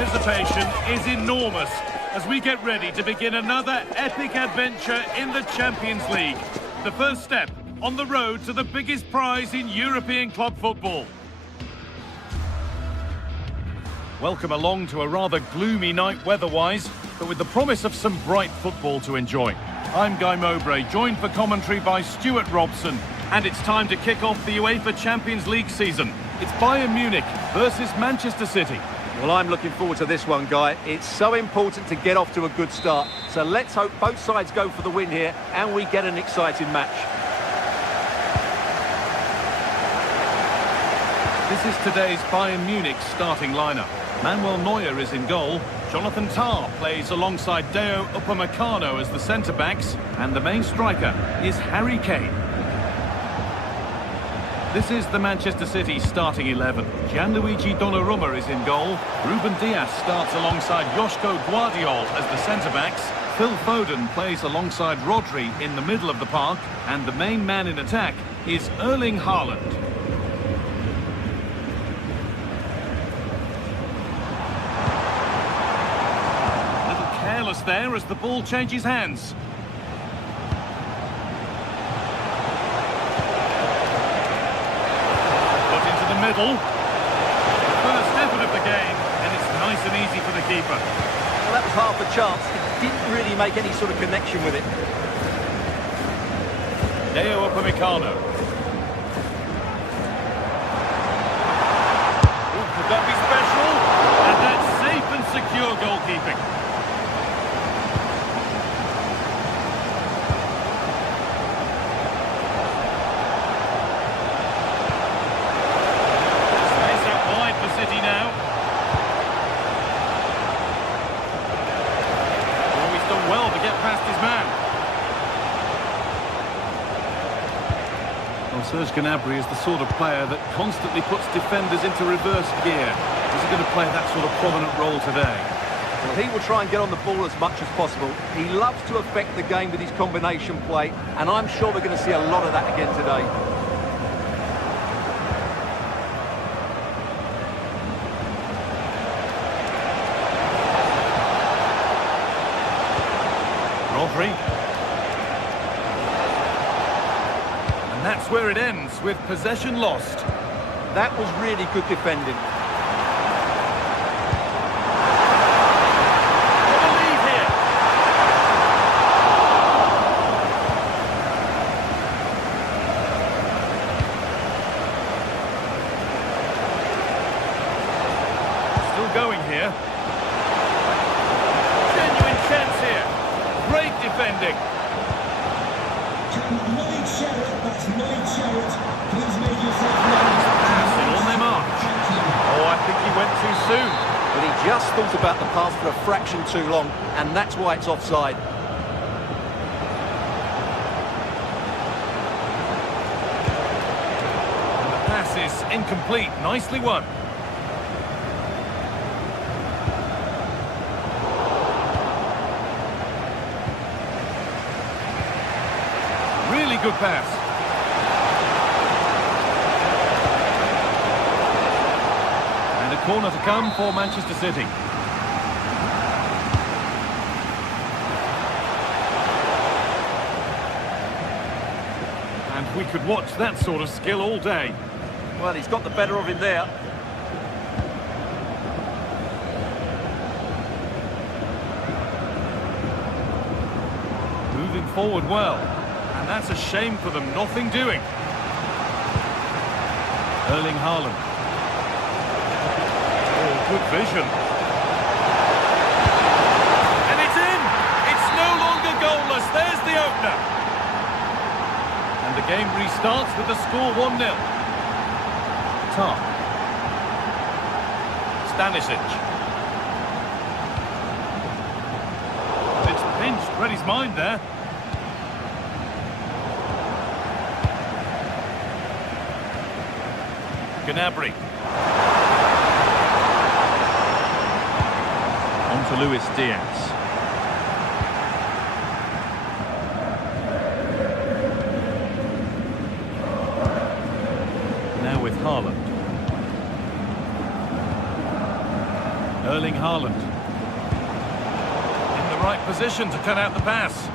Anticipation is enormous as we get ready to begin another epic adventure in the Champions League. The first step on the road to the biggest prize in European club football. Welcome along to a rather gloomy night weather-wise, but with the promise of some bright football to enjoy. I'm Guy Mowbray, joined for commentary by Stuart Robson, and it's time to kick off the UEFA Champions League season. It's Bayern Munich versus Manchester City. Well, I'm looking forward to this one, Guy. It's so important to get off to a good start. So let's hope both sides go for the win here and we get an exciting match. This is today's Bayern Munich starting lineup. Manuel Neuer is in goal. Jonathan Tah plays alongside Deo Upamecano as the centre-backs. And the main striker is Harry Kane. This is the Manchester City starting 11. Gianluigi Donnarumma is in goal. Ruben Dias starts alongside Joško Guardiol as the centre-backs. Phil Foden plays alongside Rodri in the middle of the park. And the main man in attack is Erling Haaland. A little careless there as the ball changes hands. Middle. First effort of the game, and it's nice and easy for the keeper. Well, that was half a chance. He didn't really make any sort of connection with it. Deo Upamecano. Could that be special? And that's safe and secure goalkeeping. City now. Oh, he's done well to get past his man. Well, Serge Gnabry is the sort of player that constantly puts defenders into reverse gear. Is he going to play that sort of prominent role today? Well, he will try and get on the ball as much as possible. He loves to affect the game with his combination play, and I'm sure we're going to see a lot of that again today. Rodri. And that's where it ends, with possession lost. That was really good defending. What a lead here. Still going here. Genuine chance here. Great defending. Passing on their march. Oh, I think he went too soon. But he just thought about the pass for a fraction too long, and that's why it's offside. The pass is incomplete. Nicely won. Really good pass. And a corner to come for Manchester City. We could watch that sort of skill all day. Well, he's got the better of him there. Moving forward well. And that's a shame for them, nothing doing. Erling Haaland. Oh, good vision. And it's in! It's no longer goalless. There's the opener. And the game restarts with the score 1-0. Tom. Stanisic. It's pinched. Read his mind there. Gnabry. On to Luis Diaz. Now with Haaland. Erling Haaland. In the right position to cut out the pass.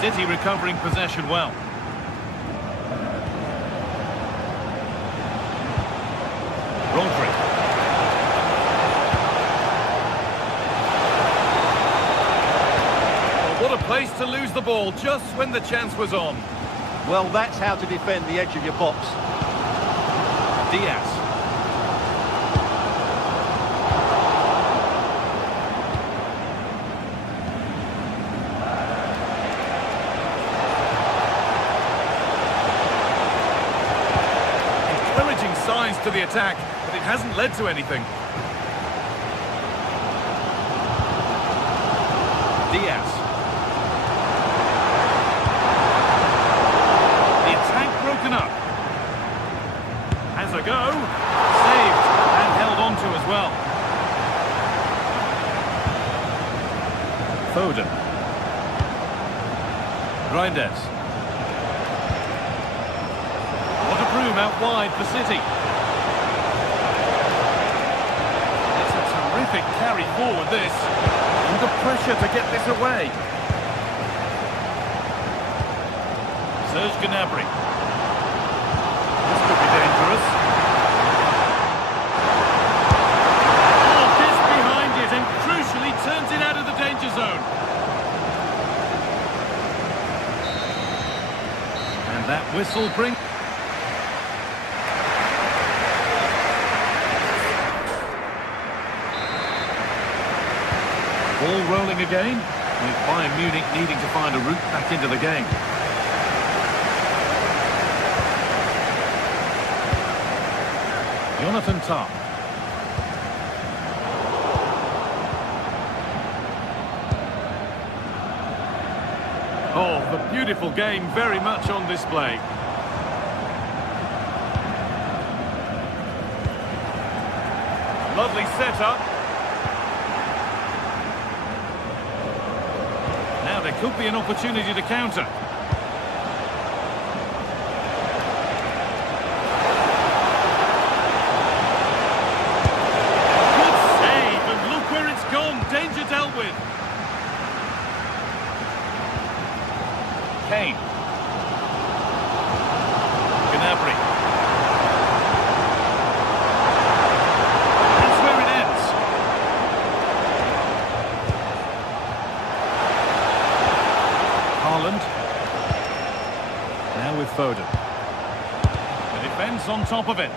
City recovering possession well. Rodri. Oh, what a place to lose the ball just when the chance was on. Well, that's how to defend the edge of your box. Diaz. Signs to the attack, but it hasn't led to anything. Diaz. The attack broken up. Has a go. Saved and held on to as well. Foden. Reinders. What a room out wide for City. Terrific carry forward this. Under pressure to get this away. Serge Gnabry. This could be dangerous. Oh, this behind it and crucially turns it out of the danger zone. And that whistle brings... Ball rolling again, with Bayern Munich needing to find a route back into the game. Jonathan Tah. Oh, the beautiful game very much on display. Lovely setup. Now there could be an opportunity to counter. Good save, and look where it's gone. Danger dealt with. Kane. Gnabry. That's where it ends. Haaland. Now with Foden. The defence on top of it.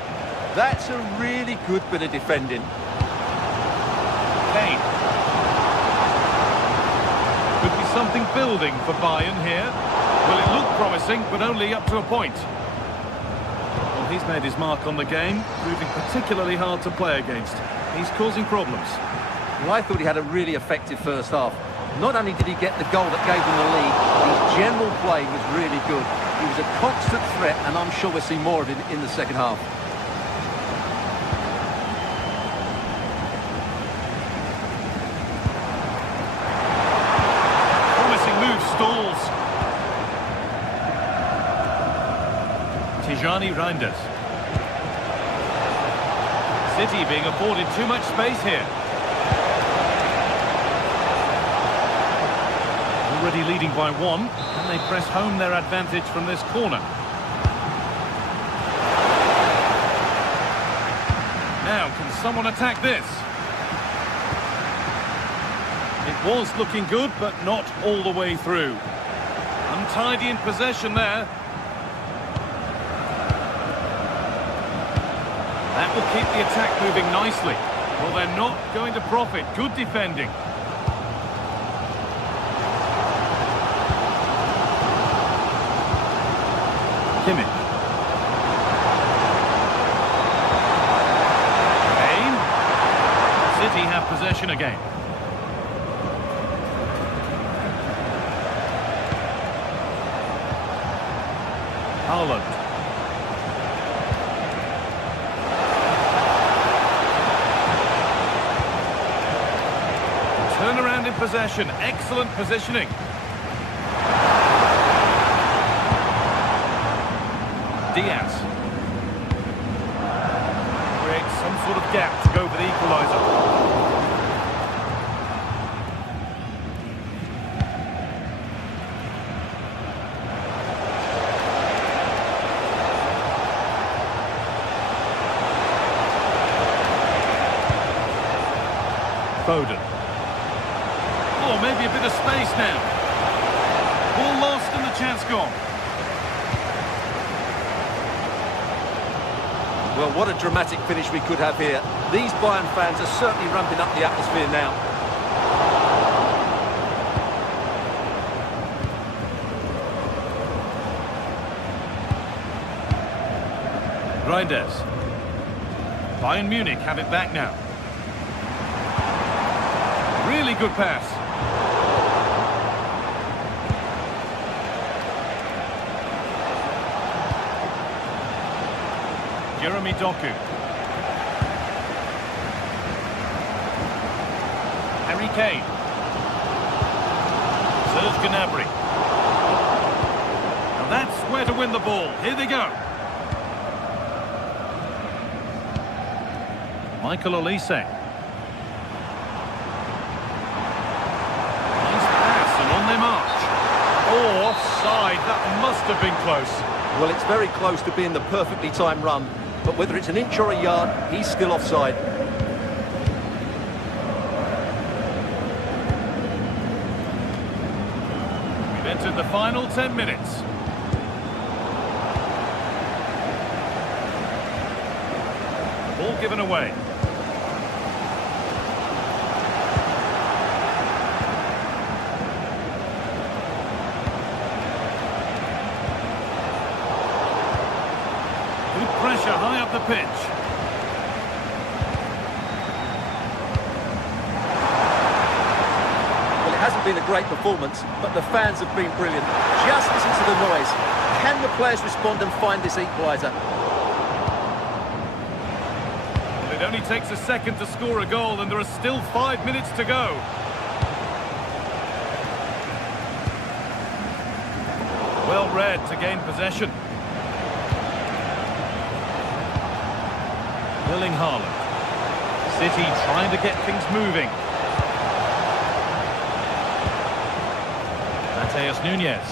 That's a really good bit of defending. Kane. Could be something building for Bayern here. Well, it looked promising, but only up to a point. Well, he's made his mark on the game, proving particularly hard to play against. He's causing problems. Well, I thought he had a really effective first half. Not only did he get the goal that gave him the lead, his general play was really good. He was a constant threat, and I'm sure we'll see more of it in the second half. Promising move stalls. Tijani Reinders. City being afforded too much space here. Already leading by one, and they press home their advantage from this corner. Now, can someone attack this? It was looking good, but not all the way through. Untidy in possession there. That will keep the attack moving nicely. Well, they're not going to profit. Good defending. Kimmich. Kane. City have possession again. Haaland. Turnaround in possession. Excellent positioning. Diaz. Creates some sort of gap to go for the equaliser. Foden. Oh, maybe a bit of space now. Ball lost and the chance gone. Well, what a dramatic finish we could have here. These Bayern fans are certainly ramping up the atmosphere now. Reinders. Bayern Munich have it back now. Really good pass. Jeremy Doku. Harry Kane. Serge Gnabry. And that's where to win the ball. Here they go. Michael Olise. Nice pass and on their march. Oh, offside. That must have been close. Well, it's very close to being the perfectly timed run. But whether it's an inch or a yard, he's still offside. We've entered the final 10 minutes. Ball given away. Pressure high up the pitch. Well, it hasn't been a great performance, but the fans have been brilliant. Just listen to the noise. Can the players respond and find this equaliser? Well, it only takes a second to score a goal, and there are still 5 minutes to go. Well read to gain possession. Erling Haaland. City trying to get things moving. Matheus Nunes.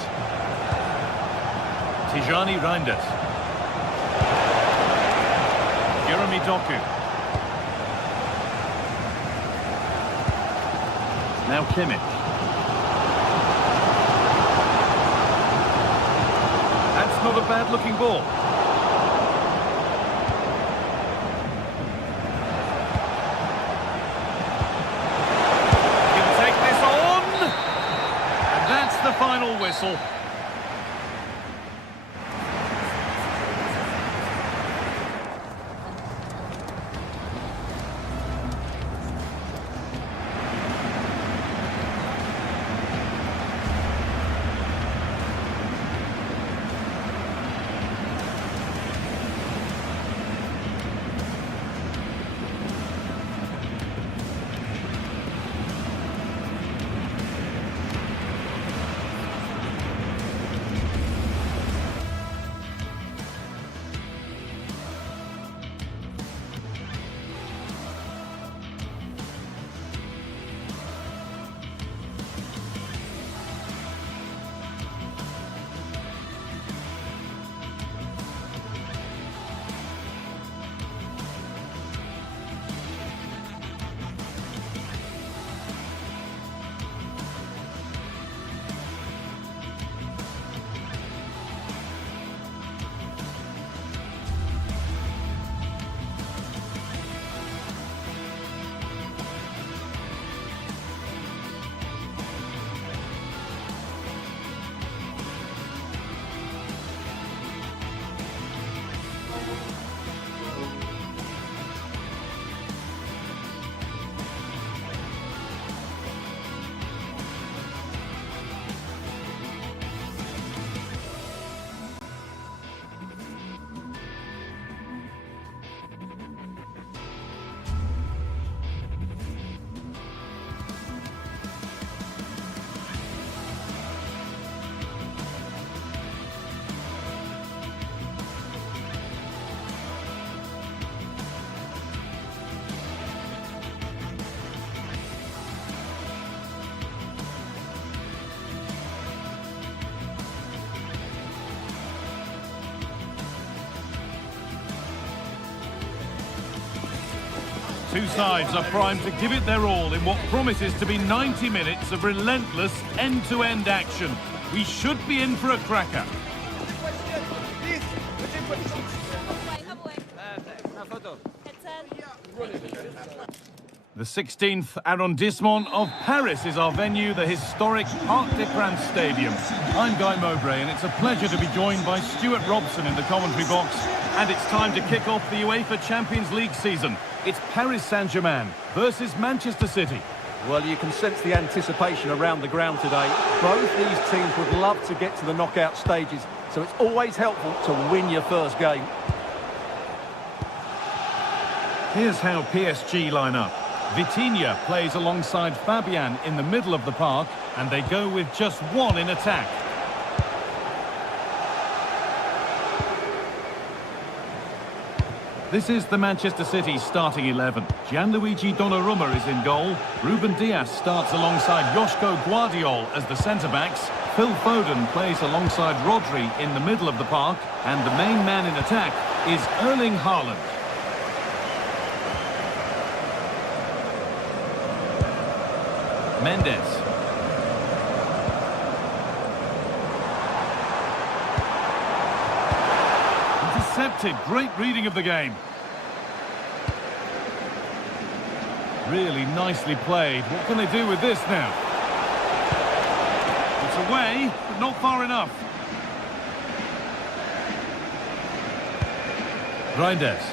Tijani Reinders. Jeremy Doku. Now Kimmich. That's not a bad-looking ball. The final whistle. Two sides are primed to give it their all in what promises to be 90 minutes of relentless end-to-end action. We should be in for a cracker. The 16th arrondissement of Paris is our venue, the historic Parc des Princes Stadium. I'm Guy Mowbray, and it's a pleasure to be joined by Stuart Robson in the commentary box. And it's time to kick off the UEFA Champions League season. It's Paris Saint-Germain versus Manchester City. Well, you can sense the anticipation around the ground today. Both these teams would love to get to the knockout stages, so it's always helpful to win your first game. Here's how PSG line up. Vitinha plays alongside Fabian in the middle of the park, and they go with just one in attack. This is the Manchester City starting 11. Gianluigi Donnarumma is in goal. Ruben Dias starts alongside Joško Guardiol as the centre-backs. Phil Foden plays alongside Rodri in the middle of the park, and the main man in attack is Erling Haaland. Mendes. Intercepted. Great reading of the game. Really nicely played. What can they do with this now? It's away, but not far enough. Reinders.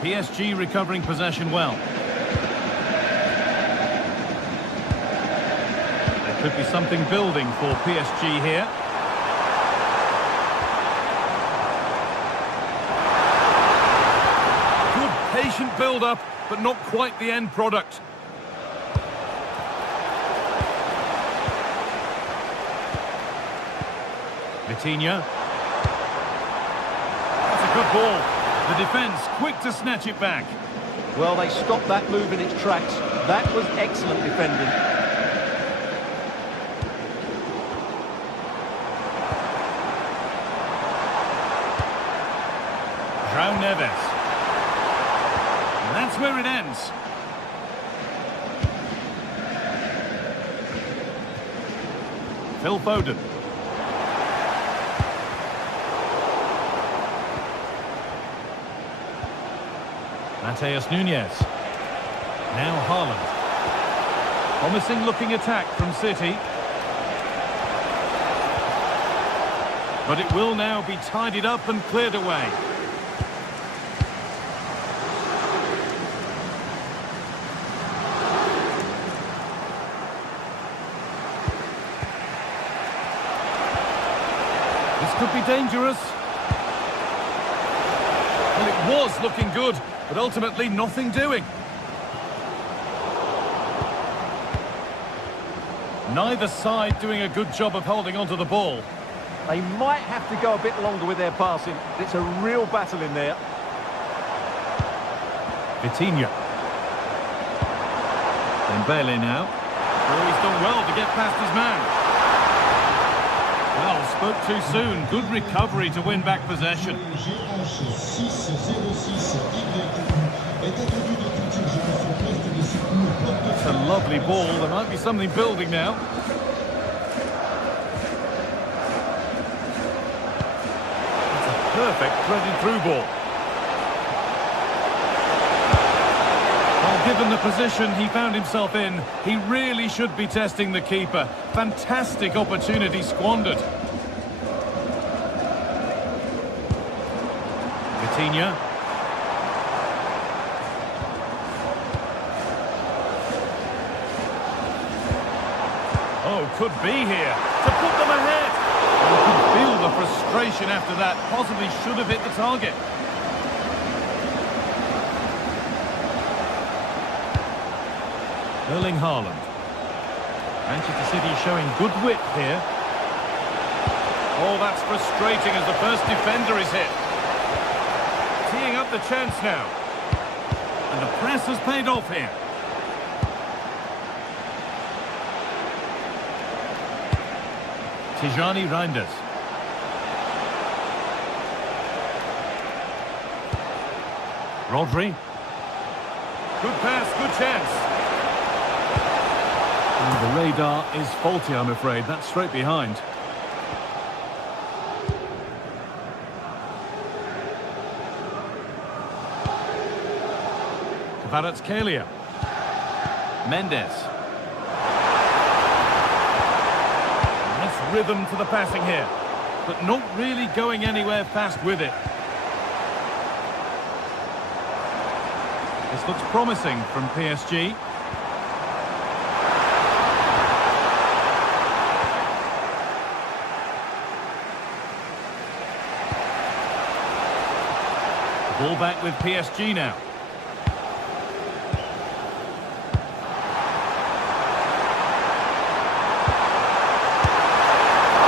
PSG recovering possession well. Could be something building for PSG here. Good patient build-up, but not quite the end product. Vitinha. That's a good ball. The defence quick to snatch it back. Well, they stopped that move in its tracks. That was excellent defending. João Neves. And that's where it ends. Phil Foden. Matheus Nunes. Now Haaland. Promising looking attack from City. But it will now be tidied up and cleared away. This could be dangerous. Well, it was looking good, but ultimately nothing doing. Neither side doing a good job of holding onto the ball. They might have to go a bit longer with their passing. It's a real battle in there. Vitinha. Dembele now. Oh, he's done well to get past his man. Well, spoke too soon. Good recovery to win back possession. It's a lovely ball. There might be something building now. It's a perfect threaded through ball. Well, given the position he found himself in, he really should be testing the keeper. Fantastic opportunity squandered. Vitinha. Oh, could be here to put them ahead. You can feel the frustration after that. Possibly should have hit the target. Erling Haaland. Manchester City showing good wit here. Oh, that's frustrating as the first defender is hit. Teeing up the chance now. And the press has paid off here. Tijani Reinders. Rodri. Good pass, good chance. And the radar is faulty, I'm afraid. That's straight behind. Kvaratskhelia. Mendes. Nice rhythm to the passing here, but not really going anywhere fast with it. This looks promising from PSG. Ball back with PSG now.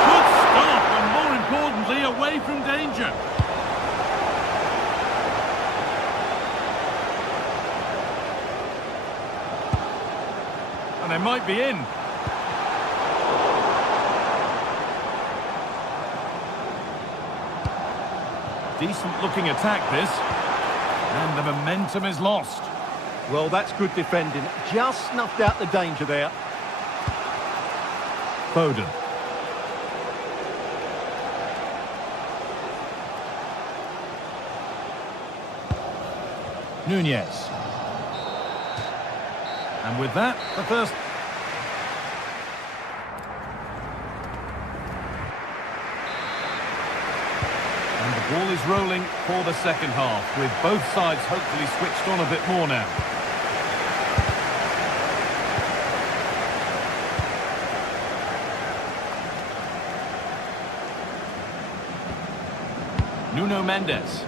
Good stop, and more importantly, away from danger. And they might be in. Decent looking attack this. And the momentum is lost. Well, that's good defending. Just snuffed out the danger there. Foden. Nunez. And with that, the first... And the ball is rolling for the second half, with both sides hopefully switched on a bit more now. Nuno Mendes.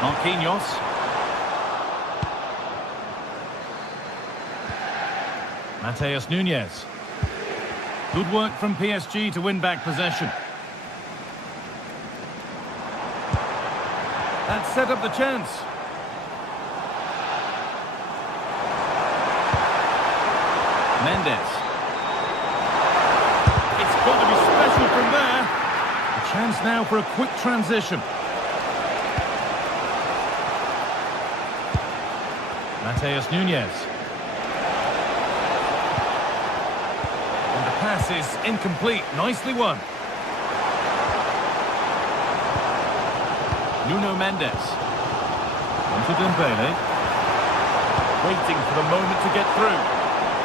Marquinhos. Mateus Nunez. Good work from PSG to win back possession. That set up the chance. Mendes. It's got to be special from there. A chance now for a quick transition. Mateus Nunez. And the pass is incomplete. Nicely won. Nuno Mendes. On to Dembele. Waiting for the moment to get through.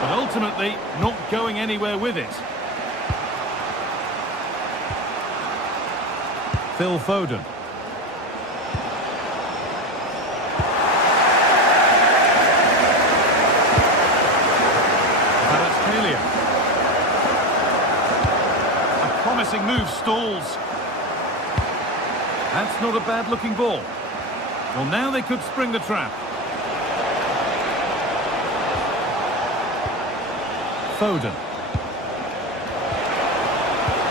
But ultimately, not going anywhere with it. Phil Foden. Kvaratskhelia. A promising move stalls. That's not a bad-looking ball. Well, now they could spring the trap. Foden.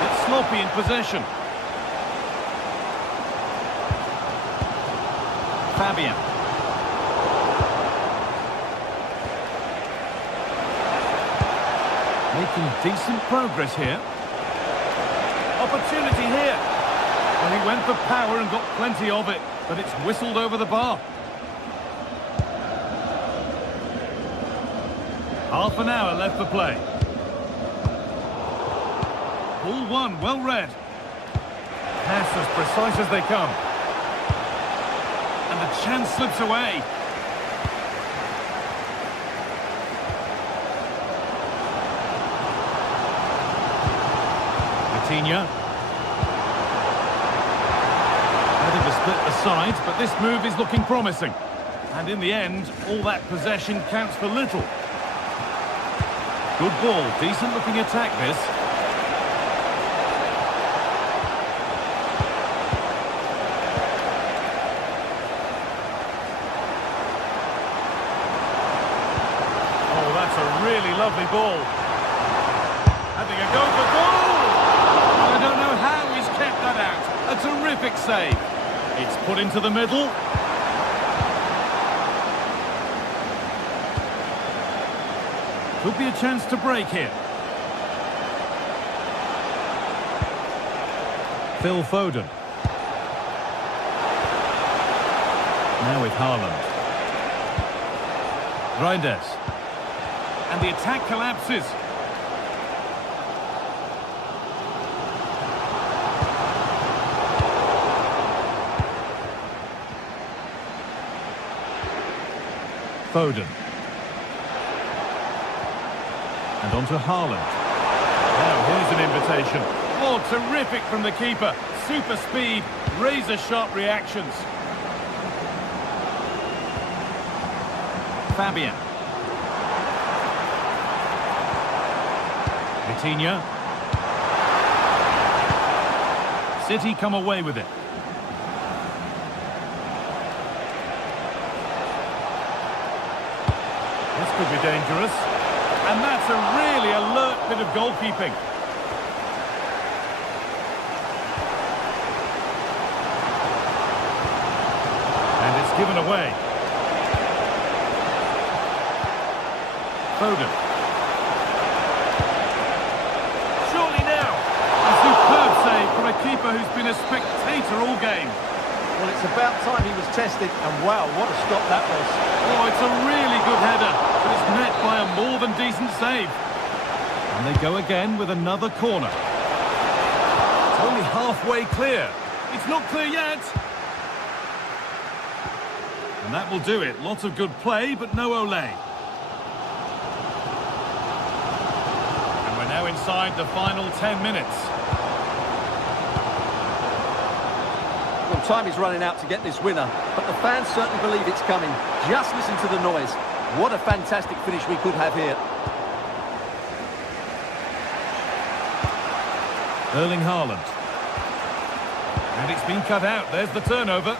It's sloppy in possession. Fabian. Making decent progress here. Opportunity here. Well, he went for power and got plenty of it, but it's whistled over the bar. Half an hour left for play. Ball one, well read. Pass as precise as they come. And the chance slips away. Vitinha. Ready to split the sides, but this move is looking promising. And in the end, all that possession counts for little. Good ball, decent looking attack this. Oh, that's a really lovely ball. Having a go for goal! I don't know how he's kept that out. A terrific save. It's put into the middle. Could be a chance to break here. Phil Foden. Now with Haaland. Reinders. And the attack collapses. Foden. And on to Haaland. Now here's an invitation. Oh, terrific from the keeper. Super speed, razor-sharp reactions. Fabian. Vitinha. City come away with it. This could be dangerous. And that's a really alert bit of goalkeeping. And it's given away. Foden. Surely now. A superb save from a keeper who's been a spectator all game. Well, it's about time he was tested, and wow, what a stop that was. Oh, it's a really good header, but it's met by a more than decent save. And they go again with another corner. It's only halfway clear. It's not clear yet. And that will do it. Lots of good play, but no Olé. And we're now inside the final 10 minutes. Well, time is running out to get this winner, but the fans certainly believe it's coming. Just listen to the noise. What a fantastic finish we could have here. Erling Haaland. And it's been cut out. There's the turnover.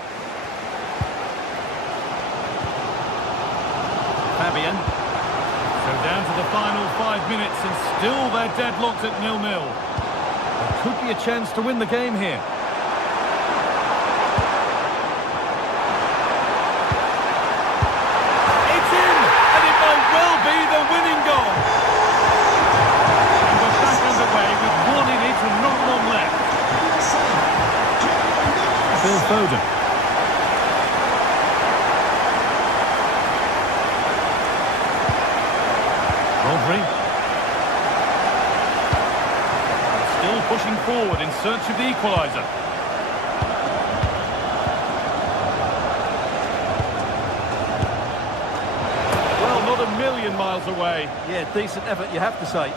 Fabian. So down to the final 5 minutes and still they're deadlocked at 0-0. There could be a chance to win the game here. It's in! And it might well be the winning goal. And we're back underway with one in it and not long left. Phil Foden. Rodri. Still pushing forward in search of the equaliser. Well, not a million miles away. Yeah, decent effort, you have to say.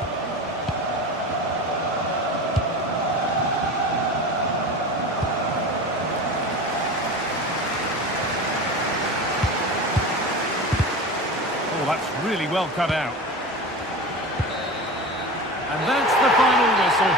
Oh, that's really well cut out. And that's the final whistle.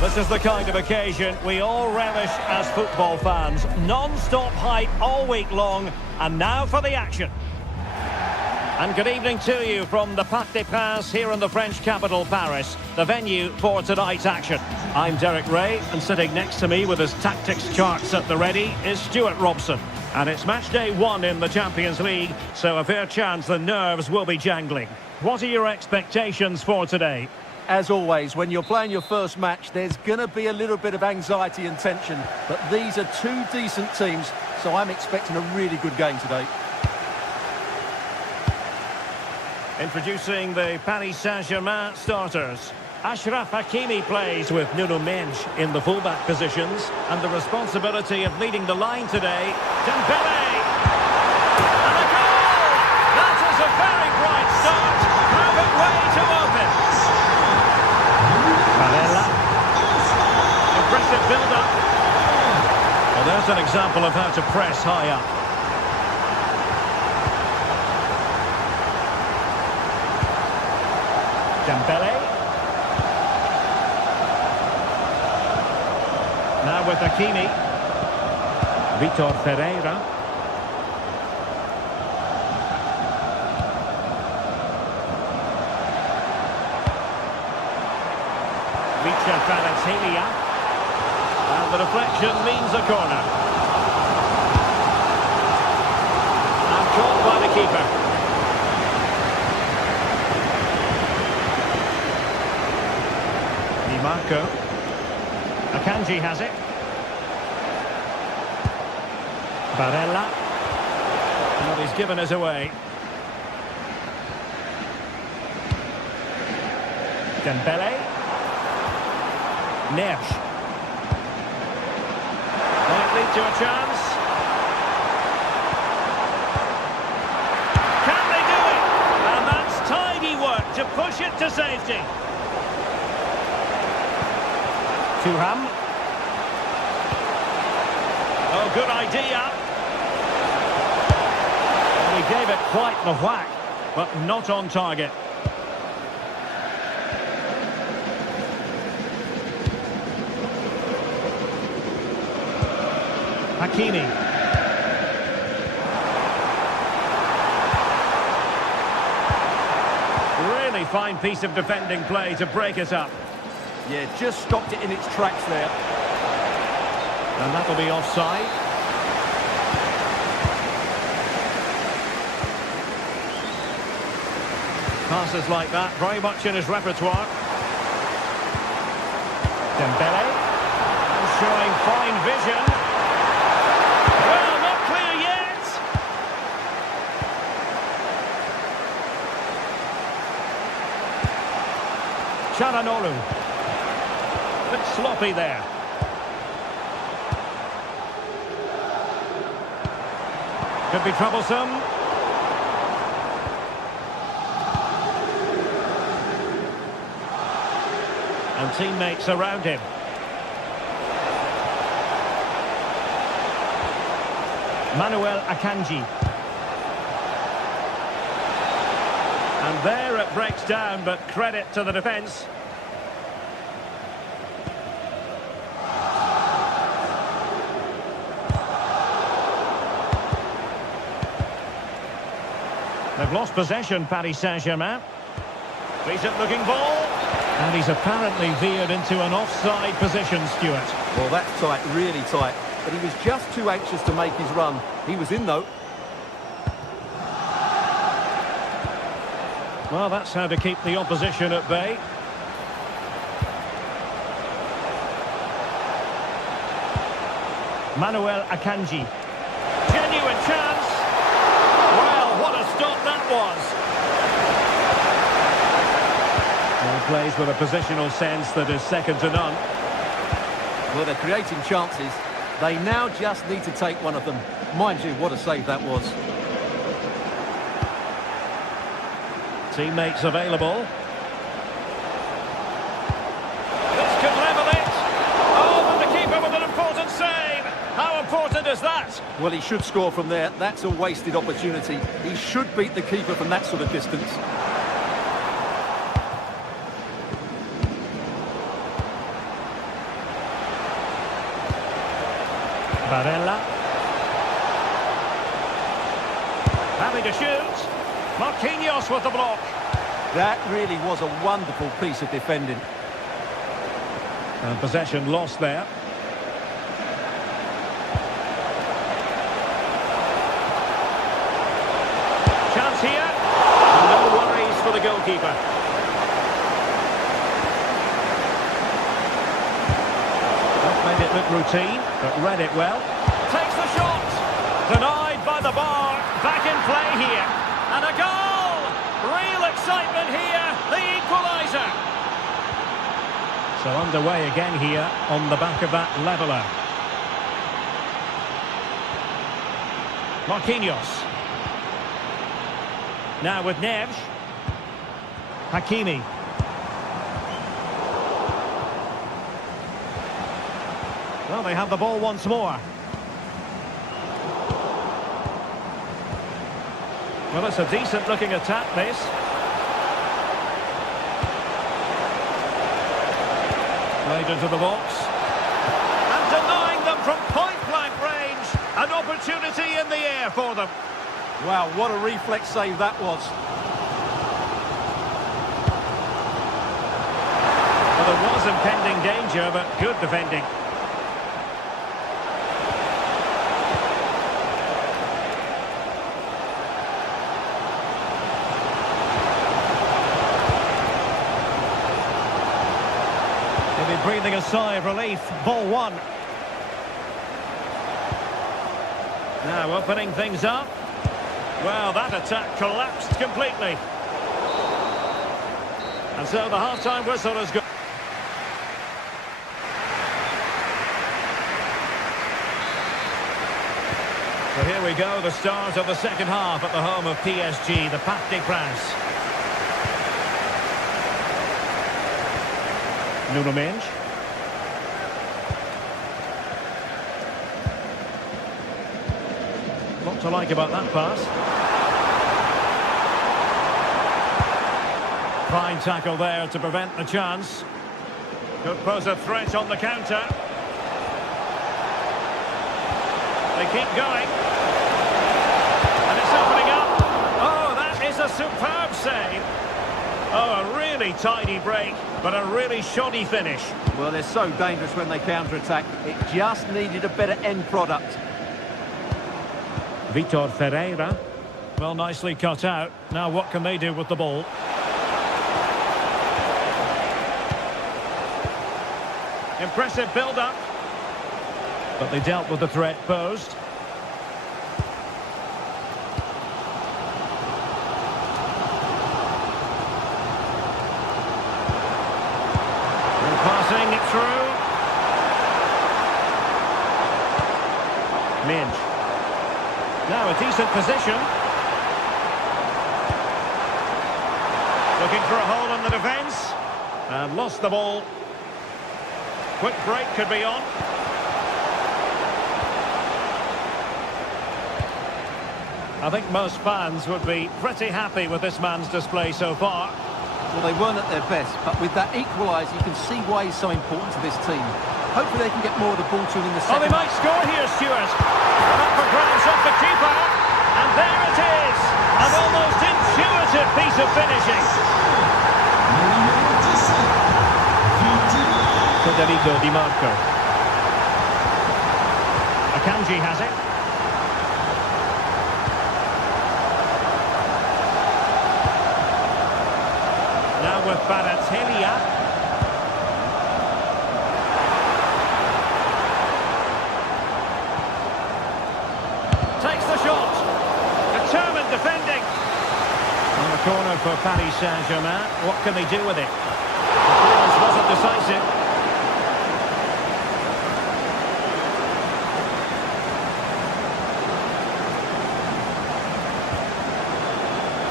This is the kind of occasion we all relish as football fans. Non-stop hype all week long, and now for the action. And good evening to you from the Parc des Princes here in the French capital, Paris, the venue for tonight's action. I'm Derek Ray, and sitting next to me with his tactics charts at the ready is Stuart Robson. And it's match day 1 in the Champions League, so a fair chance the nerves will be jangling. What are your expectations for today? As always, when you're playing your first match, there's going to be a little bit of anxiety and tension. But these are two decent teams, so I'm expecting a really good game today. Introducing the Paris Saint-Germain starters. Achraf Hakimi plays with Nuno Mendes in the fullback positions, and the responsibility of leading the line today, Dembele! And a goal! That is a very bright start. Perfect way to open. Barella. Impressive build-up. Well, there's an example of how to press high up. Dembele. Now with Hakimi. Vitor Ferreira. Micha Kvaratskhelia. And the deflection means a corner. And caught by the keeper. Di Marco. Akanji has it. Barella. Well, he's given us away. Dembele. Neves. Might lead to a chance. Can they do it? And that's tidy work to push it to safety. Thuram. Oh, good idea. And he gave it quite the whack, but not on target. Hakimi. Really fine piece of defending play to break it up. Yeah, just stopped it in its tracks there. And that'll be offside. Passes like that, very much in his repertoire. Dembele. Showing fine vision. Well, not clear yet. Çalhanoğlu. Bit sloppy there. Could be troublesome. And teammates around him. Manuel Akanji. And there it breaks down, but credit to the defence. They've lost possession, Paris Saint-Germain. Decent looking ball. And he's apparently veered into an offside position, Stuart. Well, that's tight, really tight. But he was just too anxious to make his run. He was in, though. Well, that's how to keep the opposition at bay. Manuel Akanji. Genuine chance. Well, what a stop that was. Well, plays with a positional sense that is second to none. Well, they're creating chances. They now just need to take one of them. Mind you, what a save that was. Teammates available. This could level it. Oh, but the keeper with an important save. How important is that? Well, he should score from there. That's a wasted opportunity. He should beat the keeper from that sort of distance. Barella. Having to shoot. Marquinhos with the block. That really was a wonderful piece of defending. And possession lost there. the goalkeeper. That made it look routine, but read it well. Takes the shot. Denied by the bar. Back in play here. And a goal! Real excitement here. The equaliser. So underway again here on the back of that leveller. Marquinhos. Now with Neves. Hakimi. Well, they have the ball once more. Well, it's a decent-looking attack, this. Played into the box. And denying them from point-blank range. An opportunity in the air for them. Wow, what a reflex save that was. Well, there was impending danger, but good defending. They'll be breathing a sigh of relief. Ball one. Now opening things up. Well, that attack collapsed completely. And so the half-time whistle has gone. So here we go, the start of the second half at the home of PSG, the Parc des Princes. Nuno Mendes. Lot to like about that pass. Fine tackle there to prevent the chance. Could pose a threat on the counter. They keep going. And it's opening up. Oh, that is a superb save. Oh, a really tidy break, but a really shoddy finish. Well, they're so dangerous when they counter-attack. It just needed a better end product. Vitor Ferreira. Well, nicely cut out. Now what can they do with the ball? Impressive build-up. But they dealt with the threat posed. And passing it through. Minge. Now a decent position. Looking for a hole in the defence. And lost the ball. Quick break could be on. I think most fans would be pretty happy with this man's display so far. Well, they weren't at their best, but with that equaliser, you can see why he's so important to this team. Hopefully they can get more of the ball to him in the second. Oh, they might score here, Stuart. And up for grabs off the keeper. And there it is. An almost intuitive piece of finishing. Federico Di Marco. Akanji has it. Now with Baratelia. Takes the shot. Determined defending. On the corner for Paris Saint-Germain. What can they do with it? The clearance wasn't decisive.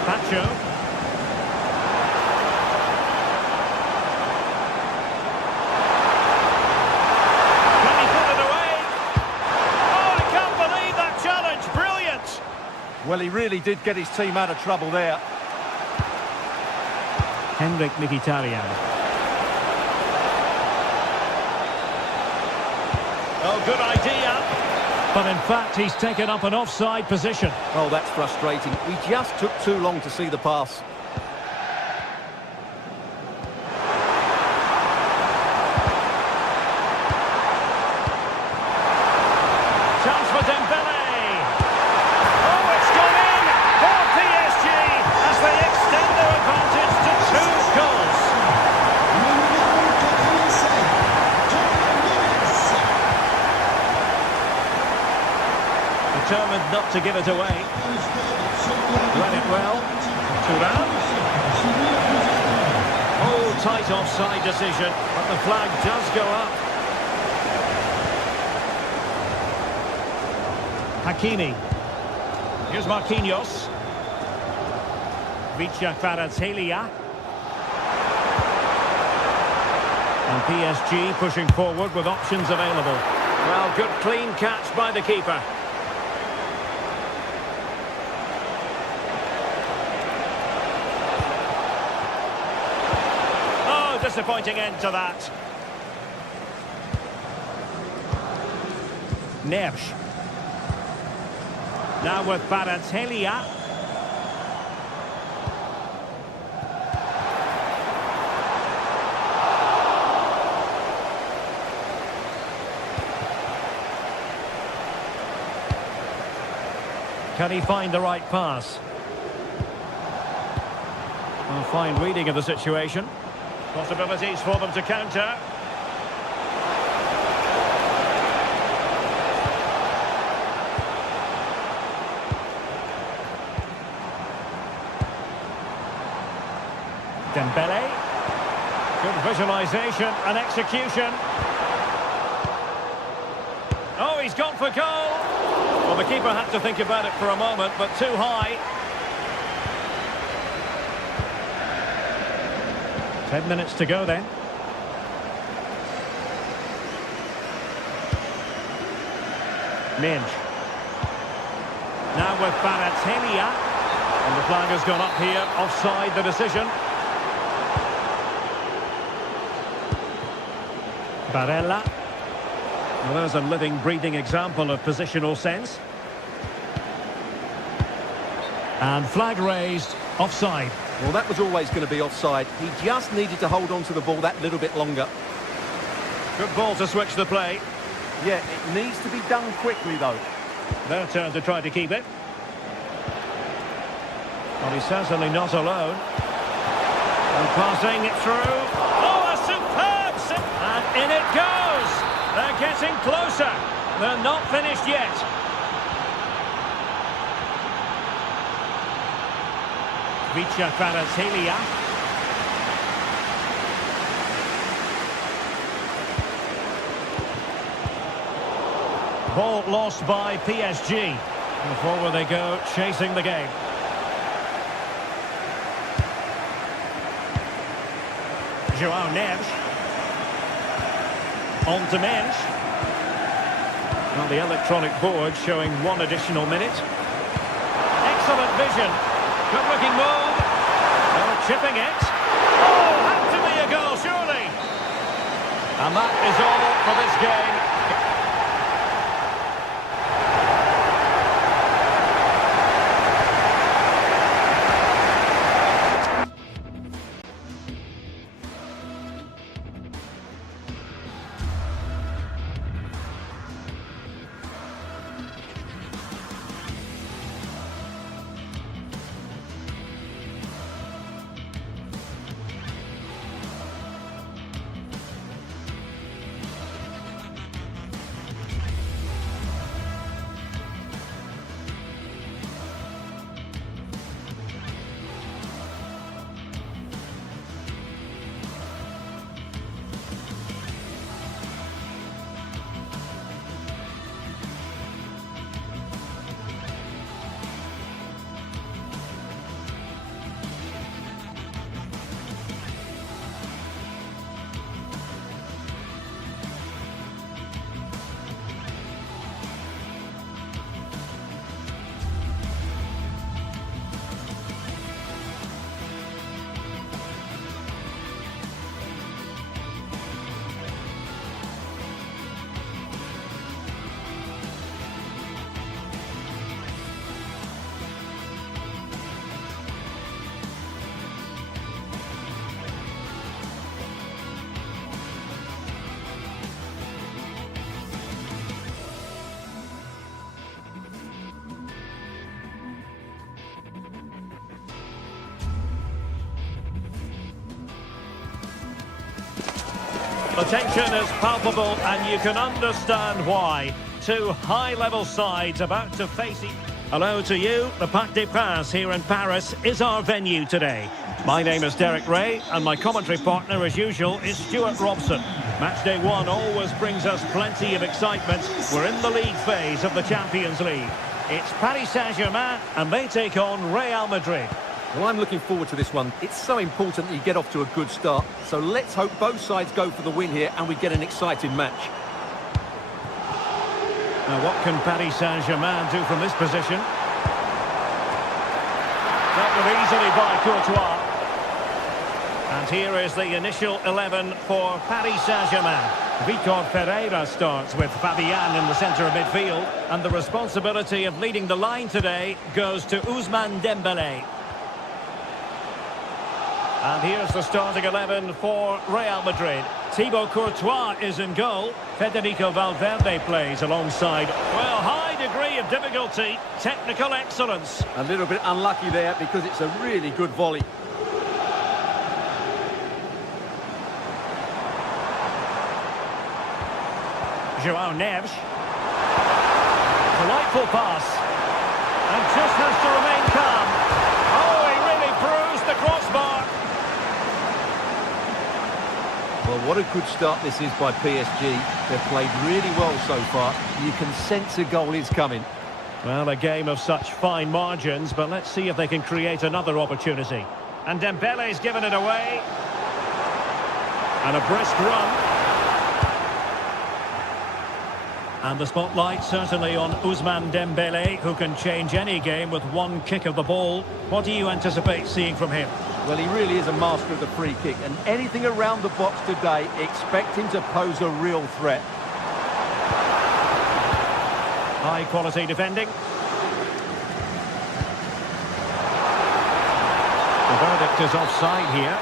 Pacho. Can he put it away? Oh, I can't believe that challenge. Brilliant. Well, he really did get his team out of trouble there. Henrik Mkhitaryan. Oh, good idea. But in fact, he's taken up an offside position. Oh, that's frustrating. He just took too long to see the pass. Chance for Dembele. Oh, it's gone in for PSG as they extend their advantage determined not to give it away. Read it well. Turan. Oh, tight offside decision, but the flag does go up. Hakimi. Here's Marquinhos. Vicha Kvaratskhelia. And PSG pushing forward with options available. Well, good clean catch by the keeper. Oh, disappointing end to that. Neves. Now with Kvaratskhelia. Can he find the right pass? Well, fine reading of the situation. Possibilities for them to counter. Dembele. Good visualisation and execution. Oh, he's gone for goal. Well, the keeper had to think about it for a moment, but too high. 10 minutes to go then. Minge. Now with Kvaratskhelia. And the flag has gone up here, offside the decision. Barella. Well, there's a living, breathing example of positional sense. And flag raised, offside. Well, that was always going to be offside. He just needed to hold on to the ball that little bit longer. Good ball to switch the play. Yeah, it needs to be done quickly, though. Their turn to try to keep it. Well, he's certainly not alone. And passing it through. Oh, a superb! And in it goes! They're getting closer. They're not finished yet. Vicha Kvaratskhelia. Ball lost by PSG. And forward they go, chasing the game. João Neves. On to Mensch. Well, the electronic board showing 1 additional minute. Excellent vision. Good looking move. Oh, chipping it. Oh, had to be a goal, surely. And that is all for this game. The tension is palpable and you can understand why. two high-level sides about to face each. Hello to you. The Parc des Princes here in Paris is our venue today. My name is Derek Ray, and my commentary partner, as usual, is Stuart Robson. Match day one always brings us plenty of excitement. We're in the league phase of the Champions League. It's Paris Saint-Germain, and they take on Real Madrid. Well, I'm looking forward to this one. It's so important that you get off to a good start. So let's hope both sides go for the win here and we get an exciting match. Now, what can Paris Saint-Germain do from this position? Dealt with easily by Courtois. And here is the initial 11 for Paris Saint-Germain. Vitor Pereira starts with Fabian in the centre of midfield. And the responsibility of leading the line today goes to Ousmane Dembélé. And here's the starting 11 for Real Madrid. Thibaut Courtois is in goal. Federico Valverde plays alongside. Well, high degree of difficulty, technical excellence. A little bit unlucky there because it's a really good volley. João Neves. Delightful pass. And just has to remain calm. Oh, he really bruised the crossbar. Well, what a good start this is by PSG. They've played really well so far. You can sense a goal is coming. Well, a game of such fine margins, but let's see if they can create another opportunity. And Dembele's given it away. And a brisk run. And the spotlight certainly on Ousmane Dembélé, who can change any game with one kick of the ball. What do you anticipate seeing from him? Well, he really is a master of the free kick, and anything around the box today, expect him to pose a real threat. High quality defending. The verdict is offside here.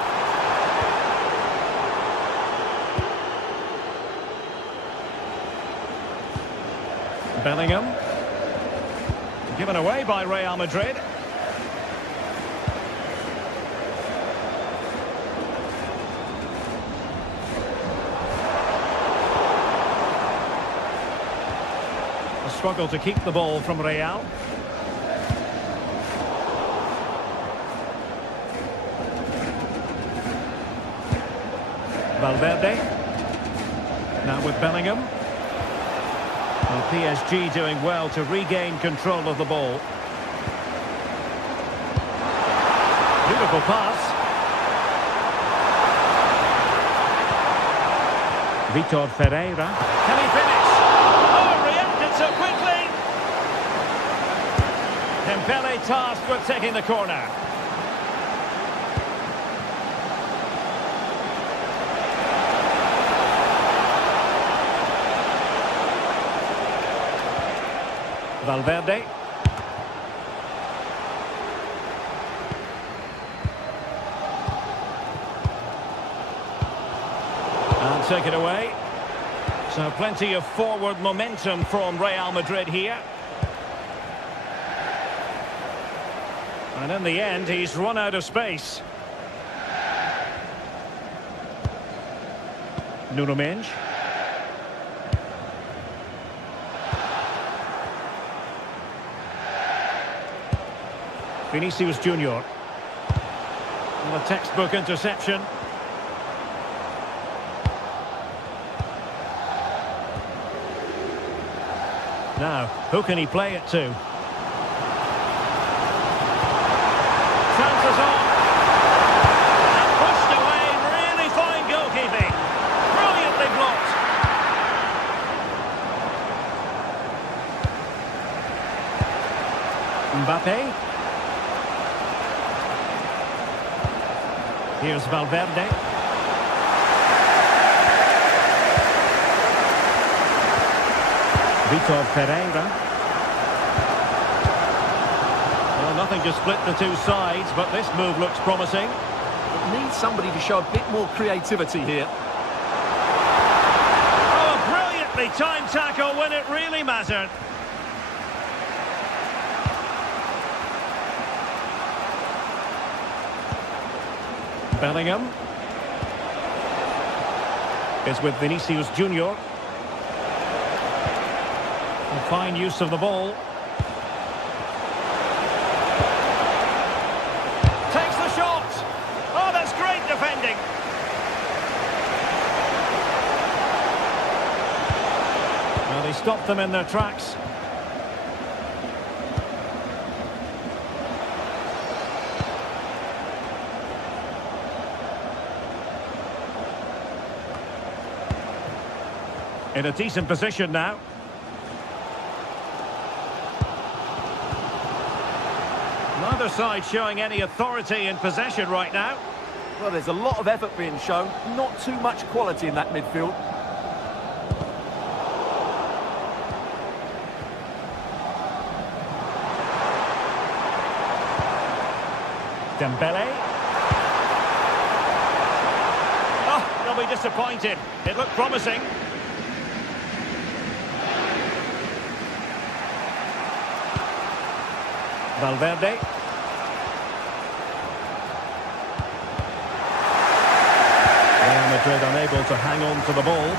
Bellingham. Given away by Real Madrid. A struggle to keep the ball from Real. Valverde. Now with Bellingham. Well, PSG doing well to regain control of the ball. Beautiful pass. Vitor Pereira. Can he finish? Oh, reacted so quickly. Dembélé tasked with taking the corner. Valverde. And take it away. So plenty of forward momentum from Real Madrid here. And in the end, he's run out of space. Nuno Mendes. Vinicius Junior. And a textbook interception. Now, who can he play it to? Chances on. And pushed away. Really fine goalkeeping. Brilliantly blocked. Mbappe. Here's Valverde. Vitor Pereira. Well, nothing to split the two sides, but this move looks promising. It needs somebody to show a bit more creativity here. Oh, a brilliantly timed tackle when it really mattered. Bellingham is with Vinicius Junior. Fine use of the ball. Takes the shot. Oh, that's great defending. Well, they stopped them in their tracks. In a decent position now. Neither side showing any authority in possession right now. Well, there's a lot of effort being shown, not too much quality in that midfield. Dembele. Oh, they'll be disappointed. It looked promising. Valverde. Real Madrid unable to hang on to the ball.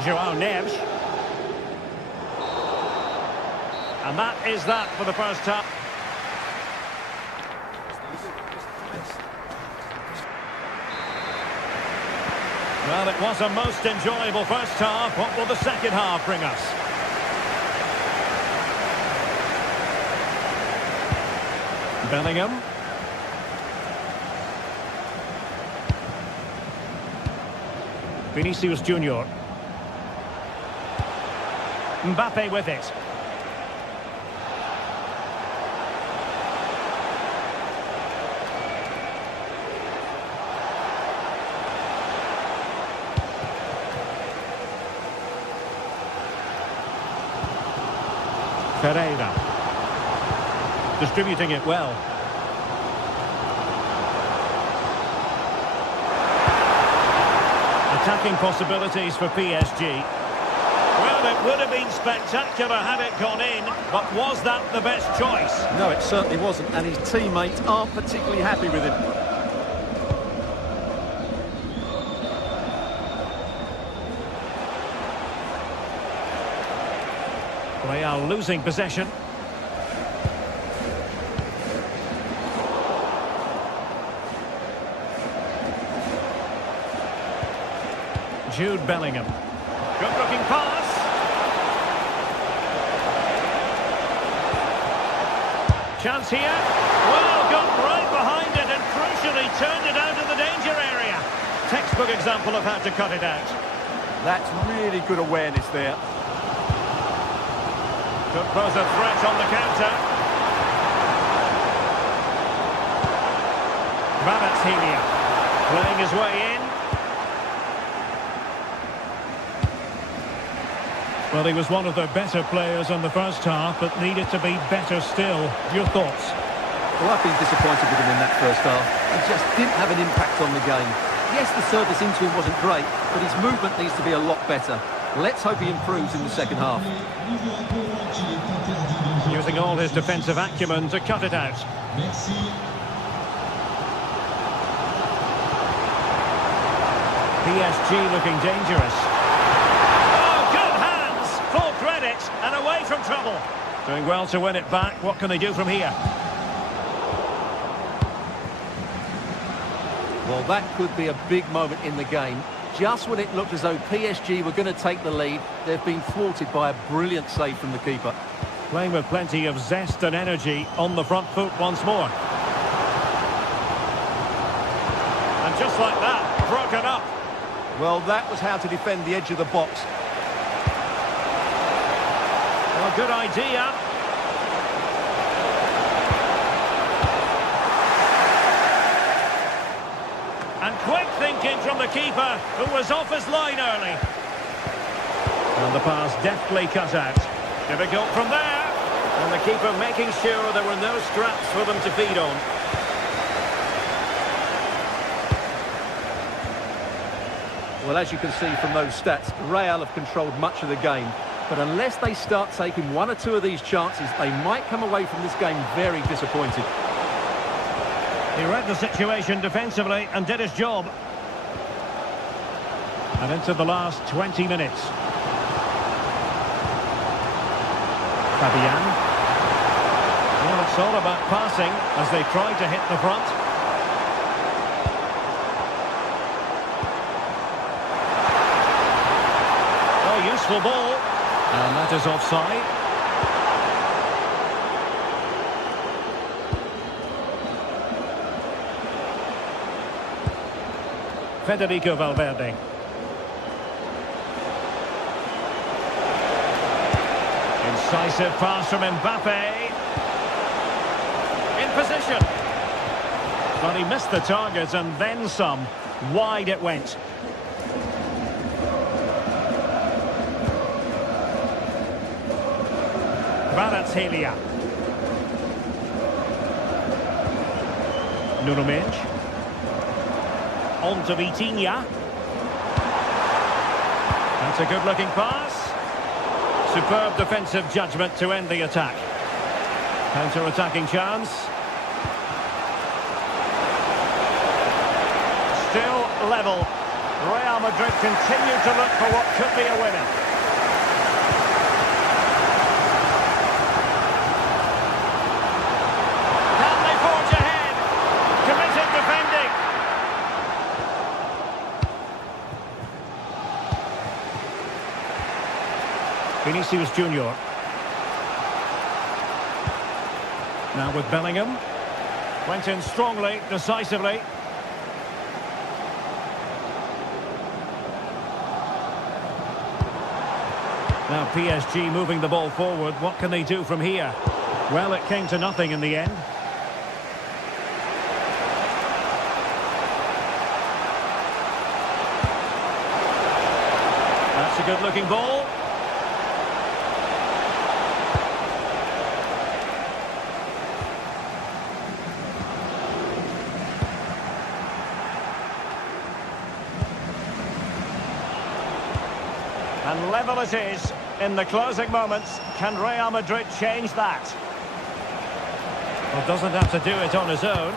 João Neves. And that is that for the first half. Well, it was a most enjoyable first half. What will the second half bring us? Bellingham. Vinicius Junior. Mbappe with it. Pereira. Distributing it well. Attacking possibilities for PSG. Well, it would have been spectacular had it gone in, but was that the best choice? No, it certainly wasn't, and his teammates aren't particularly happy with him. Real losing possession. Jude Bellingham. Good looking pass. Chance here. Well, got right behind it and crucially turned it out of the danger area. Textbook example of how to cut it out. That's really good awareness there. Could pose a threat on the counter. Kvaratskhelia playing his way in. Well, he was one of the better players in the first half, but needed to be better still. Your thoughts? Well, I've been disappointed with him in that first half. He just didn't have an impact on the game. Yes, the service into him wasn't great, but his movement needs to be a lot better. Let's hope he improves in the second half. Using all his defensive acumen to cut it out. PSG looking dangerous. Oh, good hands! Full credit and away from trouble. Doing well to win it back. What can they do from here? Well, that could be a big moment in the game. Just when it looked as though PSG were going to take the lead, they've been thwarted by a brilliant save from the keeper. Playing with plenty of zest and energy on the front foot once more. And just like that, broken up. Well, that was how to defend the edge of the box. Well, good idea. And quick thinking from the keeper, who was off his line early. And the pass deftly cut out. Difficult from there. And the keeper making sure there were no scraps for them to feed on. Well, as you can see from those stats, Real have controlled much of the game. But unless they start taking one or two of these chances, they might come away from this game very disappointed. He read the situation defensively and did his job. And into the last 20 minutes. Fabian. Well, it's all about passing as they try to hit the front. Oh, useful ball. And that is offside. Federico Valverde. Incisive pass from Mbappe. In position. But he missed the target and then some. Wide it went. Kvaratskhelia. Nuno Mendes. On to Vitinha. That's a good-looking pass. Superb defensive judgment to end the attack. Counter-attacking chance. Still level. Real Madrid continue to look for what could be a winner. Can they forge ahead? Committed defending. Vinicius Junior. Now with Bellingham. Went in strongly, decisively. Now PSG moving the ball forward. What can they do from here? Well, it came to nothing in the end. That's a good-looking ball. And level it is in the closing moments. Can Real Madrid change that? Well, doesn't have to do it on his own.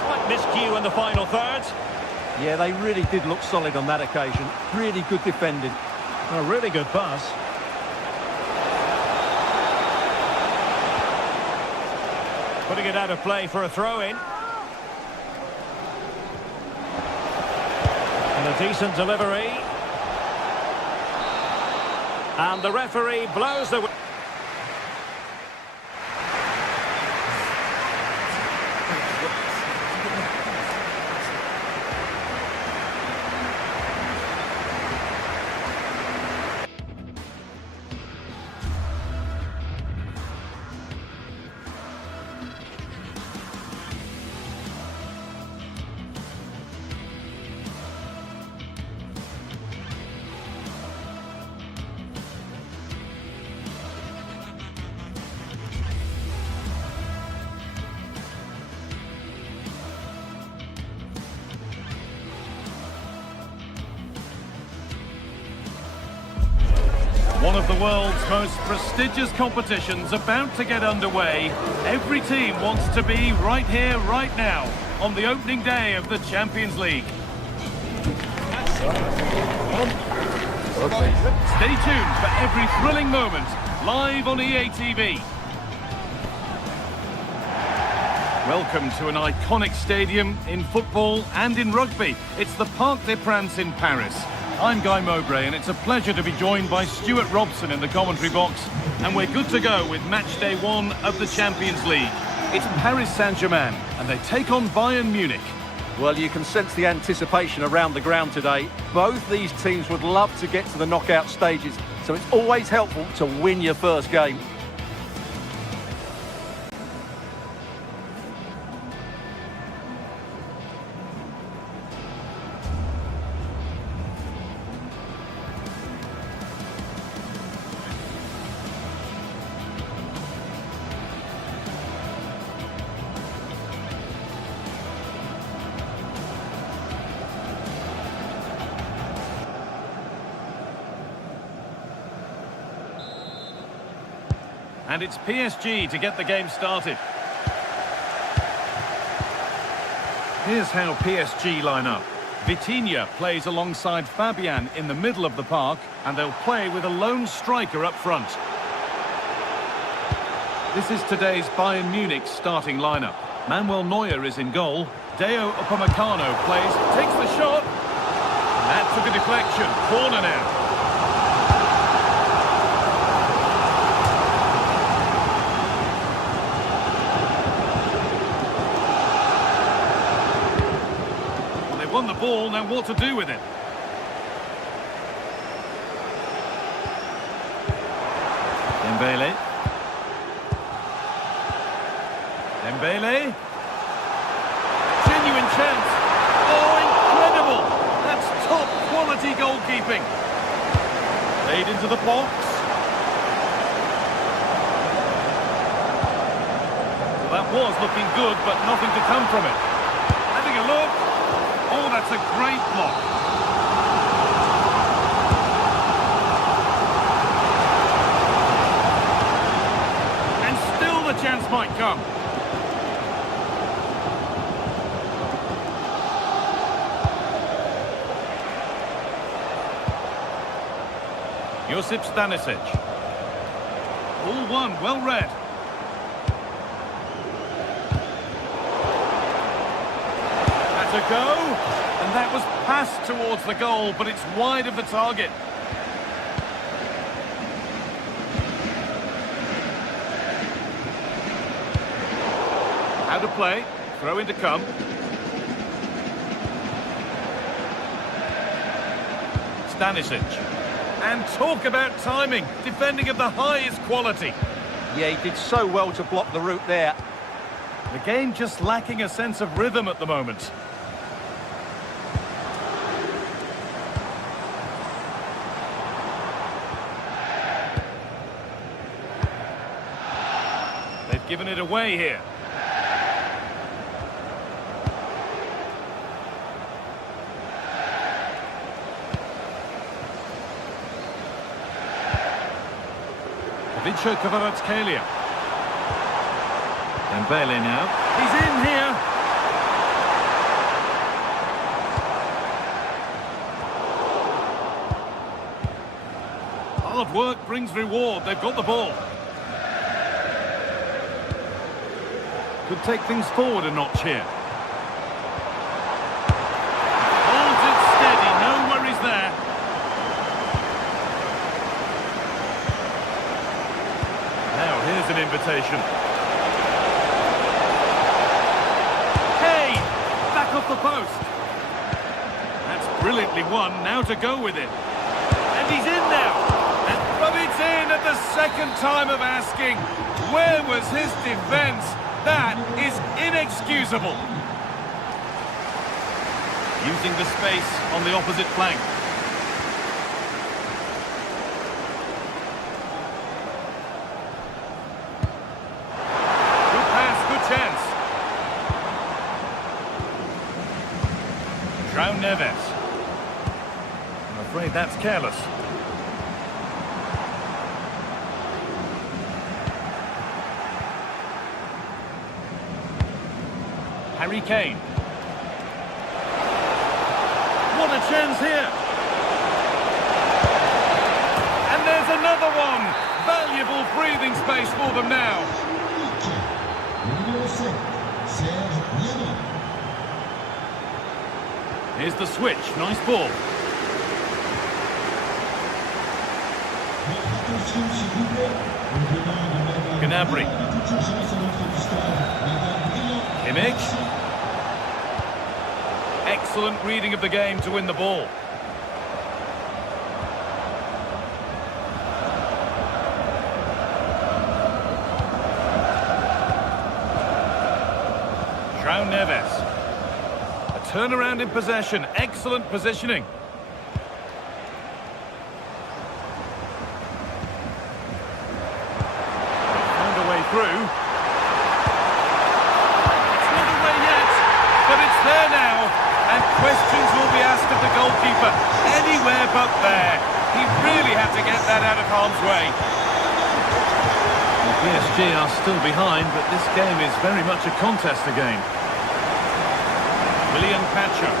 Slight miscue in the final third. Yeah, they really did look solid on that occasion. Really good defending. A really good pass. Putting it out of play for a throw-in. And a decent delivery. And the referee blows the... One of the world's most prestigious competitions about to get underway. Every team wants to be right here, right now, on the opening day of the Champions League. Stay tuned for every thrilling moment, live on EA TV. Welcome to an iconic stadium in football and in rugby. It's the Parc des Princes in Paris. I'm Guy Mowbray, and it's a pleasure to be joined by Stuart Robson in the commentary box. And we're good to go with match day 1 of the Champions League. It's Paris Saint-Germain, and they take on Bayern Munich. Well, you can sense the anticipation around the ground today. Both these teams would love to get to the knockout stages, so it's always helpful to win your first game. And it's PSG to get the game started. Here's how PSG line up. Vitinha plays alongside Fabian in the middle of the park, and they'll play with a lone striker up front. This is today's Bayern Munich starting lineup. Manuel Neuer is in goal. Deo Upamecano plays, takes the shot. That took a deflection. Corner now. Well, they've won the ball, now what to do with it? Dembele. Dembele. Genuine chance. Oh, incredible! That's top quality goalkeeping. Played into the box. Well, that was looking good, but nothing to come from it. Having a look. Oh, that's a great block. And still the chance might come. Josip Stanisic. All one, well read. That's a go. And that was passed towards the goal, but it's wide of the target. How to play. Throw in to come. Stanisic. And talk about timing, defending of the highest quality. Yeah, he did so well to block the route there. The game just lacking a sense of rhythm at the moment. They've given it away here. Vincenzo Kvaratskhelia. Dembele now. He's in here. Hard work brings reward. They've got the ball. Could take things forward a notch here. Holds it steady. No worries there. Here's an invitation. Hey! Back off the post. That's brilliantly won. Now to go with it. And he's in now. But it's in at the second time of asking. Where was his defence? That is inexcusable. Using the space on the opposite flank. Neves. I'm afraid that's careless. Harry Kane. What a chance here. And there's another one. Valuable breathing space for them now. Here's the switch. Nice ball. Gnabry. Kimmich. Excellent reading of the game to win the ball. João Neves. Turnaround in possession, excellent positioning. Found a way through. It's not away yet, but it's there now. And questions will be asked of the goalkeeper. Anywhere but there. He really had to get that out of harm's way. PSG are still behind, but this game is very much a contest again. William Pacho.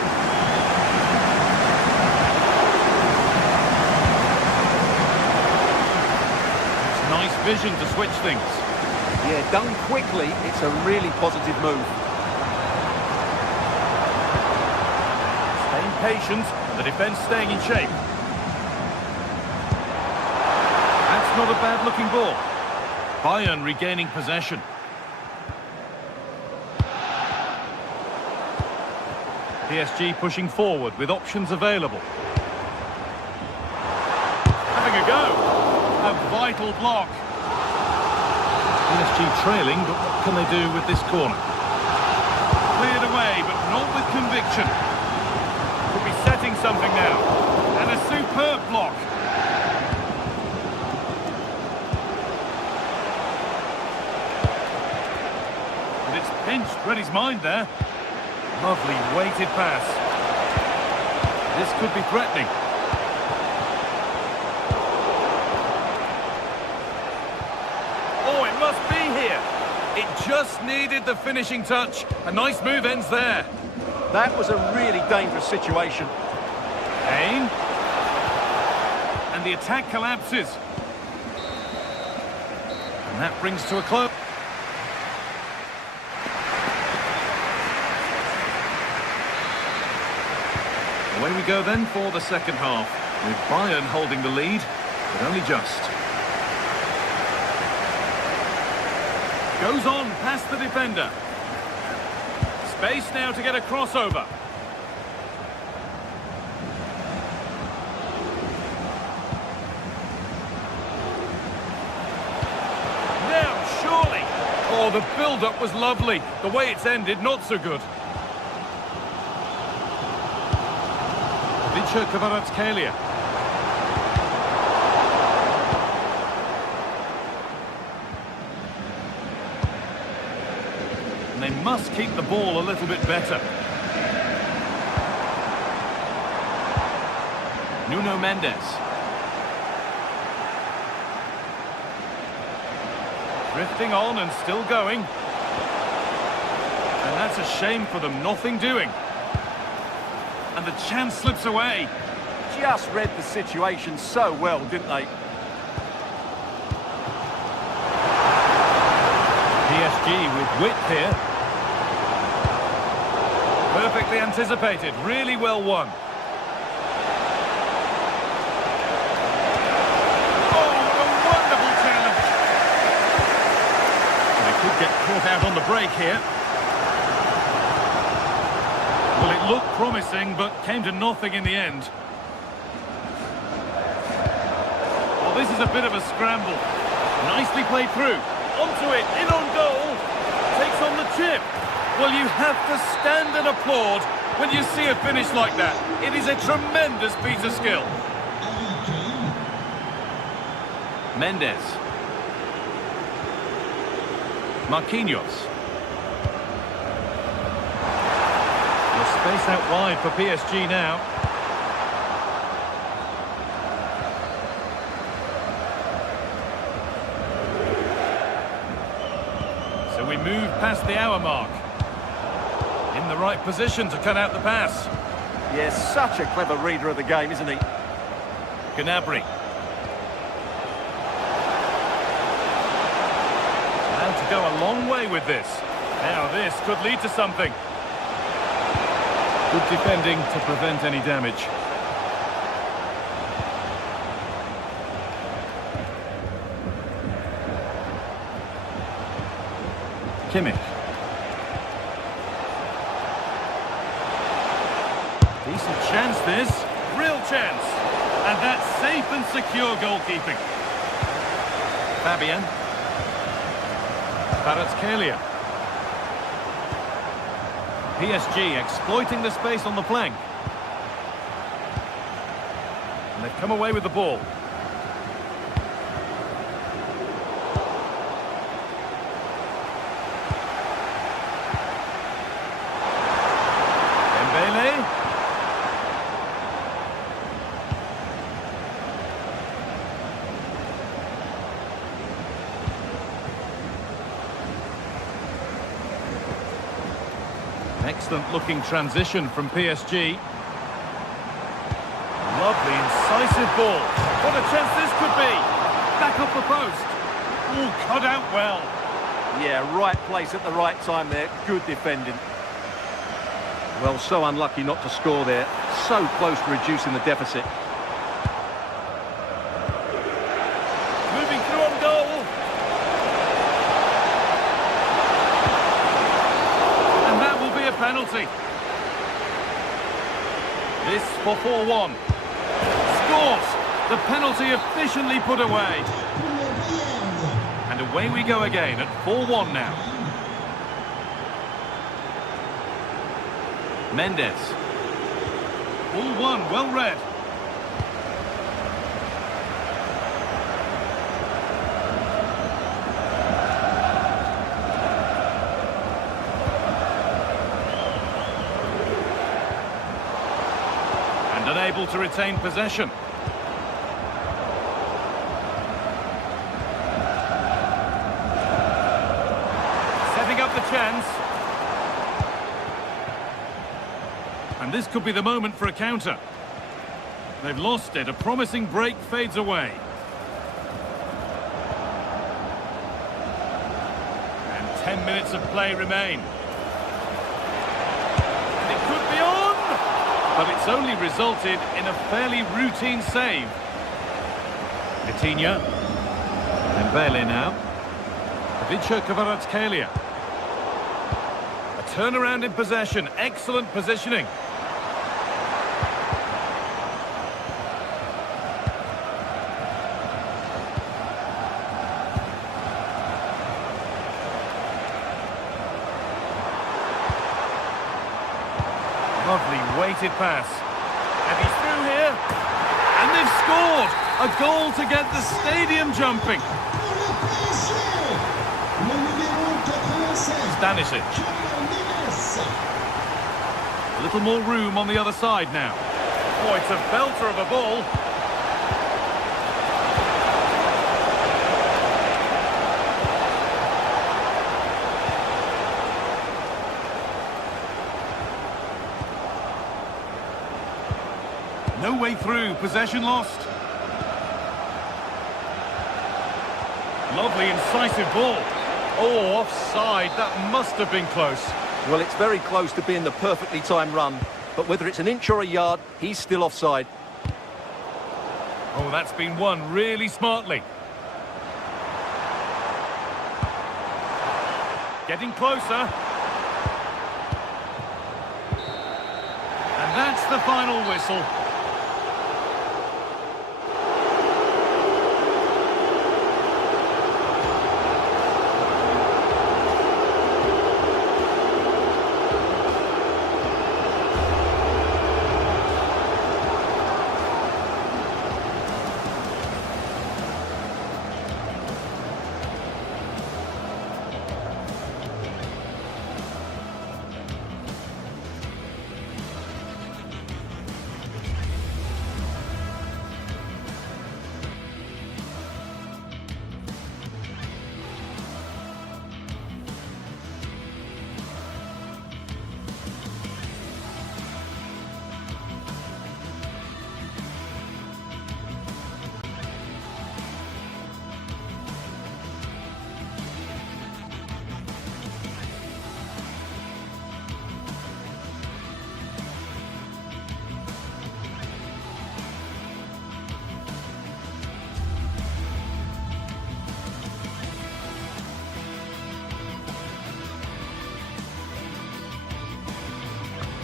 It's nice vision to switch things. Yeah, done quickly, it's a really positive move. Staying patient, the defence staying in shape. That's not a bad-looking ball. Bayern regaining possession. PSG pushing forward with options available. Having a go. A vital block. PSG trailing, but what can they do with this corner? Cleared away, but not with conviction. Could be setting something now. And a superb block. And it's pinched, read his mind there. Lovely weighted pass. This could be threatening. Oh, it must be here. It just needed the finishing touch. A nice move ends there. That was a really dangerous situation. Kane. And the attack collapses. And that brings to a close. Away we go then for the second half, with Bayern holding the lead, but only just. Goes on past the defender. Space now to get a crossover. Now, surely. Oh, the build-up was lovely. The way it's ended, not so good. Kvaratskhelia. And they must keep the ball a little bit better. Nuno Mendes. Drifting on and still going. And that's a shame for them, nothing doing. And the chance slips away. Just read the situation so well, didn't they? PSG with width here. Perfectly anticipated, really well won. Oh, a wonderful challenge. They could get caught out on the break here. Well, it looked promising, but came to nothing in the end. Well, this is a bit of a scramble. Nicely played through. Onto it, in on goal. Takes on the chip. Well, you have to stand and applaud when you see a finish like that. It is a tremendous piece of skill. Mendes. Marquinhos. Space out wide for PSG now. So we move past the hour mark. In the right position to cut out the pass. Yes, such a clever reader of the game, isn't he? Gnabry. Now to go a long way with this. Now this could lead to something. Good defending to prevent any damage. Kimmich. Decent chance this. Real chance. And that's safe and secure goalkeeping. Fabian. Kvaratskhelia. PSG exploiting the space on the flank. And they've come away with the ball. Dembele. Excellent looking transition from PSG. Lovely, incisive ball. What a chance this could be. Back up the post. All cut out well. Yeah, right place at the right time there. Good defending. Well, so unlucky not to score there. So close to reducing the deficit. Moving through on goal. And that will be a penalty. This for 4-1. Scores! The penalty efficiently put away. And away we go again at 4-1 now. Mendes. All one, well read. And unable to retain possession. Setting up the chance. And this could be the moment for a counter. They've lost it. A promising break fades away. And 10 minutes of play remain. And it could be on! But it's only resulted in a fairly routine save. Coutinho. Dembele now. Vicha Kvaratskhelia. A turnaround in possession. Excellent positioning. Lovely weighted pass. And he's through here. And they've scored! A goal to get the stadium jumping. Stanisic. A little more room on the other side now. Oh, it's a belter of a ball. No way through, possession lost. Lovely incisive ball. Oh, offside, that must have been close. Well, it's very close to being the perfectly timed run, but whether it's an inch or a yard, he's still offside. Oh, that's been won really smartly. Getting closer. And that's the final whistle.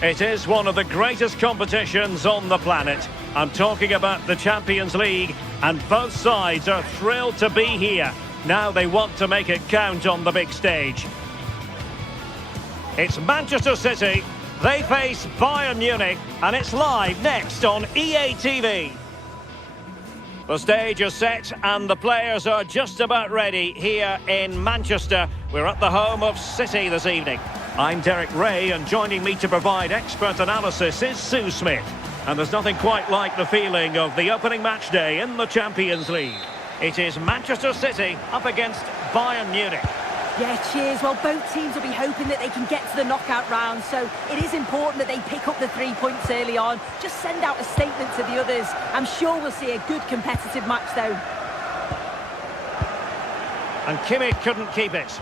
It is one of the greatest competitions on the planet. I'm talking about the Champions League, and both sides are thrilled to be here. Now they want to make it count on the big stage. It's Manchester City. They face Bayern Munich, and it's live next on EA TV. The stage is set and the players are just about ready here in Manchester. We're at the home of City this evening. I'm Derek Ray, and joining me to provide expert analysis is Sue Smith. And there's nothing quite like the feeling of the opening match day in the Champions League. It is Manchester City up against Bayern Munich. Yeah, cheers. Well, both teams will be hoping that they can get to the knockout round, so it is important that they pick up the 3 points early on. Just send out a statement to the others. I'm sure we'll see a good competitive match, though. And Kimmich couldn't keep it.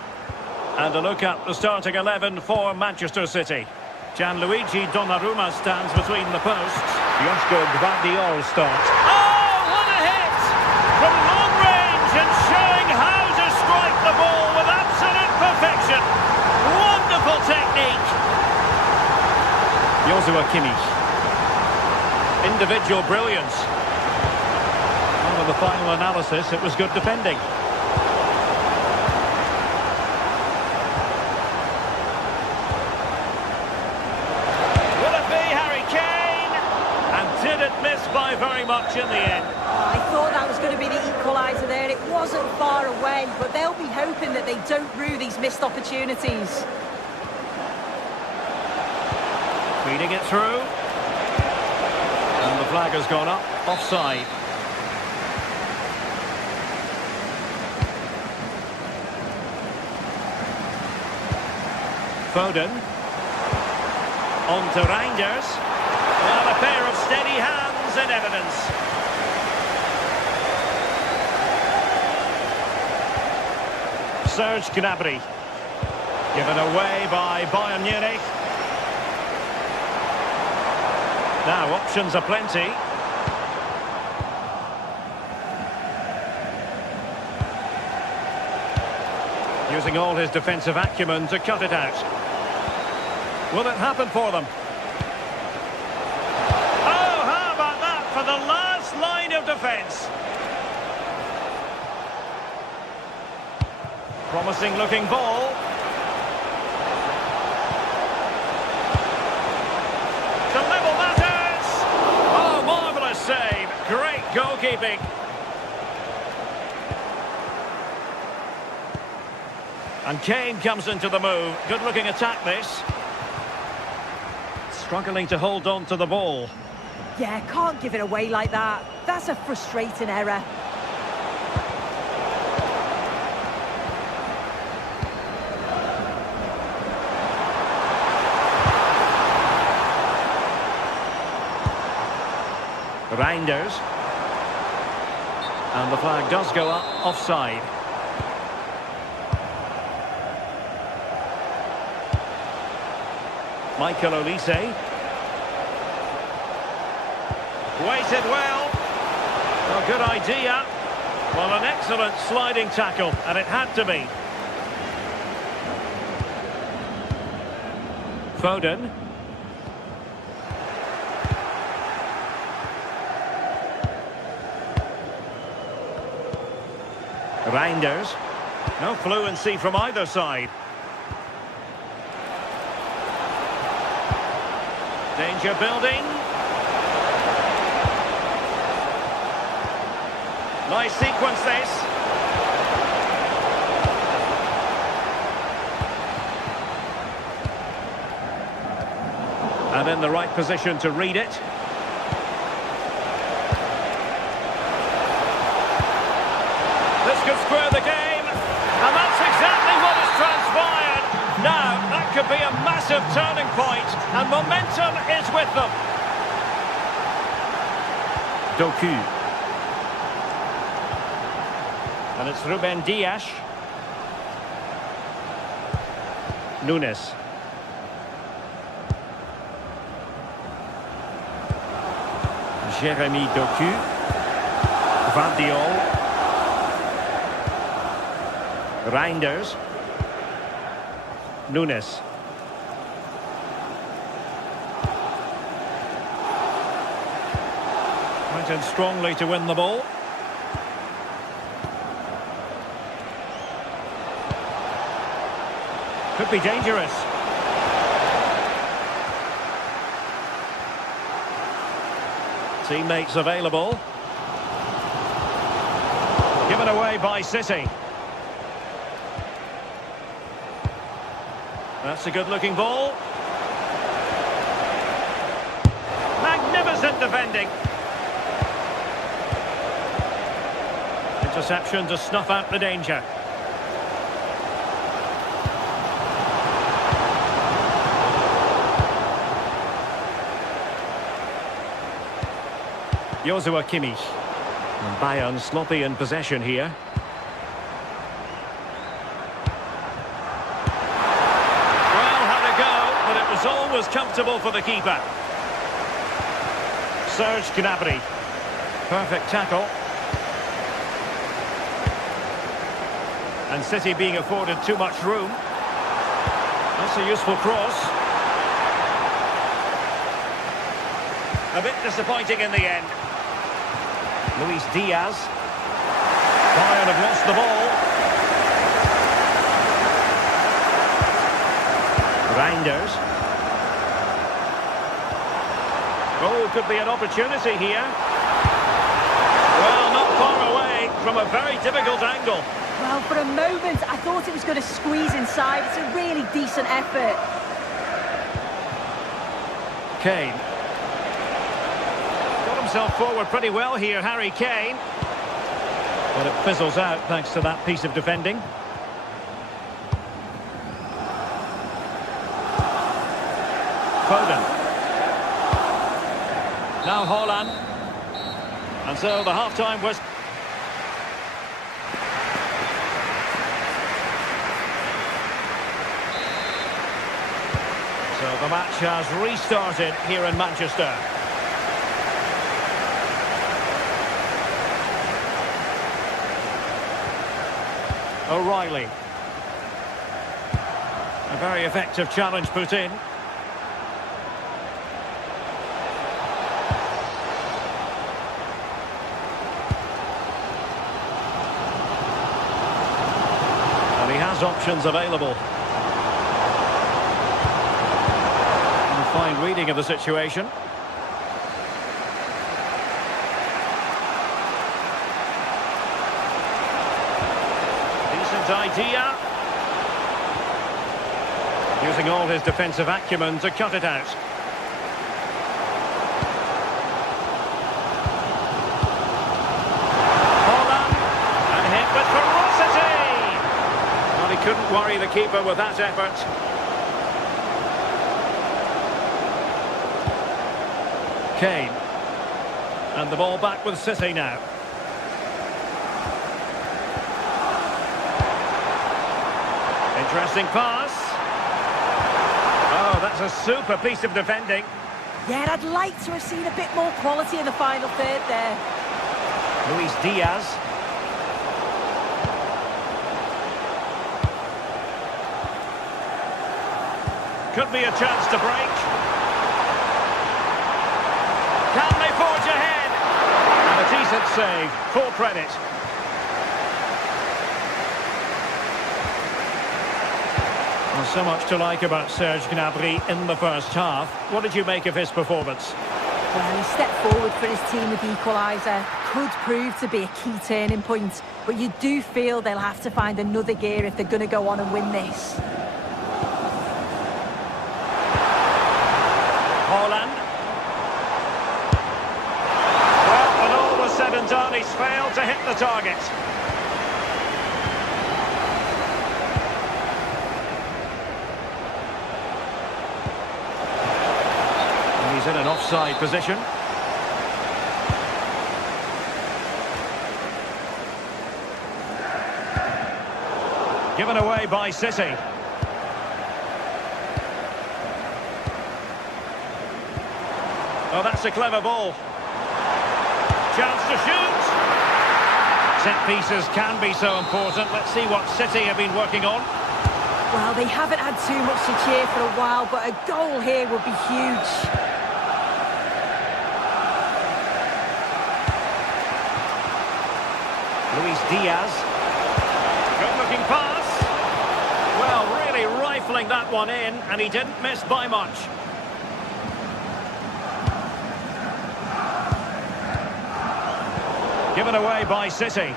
And a look at the starting 11 for Manchester City. Gianluigi Donnarumma stands between the posts. Josko Gvardiol starts. Oh, what a hit! From long range and showing how to strike the ball with absolute perfection. Wonderful technique. Joshua Kimmich. Individual brilliance. Well, with the final analysis, it was good defending. By very much in the end. I thought that was going to be the equaliser there. It wasn't far away, but they'll be hoping that they don't rue these missed opportunities. Feeding it through. And the flag has gone up. Offside. Foden. On to Reinders. And a pair of steady hands in evidence. Serge Gnabry. Given away by Bayern Munich. Now options are plenty. Using all his defensive acumen to cut it out. Will it happen for them? For the last line of defence. Promising looking ball. To level matters. Oh, marvellous save. Great goalkeeping. And Kane comes into the move. Good looking attack this. Struggling to hold on to the ball. Yeah, can't give it away like that. That's a frustrating error. Reinders. And the flag does go up offside. Michael Olise. Waited well. A good idea. Well, an excellent sliding tackle, and it had to be. Foden. Reinders. No fluency from either side. Danger building. Nice sequence this. And in the right position to read it. This could square the game. And that's exactly what has transpired. Now, that could be a massive turning point. And momentum is with them. Doku. And it's Ruben Dias. Nunes. Jeremy Doku. Gvardiol. Reinders. Nunes. Went in strongly to win the ball. Could be dangerous. Teammates available. Given away by City. That's a good-looking ball. Magnificent defending. Interception to snuff out the danger. Joshua Kimmich. And Bayern sloppy in possession here. Well, had a go, but it was always comfortable for the keeper. Serge Gnabry. Perfect tackle. And City being afforded too much room. That's a useful cross. A bit disappointing in the end. Luis Diaz. Bayern have lost the ball. Reinders. Oh, could be an opportunity here. Well, not far away from a very difficult angle. Well, for a moment, I thought it was going to squeeze inside. It's a really decent effort. Kane. Got himself forward pretty well here, Harry Kane. But it fizzles out thanks to that piece of defending. Foden. Now Haaland. And so the half-time was... So the match has restarted here in Manchester. O'Reilly. A very effective challenge put in. And he has options available. Fine reading of the situation. Decent idea. Using all his defensive acumen to cut it out. Haaland. And hit with ferocity. Well, he couldn't worry the keeper with that effort. Kane. And the ball back with City now. Interesting pass. Oh, that's a super piece of defending. Yeah, I'd like to have seen a bit more quality in the final third there. Luis Diaz. Could be a chance to break. Can they forge ahead? And a decent save, full credit. Well, so much to like about Serge Gnabry in the first half. What did you make of his performance? Well, he stepped forward for his team with the equaliser. Could prove to be a key turning point. But you do feel they'll have to find another gear if they're going to go on and win this. Haaland. Said and done, he's failed to hit the target. And he's in an offside position. Given away by City. Oh, that's a clever ball. Chance to shoot. Set pieces can be so important. Let's see what City have been working on. Well, they haven't had too much to cheer for a while, but a goal here would be huge. Luis Diaz. Good-looking pass. Well, really rifling that one in, and he didn't miss by much. Given away by City.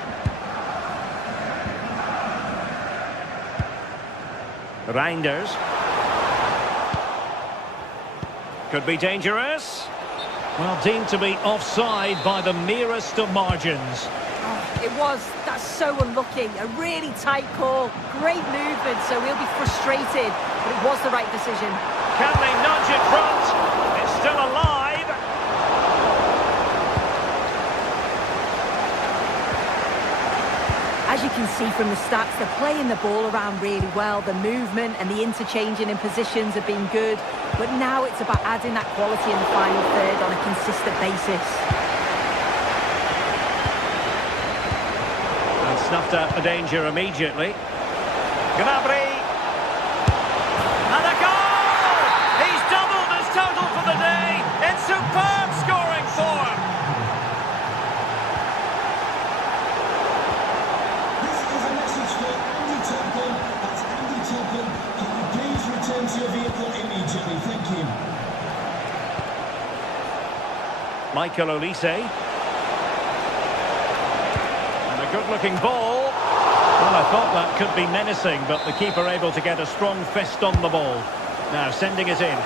Reinders. Could be dangerous. Well, deemed to be offside by the merest of margins. Oh, it was. That's so unlucky. A really tight call. Great movement, so he'll be frustrated. But it was the right decision. Can they nudge it front? It's still alive. can see from the stats, they're playing the ball around really well. The movement and the interchanging in positions have been good. But now it's about adding that quality in the final third on a consistent basis. And snuffed out the danger immediately. Gnabry. And a goal! He's doubled his total for the day in superb scoring form. This is a message for Andy Tompkin. That's Andy Tompkin. Can you please return to your vehicle immediately? Thank you. Michael Olise. And a good-looking ball. Well, I thought that could be menacing, but the keeper able to get a strong fist on the ball. Now sending it in.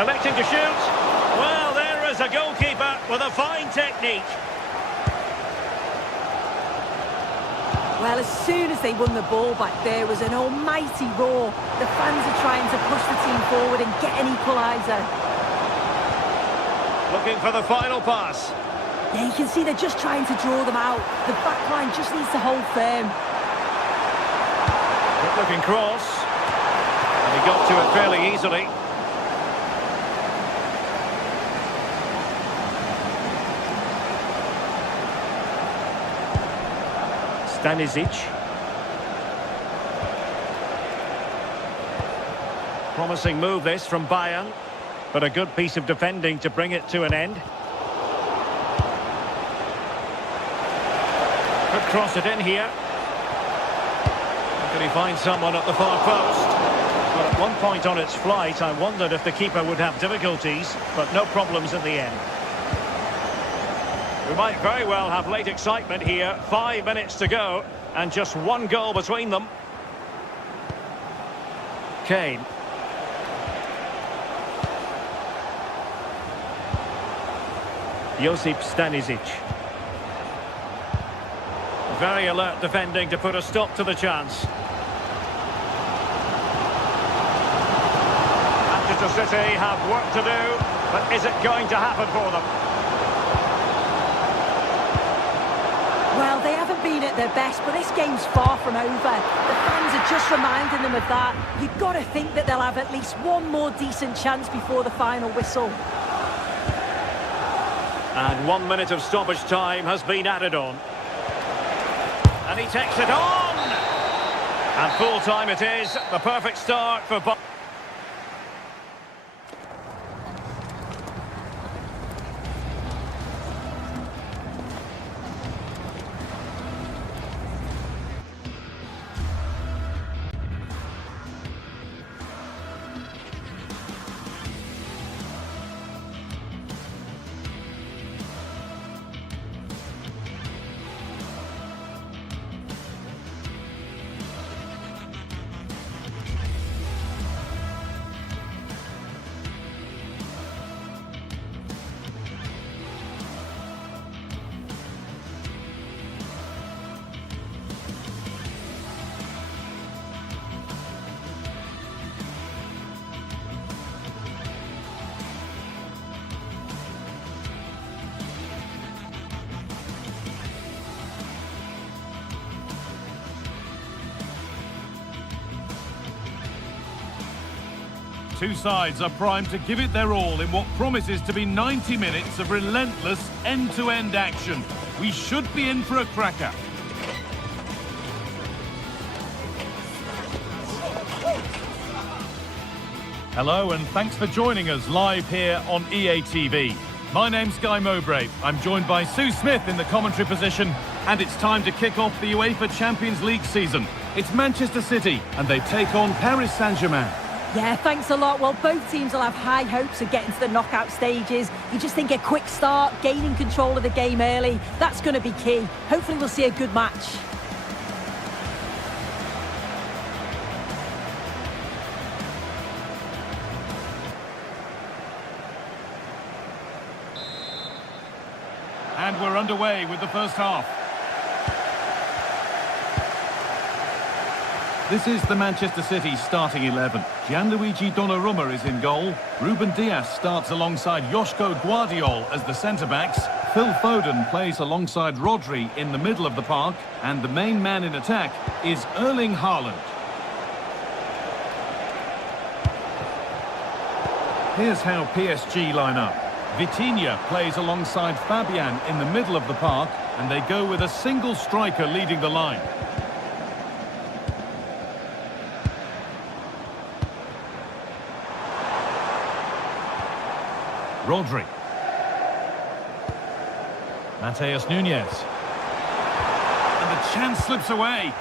Electing to shoot. Well, there is a goalkeeper with a fine technique. Well, as soon as they won the ball back, there was an almighty roar. The fans are trying to push the team forward and get an equaliser. Looking for the final pass. Yeah, you can see they're just trying to draw them out. The back line just needs to hold firm. Good looking cross. And he got to it fairly easily. Stanisic. Promising move this from Bayern. But a good piece of defending to bring it to an end. Could cross it in here. Can he find someone at the far post? But at one point on its flight, I wondered if the keeper would have difficulties, but no problems in the end. We might very well have late excitement here. 5 minutes to go, and just one goal between them. Kane. Josip Stanisic. Very alert defending to put a stop to the chance. Manchester City have work to do, but is it going to happen for them? Well, they haven't been at their best, but this game's far from over. The fans are just reminding them of that. You've got to think that they'll have at least one more decent chance before the final whistle. And 1 minute of stoppage time has been added on. And he takes it on! And full time it is. The perfect start for Bayern. Two sides are primed to give it their all in what promises to be 90 minutes of relentless end-to-end action. We should be in for a cracker. Hello and thanks for joining us live here on EA TV. My name's Guy Mowbray. I'm joined by Sue Smith in the commentary position, and it's time to kick off the UEFA Champions League season. It's Manchester City and they take on Paris Saint-Germain. Yeah, thanks a lot. Well, both teams will have high hopes of getting to the knockout stages. You just think a quick start, gaining control of the game early, that's going to be key. Hopefully we'll see a good match. And we're underway with the first half. This is the Manchester City starting 11. Gianluigi Donnarumma is in goal. Ruben Dias starts alongside Joško Guardiol as the centre-backs. Phil Foden plays alongside Rodri in the middle of the park. And the main man in attack is Erling Haaland. Here's how PSG line up. Vitinha plays alongside Fabian in the middle of the park. And they go with a single striker leading the line. Rodri. Mateus Nunes. And the chance slips away.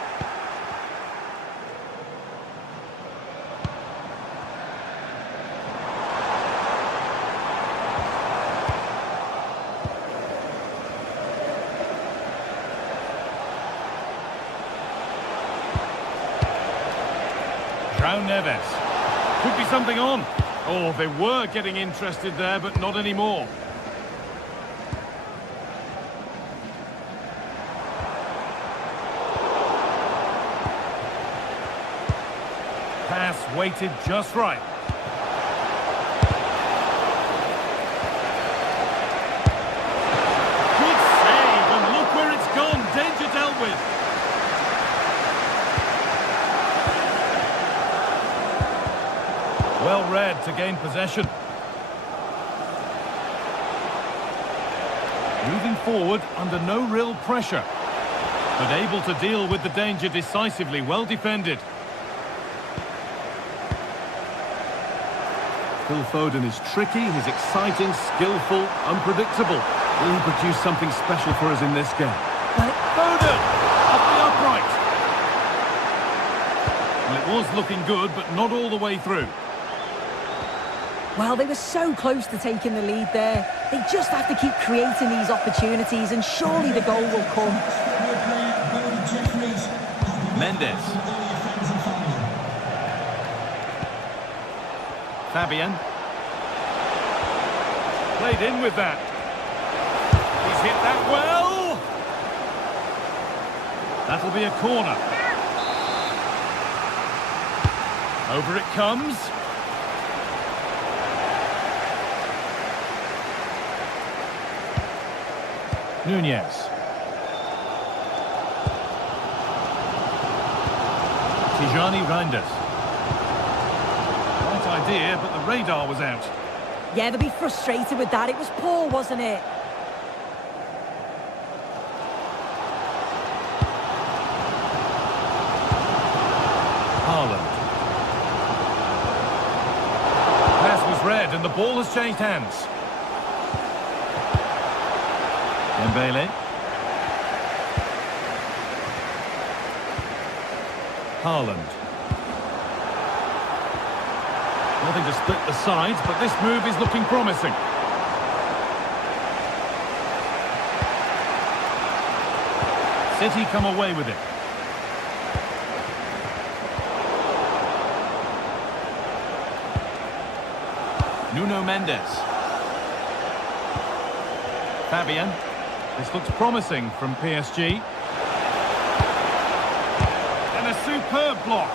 João Neves. Could be something on. Oh, they were getting interested there, but not anymore. Pass weighted just right. Good save, and look where it's gone. Danger dealt with. Well read to gain possession. Moving forward under no real pressure, but able to deal with the danger decisively. Well defended. Phil Foden is tricky, he's exciting, skillful, unpredictable. Will he produce something special for us in this game? Foden! Off the upright! Well, it was looking good, but not all the way through. Well, they were so close to taking the lead there. They just have to keep creating these opportunities, and surely the goal will come. Mendes. Fabian. Played in with that. He's hit that well. That'll be a corner. Over it comes. Nunez. Tijani Reinders. Right idea, but the radar was out. Yeah, they'll be frustrated with that. It was poor, wasn't it? Haaland. Pass was read and the ball has changed hands. Dembele. Haaland. Nothing to split the sides, but this move is looking promising. City come away with it. Nuno Mendes. Fabian. This looks promising from PSG. And a superb block.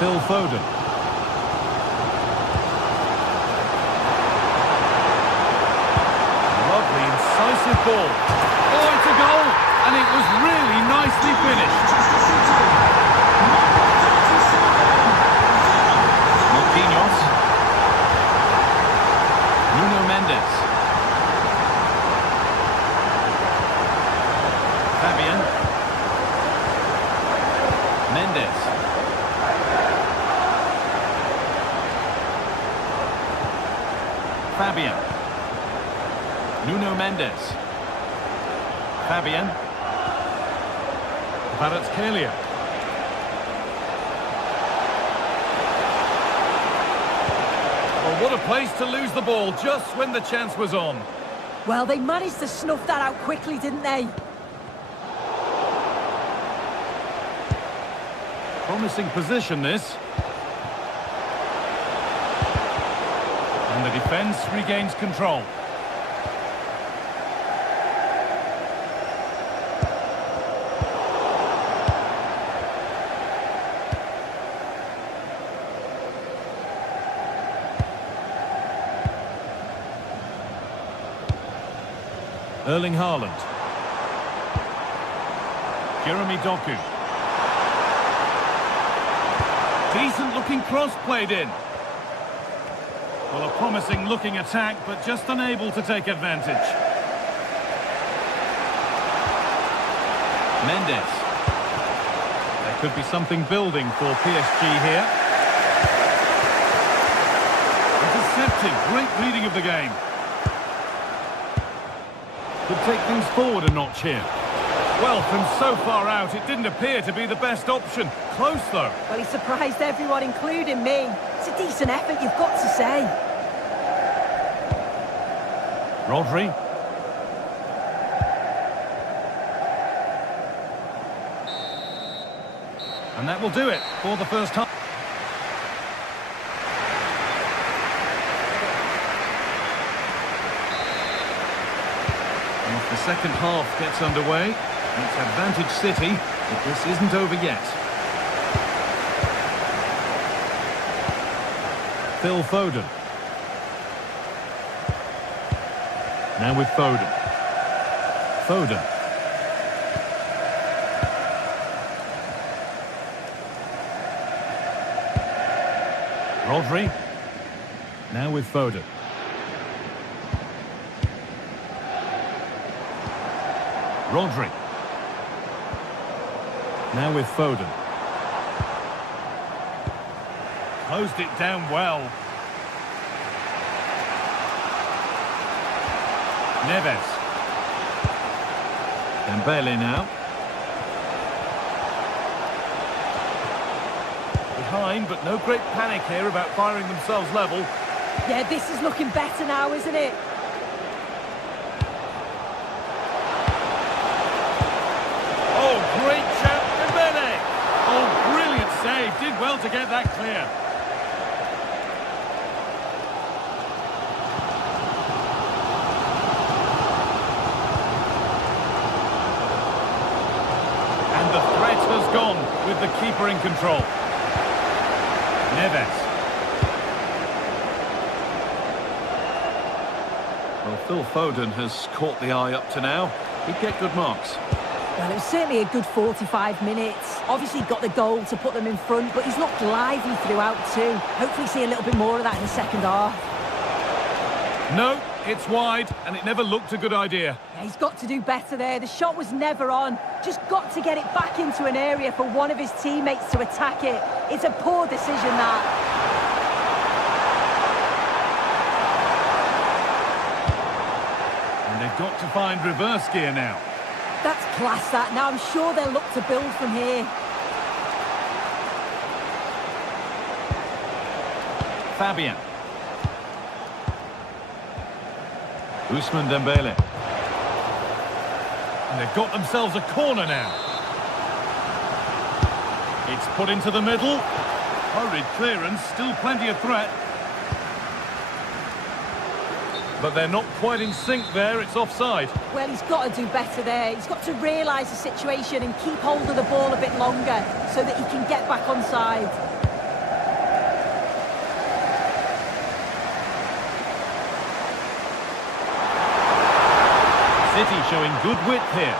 Phil Foden. Lovely, incisive ball. Oh, it's a goal! And it was really nicely finished. Marquinhos. Nuno Mendes. Fabian. Mendes. Fabian. Nuno Mendes. Fabian. Kvaratskhelia. Well, what a place to lose the ball just when the chance was on. Well, they managed to snuff that out quickly, didn't they? Promising position, this. And the defence regains control. Erling Haaland. Jeremy Doku. Decent looking cross played in. Well, a promising looking attack, but just unable to take advantage. Mendes. There could be something building for PSG here. Intercepted. Great reading of the game. Could take things forward a notch here. Well, from so far out, it didn't appear to be the best option. Close, though. Well, he surprised everyone, including me. It's a decent effort, you've got to say. Rodri. And that will do it for the first half. And if the second half gets underway, it's advantage City, but this isn't over yet. Phil Foden. Now with Foden. Foden. Rodri. Now with Foden. Rodri. Now with Foden. Closed it down well. Neves. Dembele now. Behind, but no great panic here about firing themselves level. Yeah, this is looking better now, isn't it? Oh, great chance, Dembele! Oh, brilliant save. Did well to get that clear. And the threat has gone with the keeper in control. Neves. Well, Phil Foden has caught the eye up to now. He'd get good marks. Well, it was certainly a good 45 minutes. Obviously got the goal to put them in front, but he's looked lively throughout too. Hopefully see a little bit more of that in the second half. No, it's wide, and it never looked a good idea. Yeah, he's got to do better there. The shot was never on. Just got to get it back into an area for one of his teammates to attack it. It's a poor decision, that. And they've got to find reverse gear now. That's class, that. Now I'm sure they'll look to build from here. Fabian. Ousmane Dembele. And they've got themselves a corner now. It's put into the middle. Hurried clearance, still plenty of threat. But they're not quite in sync there, it's offside. Well, he's got to do better there. He's got to realise the situation and keep hold of the ball a bit longer so that he can get back onside. City showing good width here.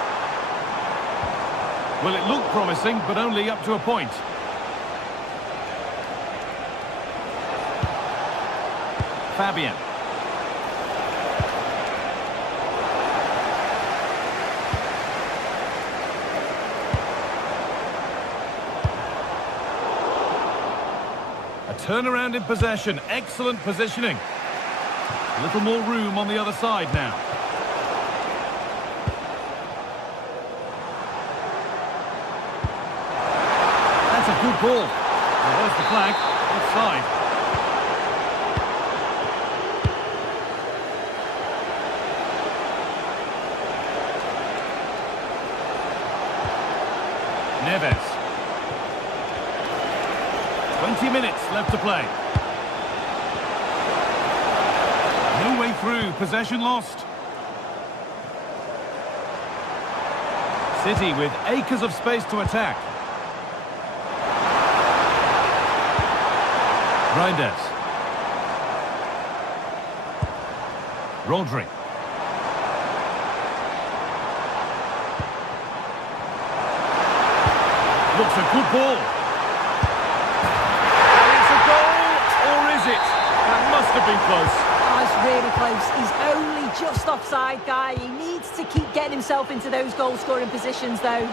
Well, it looked promising, but only up to a point. Fabian. A turnaround in possession. Excellent positioning. A little more room on the other side now. That's a good ball. Well, there's the flag. Offside. Neves. 20 minutes left to play. No way through. Possession lost. City with acres of space to attack. Reinders. looks a good ball. And it's a goal, or is it? That must have been close. Oh, it's really close. He's only just offside, Guy. He needs to keep getting himself into those goal-scoring positions, though.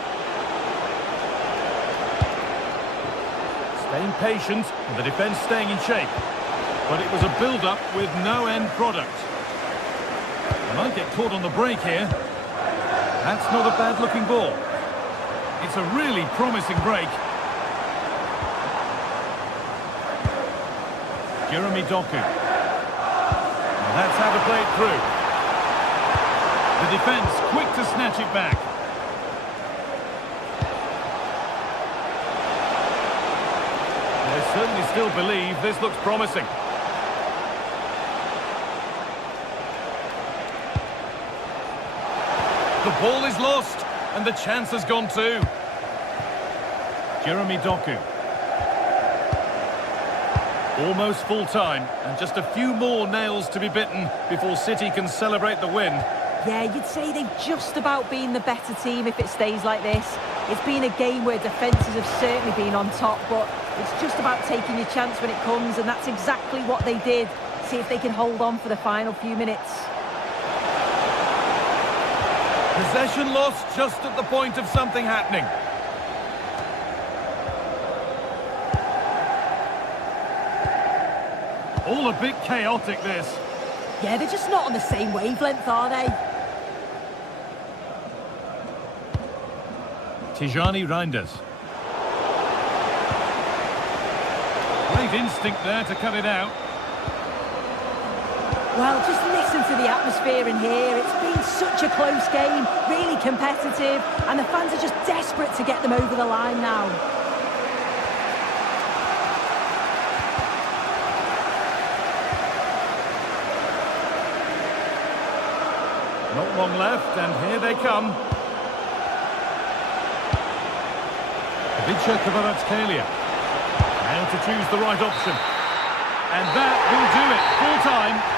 Staying patient, and the defence staying in shape. But it was a build-up with no end product. They might get caught on the break here. That's not a bad-looking ball. It's a really promising break. Jeremy Doku. Well, that's how to play it through. The defence quick to snatch it back. They certainly still believe this looks promising. The ball is lost, and the chance has gone too. Jeremy Doku. Almost full time, and just a few more nails to be bitten before City can celebrate the win. Yeah, you'd say they've just about been the better team if it stays like this. It's been a game where defences have certainly been on top, but it's just about taking your chance when it comes, and that's exactly what they did. See if they can hold on for the final few minutes. Possession lost just at the point of something happening. All a bit chaotic, this. Yeah, they're just not on the same wavelength, are they? Tijani Reinders. Great instinct there to cut it out. Well, just listen to the atmosphere in here. It's been such a close game, really competitive, and the fans are just desperate to get them over the line now. Not long left, and here they come. Vicha Kvaratskhelia. Now to choose the right option. And that will do it. Full time.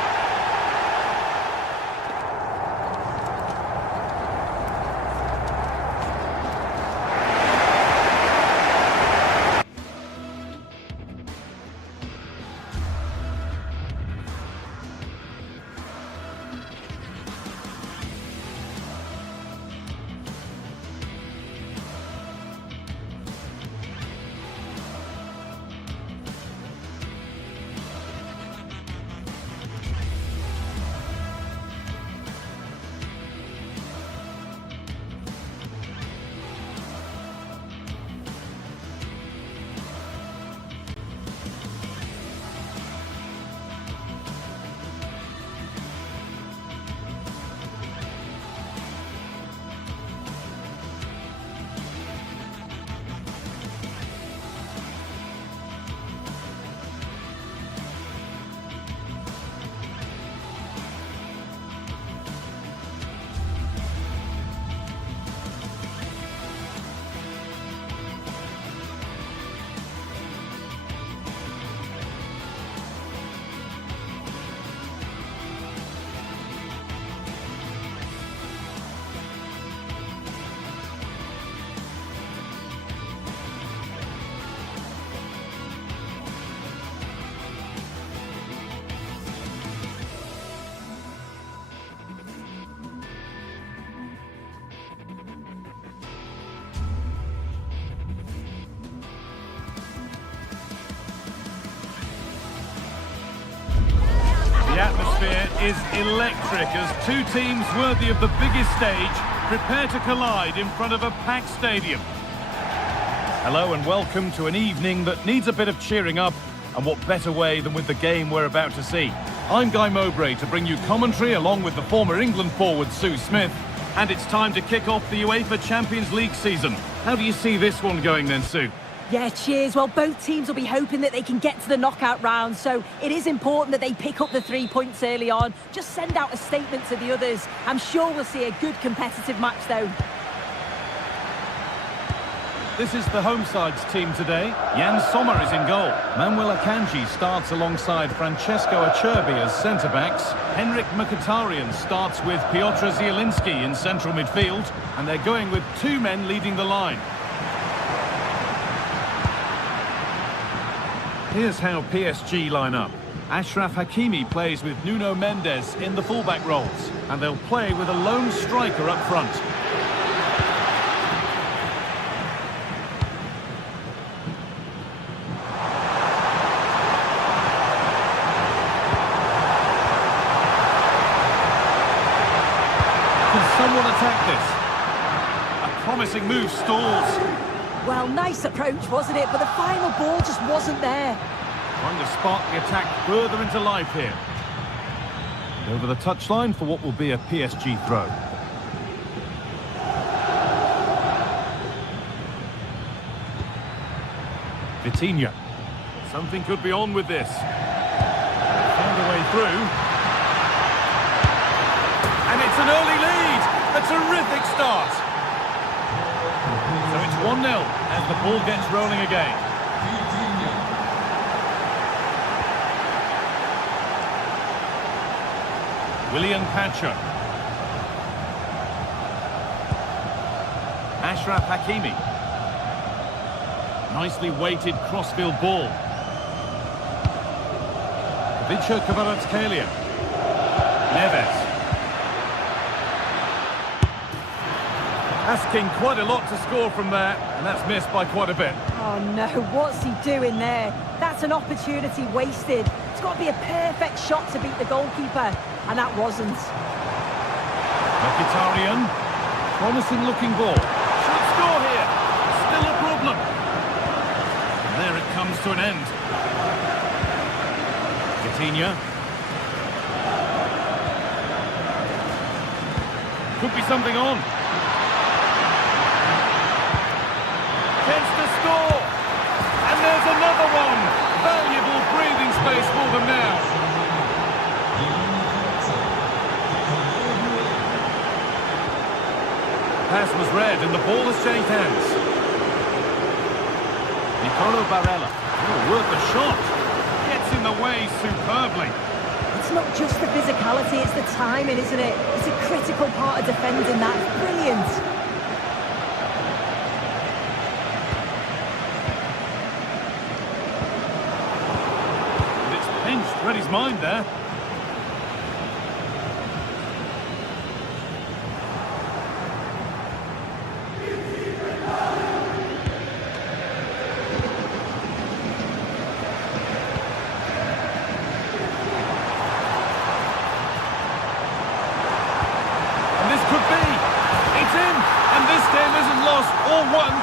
The atmosphere is electric as two teams worthy of the biggest stage prepare to collide in front of a packed stadium. Hello and welcome to an evening that needs a bit of cheering up, and what better way than with the game we're about to see. I'm Guy Mowbray to bring you commentary along with the former England forward Sue Smith, and it's time to kick off the UEFA Champions League season. How do you see this one going then, Sue? Yeah, cheers. Well, both teams will be hoping that they can get to the knockout round, so it is important that they pick up the 3 points early on. Just send out a statement to the others. I'm sure we'll see a good competitive match, though. This is the home side's team today. Jan Sommer is in goal. Manuel Akanji starts alongside Francesco Acerbi as centre-backs. Henrik Mkhitaryan starts with Piotr Zielinski in central midfield, and they're going with two men leading the line. Here's how PSG line up. Achraf Hakimi plays with Nuno Mendes in the fullback roles, and they'll play with a lone striker up front. Can someone attack this? A promising move stalls. Well, nice approach, wasn't it? But the final ball just wasn't there. Trying to spark the attack further into life here. Over the touchline for what will be a PSG throw. Vitinha. Something could be on with this. Found a way through. And it's an early lead. A terrific start. So it's 1-0 as the ball gets rolling again. William Pacho. Achraf Hakimi. Nicely weighted crossfield ball. Vicha Kvaratskhelia. Neves. Asking quite a lot to score from there, and that's missed by quite a bit. Oh no, what's he doing there? That's an opportunity wasted. It's got to be a perfect shot to beat the goalkeeper, and that wasn't. Mkhitaryan. Promising looking ball. Should score here. Still a problem. And there it comes to an end. Vitinha. Could be something on. Chance to score. And there's another one. Valuable breathing space for them now. Pass was read and the ball has changed hands. Nicolo Barella. Oh, worth a shot. Gets in the way superbly. It's not just the physicality, it's the timing, isn't it? It's a critical part of defending that. It's brilliant. And it's pinched, read his mind there.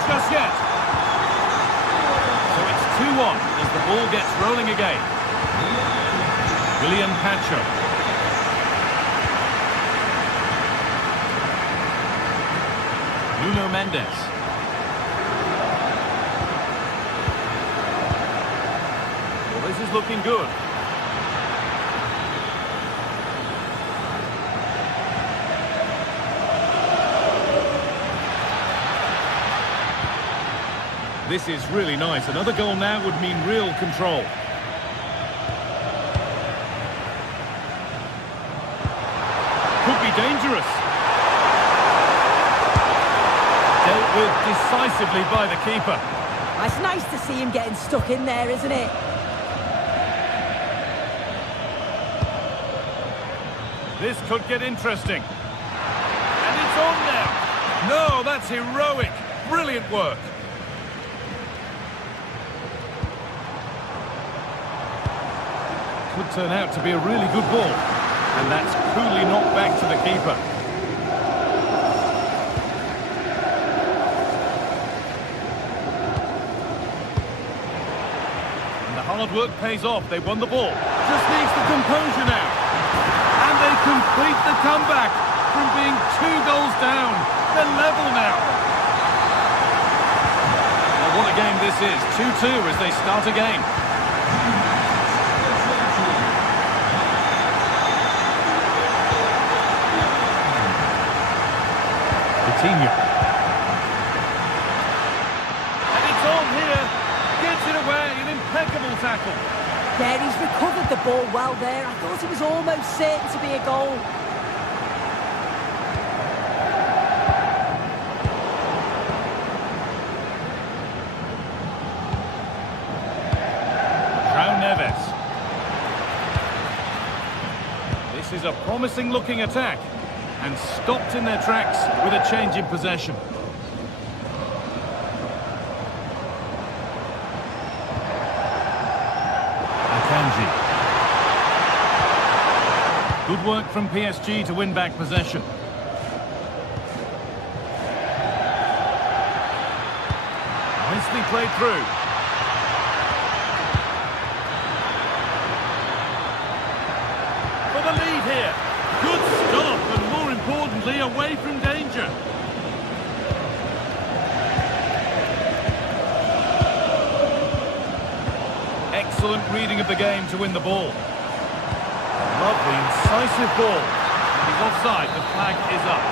Just yet. So it's 2-1 as the ball gets rolling again. William Pacho. Nuno Mendes. Well, this is looking good. This is really nice. Another goal now would mean real control. Could be dangerous. Dealt with decisively by the keeper. It's nice to see him getting stuck in there, isn't it? This could get interesting. And it's on now. No, that's heroic. Brilliant work. Could turn out to be a really good ball. And that's coolly knocked back to the keeper. And the hard work pays off. They won the ball. Just needs the composure now. And they complete the comeback from being 2 goals down. They're level now. Well, what a game this is. 2-2 as they start again. And it's on here. Gets it away. An impeccable tackle. Yeah, he's recovered the ball well there. I thought it was almost certain to be a goal. This is a promising looking attack, and stopped in their tracks with a change in possession. Akanji. Good work from PSG to win back possession. Nicely played through. For the lead here. Good stop, and more importantly, away from danger. Excellent reading of the game to win the ball. Lovely, incisive ball. He's offside, the flag is up.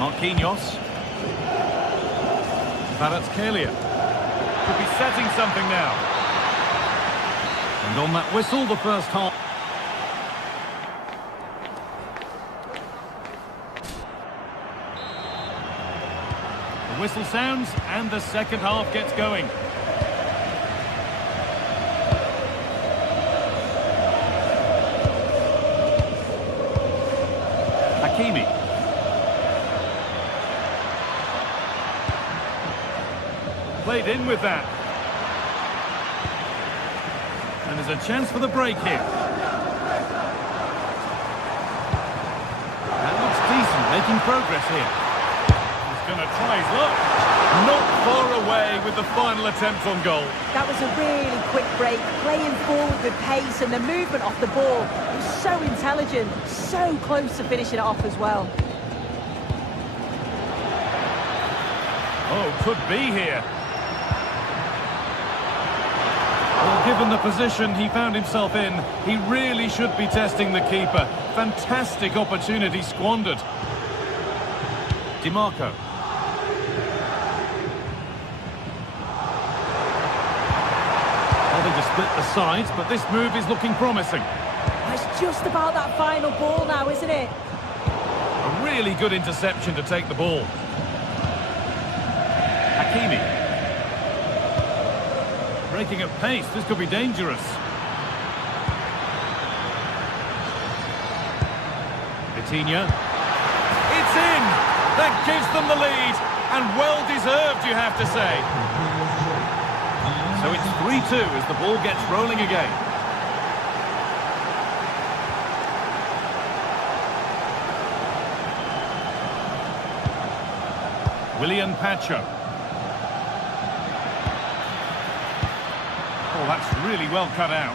Marquinhos. Kvaratskhelia. Could be setting something now. And on that whistle, the first half. The whistle sounds, and the second half gets going. Hakimi. Played in with that. And there's a chance for the break here. That looks decent, making progress here. He's going to try his luck. Not far away with the final attempt on goal. That was a really quick break, playing forward with pace, and the movement off the ball was so intelligent, so close to finishing it off as well. Oh, could be here. Well, given the position he found himself in, he really should be testing the keeper. Fantastic opportunity squandered. DiMarco. Having to split the sides, but this move is looking promising. It's just about that final ball now, isn't it? A really good interception to take the ball. Hakimi. Breaking at pace, this could be dangerous. Vitinha. It's in! That gives them the lead, and well deserved, you have to say. So it's 3-2 as the ball gets rolling again. Willian Pacho. Oh, that's really well cut out.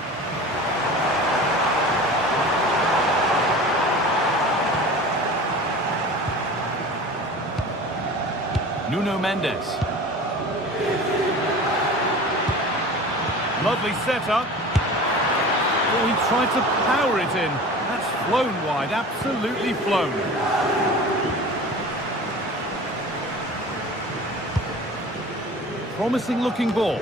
Nuno Mendes. Lovely setup. Oh, he tried to power it in. That's flown wide, absolutely flown. Promising looking ball.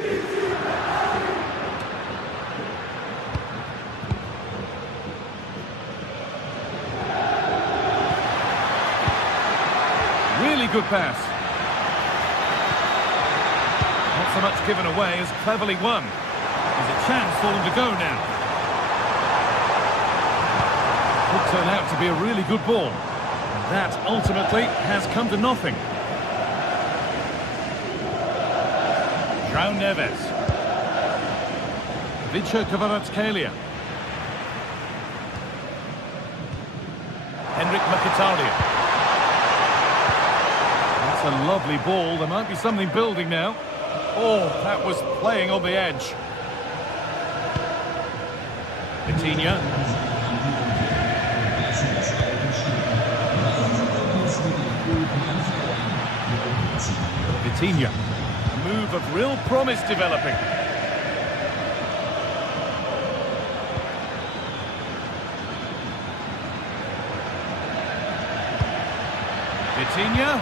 Really good pass. Not so much given away as cleverly won. There's a chance for them to go now. Could turn out to be a really good ball. And that ultimately has come to nothing. João Neves. Vicha Kvaratskhelia. Henrik Mkhitaryan. That's a lovely ball. There might be something building now. Oh, that was playing on the edge. Vitinha. Vitinha. A move of real promise developing. Vitinha.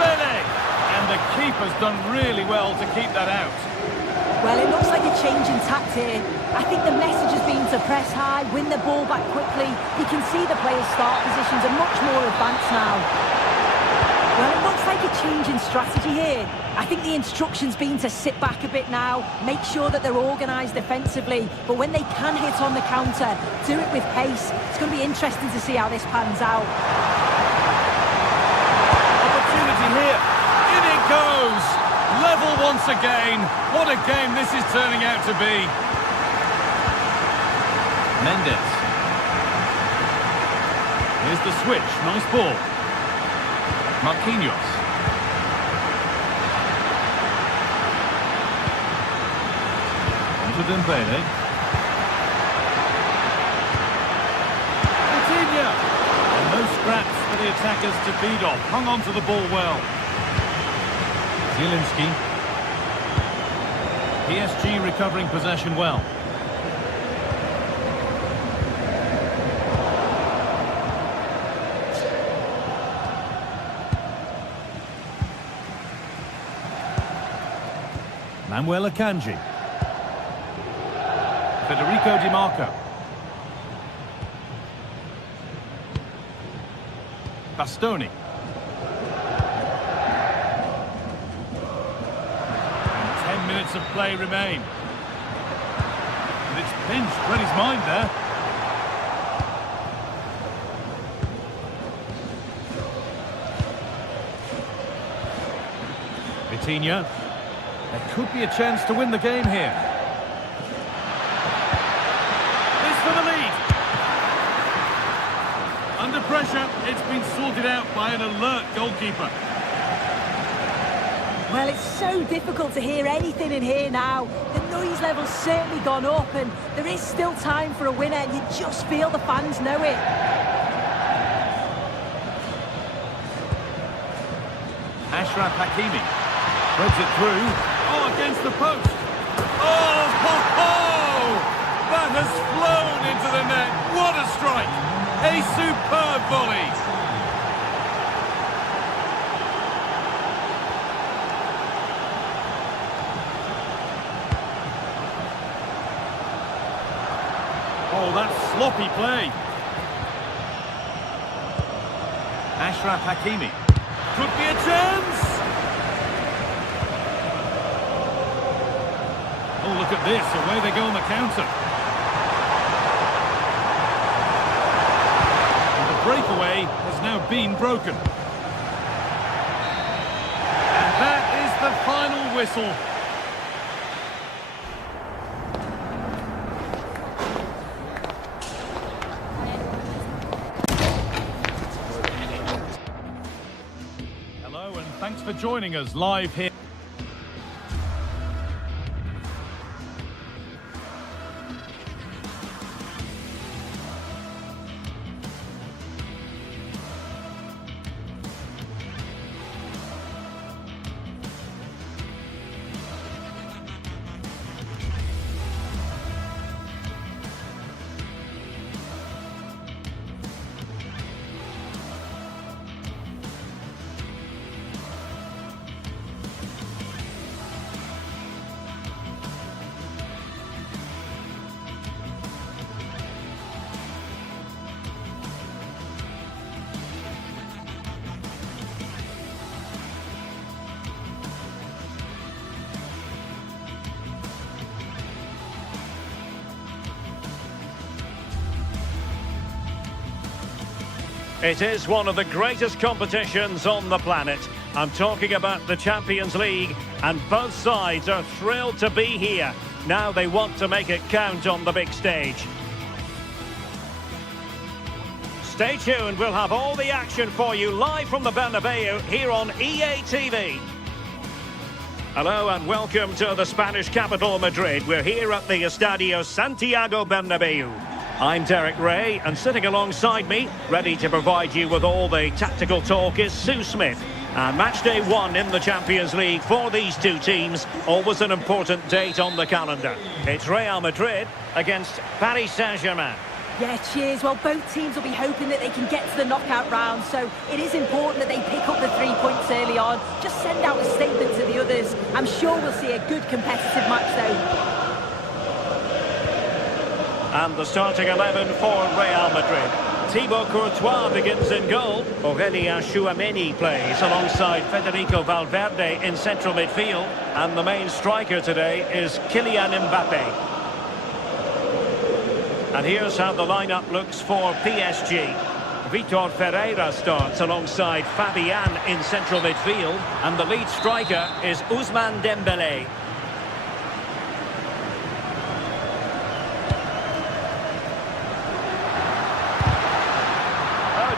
And the keeper's done really well to keep that out. Well, it looks like a change in tact here. I think the message has been to press high, win the ball back quickly. You can see the players' start positions are much more advanced now. Well, it looks Looks like a change in strategy here. I think the instruction's been to sit back a bit now, make sure that they're organised defensively, but when they can hit on the counter, do it with pace. It's going to be interesting to see how this pans out. Opportunity here. In it goes. Level once again. What a game this is turning out to be. Mendes. Here's the switch. Nice ball. Marquinhos. Onto Dembele. Coutinho. And no scraps for the attackers to feed off. Hung on to the ball well. Zielinski. PSG recovering possession well. Manuel Akanji. Federico Di Marco. Bastoni. And 10 minutes of play remain. And it's pinched, read his mind there. Vitinha. There could be a chance to win the game here. This for the lead. Under pressure, it's been sorted out by an alert goalkeeper. Well, it's so difficult to hear anything in here now. The noise level's certainly gone up, and there is still time for a winner, and you just feel the fans know it. Achraf Hakimi threads it through. Oh, against the post. Oh, ho, ho! That has flown into the net. What a strike. A superb volley. Oh, that's sloppy play. Achraf Hakimi. Could be a chance. Oh, look at this. Away they go on the counter. And the breakaway has now been broken. And that is the final whistle. Hello, and thanks for joining us live here. It is one of the greatest competitions on the planet. I'm talking about the Champions League, and both sides are thrilled to be here. Now they want to make it count on the big stage. Stay tuned, we'll have all the action for you live from the Bernabeu here on EA TV. Hello and welcome to the Spanish capital, Madrid. We're here at the Estadio Santiago Bernabeu. I'm Derek Ray, and sitting alongside me, ready to provide you with all the tactical talk, is Sue Smith. And match day one in the Champions League for these two teams, always an important date on the calendar. It's Real Madrid against Paris Saint-Germain. Yeah, cheers. Well, both teams will be hoping that they can get to the knockout round, so it is important that they pick up the 3 points early on. Just send out a statement to the others. I'm sure we'll see a good competitive match, though. And the starting 11 for Real Madrid. Thibaut Courtois begins in goal. Aurélien Tchouameni plays alongside Federico Valverde in central midfield. And the main striker today is Kylian Mbappe. And here's how the lineup looks for PSG. Vitor Ferreira starts alongside Fabian in central midfield. And the lead striker is Ousmane Dembélé.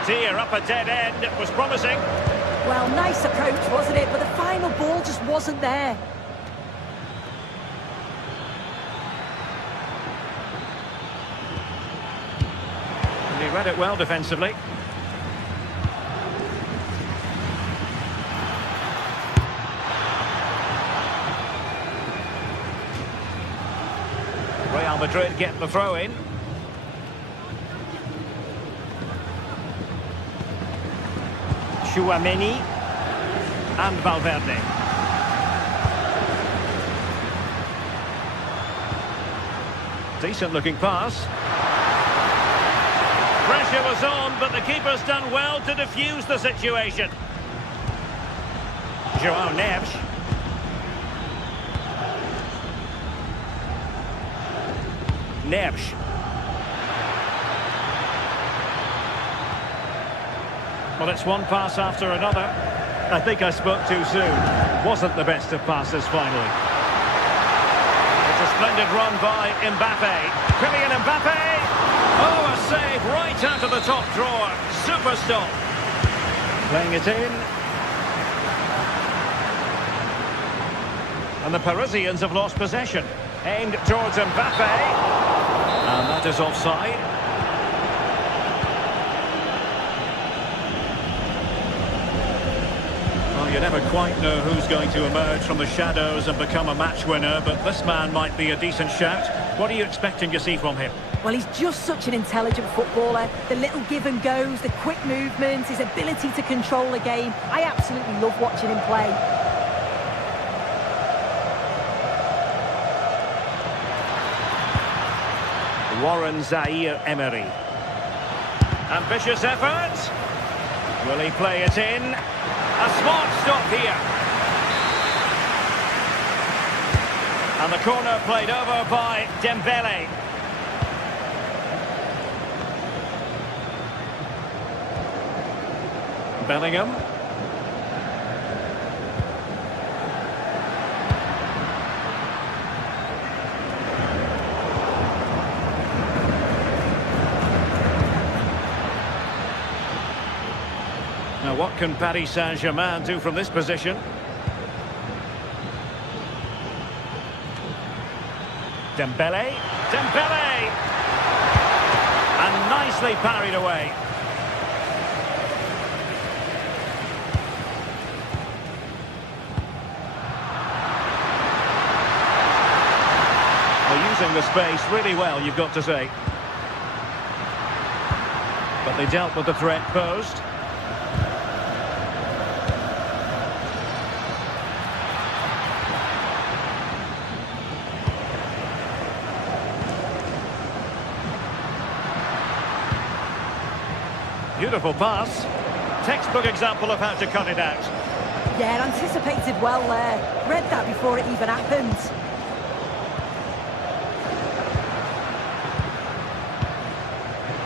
Dear, up a dead end. It was promising. Well, nice approach, wasn't it? But the final ball just wasn't there. And he read it well defensively. Real Madrid get the throw in. Tchouameni and Valverde. Decent looking pass. Pressure was on, but the keeper's done well to defuse the situation. João Neves. Neves. Well, it's one pass after another. I think I spoke too soon. Wasn't the best of passes finally. It's a splendid run by Mbappe. Kylian Mbappe! Oh, a save right out of the top drawer. Super stop. Playing it in. And the Parisians have lost possession. Aimed towards Mbappe. And that is offside. You never quite know who's going to emerge from the shadows and become a match winner, but this man might be a decent shout. What are you expecting to see from him? Well, he's just such an intelligent footballer. The little give and goes, the quick movements, his ability to control the game. I absolutely love watching him play. Warren Zaïre-Emery. Ambitious effort. Will he play it in? A smart stop here. And the corner played over by Dembélé. Bellingham. Now, what can Paris Saint-Germain do from this position? Dembélé. Dembélé! And nicely parried away. They're using the space really well, you've got to say. But they dealt with the threat posed. Beautiful pass. Textbook example of how to cut it out. Yeah, anticipated well there. Read that before it even happened.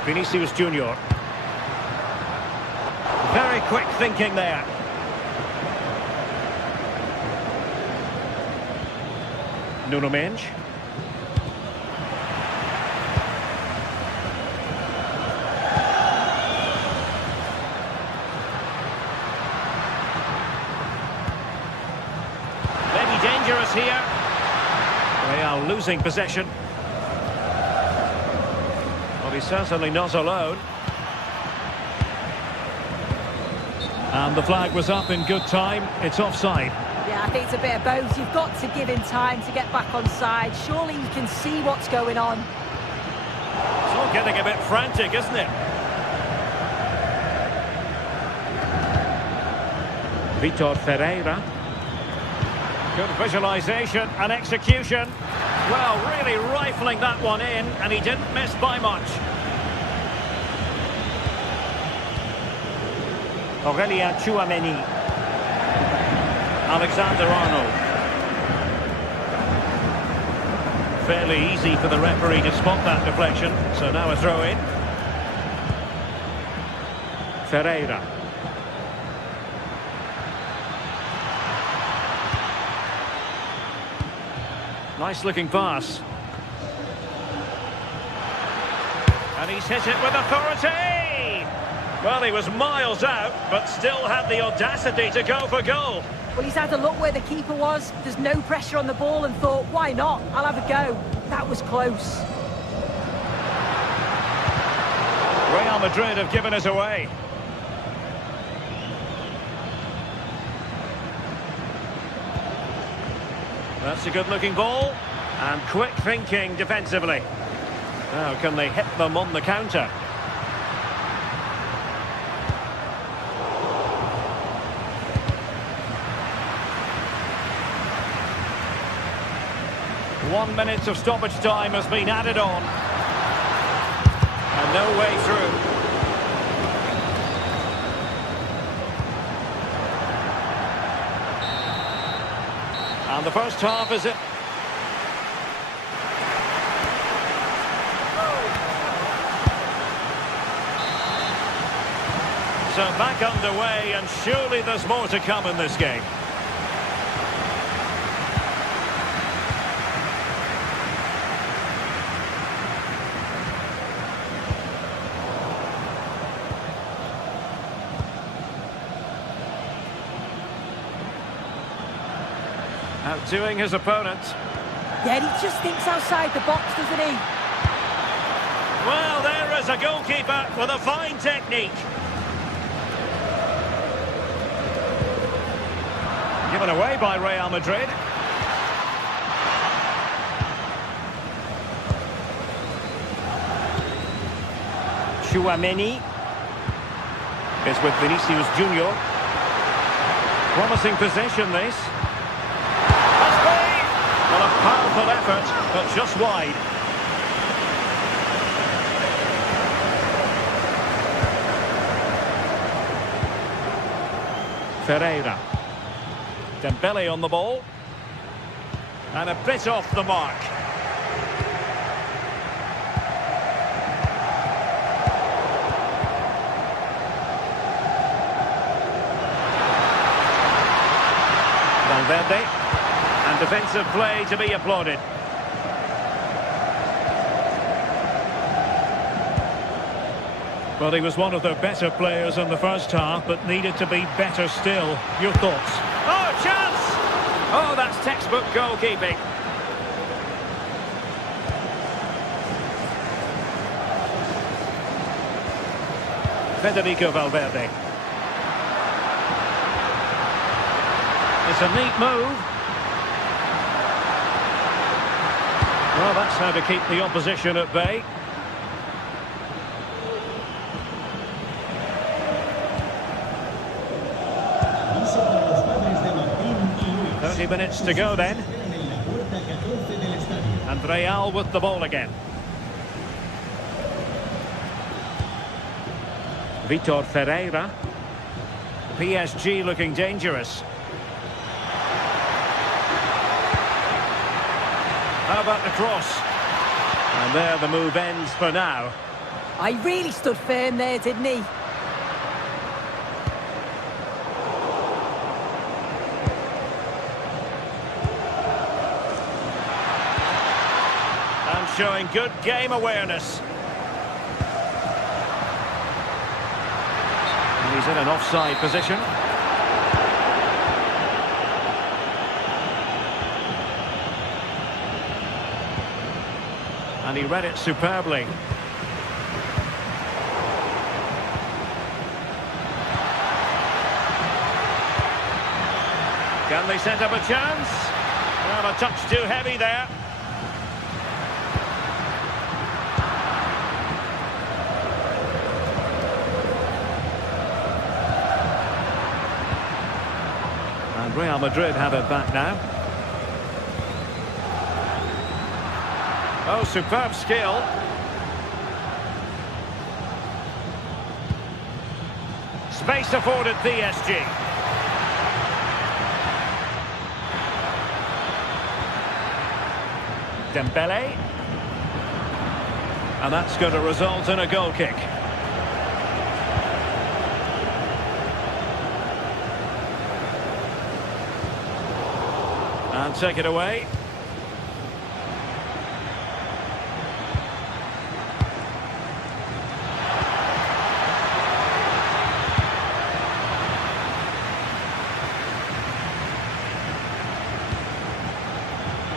Vinicius Junior. Very quick thinking there. Nuno Mendes. Dangerous here. They are losing possession. Well, he's certainly not alone. And the flag was up in good time. It's offside. Yeah, I think it's a bit of both. You've got to give him time to get back on side. Surely you can see what's going on. It's all getting a bit frantic, isn't it? Vitor Ferreira. Good visualisation and execution. Well, really rifling that one in, and he didn't miss by much. Aurelien Tchouameni. Alexander-Arnold. Fairly easy for the referee to spot that deflection. So now a throw in. Ferreira. Nice looking pass. And he's hit it with authority! Well, he was miles out, but still had the audacity to go for goal. Well, he's had a look where the keeper was. There's no pressure on the ball and thought, why not? I'll have a go. That was close. Real Madrid have given us away. That's a good-looking ball. And quick thinking defensively. Now, can they hit them on the counter? One minute of stoppage time has been added on. And no way through. And the first half is it. So back underway, and surely there's more to come in this game. Outdoing his opponent. Yeah, he just thinks outside the box, doesn't he? Well, there is a goalkeeper with a fine technique. Given away by Real Madrid. Tchouameni is with Vinicius Junior. Promising possession, this. Well, a powerful effort, but just wide. Ferreira. Dembele on the ball. And a bit off the mark. Valverde. And defensive play to be applauded. Well, he was one of their better players in the first half, but needed to be better still. Your thoughts? Oh, chance! Oh, that's textbook goalkeeping. Federico Valverde. It's a neat move. Well, that's how to keep the opposition at bay. Minutes to go then. And Real with the ball again. Vitor Ferreira. PSG looking dangerous. How about the cross? And there the move ends for now. I really stood firm there, didn't he? Showing good game awareness. And he's in an offside position. And he read it superbly. Can they set up a chance? Well, a touch too heavy there. Real Madrid have it back now. Oh, superb skill. Space afforded PSG. Dembele. And that's going to result in a goal kick. And take it away.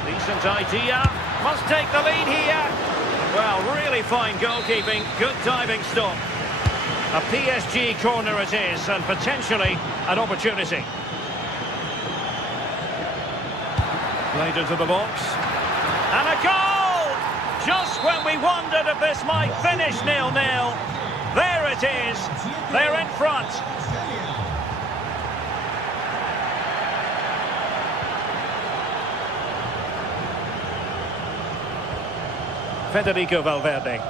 Decent idea. Must take the lead here. Well, really fine goalkeeping. Good diving stop. A PSG corner it is, and potentially an opportunity. Played into the box. And a goal! Just when we wondered if this might finish 0-0. There it is. They're in front. Federico Valverde.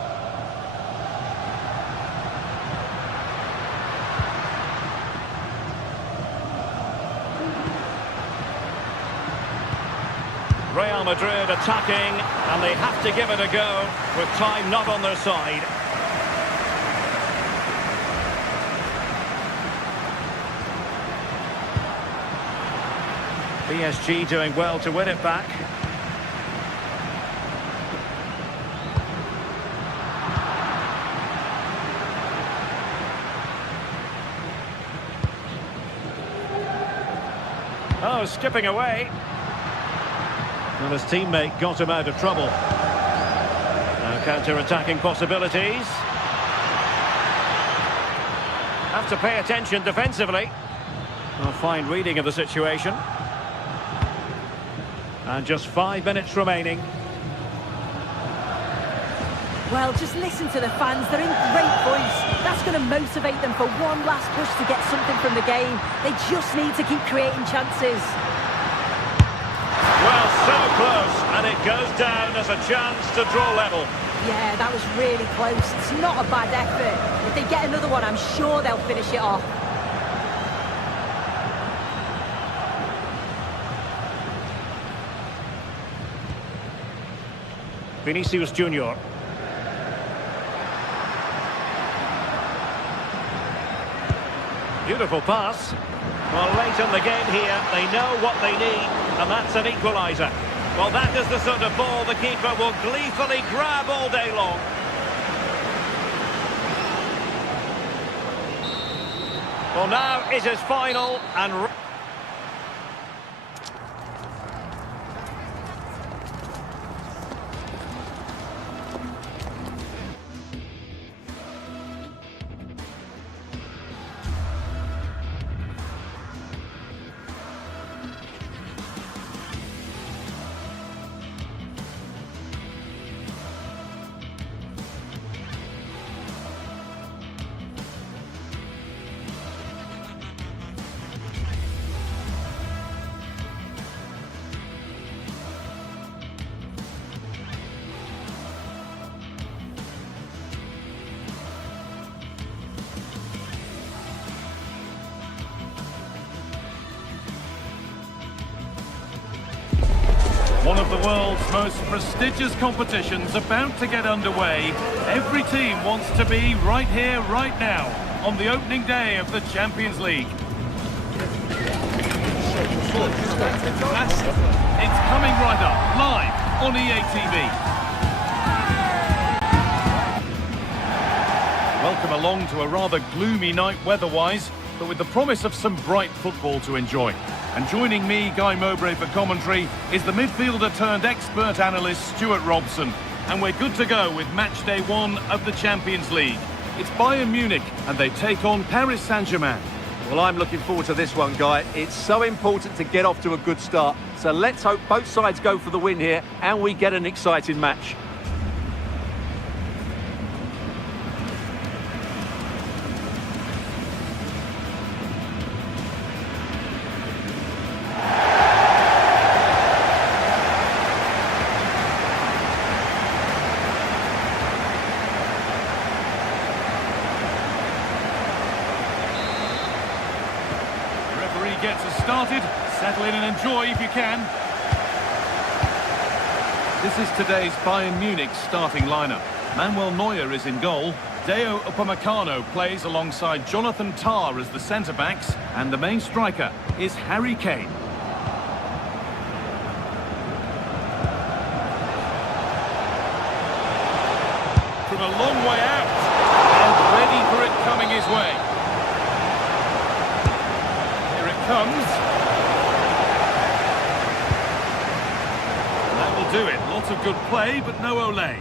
Real Madrid attacking, and they have to give it a go with time not on their side. PSG doing well to win it back. Oh, skipping away. And his teammate got him out of trouble. Now counter-attacking possibilities. Have to pay attention defensively. A fine reading of the situation. And just 5 minutes remaining. Well, just listen to the fans. They're in great voice. That's going to motivate them for one last push to get something from the game. They just need to keep creating chances. Well, so close, and it goes down as a chance to draw level. Yeah, that was really close. It's not a bad effort. If they get another one, I'm sure they'll finish it off. Vinicius Junior. Beautiful pass. Well, late in the game here, they know what they need, and that's an equaliser. Well, that is the sort of ball the keeper will gleefully grab all day long. Well, now it is final, and... One of the world's most prestigious competitions about to get underway. Every team wants to be right here, right now, on the opening day of the Champions League. It's coming right up, live on EA TV. Welcome along to a rather gloomy night weather-wise, but with the promise of some bright football to enjoy. And joining me, Guy Mowbray, for commentary is the midfielder turned expert analyst Stuart Robson. And we're good to go with match day 1 of the Champions League. It's Bayern Munich and they take on Paris Saint-Germain. Well, I'm looking forward to this one, Guy. It's so important to get off to a good start. So let's hope both sides go for the win here and we get an exciting match. gets us started. Settle in and enjoy if you can. This is today's Bayern Munich starting lineup. Manuel Neuer is in goal. Deo Upamecano plays alongside Jonathan Tah as the centre-backs. And the main striker is Harry Kane. From a long way out. And ready for it coming his way. Here it comes. That will do it. Lots of good play, but no Ole.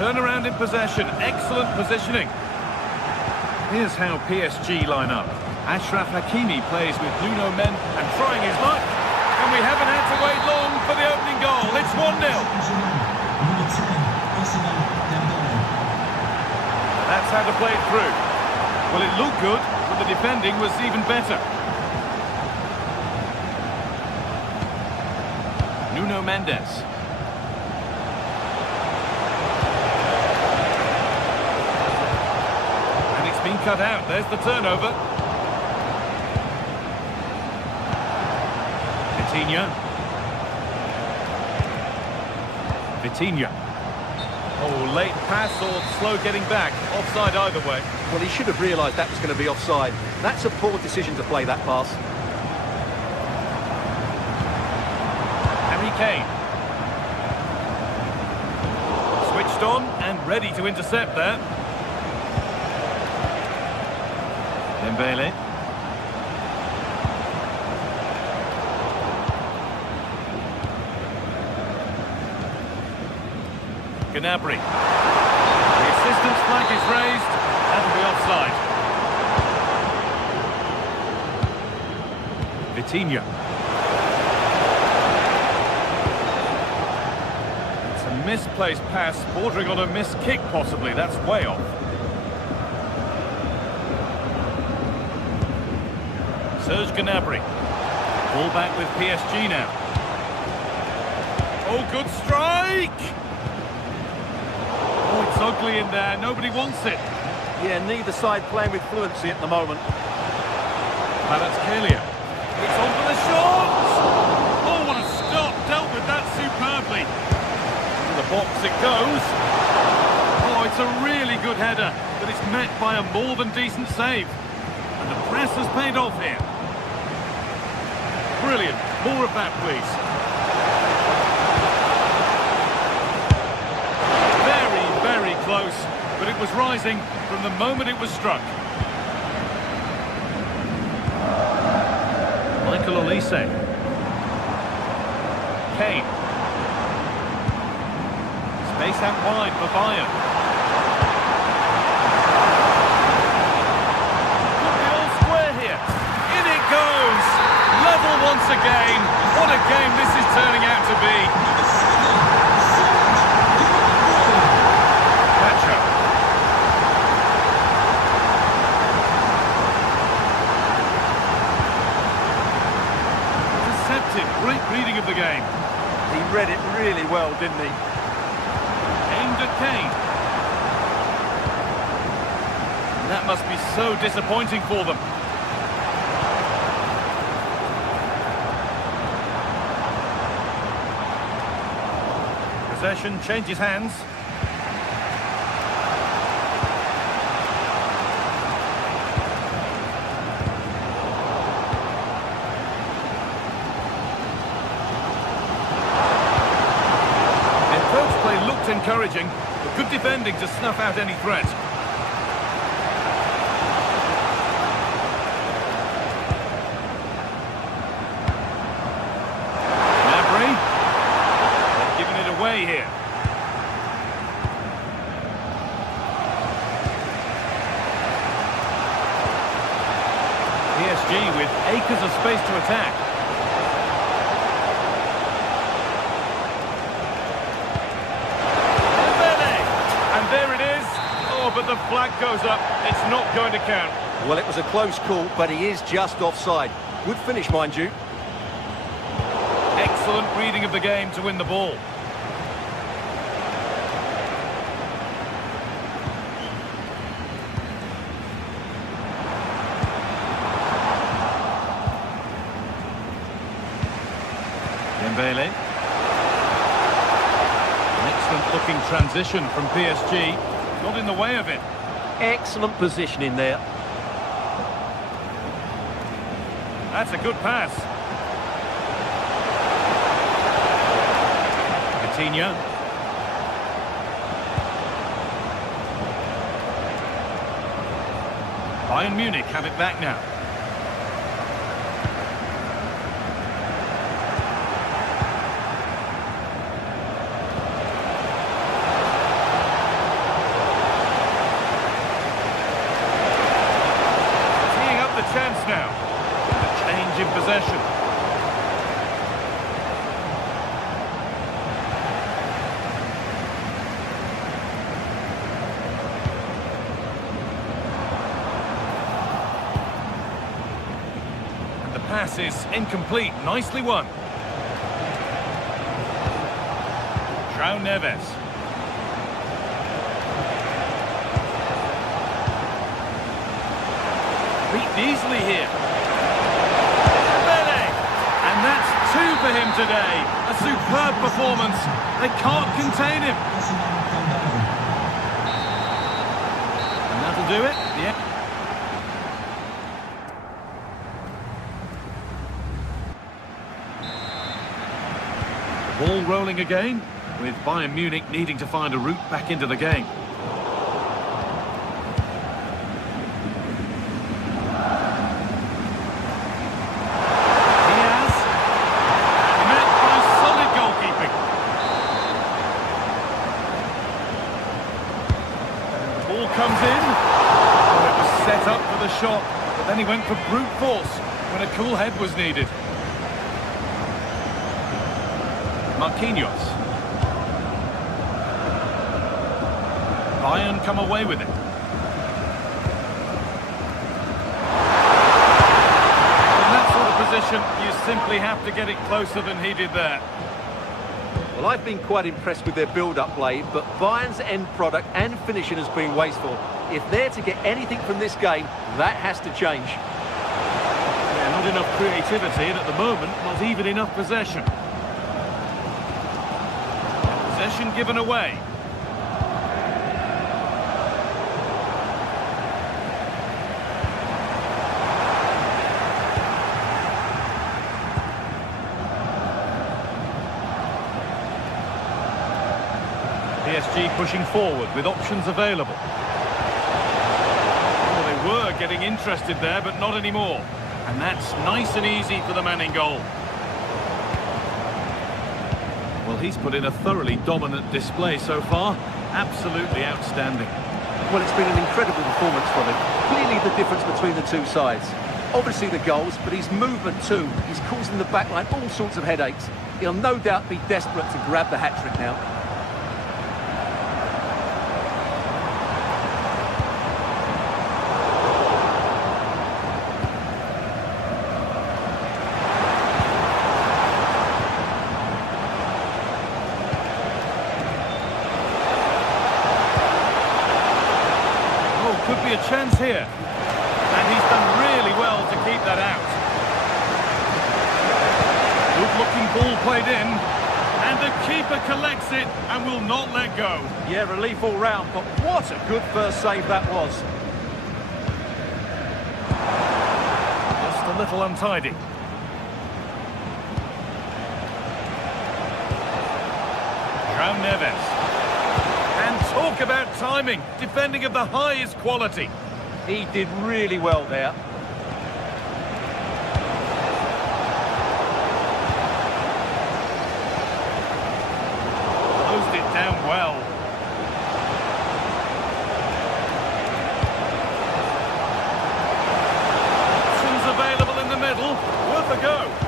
Turnaround in possession, excellent positioning. Here's how PSG line up. Achraf Hakimi plays with Nuno Mendes and trying his luck. And we haven't had to wait long for the opening goal. It's 1-0. That's how to play it through. Well, it looked good, but the defending was even better. Nuno Mendes. Been cut out. There's the turnover. Vitinha. Oh, late pass or slow getting back. Offside either way. Well, he should have realised that was going to be offside. That's a poor decision to play that pass. Harry Kane. Switched on and ready to intercept there. Dembele. Gnabry. The assistance flag is raised. That'll be offside. Vitinha. It's a misplaced pass, bordering on a missed kick possibly. That's way off. Serge Gnabry. Ball back with PSG now. Oh, good strike! Oh, it's ugly in there. Nobody wants it. Yeah, neither side playing with fluency at the moment. Kvaratskhelia. It's on for the shot! Oh, what a stop! Dealt with that superbly. To the box it goes. Oh, it's a really good header, but it's met by a more than decent save. And the press has paid off here. Brilliant. More of that, please. Very, very close, but it was rising from the moment it was struck. Michael Olise. Kane. Space out wide for Bayern. Could be all square here. In it goes! Level once again. What a game this is turning out to be. Pacho. Deceptive. Great reading of the game. He read it really well, didn't he? Aimed at Kane. That must be so disappointing for them. Possession changes hands. The approach play looked encouraging, but good defending to snuff out any threat. Here. PSG with acres of space to attack. And there it is. Oh, but the flag goes up. It's not going to count. Well, it was a close call, but he is just offside. Good finish, mind you. Excellent reading of the game to win the ball. Dembele. An excellent looking transition from PSG. Not in the way of it. Excellent positioning there. That's a good pass. Coutinho. Bayern Munich have it back now. Teeing up the chance now. A change in possession. Pass is incomplete. Nicely won. João Neves. Beaten easily here. Dembele. And that's two for him today. A superb performance. They can't contain him. And that'll do it. Yeah. Ball rolling again, with Bayern Munich needing to find a route back into the game. Diaz, met by solid goalkeeping. The ball comes in. Oh, it was set up for the shot, but then he went for brute force when a cool head was needed. Marquinhos. Bayern come away with it. In that sort of position, you simply have to get it closer than he did there. Well, I've been quite impressed with their build-up play, but Bayern's end product and finishing has been wasteful. If they're to get anything from this game, that has to change. Yeah, not enough creativity, and at the moment, not even enough possession. Possession given away. PSG pushing forward with options available. Oh, they were getting interested there, but not anymore. And that's nice and easy for the man in goal. Well, he's put in a thoroughly dominant display so far. Absolutely outstanding. Well, it's been an incredible performance from him. Clearly the difference between the two sides. Obviously the goals, but his movement too. He's causing the backline all sorts of headaches. He'll no doubt be desperate to grab the hat-trick now. Could be a chance here. And he's done really well to keep that out. Good-looking ball played in. And the keeper collects it and will not let go. Yeah, relief all round, but what a good first save that was. Just a little untidy. João Neves. And talk about timing, defending of the highest quality. He did really well there. Closed it down well. Options available in the middle, worth a go.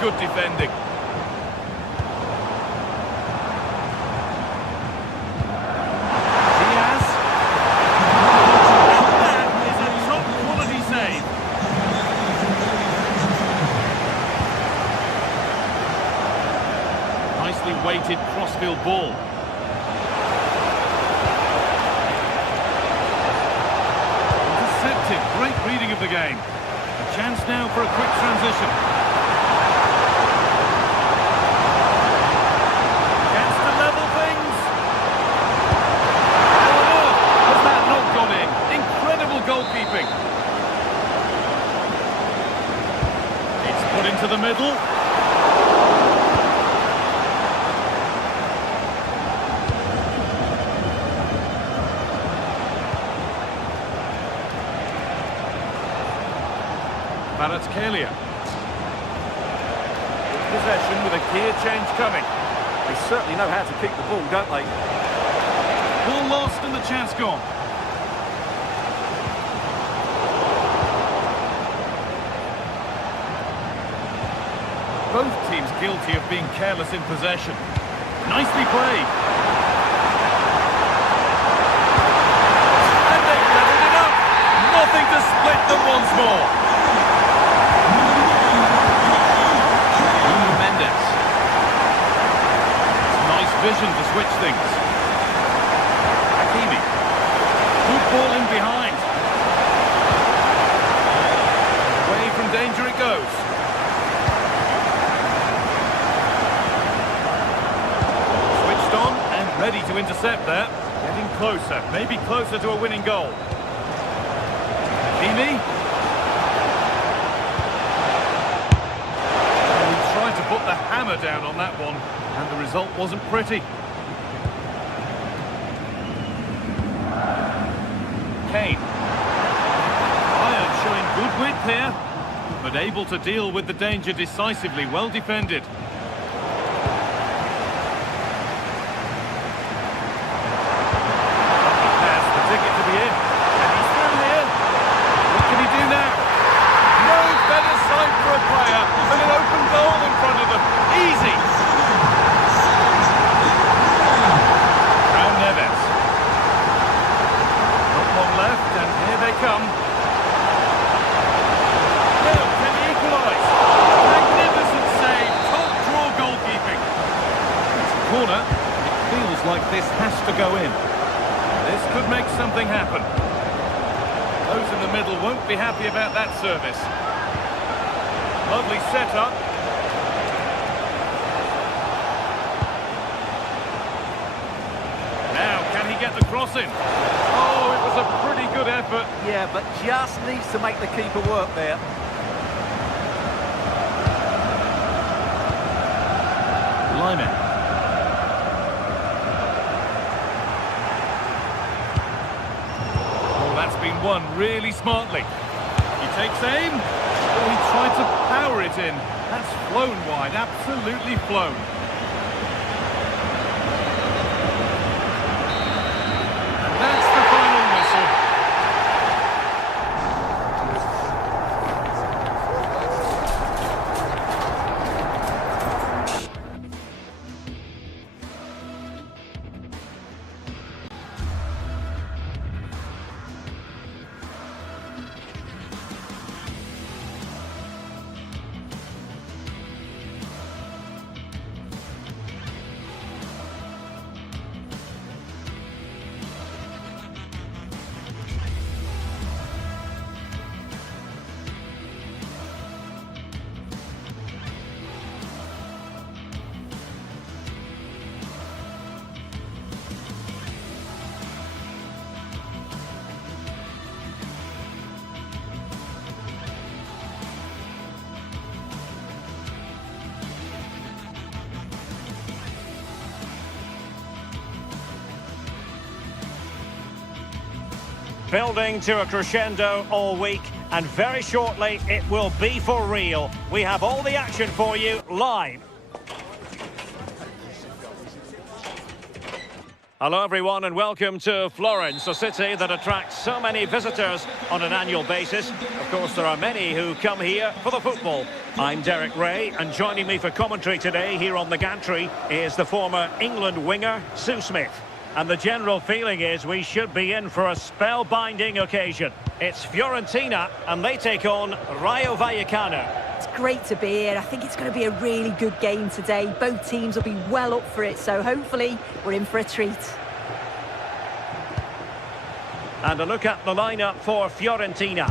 Good defending. Chance now for a quick transition. Chance to level things. Oh, has that not gone in? Incredible goalkeeping. It's put into the middle. Kalia. Possession with a clear change coming. They certainly know how to keep the ball, don't they? Ball lost and the chance gone. Both teams guilty of being careless in possession. Nicely played. And they've leveled it up. Nothing to split them once more. Vision to switch things. Hakimi. Good ball in behind. Away from danger it goes. Switched on and ready to intercept there. Getting closer, maybe closer to a winning goal. Hakimi. He tried to put the hammer down on that one. And the result wasn't pretty. Kane. Bayern showing good width here, but able to deal with the danger decisively. Well defended. That's the ticket to the end. And he's through here. What can he do now? No better sight for a player than an open goal in front of them. Easy. Come. Now, can he equalise? Magnificent save, top draw goalkeeping. It's a corner. It feels like this has to go in. This could make something happen. Those in the middle won't be happy about that service. Lovely setup. Now, can he get the cross in? Oh, it was a pretty good effort. Yeah, but just needs to make the keeper work there. Lyman. Oh, that's been won really smartly. He takes aim. Oh, he tried to power it in. That's flown wide, absolutely flown. Building to a crescendo all week, and very shortly it will be for real. We have all the action for you live. Hello everyone and welcome to Florence, a city that attracts so many visitors on an annual basis. Of course there are many who come here for the football. I'm Derek Ray, and joining me for commentary today here on the gantry is the former England winger Sue Smith. And the general feeling is we should be in for a spellbinding occasion. It's Fiorentina and they take on Rayo Vallecano. It's great to be here. I think it's going to be a really good game today. Both teams will be well up for it, so hopefully we're in for a treat. And a look at the lineup for Fiorentina.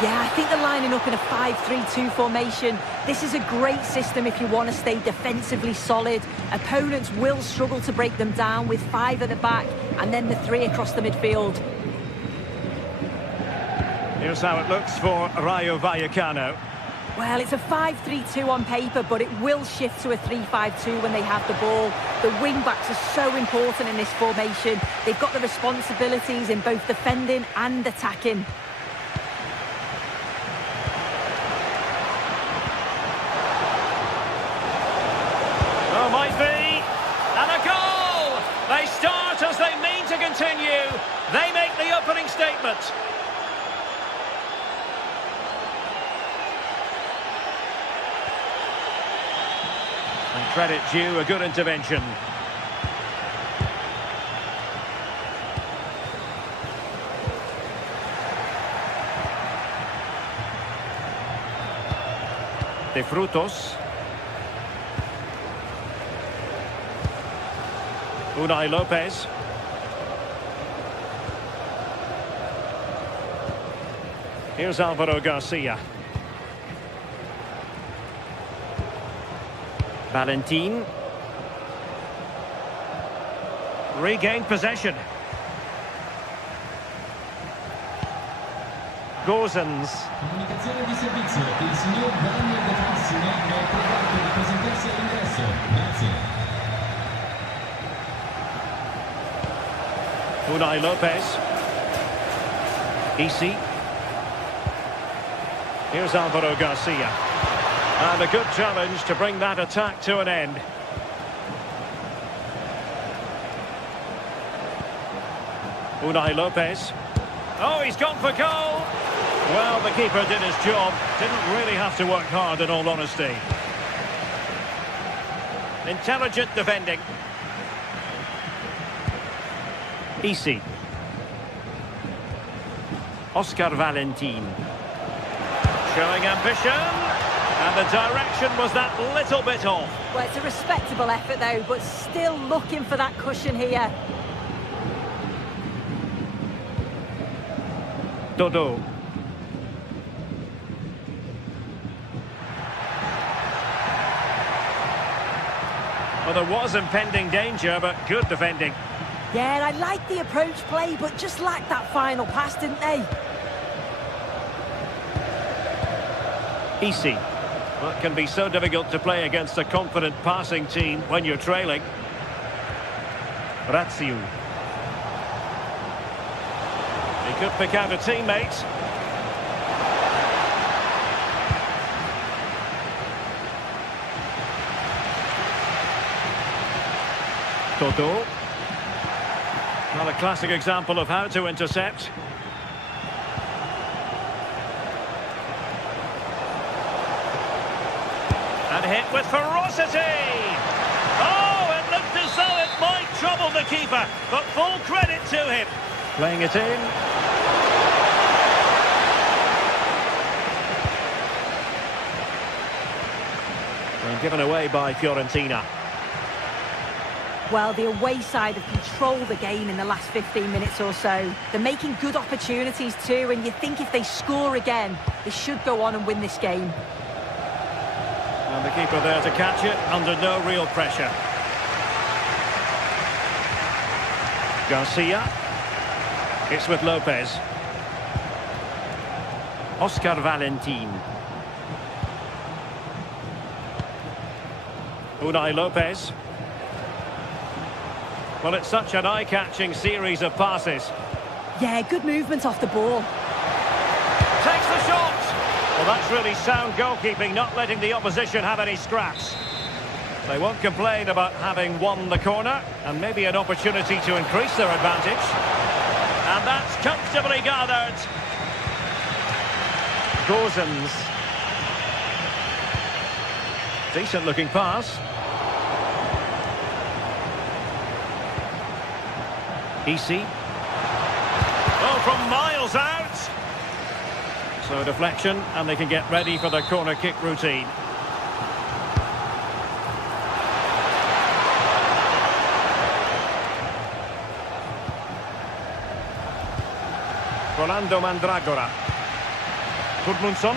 Yeah, I think they're lining up in a 5-3-2 formation. This is a great system if you want to stay defensively solid. Opponents will struggle to break them down with 5 at the back and then the 3 across the midfield. Here's how it looks for Rayo Vallecano. Well, it's a 5-3-2 on paper, but it will shift to a 3-5-2 when they have the ball. The wing-backs are so important in this formation. They've got the responsibilities in both defending and attacking. Oh, might be. And a goal! They start as they mean to continue. They make the opening statement. And credit due, a good intervention. De Frutos. Unai Lopez. Here's Alvaro Garcia. Valentin. Regained possession. Gozens. Comunicazione di servizio. Il signor Daniel De Massimo è pregato di presentarsi all'ingresso. Grazie. Unai Lopez. Isi. Here's Alvaro Garcia. And a good challenge to bring that attack to an end. Unai Lopez. Oh, he's gone for goal. Well, the keeper did his job. Didn't really have to work hard, in all honesty. Intelligent defending. Isi. Oscar Valentin. Showing ambition. And the direction was that little bit off. Well, it's a respectable effort, though, but still looking for that cushion here. Dodo. Well, there was impending danger, but good defending. Yeah, I like the approach play, but just lacked that final pass, didn't they? Isi. Well, it can be so difficult to play against a confident passing team when you're trailing. Raziu. He could pick out a teammate. Dodo. Well, a classic example of how to intercept. And hit with ferocity! Oh, it looked as though it might trouble the keeper, but full credit to him. Playing it in. And given away by Fiorentina. Well, the away side have controlled the game in the last 15 minutes or so. They're making good opportunities too, and you think if they score again, they should go on and win this game. And the keeper there to catch it under no real pressure. Garcia. It's with Lopez. Oscar Valentin. Unai Lopez. Well, it's such an eye-catching series of passes. Yeah, good movement off the ball. Takes the shot! Well, that's really sound goalkeeping, not letting the opposition have any scraps. They won't complain about having won the corner, and maybe an opportunity to increase their advantage. And that's comfortably gathered. Gozens. Decent looking pass. Isi. Oh, from miles out. So deflection, and they can get ready for the corner kick routine. Rolando Mandragora. Gudmundsson.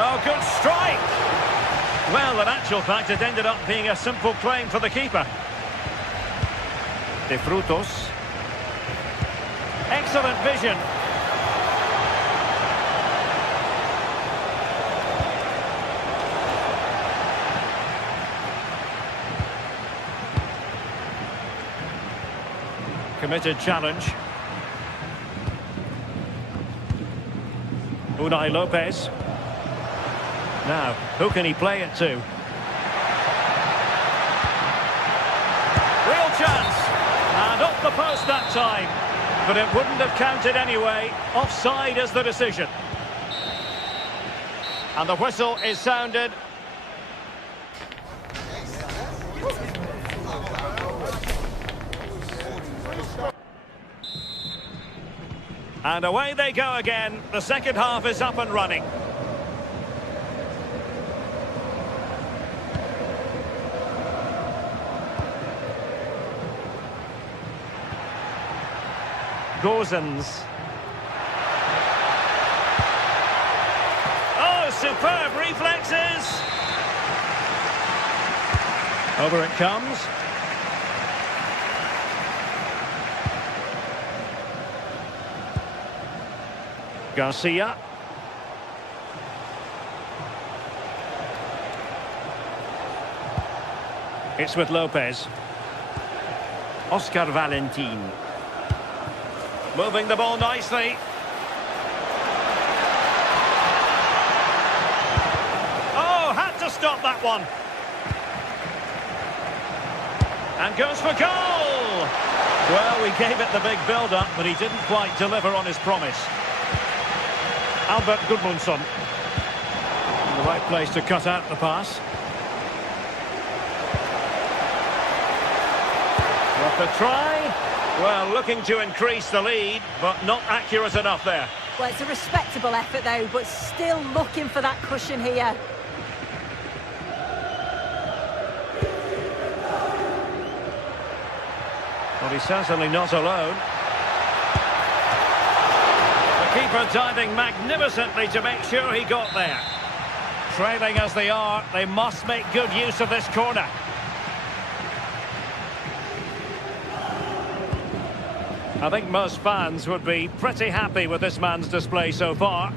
Oh, good strike! Well, in actual fact, it ended up being a simple claim for the keeper. De Frutos. Excellent vision. Committed challenge. Unai Lopez. Now, who can he play it to? Real chance! And off the post that time. But it wouldn't have counted anyway. Offside is the decision. And the whistle is sounded. And away they go again. The second half is up and running. Gozens. Oh, superb reflexes! Over it comes. Garcia. It's with Lopez. Oscar Valentin. Moving the ball nicely. Oh, had to stop that one. And goes for goal! Well, we gave it the big build-up, but he didn't quite deliver on his promise. Albert Gudmundsson. The right place to cut out the pass. Worth a try. Well, looking to increase the lead, but not accurate enough there. Well, it's a respectable effort, though, but still looking for that cushion here. Well, he's certainly not alone. The keeper diving magnificently to make sure he got there. Trailing as they are, they must make good use of this corner. I think most fans would be pretty happy with this man's display so far.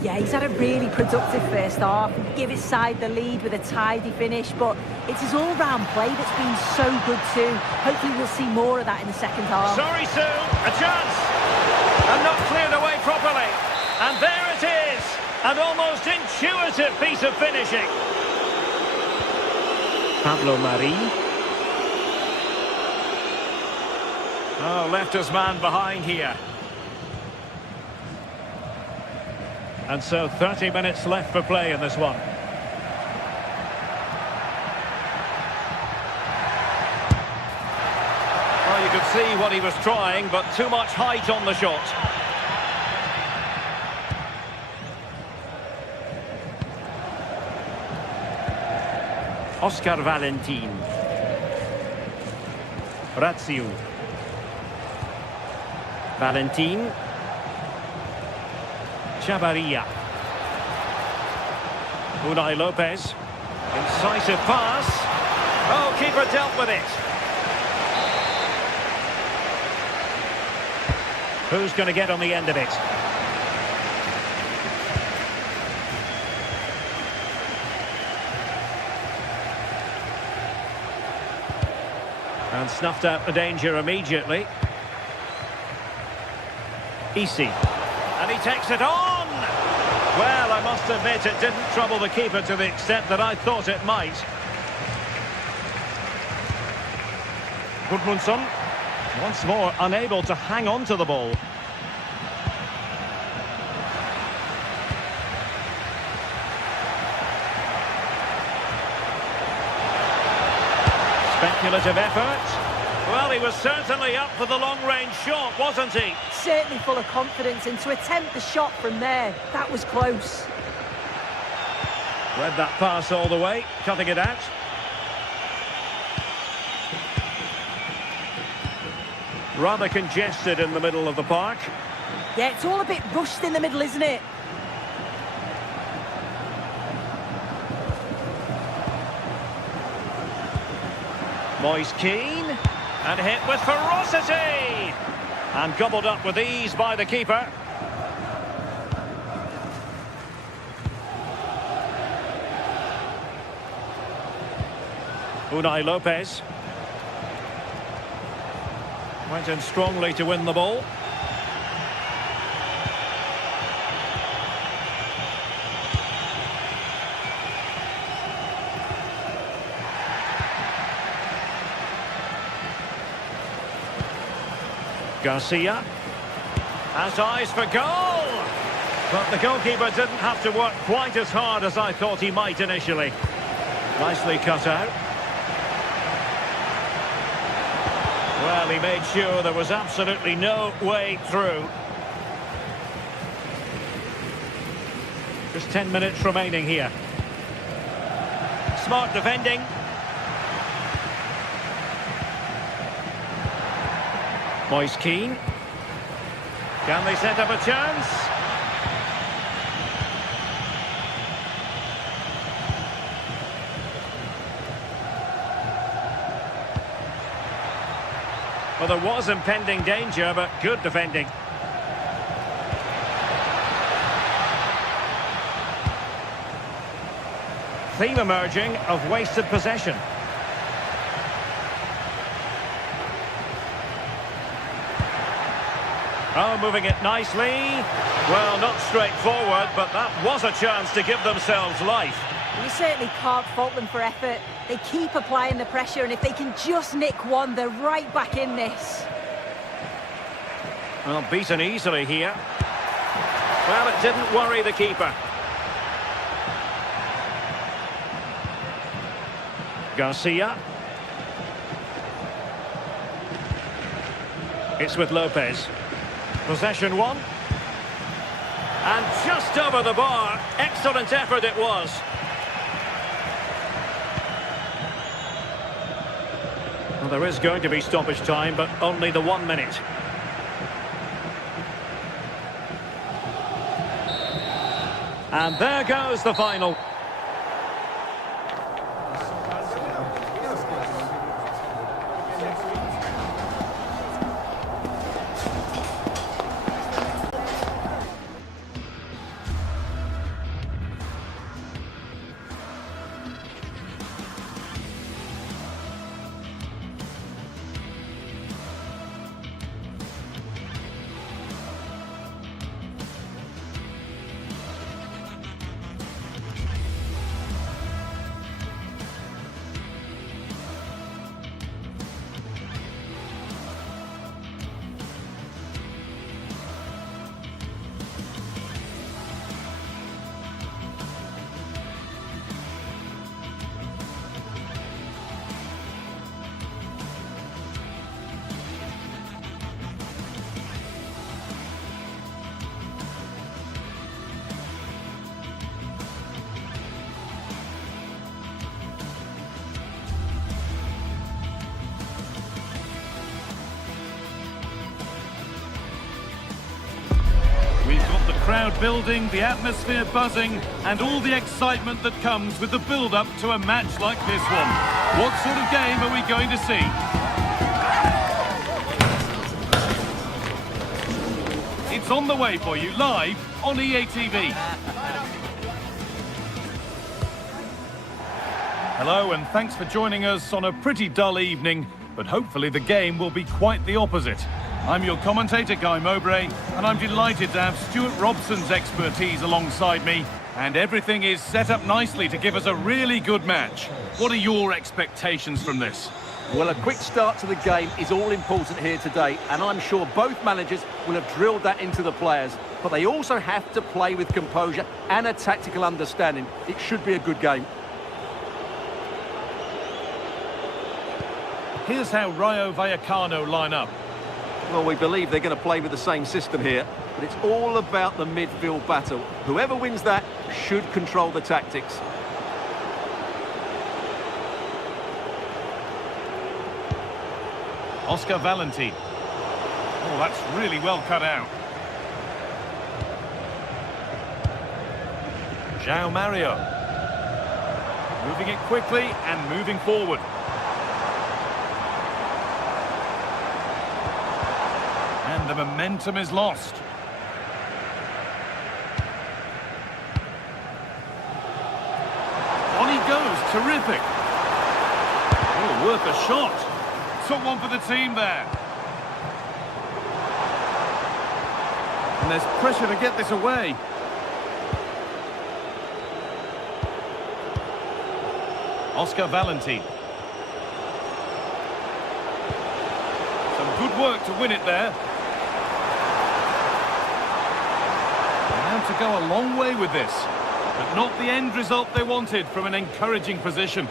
Yeah, he's had a really productive first half. Give his side the lead with a tidy finish, but it's his all-round play that's been so good too. Hopefully we'll see more of that in the second half. Sorry, Sue, a chance! And not cleared away properly. And there it is! An almost intuitive piece of finishing. Pablo Mari. Oh, left his man behind here. And so 30 minutes left for play in this one. Well, you could see what he was trying, but too much height on the shot. Oscar Valentin. Razziu. Valentin. Chavarria. Unai Lopez. Incisive pass. Oh, keeper dealt with it. Who's going to get on the end of it? And snuffed out the danger immediately. Easy. And he takes it on! Well, I must admit it didn't trouble the keeper to the extent that I thought it might. Gudmundsson, once more unable to hang on to the ball. Speculative effort. Well, he was certainly up for the long-range shot, wasn't he? Certainly full of confidence, and to attempt the shot from there, that was close. Read that pass all the way, cutting it out. Rather congested in the middle of the park. Yeah, it's all a bit rushed in the middle, isn't it? Moise Keane, and hit with ferocity! And gobbled up with ease by the keeper. Unai Lopez. Went in strongly to win the ball. Garcia has eyes for goal, but the goalkeeper didn't have to work quite as hard as I thought he might initially. Nicely cut out. Well, he made sure there was absolutely no way through. Just 10 minutes remaining here. Smart defending. Moise Keane. Can they set up a chance? Well, there was impending danger, but good defending. Theme emerging of wasted possession. Oh, moving it nicely. Well, not straightforward, but that was a chance to give themselves life. You certainly can't fault them for effort. They keep applying the pressure, and if they can just nick one, they're right back in this. Well, beaten easily here. Well, it didn't worry the keeper. Garcia. It's with Lopez. Possession one. And just over the bar. Excellent effort it was. Well, there is going to be stoppage time, but only the 1 minute. And there goes the final. Crowd building, the atmosphere buzzing, and all the excitement that comes with the build-up to a match like this one. What sort of game are we going to see? It's on the way for you, live on EA TV. Hello, and thanks for joining us on a pretty dull evening, but hopefully the game will be quite the opposite. I'm your commentator, Guy Mowbray, and I'm delighted to have Stuart Robson's expertise alongside me, and everything is set up nicely to give us a really good match. What are your expectations from this? Well, a quick start to the game is all important here today, and I'm sure both managers will have drilled that into the players, but they also have to play with composure and a tactical understanding. It should be a good game. Here's how Rayo Vallecano line up. Well, we believe they're going to play with the same system here, but it's all about the midfield battle. Whoever wins that should control the tactics. Oscar Valentin. Oh, that's really well cut out. João Mario. Moving it quickly and moving forward. And the momentum is lost. On he goes, terrific. Oh, worth a shot. Took one for the team there. And there's pressure to get this away. Oscar Valentin. Some good work to win it there. Now to go a long way with this, but not the end result they wanted from an encouraging position.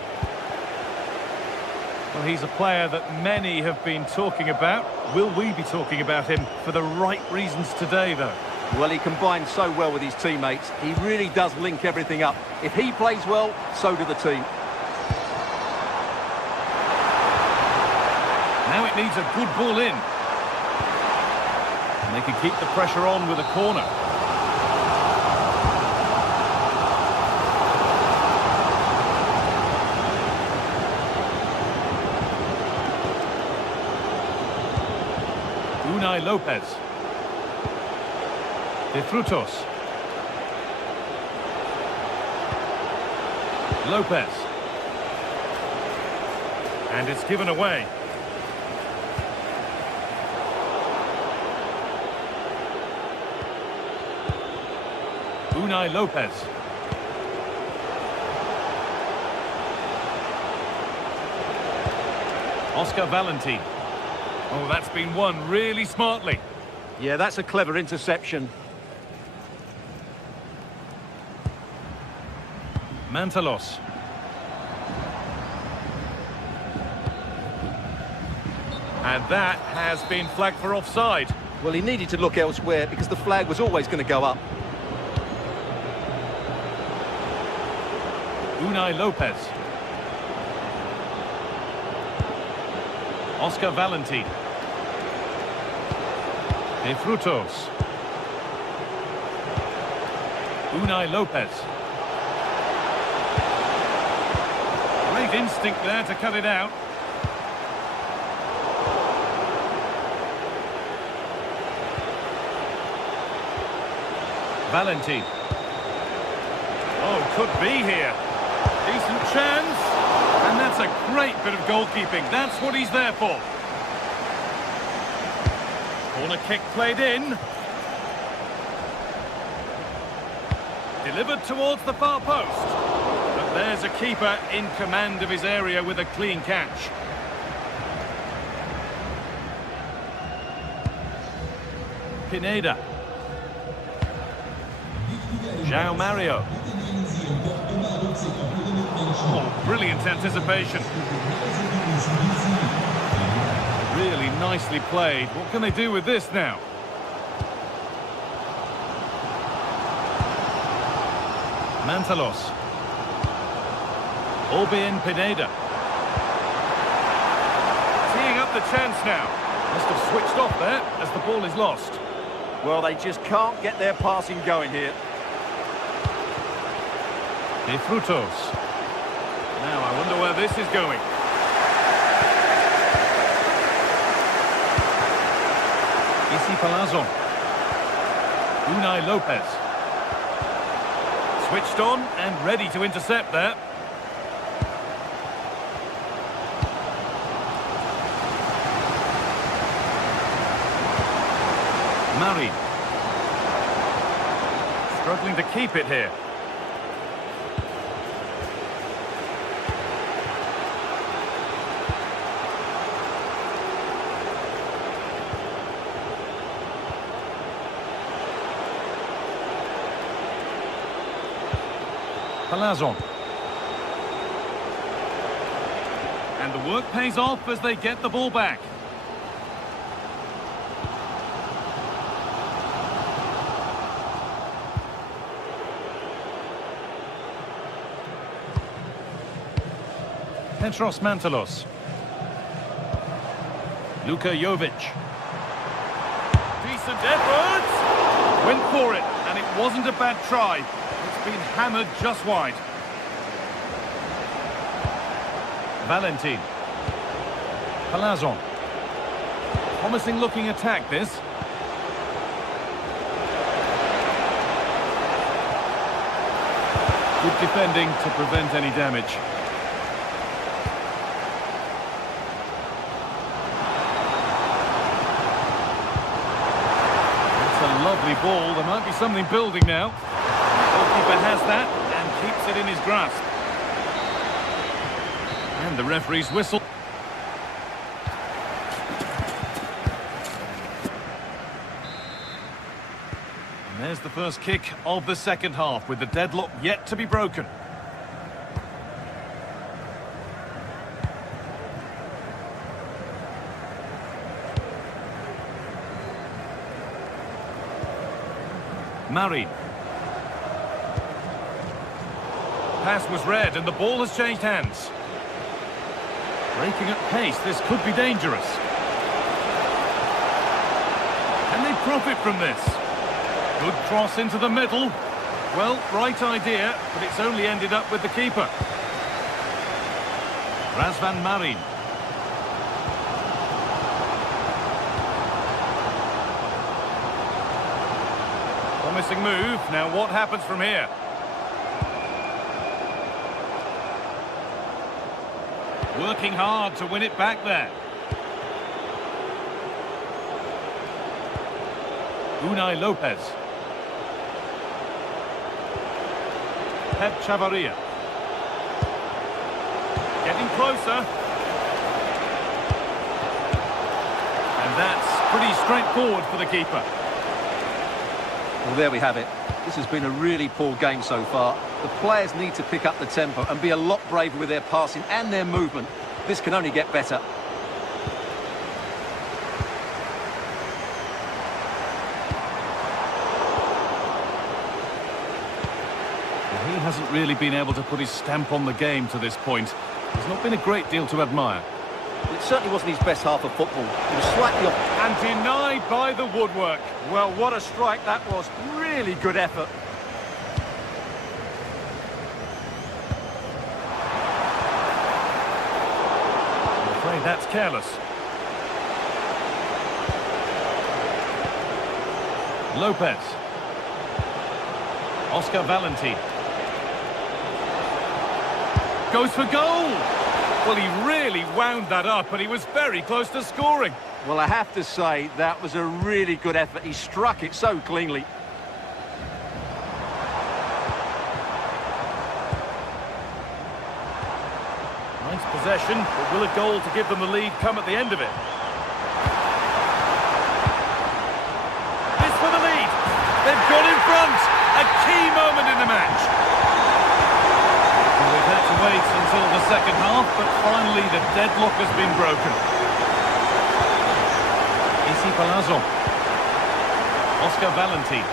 Well, he's a player that many have been talking about. Will we be talking about him for the right reasons today, though? Well, he combines so well with his teammates. He really does link everything up. If he plays well, so do the team. Now it needs a good ball in. And they can keep the pressure on with a corner. Unai Lopez. De Frutos. Lopez. And it's given away. Unai Lopez. Oscar Valentin. Oh, that's been won really smartly. Yeah, that's a clever interception. Mantalos. And that has been flagged for offside. Well, he needed to look elsewhere because the flag was always going to go up. Unai Lopez. Oscar Valentin. De Frutos. Unai Lopez. Great instinct there to cut it out. Valentin. Oh, could be here. Decent chance. And that's a great bit of goalkeeping. That's what he's there for. Corner kick played in. Delivered towards the far post. But there's a keeper in command of his area with a clean catch. Pineda. João Mario. Oh, brilliant anticipation. Really nicely played. What can they do with this now? Mantalos. Orbien Pineda. Teeing up the chance now. Must have switched off there as the ball is lost. Well, they just can't get their passing going here. De Frutos. Now, I wonder where this is going. Isi Palazzo. Unai Lopez. Switched on and ready to intercept there. Mari. Struggling to keep it here. Palazzo. And the work pays off as they get the ball back. Petros Mantalos. Luka Jovic. decent effort. Went for it, and it wasn't a bad try. It's been hammered just wide. Valentin. Palazon. Promising looking attack, this. Good defending to prevent any damage. It's a lovely ball. There might be something building now. The goalkeeper has that and keeps it in his grasp. And the referee's whistle. And there's the first kick of the second half, with the deadlock yet to be broken. Marin. Pass was read and the ball has changed hands. Breaking at pace, this could be dangerous. Can they profit from this? Good cross into the middle. Well, right idea, but it's only ended up with the keeper. Razvan Marin. Promising move. Now what happens from here? Working hard to win it back there. Unai Lopez. Pep Chavaria. Getting closer. And that's pretty straightforward for the keeper. Well, there we have it. This has been a really poor game so far. The players need to pick up the tempo and be a lot braver with their passing and their movement. This can only get better. He hasn't really been able to put his stamp on the game to this point. There's not been a great deal to admire. It certainly wasn't his best half of football. He was slightly off. And denied by the woodwork. Well, what a strike that was. Really good effort. I'm afraid that's careless. Lopez. Oscar Valentin. Goes for goal! Well, he really wound that up, and he was very close to scoring. Well, I have to say, that was a really good effort. He struck it so cleanly. Nice possession, but will a goal to give them the lead come at the end of it? This for the lead! They've got in front! A key moment in the match! We've had to wait until the second half, but finally the deadlock has been broken. Isi Palazzo. Oscar Valentin.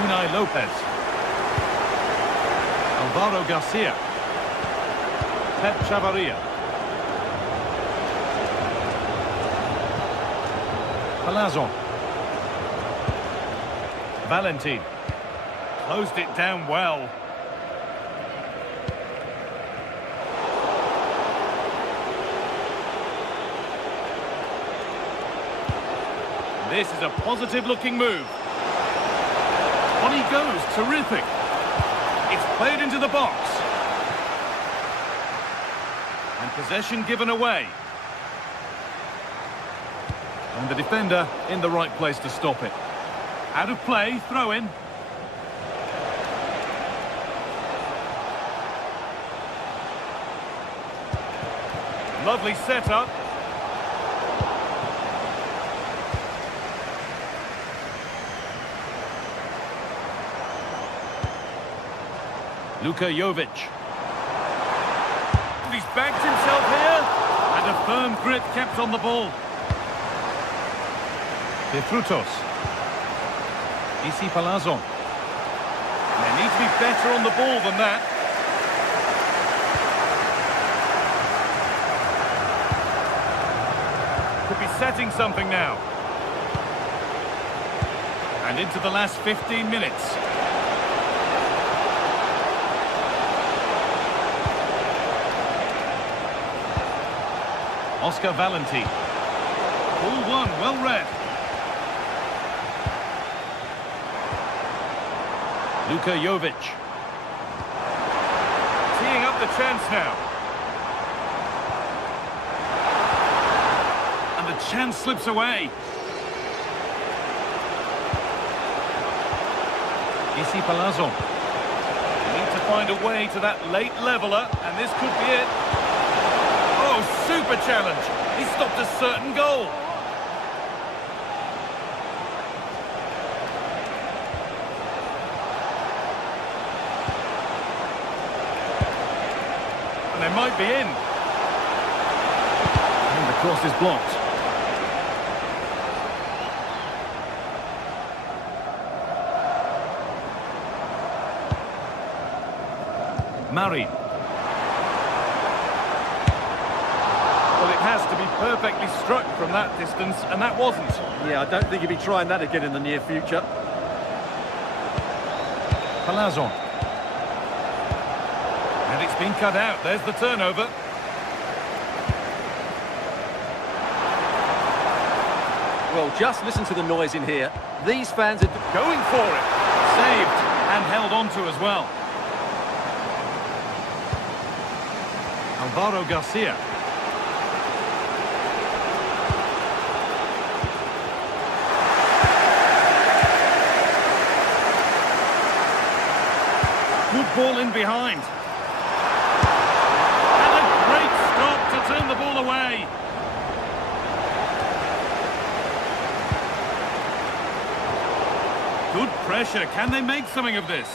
Unai Lopez. Alvaro Garcia. Pep Chavaria. Palazzo. Valentin. Closed it down well. This is a positive-looking move. On he goes, terrific. It's played into the box. And possession given away. And the defender in the right place to stop it. Out of play, throw in. Lovely setup. Luka Jovic. He's backed himself here, and a firm grip kept on the ball. De Frutos. Isi Palazzo. They need to be better on the ball than that. resetting something now. And into the last 15 minutes. Oscar Valenti. Ball one, well read. Luka Jovic. Teeing up the chance now. And the chance slips away. Issy Palazzo. Need to find a way to that late leveller, and this could be it. Oh, super challenge. He stopped a certain goal. And they might be in. And the cross is blocked. Murray. Well, it has to be perfectly struck from that distance, and that wasn't. Yeah, I don't think he'll be trying that again in the near future. Palazzo. And it's been cut out. There's the turnover. Well, just listen to the noise in here. These fans are Going for it. Saved and held on to as well. Alvaro Garcia. Good ball in behind. And a great stop to turn the ball away. Good pressure. Can they make something of this?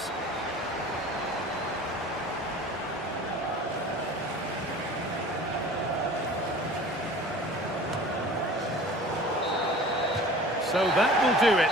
So that will do it.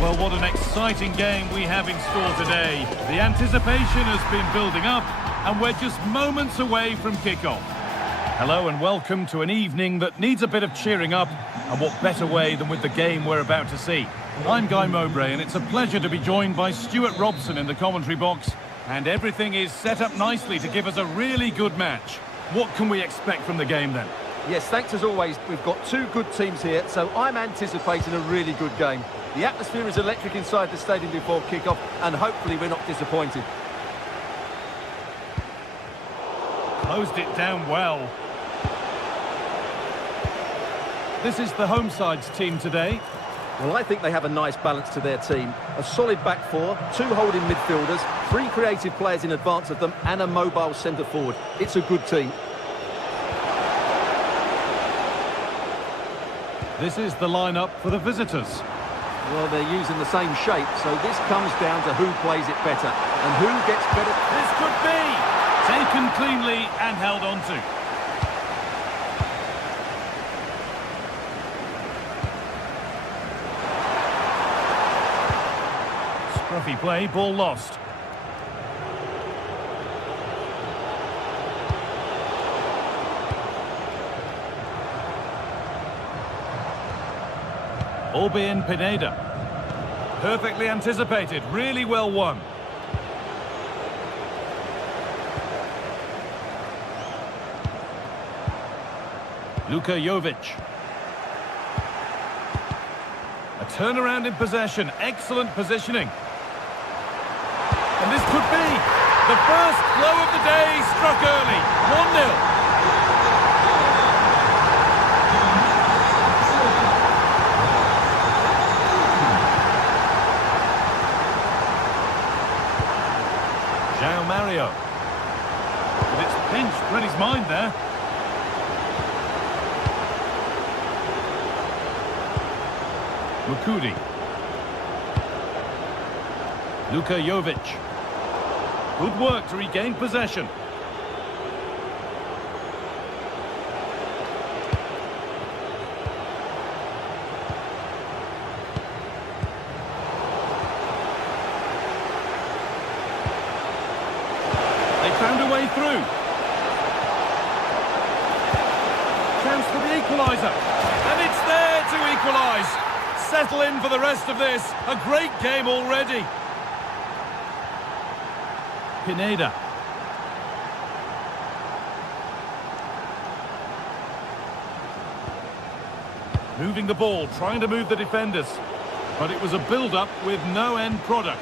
Well, what an exciting game we have in store today. The anticipation has been building up, and we're just moments away from kickoff. Hello and welcome to an evening that needs a bit of cheering up, and what better way than with the game we're about to see. I'm Guy Mowbray, and it's a pleasure to be joined by Stuart Robson in the commentary box, and everything is set up nicely to give us a really good match. What can we expect from the game then? Yes, thanks as always. We've got two good teams here, so I'm anticipating a really good game. The atmosphere is electric inside the stadium before kick-off, and hopefully we're not disappointed. Closed it down well. This is the home side's team today. Well, I think they have a nice balance to their team. A solid back four, 2 holding midfielders, 3 creative players in advance of them, and a mobile centre forward. It's a good team. This is the lineup for the visitors. Well, they're using the same shape, so this comes down to who plays it better and who gets better. This could be taken cleanly and held on to. Scruffy play, ball lost. Albin Pineda. Perfectly anticipated, really well won. Luka Jovic. A turnaround in possession, excellent positioning. And this could be the first blow of the day, struck early, 1-0. Mario. But it's pinched, read his mind there. Mukudi. Luka Jovic. Good work to regain possession. Found a way through. Chance for the equaliser. And it's there to equalise. Settle in for the rest of this. A great game already. Pineda. Moving the ball, trying to move the defenders. But it was a build-up with no end product.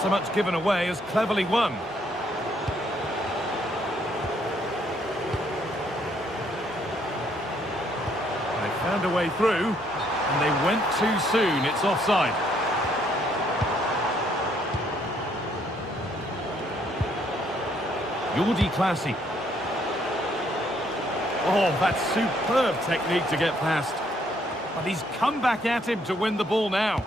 So much given away as cleverly won. They found a way through, and they went too soon. It's offside. Jordi Classy. Oh, that's superb technique to get past. But he's come back at him to win the ball now.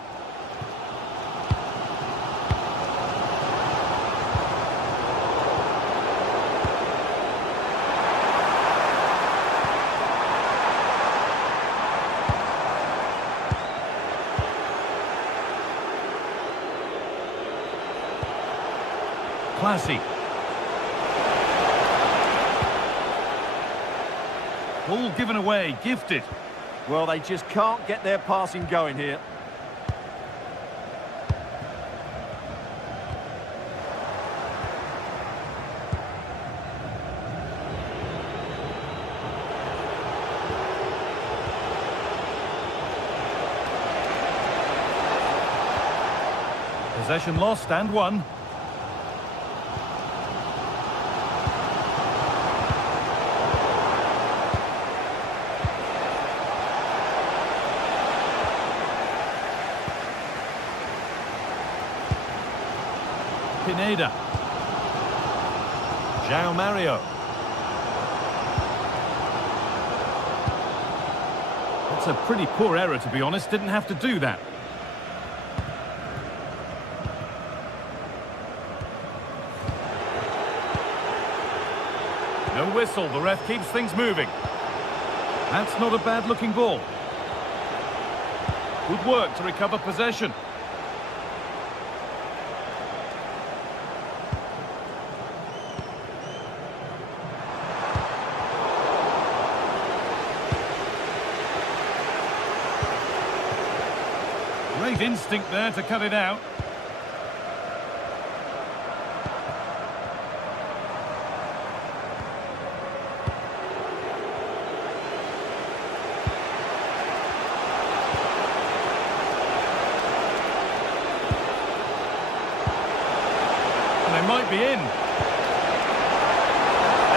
Classy. Ball given away, gifted. Well, they just can't get their passing going here. Possession lost and won. Pineda. João Mario. That's a pretty poor error, to be honest. Didn't have to do that. No whistle. The ref keeps things moving. That's not a bad-looking ball. Good work to recover possession. Great instinct there to cut it out. might be in.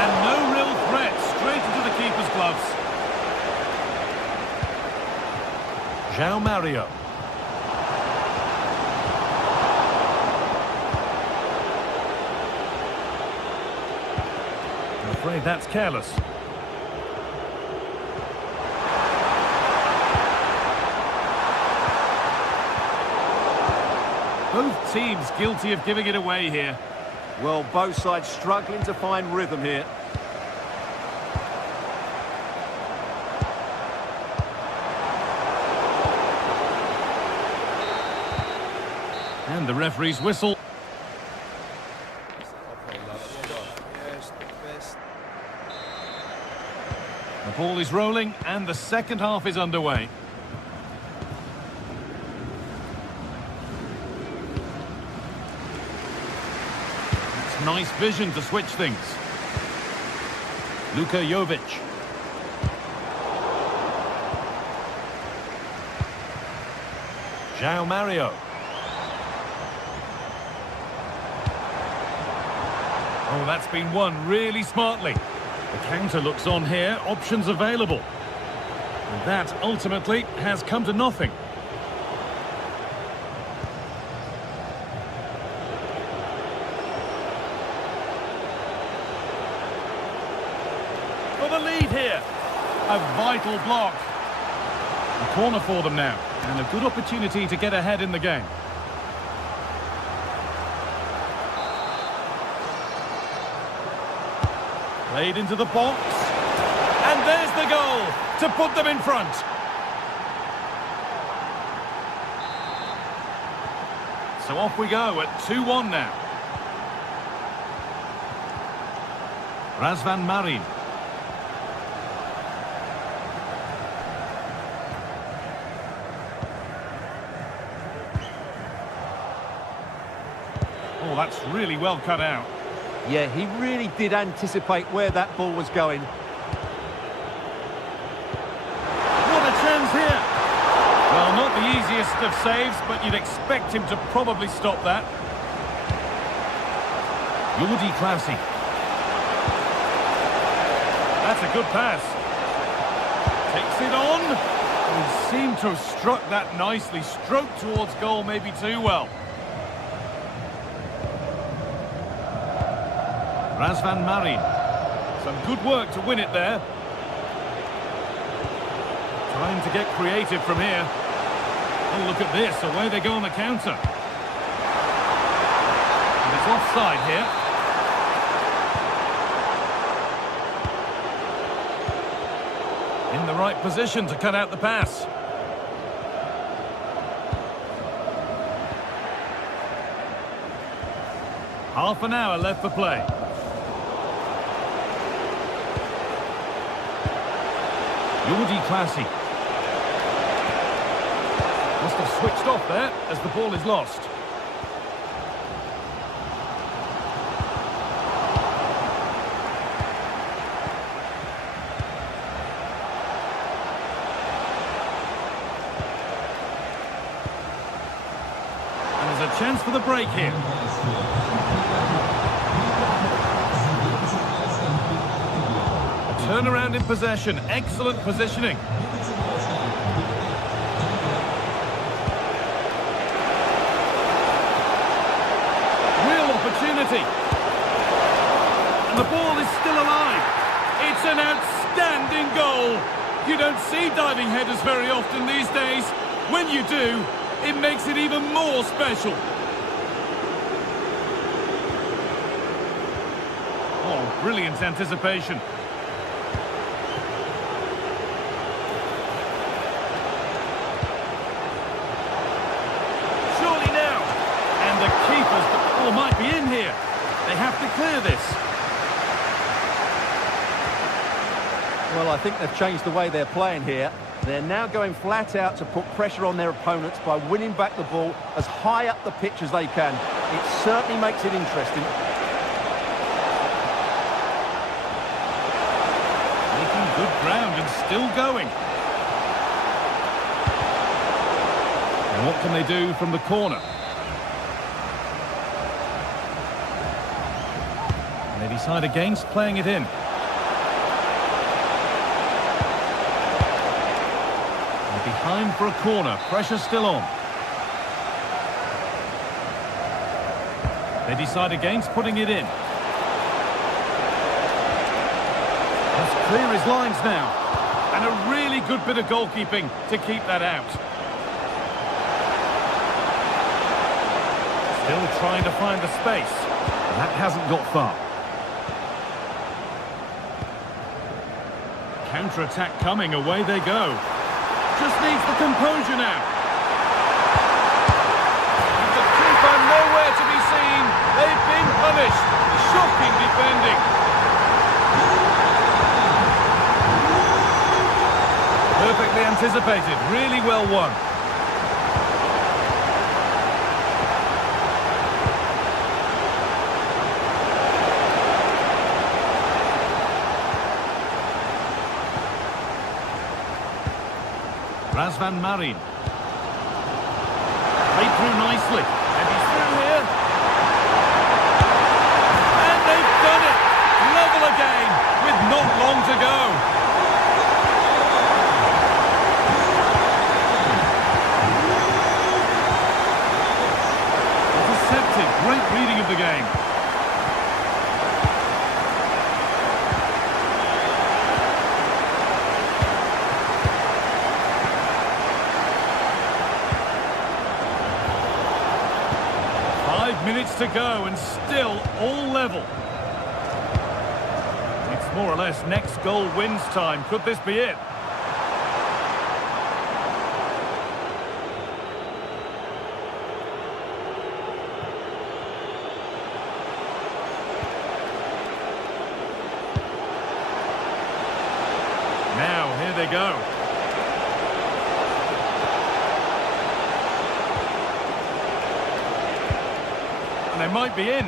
And no real threat, straight into the keeper's gloves. João Mario. I'm afraid that's careless. Both teams guilty of giving it away here. Well, both sides struggling to find rhythm here. And the referee's whistle. The ball is rolling and the second half is underway. It's nice vision to switch things. Luka Jovic. João Mario. Oh, that's been won really smartly. The counter looks on here, options available. And that ultimately has come to nothing. For the lead here. A vital block. A corner for them now. And a good opportunity to get ahead in the game. Played into the box. And there's the goal to put them in front. So off we go at 2-1 now. Razvan Marin. Oh, that's really well cut out. Yeah, he really did anticipate where that ball was going. What a chance here! Well, not the easiest of saves, but you'd expect him to probably stop that. Jordi Clasie. That's a good pass. Takes it on. He seemed to have struck that nicely. Stroked towards goal, maybe too well. Razvan Marin. Some good work to win it there. Trying to get creative from here. Oh, look at this. Away they go on the counter. And it's offside here. In the right position to cut out the pass. Half an hour left for play. Jordi Clasie. Must have switched off there as the ball is lost. And there's a chance for the break here. Turnaround in possession, excellent positioning. Real opportunity. And the ball is still alive. It's an outstanding goal. You don't see diving headers very often these days. When you do, it makes it even more special. Oh, brilliant anticipation. Might be in here. They have to clear this. Well, I think they've changed the way they're playing here. They're now going flat out to put pressure on their opponents by winning back the ball as high up the pitch as they can. It certainly makes it interesting. Making good ground and still going. And what can they do from the corner? They decide against playing it in. They're behind for a corner. Pressure still on. They decide against putting it in. Let's clear his lines now. And a really good bit of goalkeeping to keep that out. Still trying to find the space. That hasn't got far. Counter-attack coming, away they go. Just needs the composure now. With the keeper nowhere to be seen. They've been punished. Shocking defending. Perfectly anticipated, really well won. Razvan Marin. Played through nicely. And he's through here. And they've done it! Level again, with not long to go. Intercepted, great reading of the game. Minutes to go and still all level. It's more or less next goal wins time. Could this be it? Now, here they go. They might be in.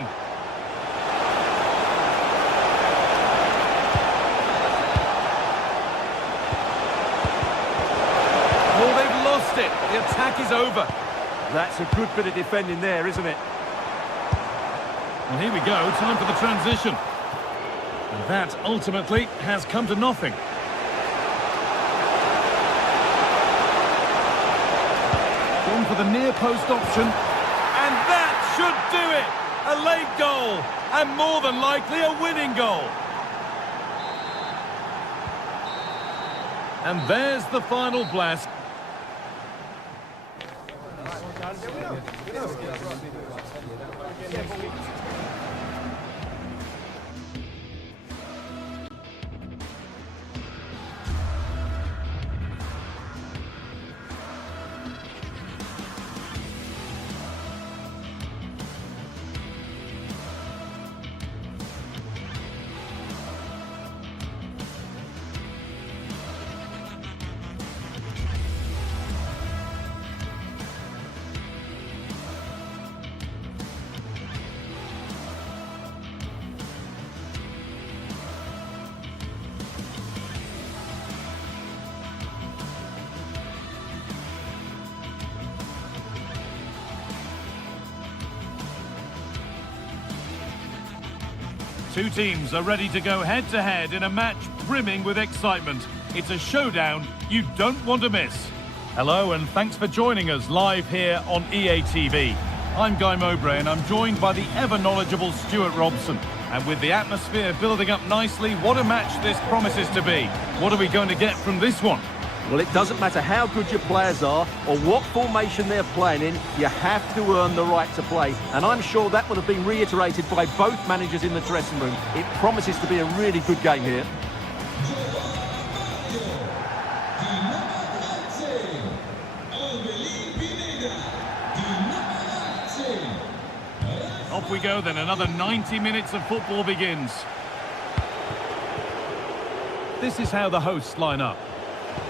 Oh, they've lost it. The attack is over. That's a good bit of defending there, isn't it? Well, here we go. Time for the transition. And that ultimately has come to nothing. Gone for the near post option. And that should do it! A late goal, and more than likely a winning goal. And there's the final blast. Two teams are ready to go head-to-head in a match brimming with excitement. It's a showdown you don't want to miss. Hello and thanks for joining us live here on EA TV. I'm Guy Mowbray and I'm joined by the ever-knowledgeable Stuart Robson. And with the atmosphere building up nicely, what a match this promises to be. What are we going to get from this one? Well, it doesn't matter how good your players are or what formation they're playing in, you have to earn the right to play. And I'm sure that would have been reiterated by both managers in the dressing room. It promises to be a really good game here. Off we go then, another 90 minutes of football begins. This is how the hosts line up.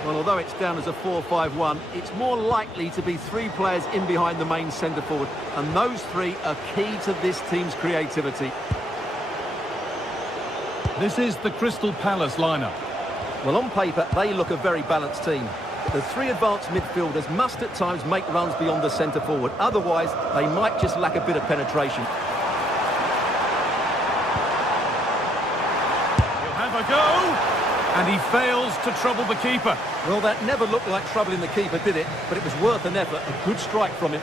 Well, although it's down as a 4-5-1, it's more likely to be three players in behind the main centre-forward, and those three are key to this team's creativity. This is the Crystal Palace lineup. Well, on paper, they look a very balanced team. But the three advanced midfielders must at times make runs beyond the centre-forward. Otherwise, they might just lack a bit of penetration. And he fails to trouble the keeper. Well, that never looked like troubling the keeper, did it? But it was worth an effort. A good strike from him.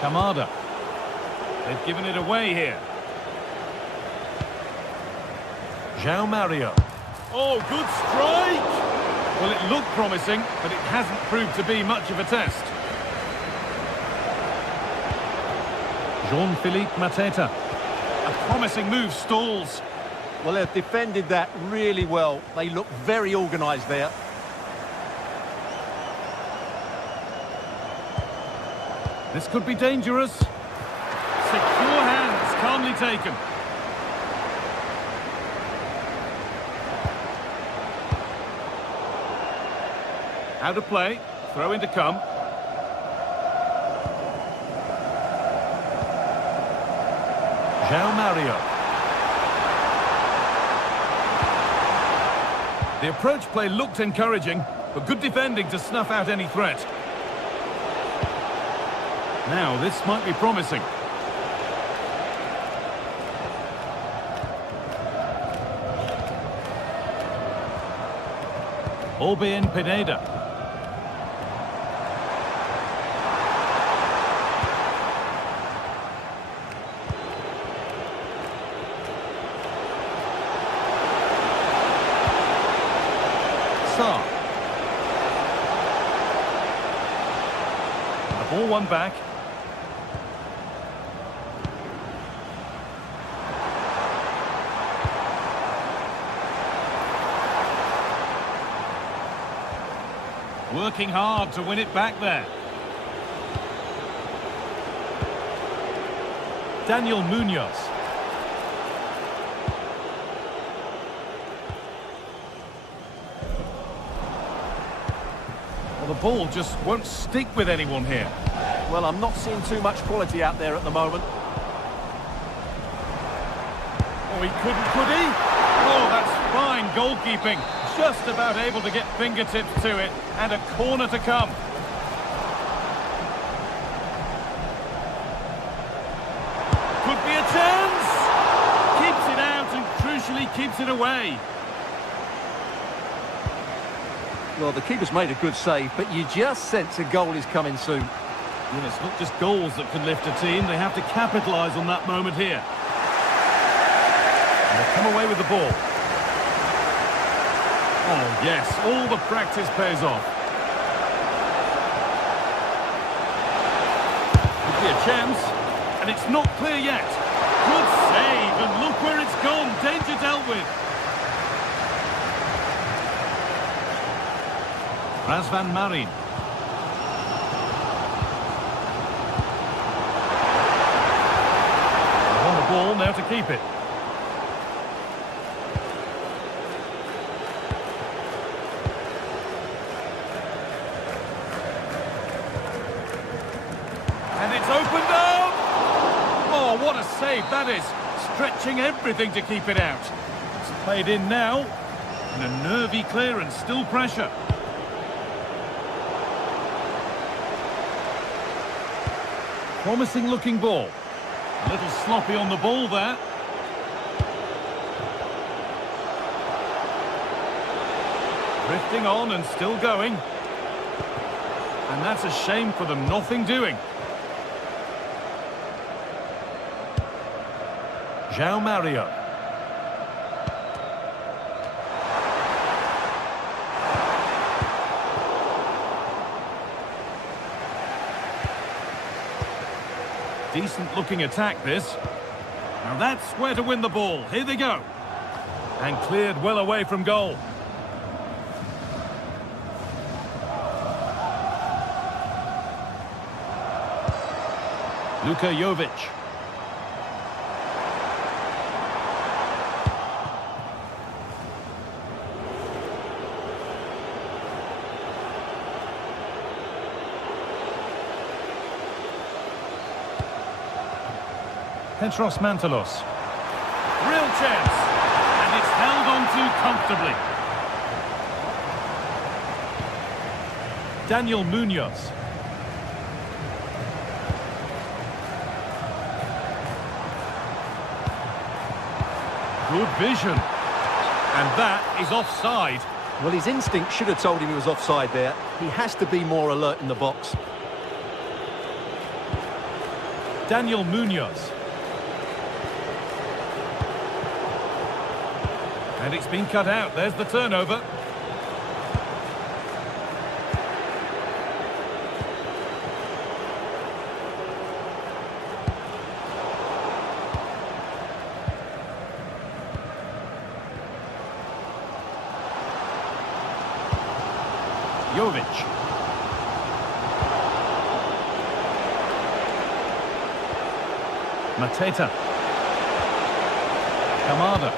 Kamada. They've given it away here. João Mario. Oh, good strike! Well, it looked promising, but it hasn't proved to be much of a test. Jean-Philippe Mateta. A promising move stalls. Well, they've defended that really well. They look very organised there. This could be dangerous. Secure hands, calmly taken. Out of play, throw in to come. João Mario. The approach play looked encouraging, but good defending to snuff out any threat. Now, this might be promising. Orbien Pineda. Sarr. The ball won back. Working hard to win it back there. Daniel Munoz. Well, the ball just won't stick with anyone here. Well, I'm not seeing too much quality out there at the moment. Oh, he couldn't, could he? Oh, that's fine goalkeeping. Just about able to get fingertips to it, and a corner to come. Could be a chance! Keeps it out and crucially keeps it away. Well, the keeper's made a good save, but you just sense a goal is coming soon. Well, it's not just goals that can lift a team, they have to capitalise on that moment here. And they come away with the ball. Oh, yes, all the practice pays off. Could be a chance, and it's not clear yet. Good save, and look where it's gone. Danger dealt with. Razvan Marin. On the ball, now to keep it. And it's opened up! Oh, what a save that is. Stretching everything to keep it out. It's played in now. And a nervy clearance, still pressure. Promising looking ball. A little sloppy on the ball there. Drifting on and still going. And that's a shame for them, nothing doing. João Mario. Decent looking attack this. Now that's where to win the ball. Here they go. And cleared well away from goal. Luka Jovic. Petros Mantalos. Real chance. And it's held on to comfortably. Daniel Munoz. Good vision. And that is offside. Well, his instinct should have told him he was offside there. He has to be more alert in the box. Daniel Munoz. And it's been cut out. There's the turnover. Jovic. Mateta. Kamada.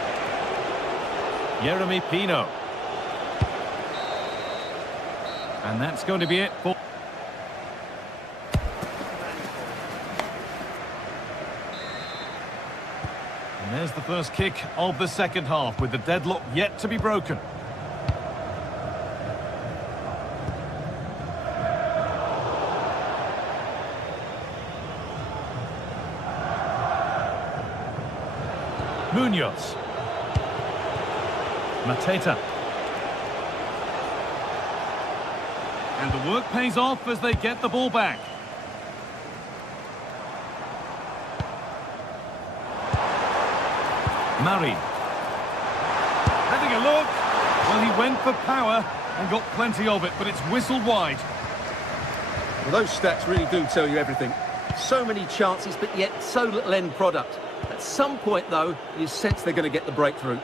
Jeremy Pino. And that's going to be it for... And there's the first kick of the second half, with the deadlock yet to be broken. Munoz. Mateta. And the work pays off as they get the ball back. Marin. Having a look. Well, he went for power and got plenty of it, but it's whistled wide. Well, those stats really do tell you everything. So many chances, but yet so little end product. At some point, though, you sense they're going to get the breakthrough.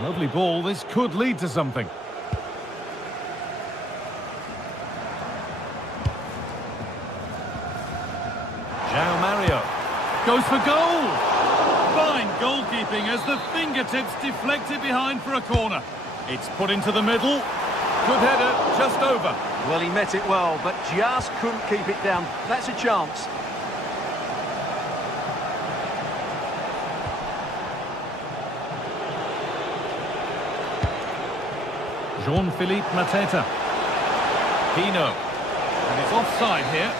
Lovely ball. This could lead to something. João Mario goes for goal. Fine goalkeeping as the fingertips deflected behind for a corner. It's put into the middle. Good header, just over. Well, he met it well, but just couldn't keep it down. That's a chance. Jean-Philippe Mateta. Pino. And it's offside here.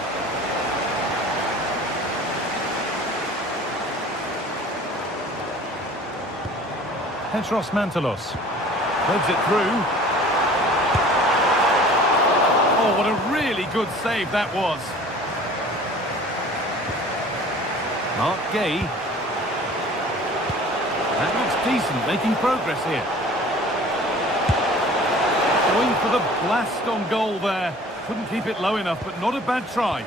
Petros Mantalos. Threads it through. Oh, what a really good save that was. Mark Gay. That looks decent, making progress here. Going for the blast on goal there. Couldn't keep it low enough, but not a bad try.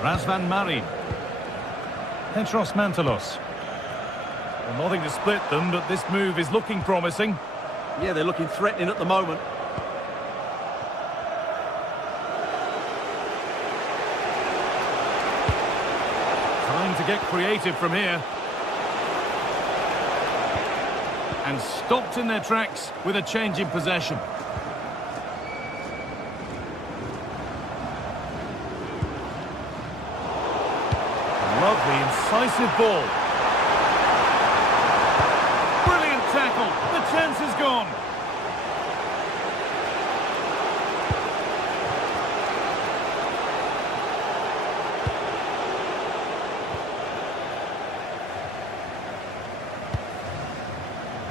Razvan Marin. Petros Mantalos. Well, nothing to split them, but this move is looking promising. Yeah, they're looking threatening at the moment. Trying to get creative from here. And stopped in their tracks with a change in possession. Lovely, incisive ball. Brilliant tackle. The chance is gone.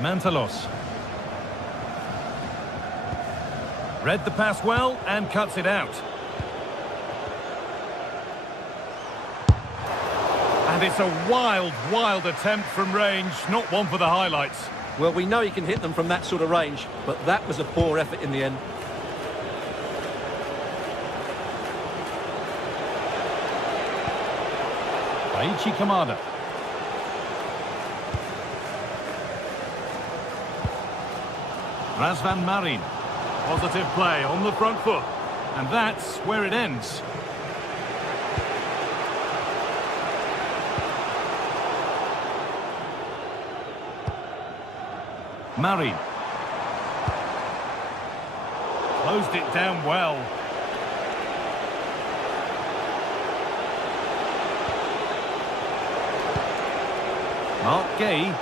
Mantalos. Read the pass well and cuts it out. And it's a wild, wild attempt from range, not one for the highlights. Well, we know he can hit them from that sort of range, but that was a poor effort in the end. Aichi Kamada. Razvan Marin. Positive play on the front foot. And that's where it ends. Marin. Closed it down well. Mark Gay.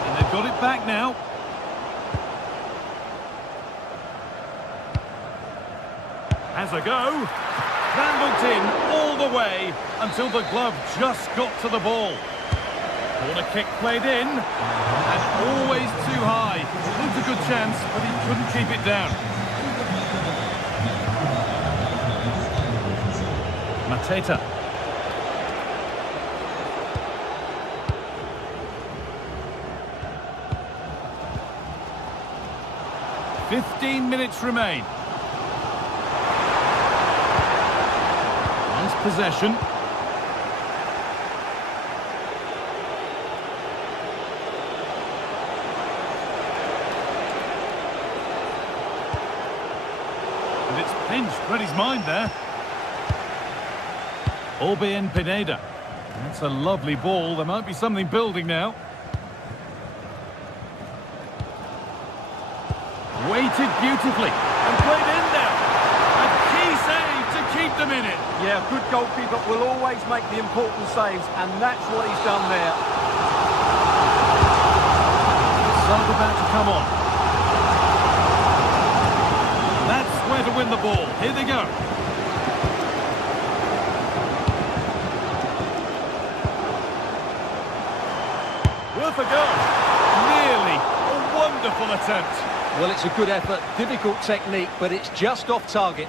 And they've got it back now. a go. Vandaled in all the way until the glove just got to the ball. Corner kick played in, and always too high. It looked a good chance, but he couldn't keep it down. Mateta. "15 minutes remain. Nice possession. And it's pinched, read his mind there. Albion Pineda. That's a lovely ball. There might be something building now. Waited beautifully and played in there. A key save to keep them in it. Yeah, good goalkeeper will always make the important saves, and that's what he's done there. Sub about to come on. That's where to win the ball. Here they go. Worth a go. Nearly. A wonderful attempt. Well, it's a good effort, difficult technique, but it's just off target.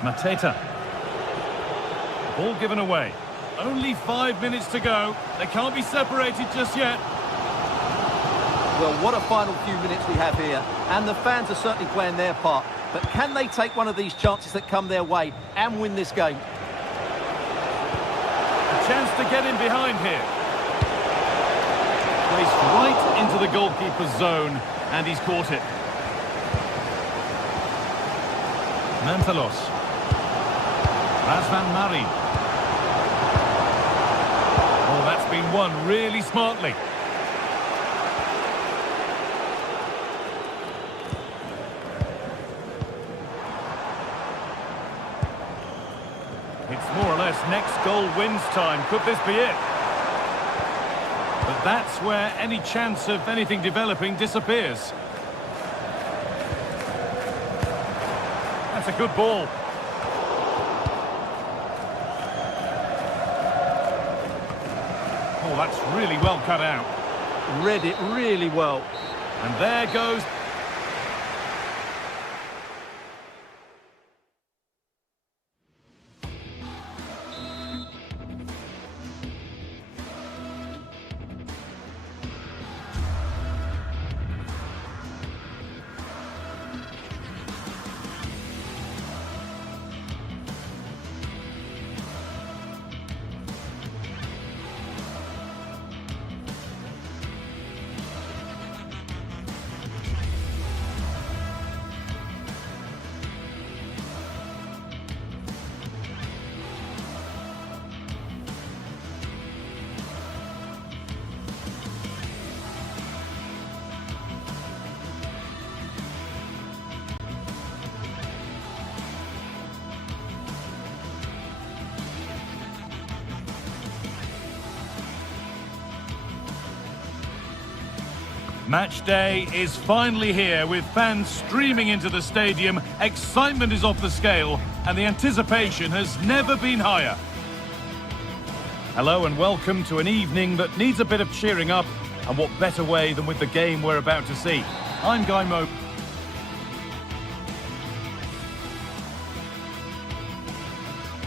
Mateta. Ball given away. Only 5 minutes to go. They can't be separated just yet. Well, what a final few minutes we have here, and the fans are certainly playing their part. But can they take one of these chances that come their way and win this game? A chance to get in behind here. Placed right into the goalkeeper's zone, and he's caught it. Mantalos. Razvan Mari. Oh, that's been won really smartly. It's more or less next goal wins time. Could this be it? But that's where any chance of anything developing disappears. That's a good ball. Oh, that's really well cut out. Read it really well. And there goes... Match day is finally here, with fans streaming into the stadium. Excitement is off the scale, and the anticipation has never been higher. Hello and welcome to an evening that needs a bit of cheering up, and what better way than with the game we're about to see. I'm Guy Mo.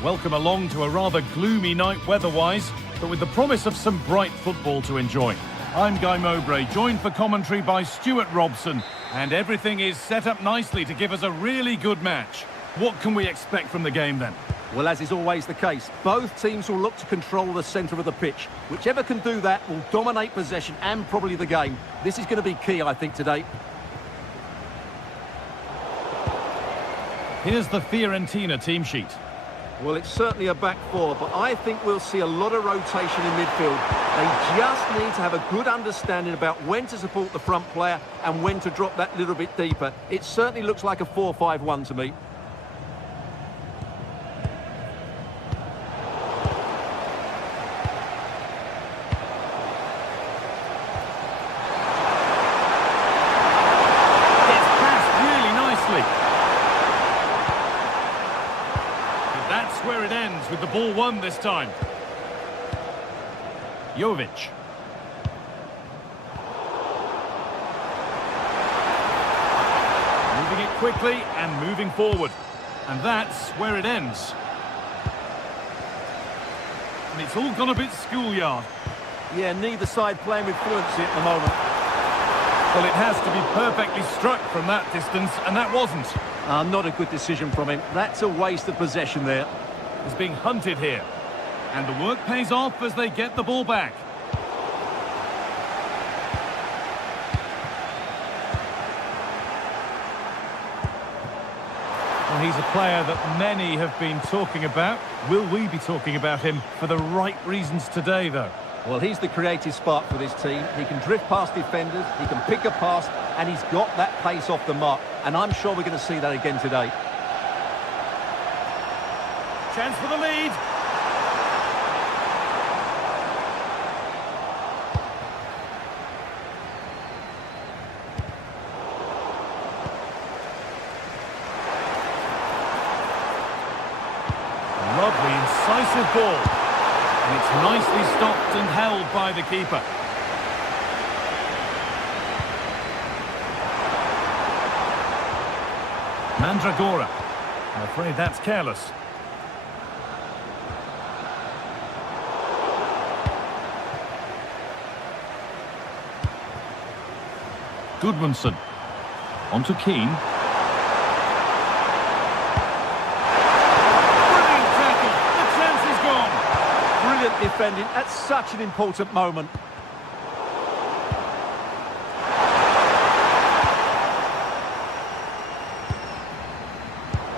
Welcome along to a rather gloomy night weather-wise, but with the promise of some bright football to enjoy. I'm Guy Mowbray, joined for commentary by Stuart Robson, and everything is set up nicely to give us a really good match. What can we expect from the game then? Well, as is always the case, both teams will look to control the centre of the pitch. Whichever can do that will dominate possession and probably the game. This is going to be key, I think, today. Here's the Fiorentina team sheet. Well, it's certainly a back four, but I think we'll see a lot of rotation in midfield. They just need to have a good understanding about when to support the front player and when to drop that little bit deeper. It certainly looks like a 4-5-1 to me. chance with the ball won this time. Jovic. Moving it quickly and moving forward. And that's where it ends. And it's all gone a bit schoolyard. Yeah, neither side playing with fluency at the moment. Well, it has to be perfectly struck from that distance, and that wasn't. Not a good decision from him. That's a waste of possession there. He's being hunted here. And the work pays off as they get the ball back. Well, he's a player that many have been talking about. Will we be talking about him for the right reasons today, though? Well, he's the creative spark for this team. He can drift past defenders, he can pick a pass, and he's got that pace off the mark. And I'm sure we're going to see that again today. Chance for the lead. Lovely, incisive ball. And it's nicely stopped and held by the keeper. Mandragora. I'm afraid that's careless. Goodmanson. On to Keane. Brilliant tackle. The chance is gone. Brilliant defending at such an important moment.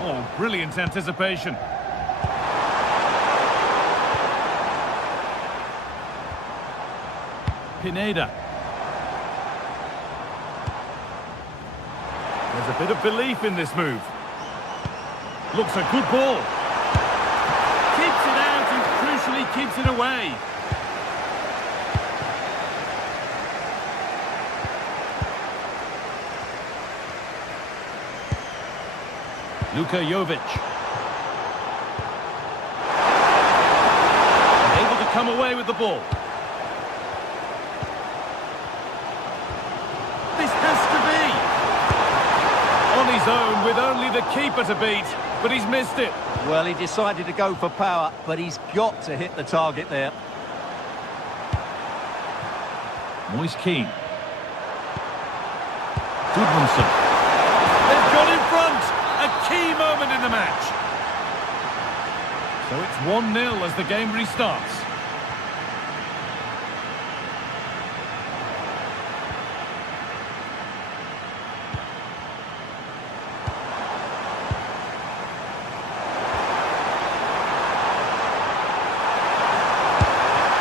Oh, brilliant anticipation. Pineda. There's a bit of belief in this move. Looks a good ball. Keeps it out and crucially keeps it away. Luka Jovic. Able to come away with the ball. This has to be. On his own with only the keeper to beat, but he's missed it. Well, he decided to go for power, but he's got to hit the target there. Moise Keane. Goodmanson. They've got in front. A key moment in the match. So it's 1-0 as the game restarts.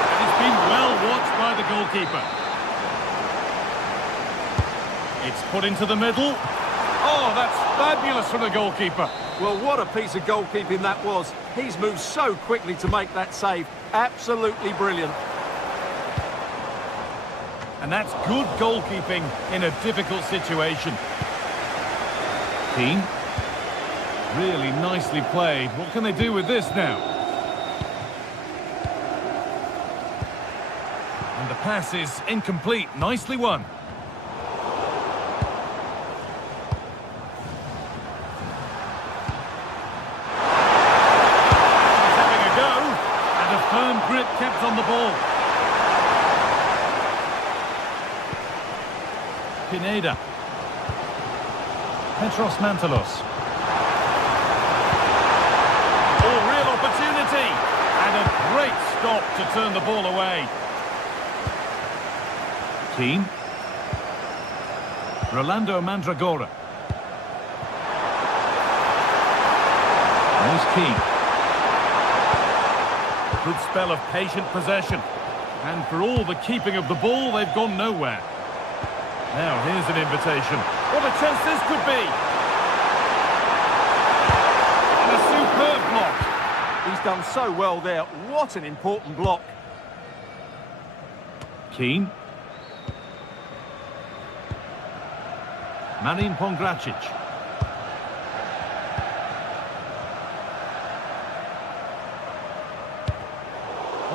And it's been well watched by the goalkeeper. It's put into the middle. Oh, that's fabulous from the goalkeeper. Well, what a piece of goalkeeping that was. He's moved so quickly to make that save. Absolutely brilliant. And that's good goalkeeping in a difficult situation. Keane. Really nicely played. What can they do with this now? And the pass is incomplete. Nicely won. Firm grip kept on the ball. Pineda. Petros Mantalos. Oh, real opportunity. And a great stop to turn the ball away. Keane. Rolando Mandragora. Moise Keane. Good spell of patient possession. And for all the keeping of the ball, they've gone nowhere. Now, here's an invitation. What a chance this could be! And a superb block. He's done so well there. What an important block. Keane. Marin Pongracic.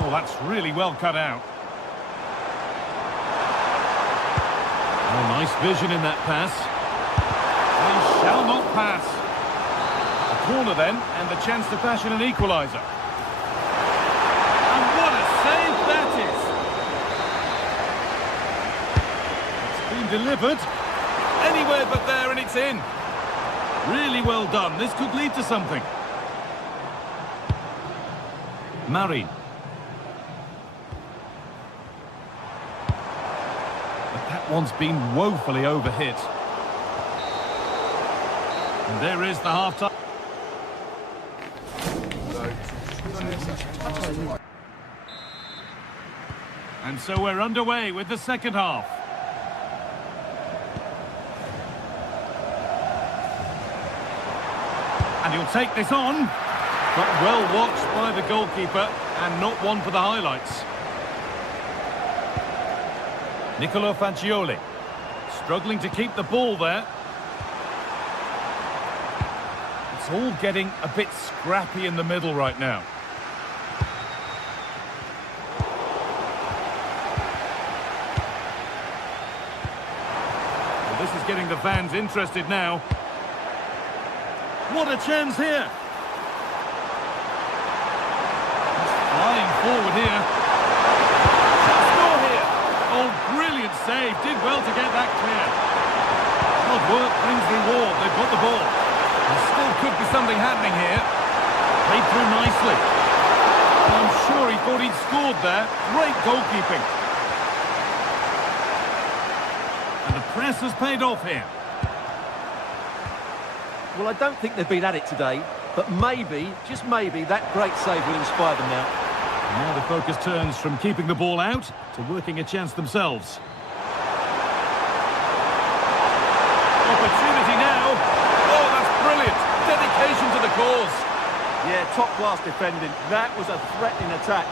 Oh, that's really well cut out. Oh, nice vision in that pass. They shall not pass. A corner then, and the chance to fashion an equaliser. And what a save that is! It's been delivered. Anywhere but there, and it's in. Really well done. This could lead to something. Marin. But that one's been woefully overhit. And there is the half-time. And so we're underway with the second half. And he'll take this on. But well watched by the goalkeeper, and not one for the highlights. Nicolo Fagioli struggling to keep the ball there. It's all getting a bit scrappy in the middle right now. Well, this is getting the fans interested now. What a chance here! Flying forward here. Shall score here. Oh, brilliant save. Did well to get that clear. Hard work brings reward. They've got the ball. There still could be something happening here. Played through nicely. I'm sure he thought he'd scored there. Great goalkeeping. And the press has paid off here. Well, I don't think they've been at it today, but maybe, just maybe, that great save will inspire them now. Now the focus turns from keeping the ball out to working a chance themselves. Opportunity now. Oh, that's brilliant. Dedication to the cause. Yeah, top-class defending. That was a threatening attack.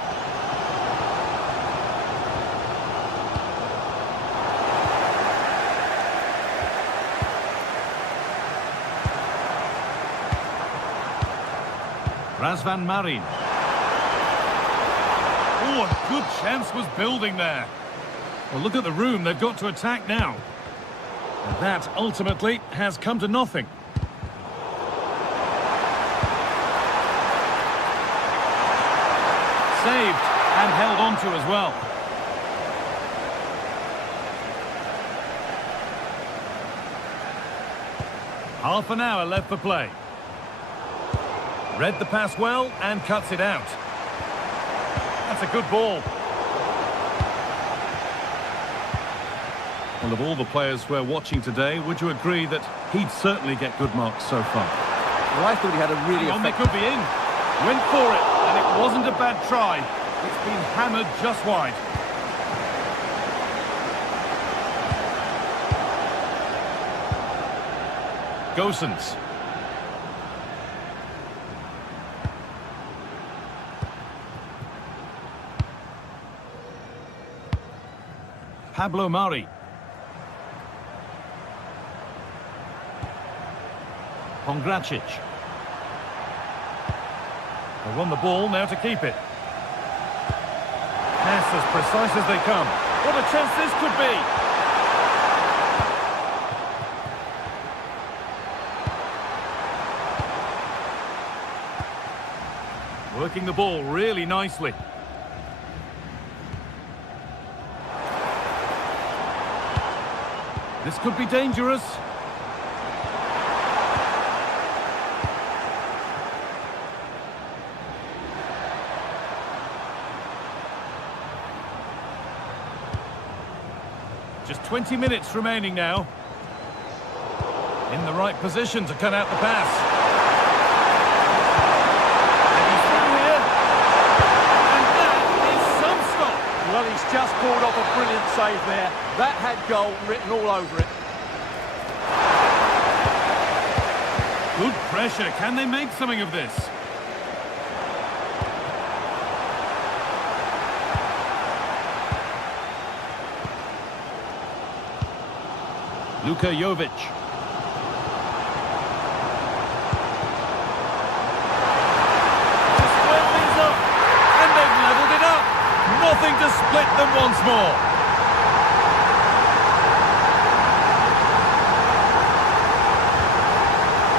Razvan Marin. Oh, a good chance was building there. Well, look at the room they've got to attack now. And that, ultimately, has come to nothing. Saved and held on to as well. Half an hour left for play. Read the pass well and cuts it out. That's a good ball. Well, of all the players we're watching today, would you agree that he'd certainly get good marks so far? Well, I thought he had a really They could be in. Went for it, and it wasn't a bad try. It's been hammered just wide. Gosens. Pablo Mari. Pongracic. They won the ball, now to keep it. Pass as precise as they come. What a chance this could be! Working the ball really nicely. This could be dangerous. Just 20 minutes remaining now. In the right position to cut out the pass. And he's through here. And that is some stop. Well, he's just pulled off a brilliant save there. That had goal written all over it. Good pressure. Can they make something of this? Luka Jovic. Just square things up. And they've levelled it up. to split them once more.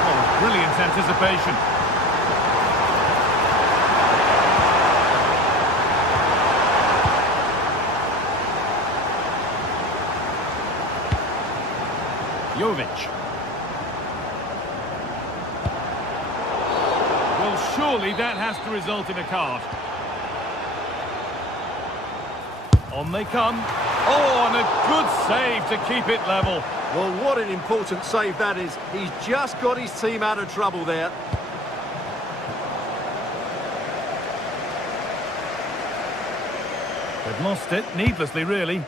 Oh, brilliant anticipation. Jovic. Well, surely that has to result in a card. On they come. Oh, and a good save to keep it level. Well, what an important save that is. He's just got his team out of trouble there. They've lost it, needlessly, really.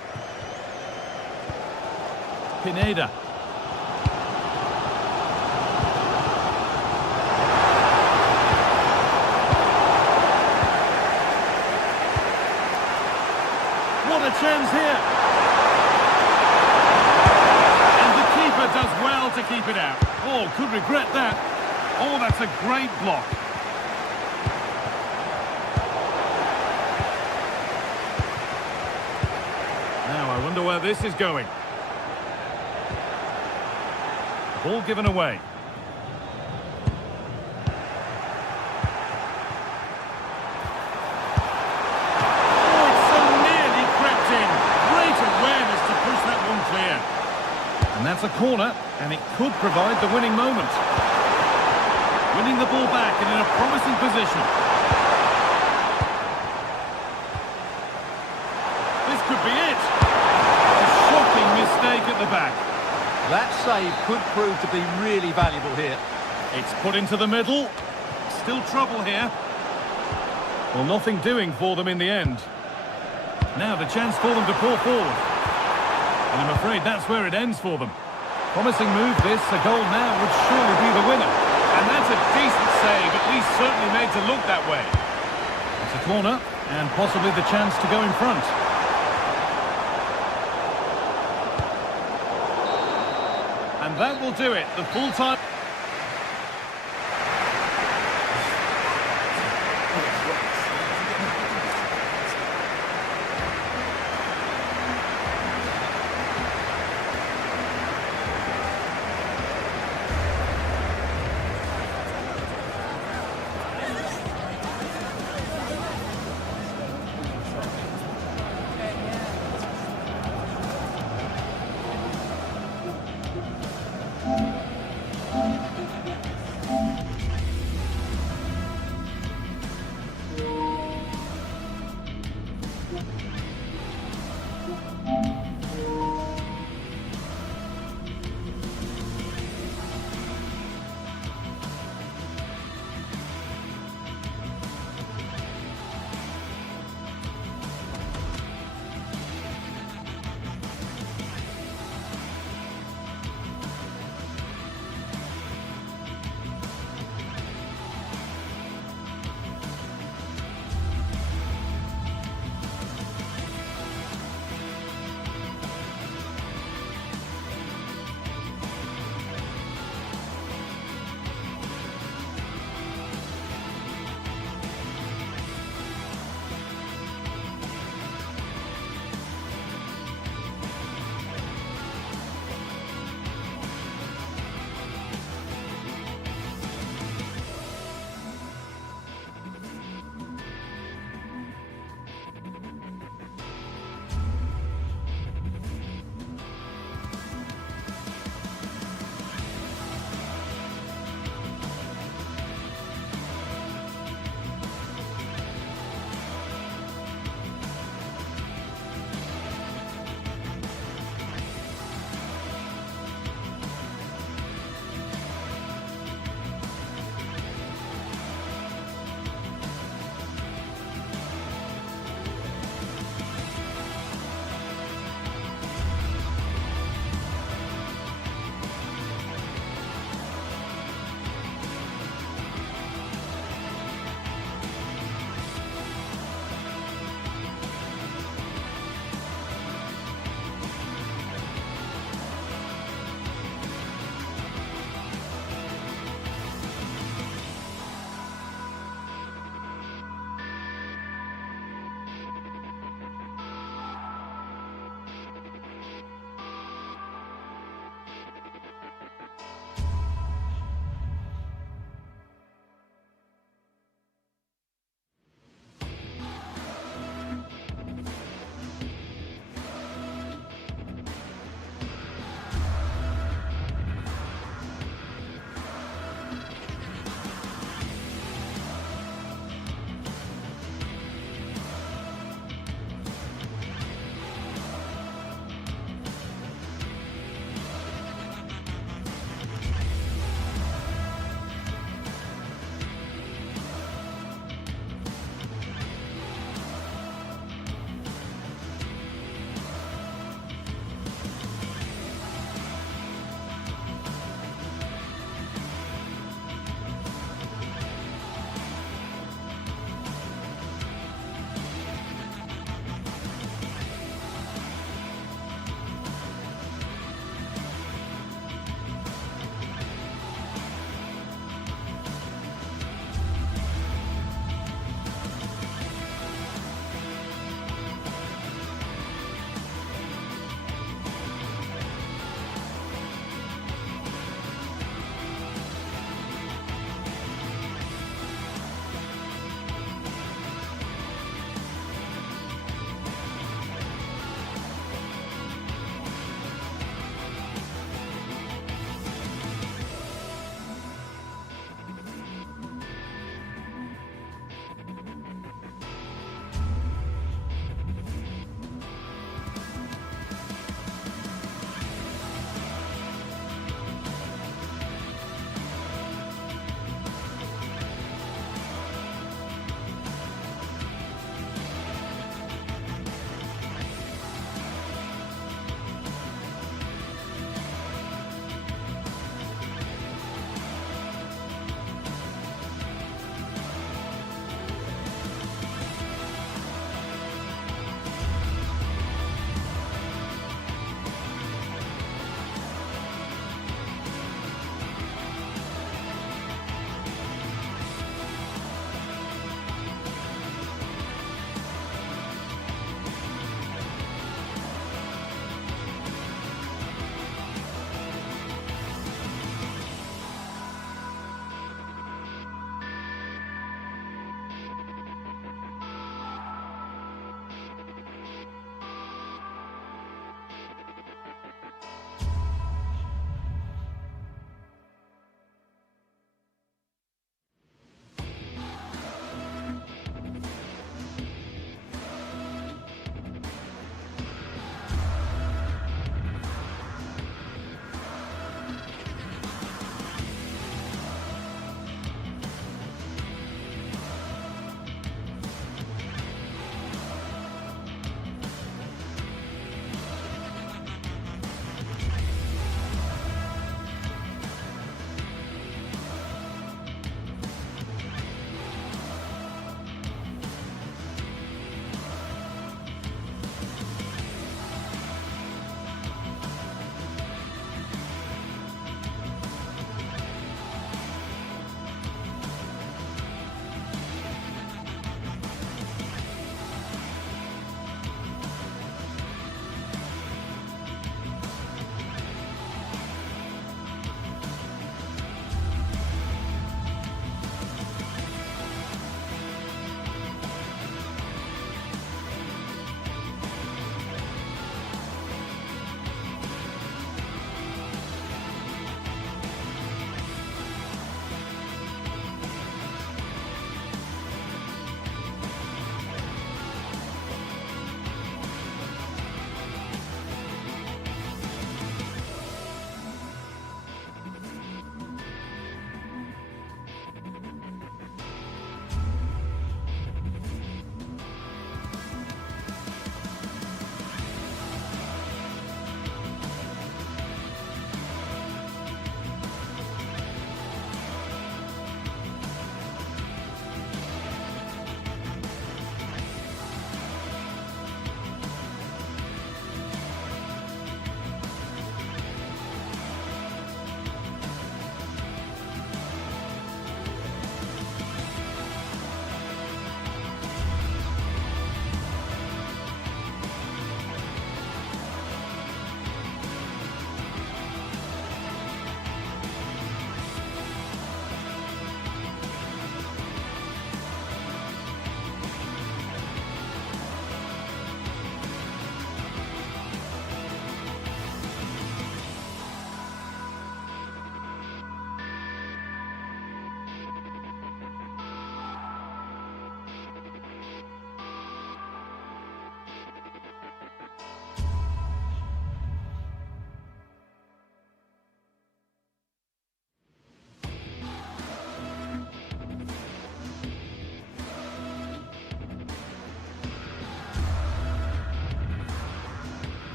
Pineda. What a chance here. And the keeper does well to keep it out. Oh, could regret that. Oh, that's a great block. Now, I wonder where this is going. Ball given away. And that's a corner, and it could provide the winning moment. Winning the ball back and in a promising position. This could be it. A shocking mistake at the back. That save could prove to be really valuable here. It's put into the middle. Still trouble here. Well, nothing doing for them in the end. Now the chance for them to pull forward. And I'm afraid that's where it ends for them. Promising move this, a goal now would surely be the winner. And that's a decent save, at least certainly made to look that way. It's a corner, and possibly the chance to go in front. And that will do it, the full time.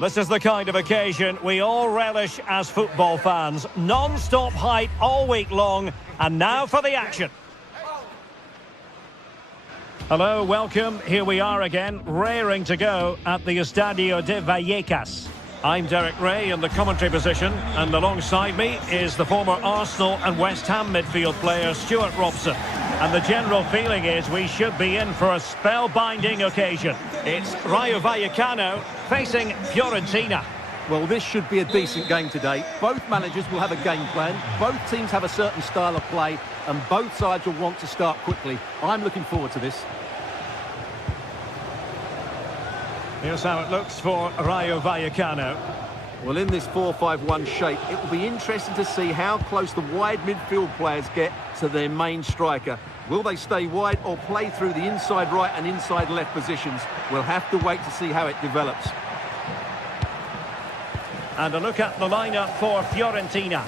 This is the kind of occasion we all relish as football fans. Non-stop hype all week long, and now for the action. Hello, welcome. Here we are again, raring to go at the Estadio de Vallecas. I'm Derek Ray in the commentary position, and alongside me is the former Arsenal and West Ham midfield player Stuart Robson. And the general feeling is we should be in for a spellbinding occasion. It's Rayo Vallecano facing Fiorentina. Well, this should be a decent game today. Both managers will have a game plan. Both teams have a certain style of play, and both sides will want to start quickly. I'm looking forward to this. Here's how it looks for Rayo Vallecano. Well, in this 4-5-1 shape, it will be interesting to see how close the wide midfield players get to their main striker. Will they stay wide or play through the inside right and inside left positions? We'll have to wait to see how it develops. And a look at the lineup for Fiorentina.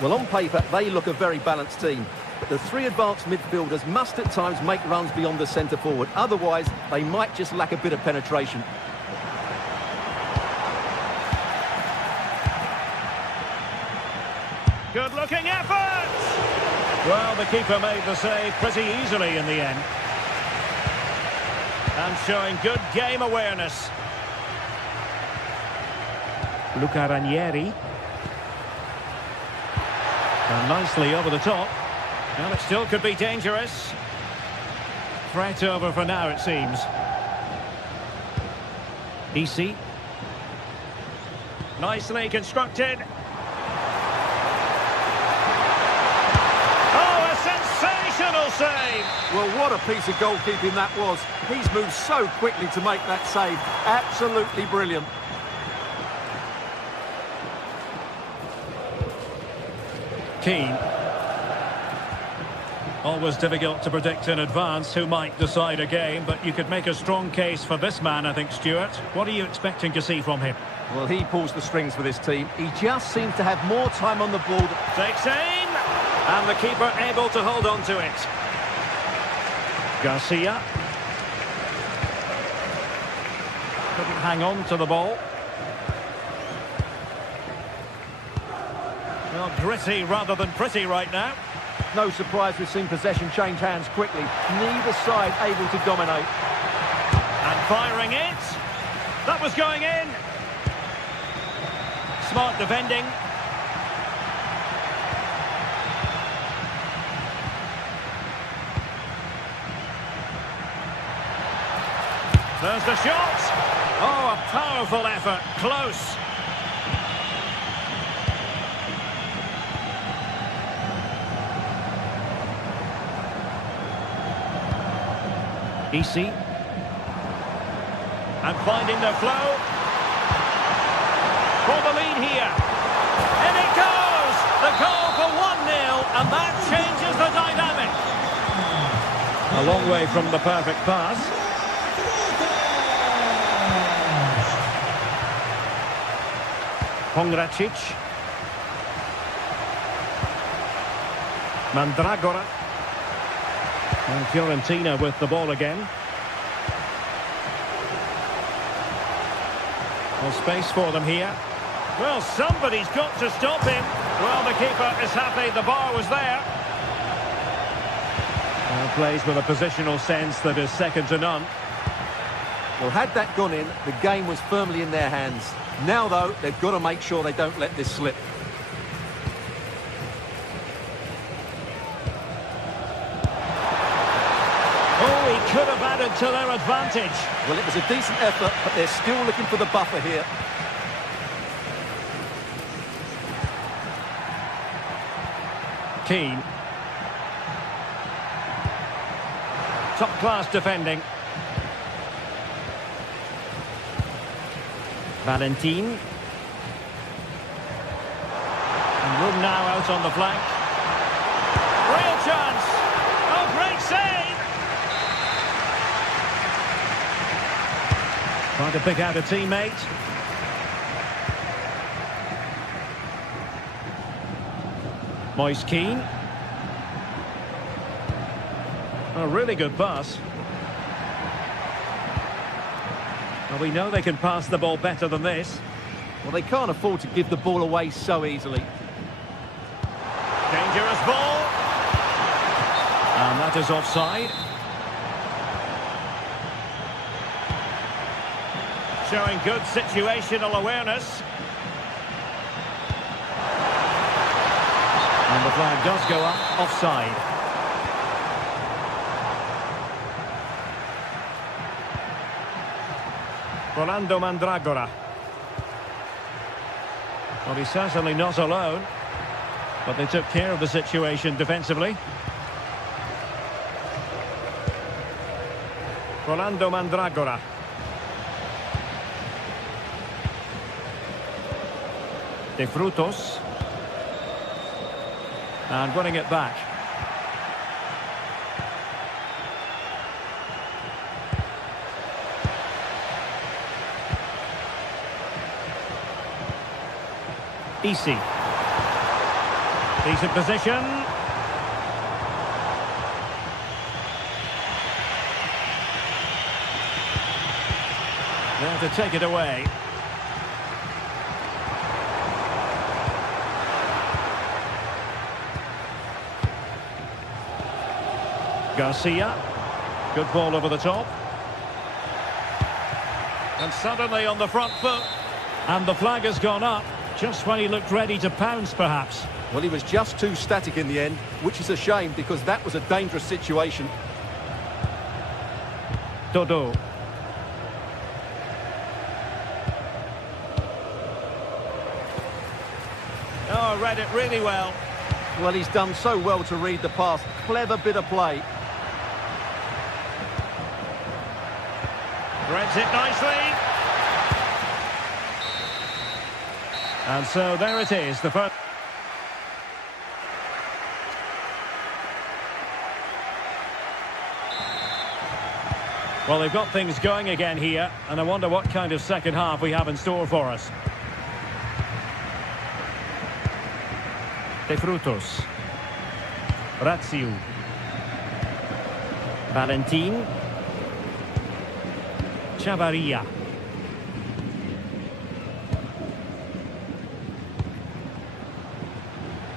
Well, on paper, they look a very balanced team. But the three advanced midfielders must at times make runs beyond the centre forward. Otherwise, they might just lack a bit of penetration. Good-looking effort! Well, the keeper made the save pretty easily in the end. And showing good game awareness. Luca Ranieri. And nicely over the top. Well, it still could be dangerous. Threat over for now, it seems. EC. Nicely constructed. Oh, a sensational save! Well, what a piece of goalkeeping that was. He's moved so quickly to make that save. Absolutely brilliant. Keane. Always difficult to predict in advance who might decide a game, but you could make a strong case for this man, I think, Stuart. What are you expecting to see from him? Well, he pulls the strings for this team. He just seems to have more time on the ball. Takes aim, and the keeper able to hold on to it. Garcia. Couldn't hang on to the ball. Well, gritty rather than pretty right now. No surprise we've seen possession change hands quickly. Neither side able to dominate. And firing it. That was going in. Smart defending. There's the shot. Oh, a powerful effort. Close. EC. And finding the flow. For the lead here. And it goes! The goal for 1-0, and that changes the dynamic. A long way from the perfect pass. Pongracic. Mandragora. And Fiorentina with the ball again. Well, space for them here. Well, somebody's got to stop him. Well, the keeper is happy the bar was there. Well, plays with a positional sense that is second to none. Well, had that gone in, the game was firmly in their hands. Now, though, they've got to make sure they don't let this slip. Oh, he could have added to their advantage. Well, it was a decent effort, but they're still looking for the buffer here. Keane. Top-class defending. Valentin. And room now out on the flank. Real chance. Oh, great save. Trying to pick out a teammate. Moise Keane. A really good pass. A we know they can pass the ball better than this. Well, they can't afford to give the ball away so easily. Dangerous ball. And that is offside. Showing good situational awareness. And the flag does go up, offside. Rolando Mandragora. Well, he's certainly not alone, but they took care of the situation defensively. Rolando Mandragora. De Frutos. And winning it back. Easy. Decent position. There to take it away. Garcia. Good ball over the top. And suddenly on the front foot. And the flag has gone up. Just when he looked ready to pounce, perhaps. Well, he was just too static in the end, which is a shame because that was a dangerous situation. Dodo. Oh, read it really well. Well, he's done so well to read the pass. Clever bit of play. Threads it nicely. And so there it is, the first. Well, they've got things going again here, and I wonder what kind of second half we have in store for us. De Frutos. Ratsiu. Valentin. Chavarria.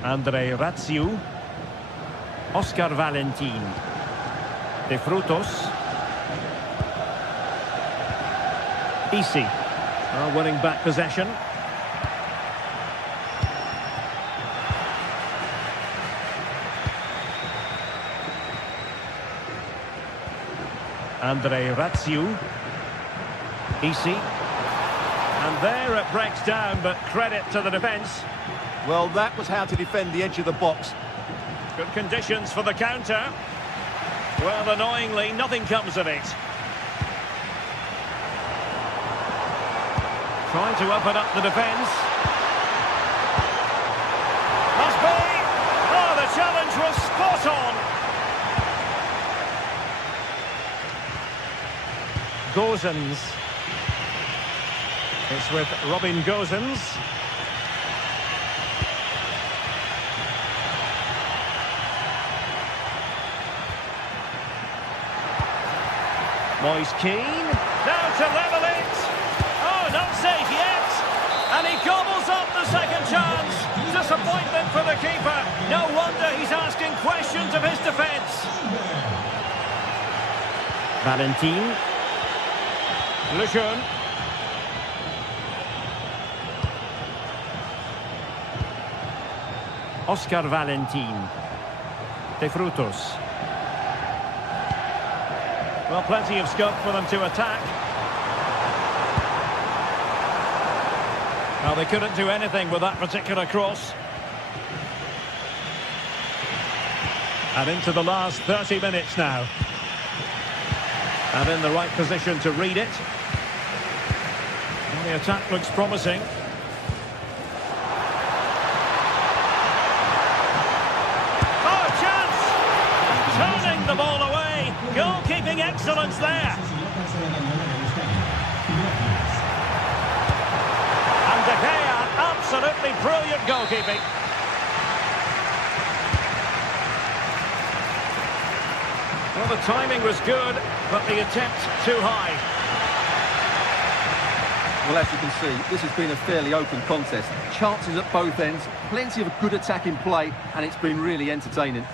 Andre Ratsiu. Oscar Valentin. De Frutos. Easy. Winning back possession. Andre Ratsiu. Easy. And there it breaks down, but credit to the defence. Well, that was how to defend the edge of the box. Good conditions for the counter. Well, annoyingly, nothing comes of it. Trying to open up the defence. Must be! Oh, the challenge was spot on! Gozens. It's with Robin Gozens. Moise Keane. Now to level it. Oh, not safe yet. And he gobbles up the second chance. Disappointment for the keeper. No wonder he's asking questions of his defence. Valentin. Lejeune. Oscar Valentin. De Frutos. Well, plenty of scope for them to attack. Well, they couldn't do anything with that particular cross. And into the last 30 minutes now. And in the right position to read it. And the attack looks promising. Oh, chance! Turning the ball away. Goalkeeping excellence there. And De Gea, absolutely brilliant goalkeeping. Well, the timing was good, but the attempt too high. Well, as you can see, this has been a fairly open contest. Chances at both ends, plenty of good attacking play, and it's been really entertaining.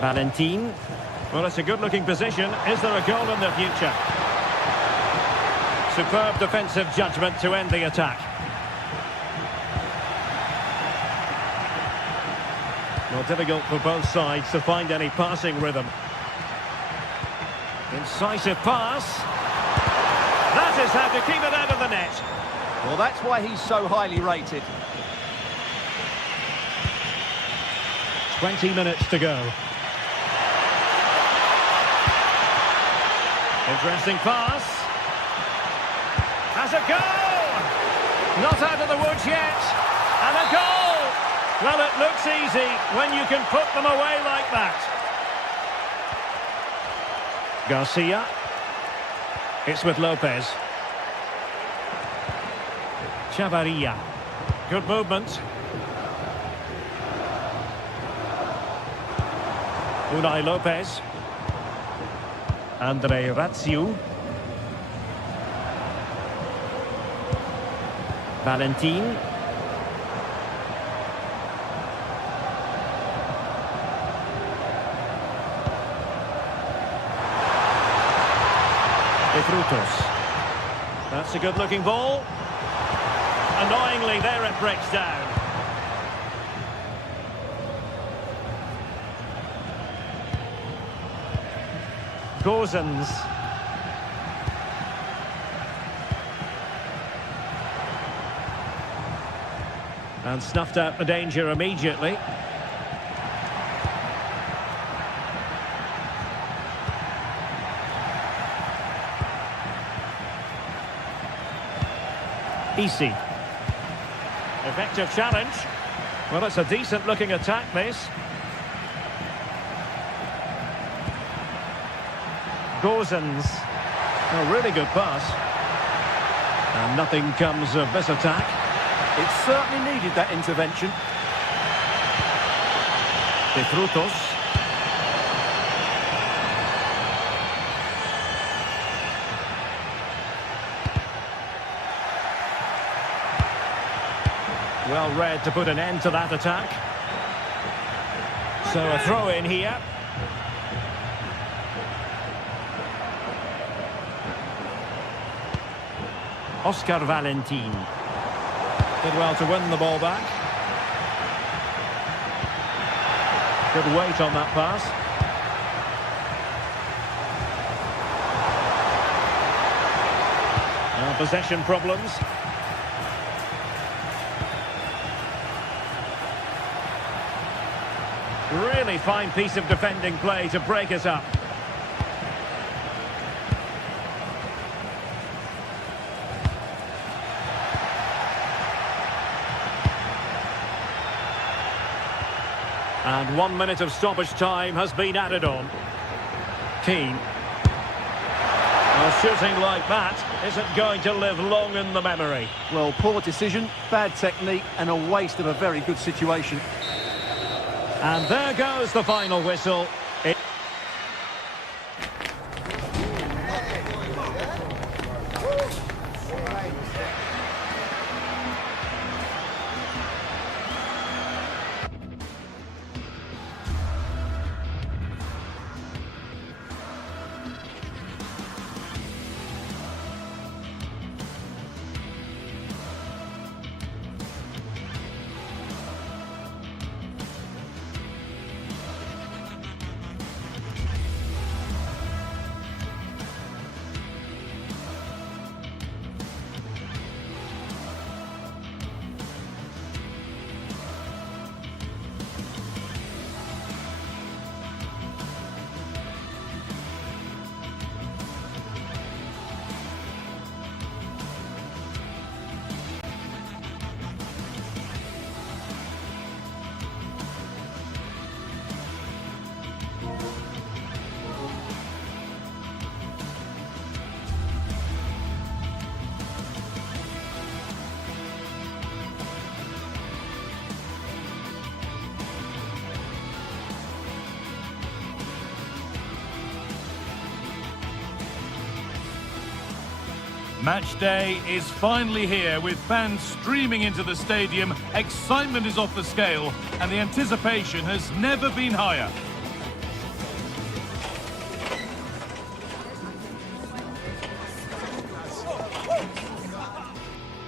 Valentin. Well, it's a good-looking position. Is there a goal in the future? Superb defensive judgment to end the attack. Well, difficult for both sides to find any passing rhythm. Incisive pass. That is how to keep it out of the net. Well, that's why he's so highly rated. 20 minutes to go. Interesting pass. Has a goal! Not out of the woods yet. And a goal! Well, it looks easy when you can put them away like that. Garcia. It's with Lopez. Chavarria. Good movement. Unai Lopez. Andre Ratsiu. Valentin. De Frutos. That's a good-looking ball. Annoyingly, there it breaks down. Gozens. And snuffed out the danger immediately. Easy. Effective challenge. Well, it's a decent-looking attack, this. Gozens. A really good pass. And nothing comes of this attack. It certainly needed that intervention. De Frutos. Well read to put an end to that attack. So a throw in here. Oscar Valentin. Did well to win the ball back. Good weight on that pass. Now possession problems. Really fine piece of defending play to break us up. And 1 minute of stoppage time has been added on. Keane. Well, shooting like that isn't going to live long in the memory. Well, poor decision, bad technique, and a waste of a very good situation. And there goes the final whistle. Match day is finally here with fans streaming into the stadium, excitement is off the scale and the anticipation has never been higher.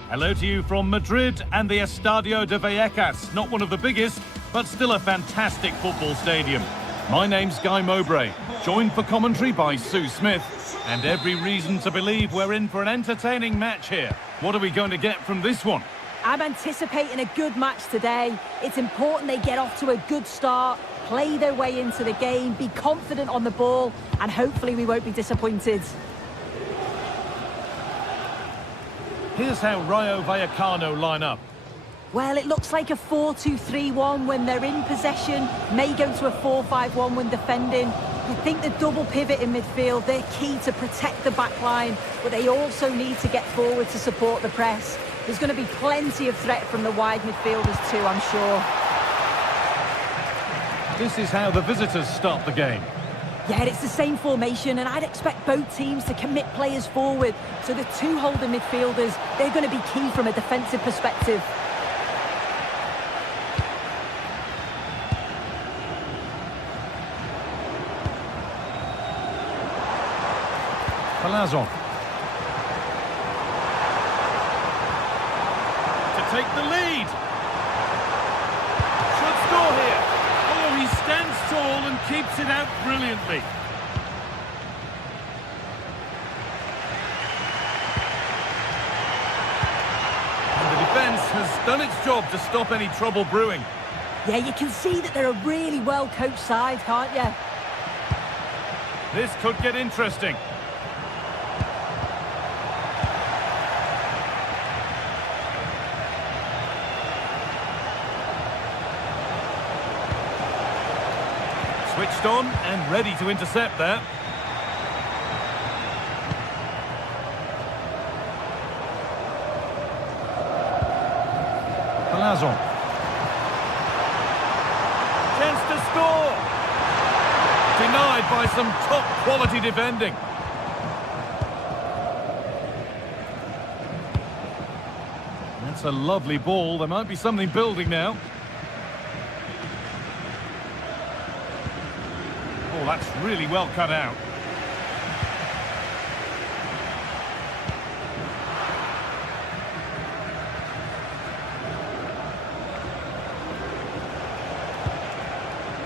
Hello to you from Madrid and the Estadio de Vallecas, not one of the biggest, but still a fantastic football stadium. My name's Guy Mowbray, joined for commentary by Sue Smith, and every reason to believe we're in for an entertaining match here. What are we going to get from this one? I'm anticipating a good match today. It's important they get off to a good start, play their way into the game, be confident on the ball, and hopefully we won't be disappointed. Here's how Rayo Vallecano line up. Well, it looks like a 4-2-3-1 when they're in possession, may go to a 4-5-1 when defending. You think the double pivot in midfield, they're key to protect the back line, but they also need to get forward to support the press. There's going to be plenty of threat from the wide midfielders too, I'm sure. This is how the visitors start the game. Yeah, it's the same formation, and I'd expect both teams to commit players forward. So the two holding midfielders, they're going to be key from a defensive perspective. Palazzo. To take the lead. Should score here. Oh, he stands tall and keeps it out brilliantly. And the defence has done its job to stop any trouble brewing. Yeah, you can see that they're a really well-coached side, can't you? This could get interesting. Switched on and ready to intercept there. Palazzo. Chance to score. Denied by some top quality defending. That's a lovely ball. There might be something building now. Oh, that's really well cut out.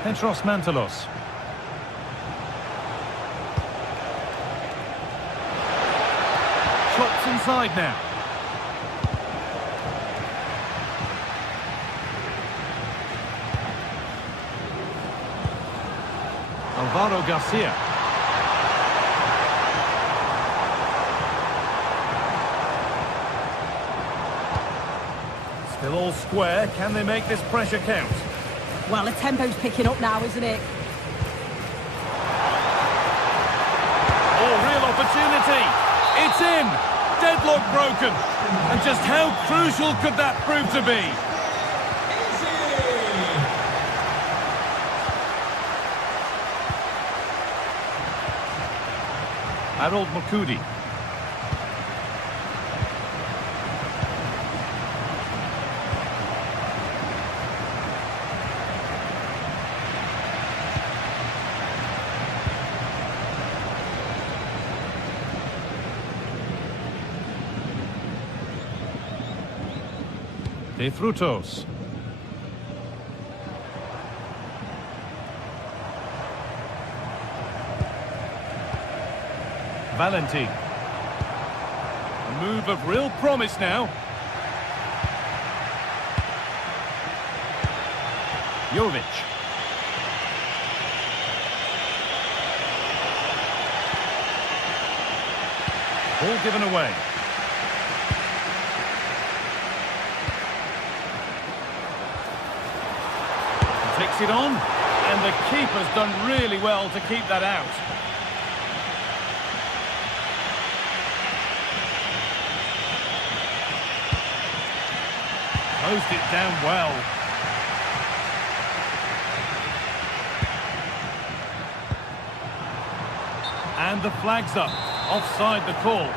Petros Mantalos. Chops inside now. Alvaro Garcia. Still all square. Can they make this pressure count? Well, the tempo's picking up now, isn't it? Oh, real opportunity. It's in. Deadlock broken. And just how crucial could that prove to be? Harold Makudi. De Frutos. Valentin. A move of real promise now. Jovic. Ball given away. Takes it on, and the keeper's done really well to keep that out. Closed it down well. And the flag's up. Offside the call.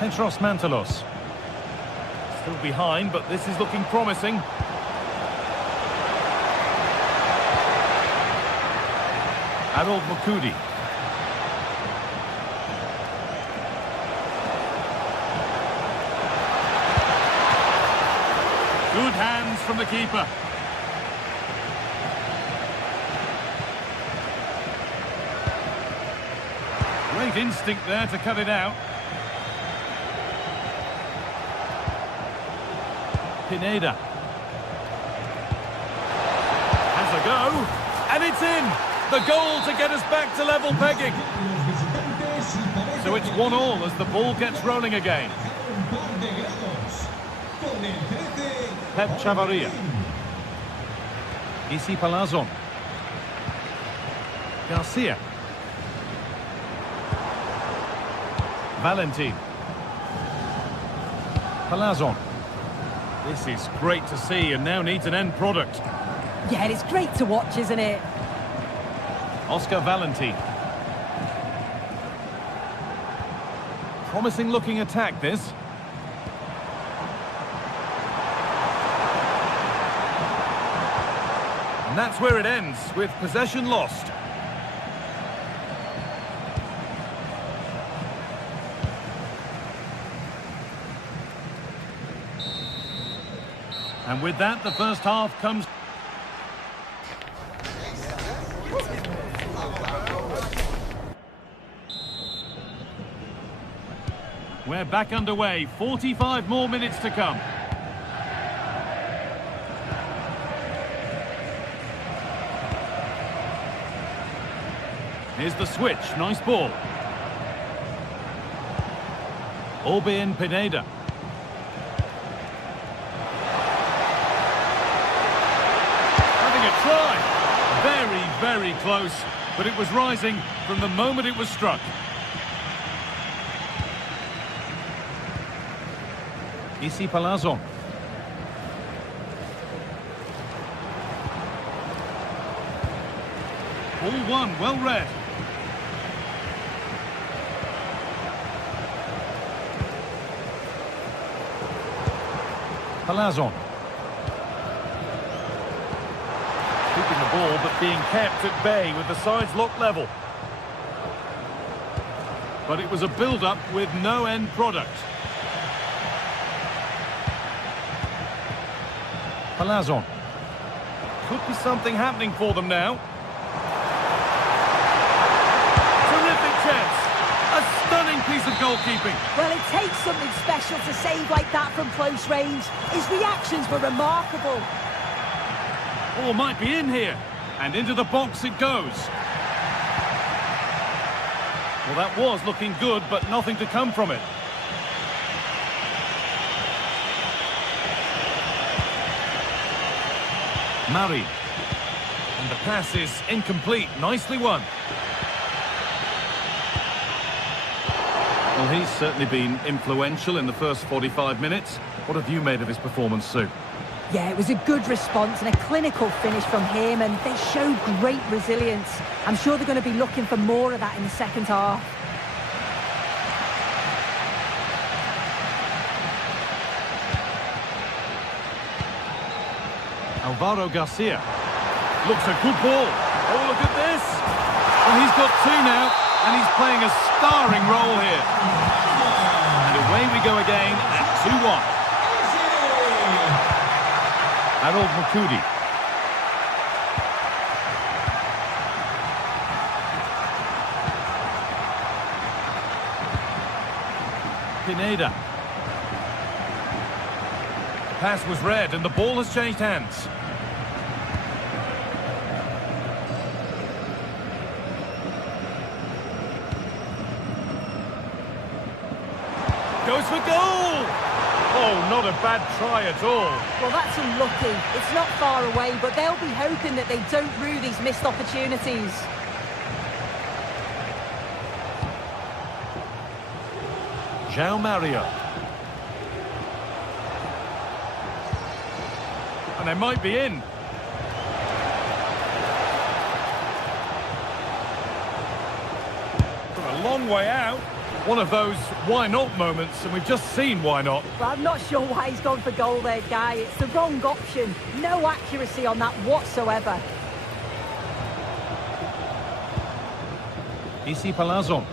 Petros Mantalos. Still behind, but this is looking promising. Harold Mukudi. Good hands from the keeper. Great instinct there to cut it out. Pineda. Has a go. And it's in! The goal to get us back to level pegging. So it's 1-1 as the ball gets rolling again. Pep Chavarria. Isi Palazon. Garcia. Valentin. Palazon. This is great to see and now needs an end product. Yeah, it's great to watch, isn't it? Oscar Valentin. Promising looking attack, this. And that's where it ends, with possession lost. And with that, the first half comes... We're back underway, 45 more minutes to come. Here's the switch, nice ball. Orbien Pineda. Having a try. Very, very close, but it was rising from the moment it was struck. Isi Palazon. Ball one, well read. Palazon. Keeping the ball, but being kept at bay with the sides locked level. But it was a build-up with no end product. Palazon. Could be something happening for them now. Terrific chance. A stunning piece of goalkeeping. Well, it takes something special to save like that from close range. His reactions were remarkable. Ball might be in here. And into the box it goes. Well, that was looking good, but nothing to come from it. Mari. And the pass is incomplete. Nicely won. Well, he's certainly been influential in the first 45 minutes. What have you made of his performance, Sue? Yeah, it was a good response and a clinical finish from him, and they showed great resilience. I'm sure they're going to be looking for more of that in the second half. Alvaro Garcia. Looks a good ball. Oh, look at this. Well, he's got two now, and he's playing a starring role here. And away we go again at 2-1. Harold Mukudi. Pineda. The pass was read, and the ball has changed hands. Goes for goal! Oh, not a bad try at all. Well, that's unlucky. It's not far away, but they'll be hoping that they don't rue these missed opportunities. João Mario. And they might be in. From a long way out. One of those why not moments, and we've just seen why not. Well, I'm not sure why he's gone for goal there, Guy. It's the wrong option. No accuracy on that whatsoever. Isi Palazon.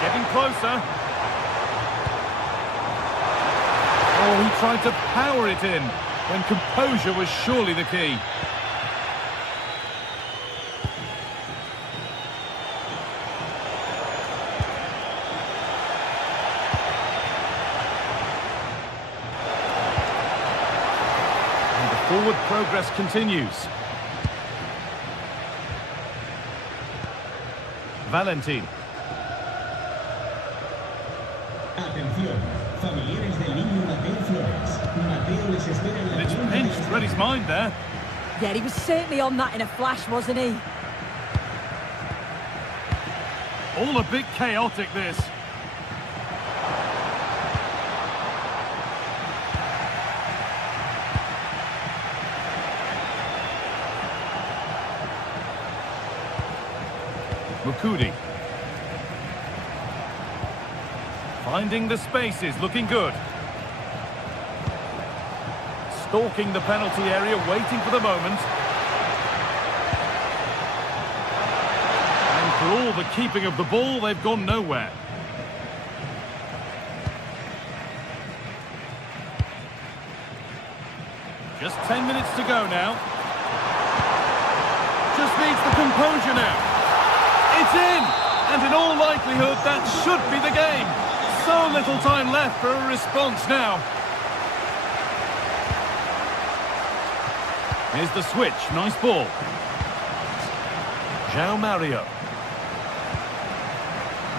Getting closer. Oh, he tried to power it in when composure was surely the key. And the forward progress continues. Valentin. Atención, familiares del niño Mateo Flores. Mateo les espera en la And it's granja pinched, de- read his mind there. Yeah, he was certainly on that in a flash, wasn't he? All a bit chaotic, this. Mukudi. Finding the spaces, looking good. Stalking the penalty area, waiting for the moment. And for all the keeping of the ball, they've gone nowhere. Just 10 minutes to go now. Just needs the composure now. It's in! And in all likelihood, that should be the game. So little time left for a response now. Here's the switch. Nice ball. João Mario.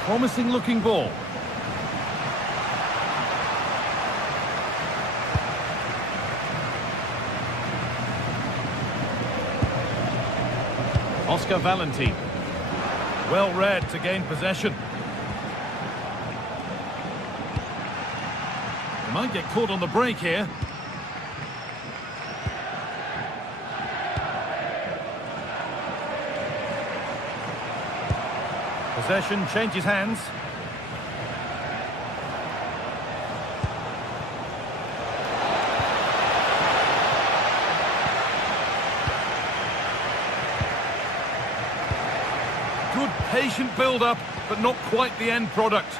Promising looking ball. Oscar Valentin. Well read to gain possession. They might get caught on the break here. Possession changes hands. Good patient build-up, but not quite the end product.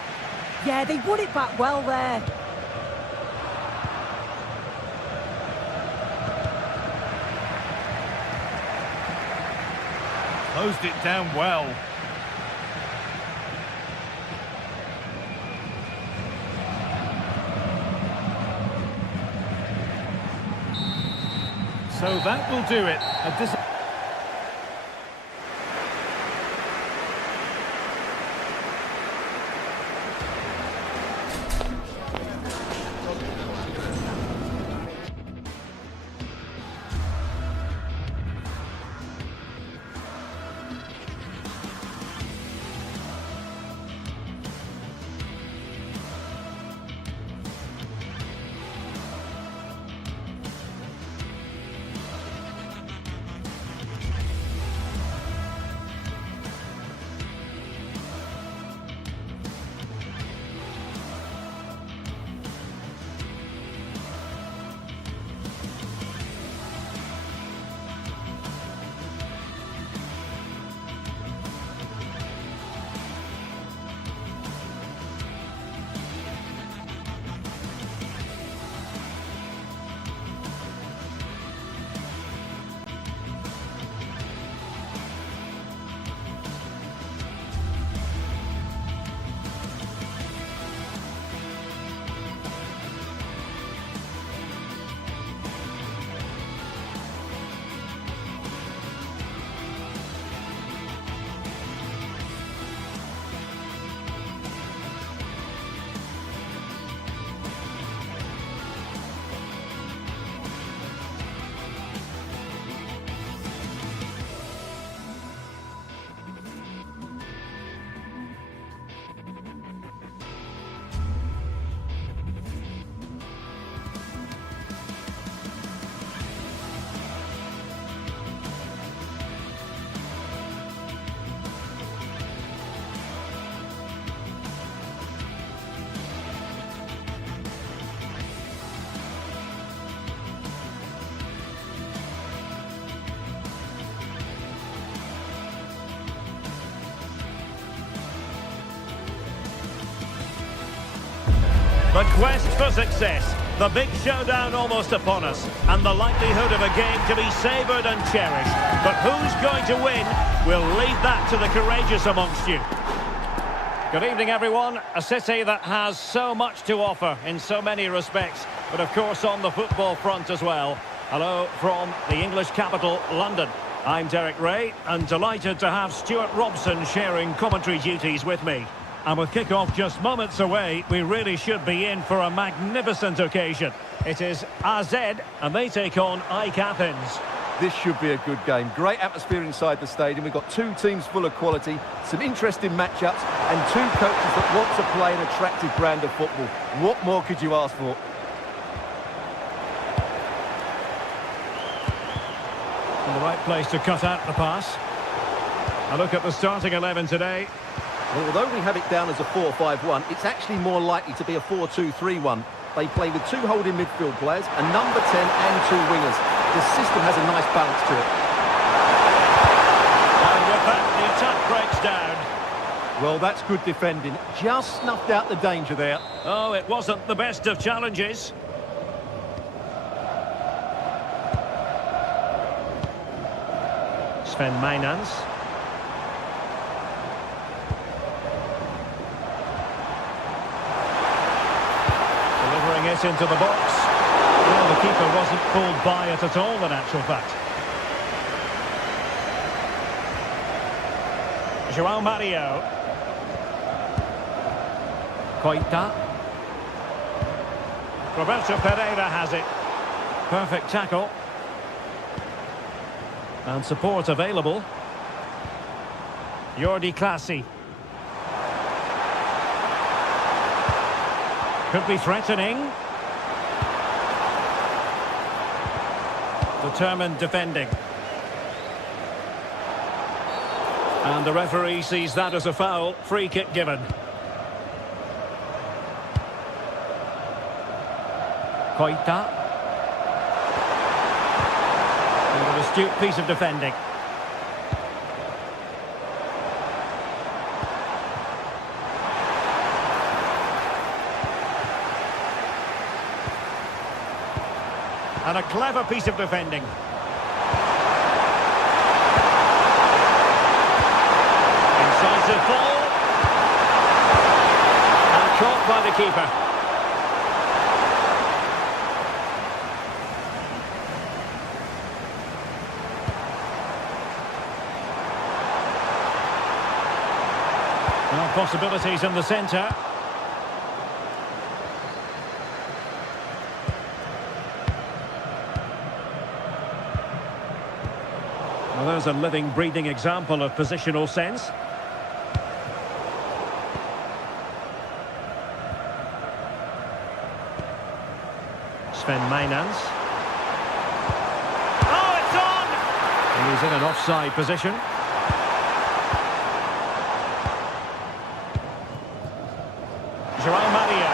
Yeah, they won it back well there. Closed it down well. So that will do it. The quest for success. The big showdown almost upon us. And the likelihood of a game to be savoured and cherished. But who's going to win? We'll leave that to the courageous amongst you. Good evening, everyone. A city that has so much to offer in so many respects, but of course on the football front as well. Hello from the English capital, London. I'm Derek Ray, and delighted to have Stuart Robson sharing commentary duties with me. And with kick-off just moments away, we really should be in for a magnificent occasion. It is AZ, and they take on AEK Athens. This should be a good game. Great atmosphere inside the stadium. We've got two teams full of quality, some interesting matchups, and two coaches that want to play an attractive brand of football. What more could you ask for? In the right place to cut out the pass. A look at the starting 11 today. Well, although we have it down as a 4-5-1, it's actually more likely to be a 4-2-3-1. They play with two holding midfield players, a number 10 and two wingers. The system has a nice balance to it. And with that, the attack breaks down. Well, that's good defending. Just snuffed out the danger there. Oh, it wasn't the best of challenges. Sven Mainans. Delivering it into the box. Well, the keeper wasn't pulled by it at all, in actual fact. João Mario. Coita. Roberto Pereira has it. Perfect tackle. And support available. Jordi Clasie. Could be threatening. Determined defending. And the referee sees that as a foul. Free kick given. Coita. And an astute piece of defending. And a clever piece of defending. Incisive ball. And caught by the keeper. Well, possibilities in the centre. Well, there's a living, breathing example of positional sense. Sven Mainans. Oh, it's on! And he's in an offside position. João Mario.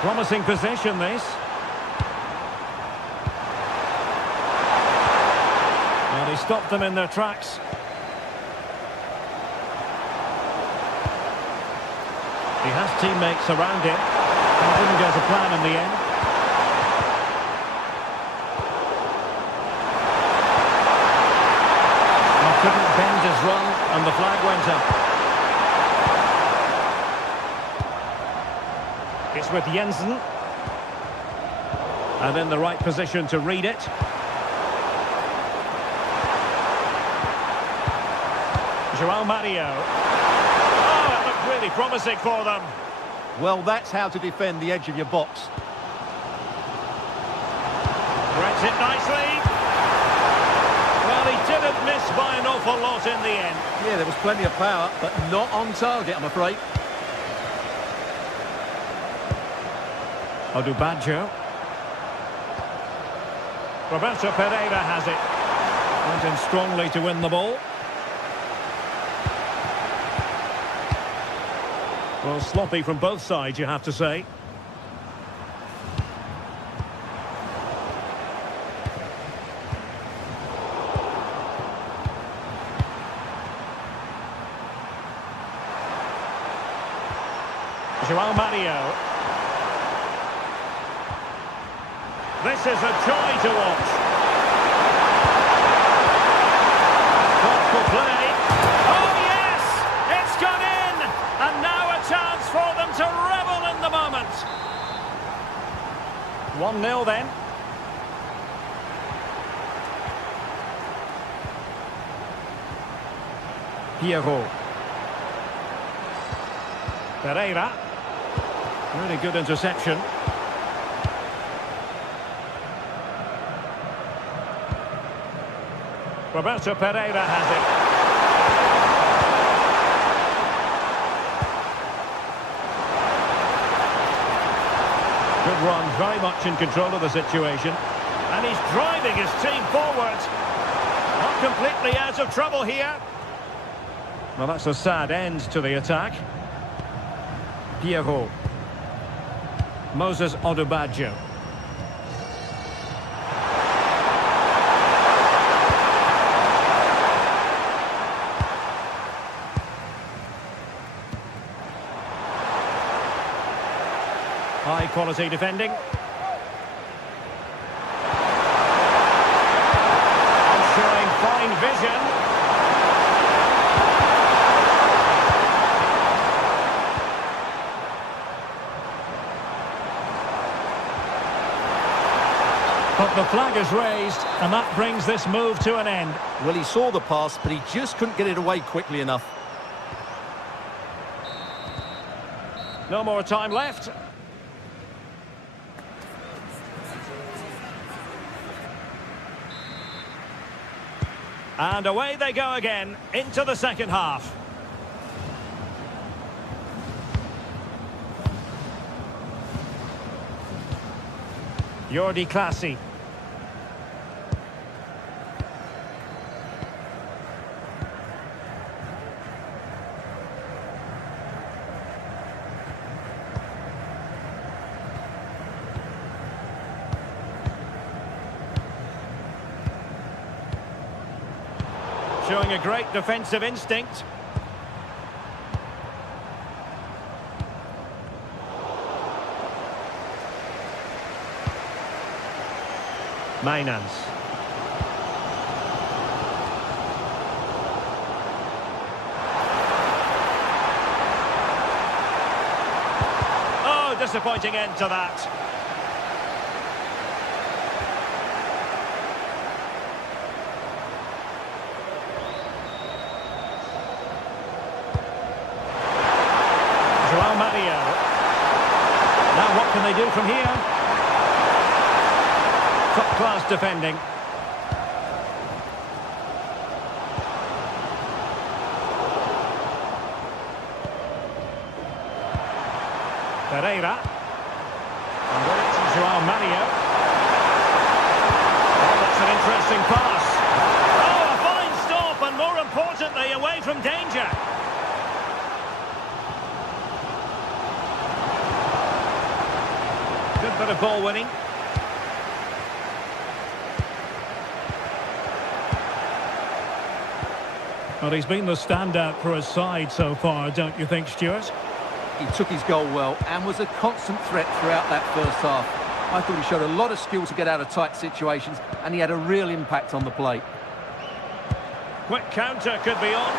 Promising position, this. Well, he stopped them in their tracks. He has teammates around him. He didn't go to plan in the end. He couldn't bend his run, and the flag went up. It's with Jensen. And in the right position to read it. João Mario. Oh, it looked really promising for them. Well, that's how to defend the edge of your box. Threads it nicely. Well, he didn't miss by an awful lot in the end. Yeah, there was plenty of power, but not on target, I'm afraid. Odubajo. Roberto Pereira has it. Went in strongly to win the ball. Well, sloppy from both sides, you have to say. Mario. This is a joy to watch. Thoughtful play. Oh yes! It's gone in! And now a chance for them to revel in the moment. 1-0 then. Pierrot. Pereira. Really good interception. Roberto Pereira has it. Good run, very much in control of the situation. And he's driving his team forward. Not completely out of trouble here. Well, that's a sad end to the attack. Pierrot. Moses Odubajo. High quality defending. Showing fine vision. But the flag is raised, and that brings this move to an end. Well, he saw the pass, but he just couldn't get it away quickly enough. No more time left. And away they go again, into the second half. Jordi Clasie. Showing a great defensive instinct. Mainans. Oh, disappointing end to that. Mario. Now what can they do from here? Top class defending. Pereira. And it's Joao Mario. Oh, that's an interesting pass. Oh, a fine stop, and more importantly, away from danger. Good bit of ball winning. Well, he's been the standout for his side so far, don't you think, Stuart? He took his goal well and was a constant threat throughout that first half. I thought he showed a lot of skill to get out of tight situations, and he had a real impact on the play. Quick counter could be on.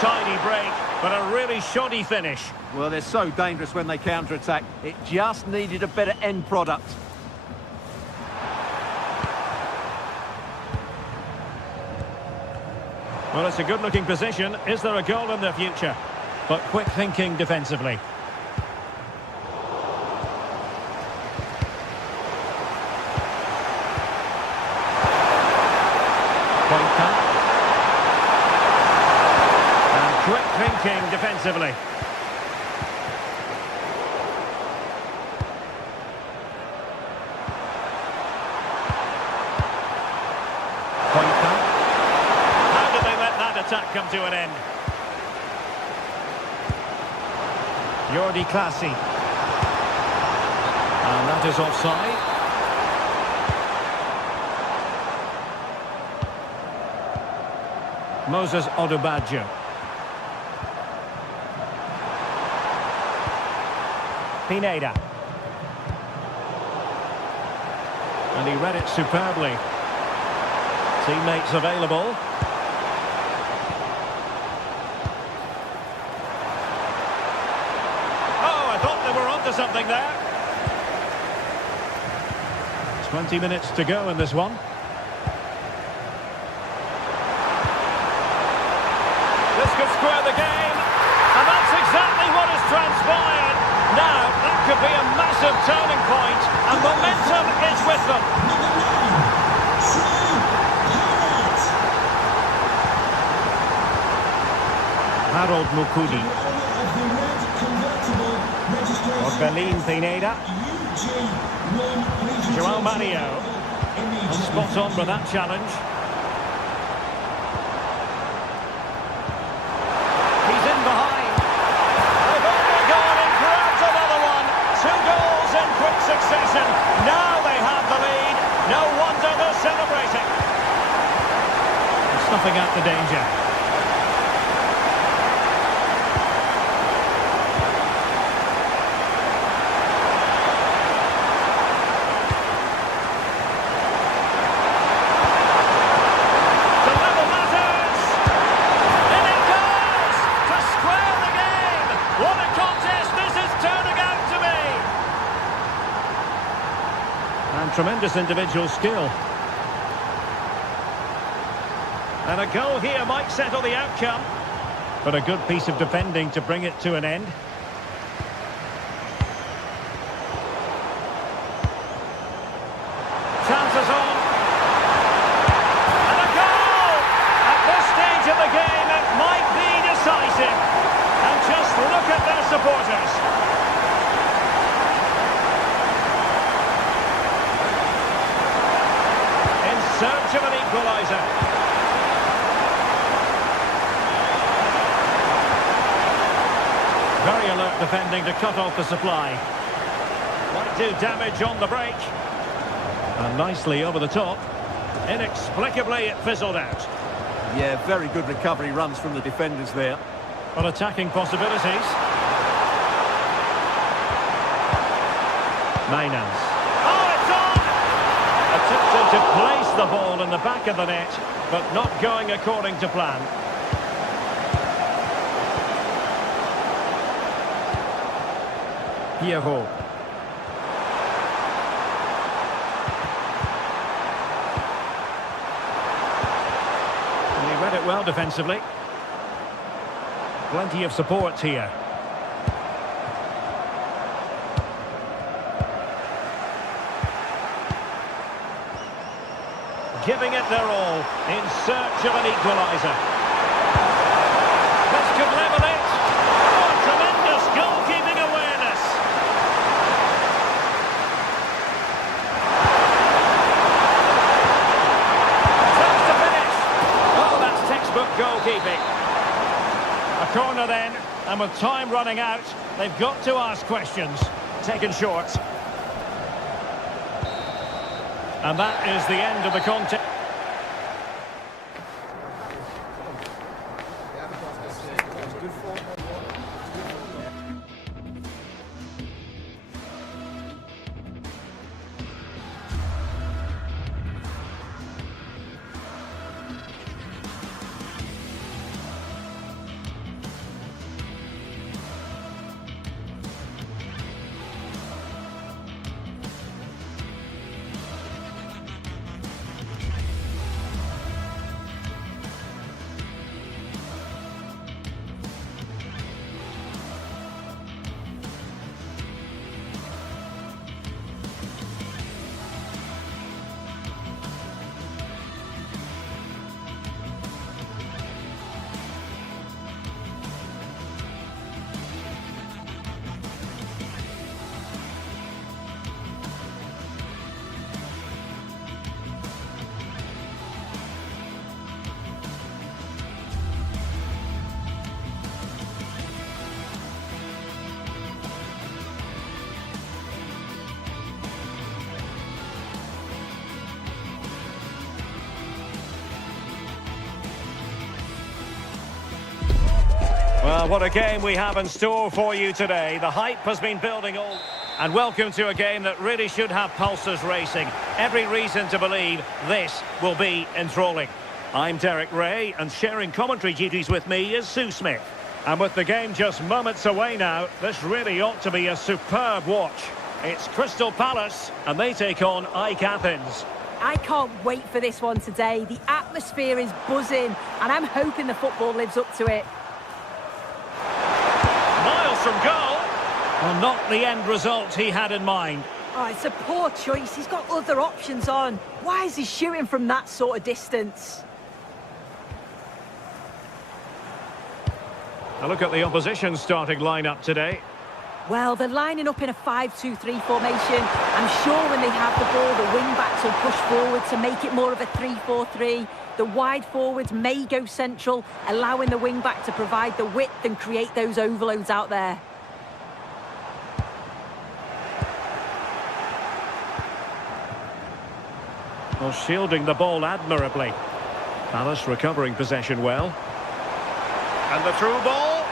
Tidy break, but a really shoddy finish. Well, they're so dangerous when they counter-attack. It just needed a better end product. Well, it's a good-looking position. Is there a goal in the future? But quick thinking defensively. Quick thinking defensively. How did they let that attack come to an end? Jordi Clasie. And that is offside. Moses Odubajo. Pineda. And he read it superbly. Teammates available. Oh, I thought they were onto something there. 20 minutes to go in this one. This could square the game. And that's exactly what has transpired. Now, that could be a massive turning point, and momentum is with them. Harold Mukudi. Orbelin Pineda. João Mario. Spot on with that challenge. He's in behind. They've only gone and grabbed another one. 2 goals in quick succession. Now they have the lead. No wonder they're celebrating. Snuffing out the danger. Tremendous individual skill. And a goal here might settle the outcome. But a good piece of defending to bring it to an end. Chances on. And a goal! At this stage of the game, it might be decisive. And just look at their supporters. Search of an equaliser. Very alert defending to cut off the supply. Might do damage on the break. And nicely over the top. Inexplicably it fizzled out. Yeah, very good recovery runs from the defenders there. But attacking possibilities. Mainans. Attempted to place the ball in the back of the net, but not going according to plan. Pierrot. And he read it well defensively. Plenty of support here. Giving it their all in search of an equaliser. This could level it. Oh, tremendous goalkeeping awareness. Attempts to finish. Oh, that's textbook goalkeeping. A corner then, and with time running out, they've got to ask questions. Taken short. And that is the end of the contest. Well, what a game we have in store for you today. The hype has been building all... And welcome to a game that really should have pulses racing. Every reason to believe this will be enthralling. I'm Derek Ray, and sharing commentary duties with me is Sue Smith. And with the game just moments away now, this really ought to be a superb watch. It's Crystal Palace, and they take on AEK Athens. I can't wait for this one today. The atmosphere is buzzing, and I'm hoping the football lives up to it. Miles from goal. Well, not the end result he had in mind. Oh, it's a poor choice. He's got other options on. Why is he shooting from that sort of distance? A look at the opposition starting lineup today. Well, they're lining up in a 5-2-3 formation. I'm sure when they have the ball, the wing-backs will push forward to make it more of a 3-4-3. The wide forwards may go central, allowing the wing-back to provide the width and create those overloads out there. Well, shielding the ball admirably. Palace recovering possession well. And the through ball.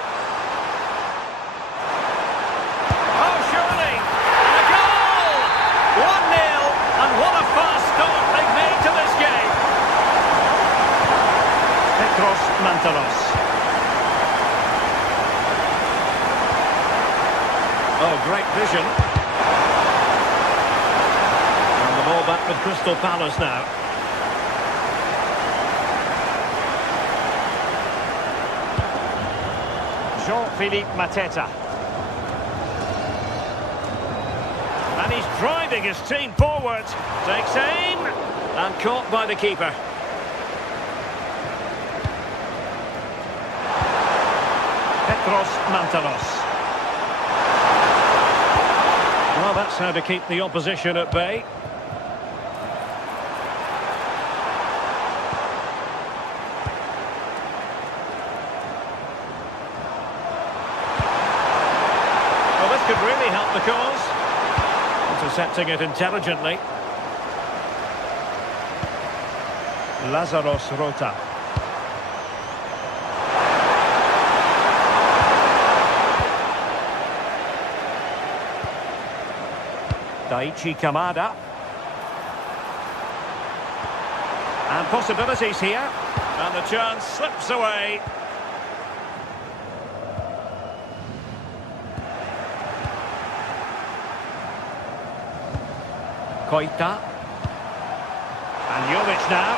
Oh, surely! And a goal! 1-0, and what a fast start they've made to this game. Petros Mantalos. Oh, great vision. Ball back with Crystal Palace now. Jean-Philippe Mateta. And he's driving his team forward. Takes aim and caught by the keeper. Petros Mantalos. Well, that's how to keep the opposition at bay. Could really help the cause. Intercepting it intelligently. Lazaros Rota. Daichi Kamada. And possibilities here. And the chance slips away. Koita. And Jovic now.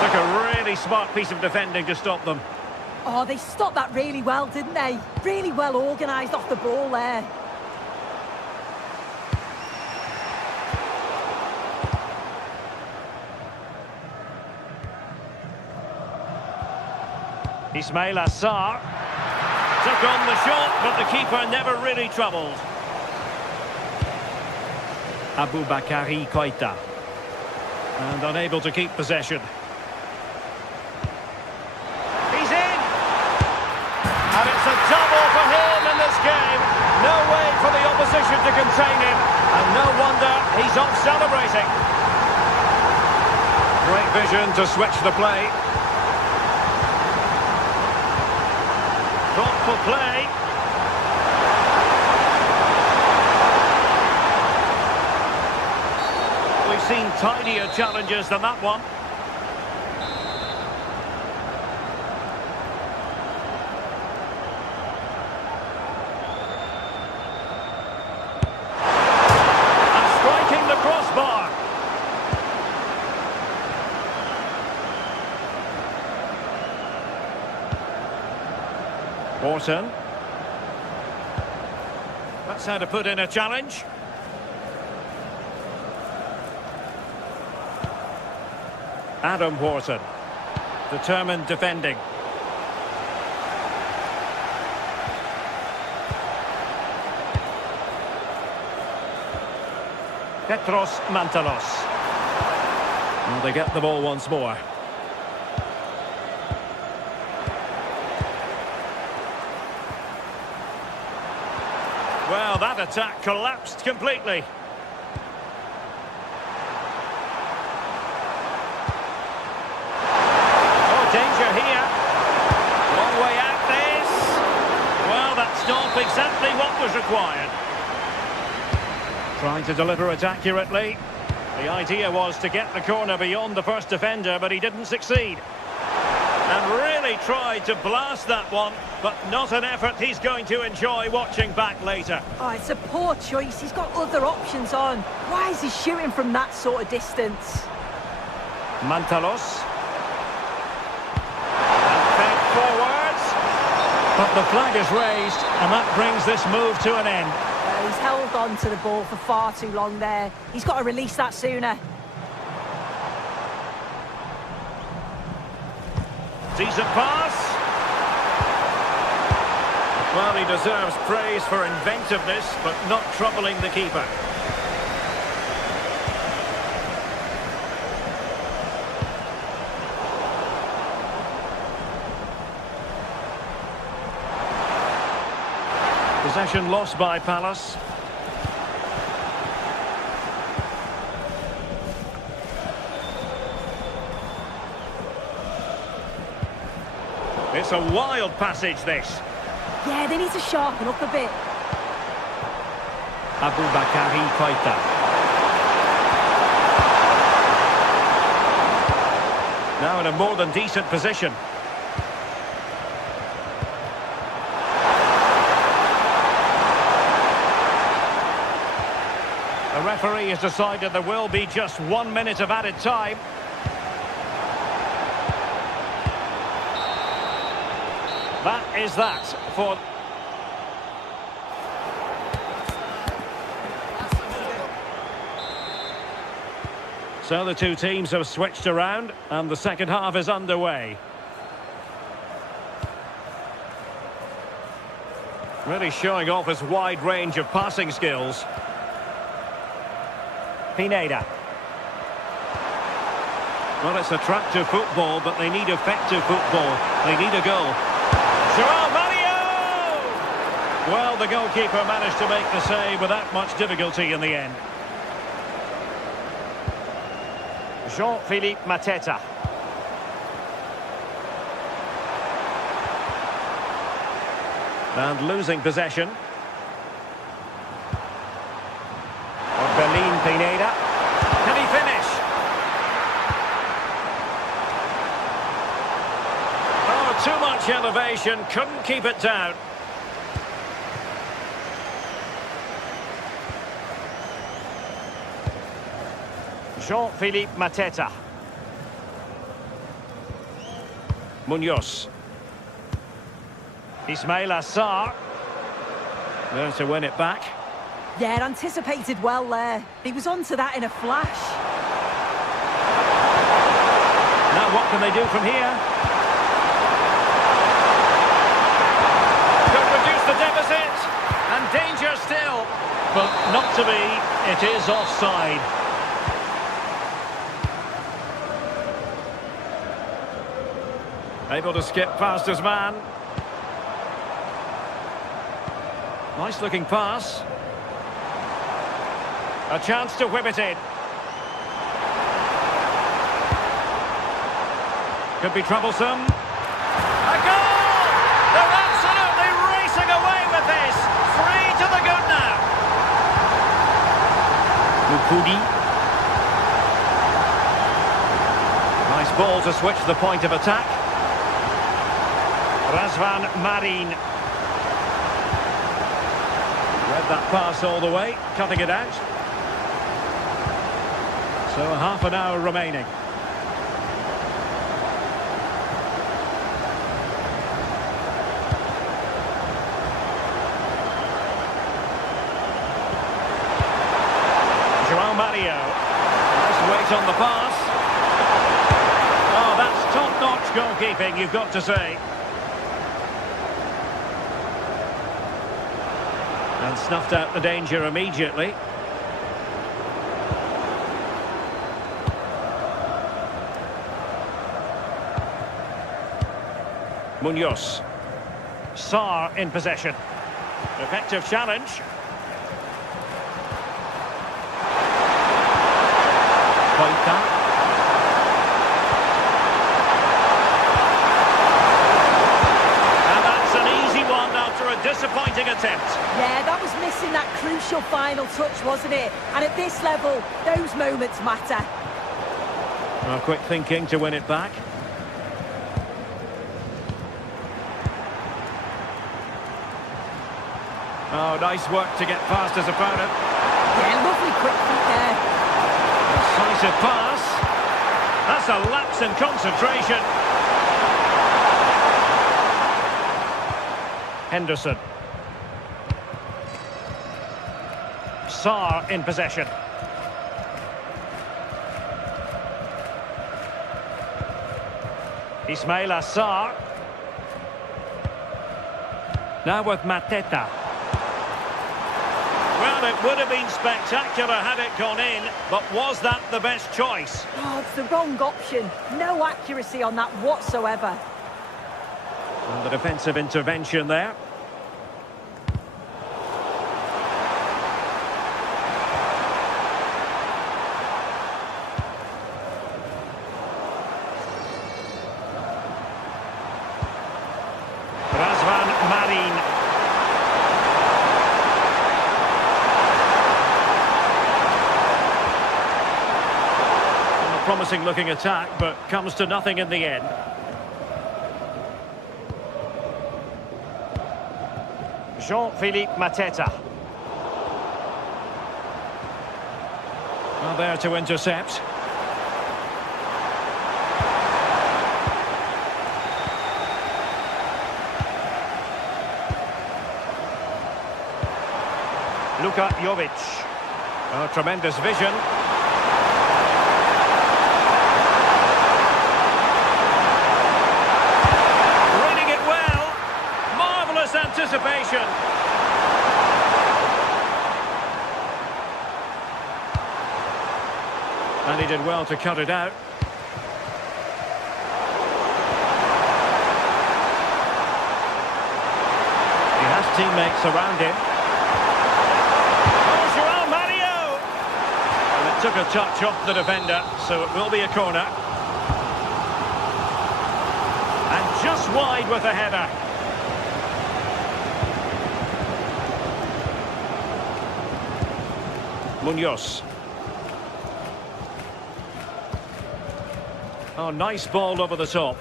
Took a really smart piece of defending to stop them. Oh, they stopped that really well, didn't they? Really well organised off the ball there. Ismail Assar. Took on the shot, but the keeper never really troubled. Aboubakary Koita. And unable to keep possession. He's in! And it's a double for him in this game. No way for the opposition to contain him. And no wonder he's off celebrating. Great vision to switch the play. Thoughtful play. We've seen tidier challenges than that one. And striking the crossbar. Orton. That's how to put in a challenge. Adam Wharton. Determined defending. Petros Mantalos. And they get the ball once more. Well, that attack collapsed completely. was required. Trying to deliver it accurately. The idea was to get the corner beyond the first defender, but he didn't succeed. And really tried to blast that one, but not an effort he's going to enjoy watching back later. Oh, it's a poor choice. He's got other options on. Why is he shooting from that sort of distance? Mantalos. And fed forwards. But the flag is raised, and that brings this move to an end. He's held on to the ball for far too long there. He's got to release that sooner. Decent pass. Well, he deserves praise for inventiveness, but not troubling the keeper. Possession lost by Palace. It's a wild passage, this. Yeah, they need to sharpen up a bit. Aboubakary Keita. Now in a more than decent position. The referee has decided there will be just 1 minute of added time. That is that for... So the two teams have switched around and the second half is underway. Really showing off his wide range of passing skills. Pineda. Well, it's attractive football, but they need effective football. They need a goal. João Mario! Well, the goalkeeper managed to make the save without much difficulty in the end. Jean-Philippe Mateta. And losing possession. Berlin Pineda. Can he finish? Oh, too much elevation. Couldn't keep it down. Jean-Philippe Mateta. Munoz. Ismail Assar. There to win it back. Yeah, anticipated well there. He was onto that in a flash. Now what can they do from here? Could reduce the deficit. And danger still. But not to be. It is offside. Able to skip past his man. Nice looking pass. A chance to whip it in. Could be troublesome. A goal! They're absolutely racing away with this. 3 to the good now. Mukudi. Nice ball to switch the point of attack. Razvan Marin. Read that pass all the way, cutting it out. So half an hour remaining. João Mario. Nice weight on the pass. Oh, that's top-notch goalkeeping, you've got to say. And snuffed out the danger immediately. Munoz. Sarr in possession. Effective challenge. Keita. And that's an easy one after a disappointing attempt. Yeah, that crucial final touch, wasn't it? And at this level, those moments matter. Well, quick thinking to win it back. Oh, nice work to get past his opponent. Yeah, lovely quick feet there. Decisive pass. That's a lapse in concentration. Henderson. Sarr in possession. Ismaila Sarr. Now with Mateta. Well, it would have been spectacular had it gone in, but was that the best choice? Oh, it's the wrong option. No accuracy on that whatsoever. And the defensive intervention there. Promising looking attack, but comes to nothing in the end. Jean-Philippe Mateta. Well, there to intercept. Luka Jovic. Oh, tremendous vision. Anticipation. And he did well to cut it out. He has teammates around him. Oh, João Mario! And it took a touch off the defender, so it will be a corner. And just wide with a header. Munoz. Oh, nice ball over the top.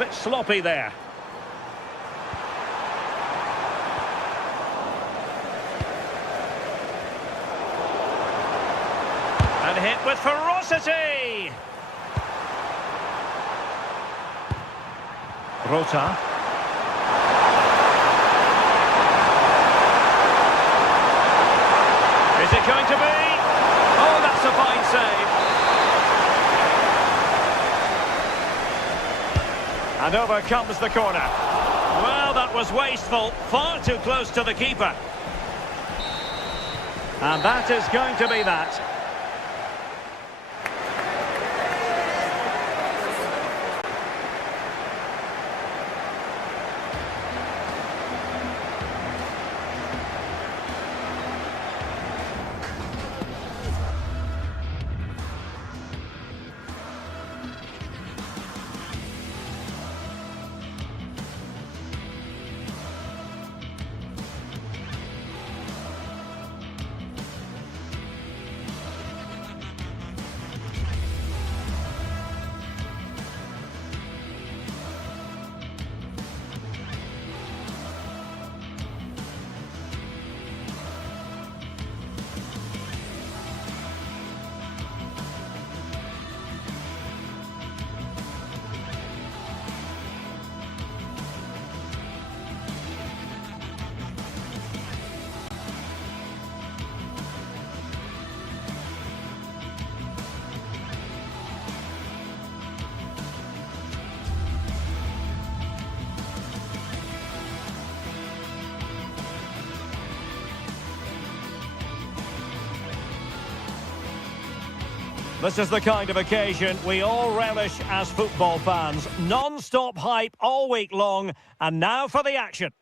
Bit sloppy there. And hit with ferocity. Rota. Is it going to be? Oh, that's a fine save. And over comes the corner. Well, that was wasteful. Far too close to the keeper. And that is going to be that. This is the kind of occasion we all relish as football fans. Non-stop hype all week long, and now for the action.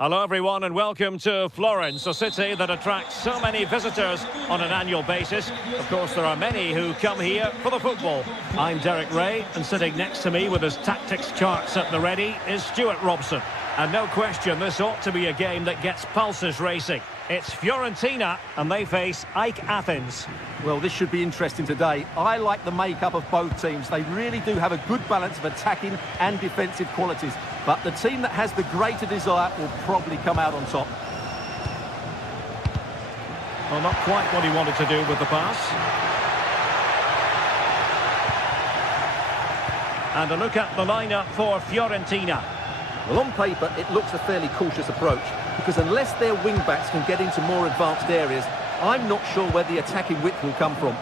Hello everyone and welcome to Florence, a city that attracts so many visitors on an annual basis. Of course, there are many who come here for the football. I'm Derek Ray, and sitting next to me with his tactics charts at the ready is Stuart Robson. And no question, this ought to be a game that gets pulses racing. It's Fiorentina and they face AEK Athens. Well, this should be interesting today. I like the makeup of both teams. They really do have a good balance of attacking and defensive qualities. But the team that has the greater desire will probably come out on top. Well, not quite what he wanted to do with the pass. And a look at the lineup for Fiorentina. Well, on paper, it looks a fairly cautious approach, because unless their wing-backs can get into more advanced areas, I'm not sure where the attacking width will come from.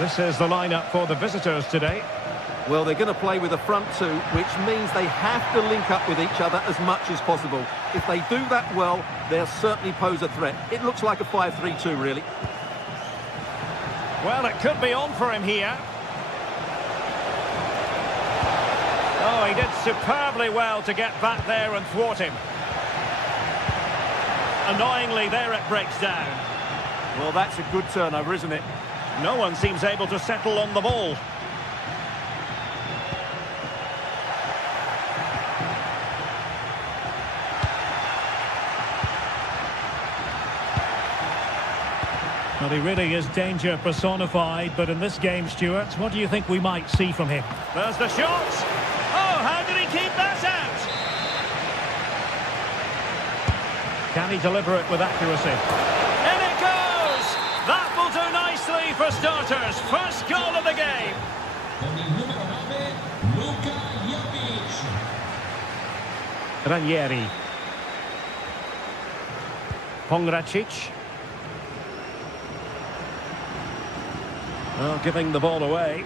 This is the lineup for the visitors today. Well, they're going to play with a front two, which means they have to link up with each other as much as possible. If they do that well, they'll certainly pose a threat. It looks like a 5-3-2, really. Well, it could be on for him here. Oh, he did superbly well to get back there and thwart him. Annoyingly, there it breaks down. Well, that's a good turnover, isn't it? No one seems able to settle on the ball. Well, he really is danger personified, but in this game, Stuart, what do you think we might see from him? There's the shot! Oh, how did he keep that out? Can he deliver it with accuracy? In it goes! That will do nicely for starters. First goal of the game. Ranieri. Pongracic. Well, giving the ball away.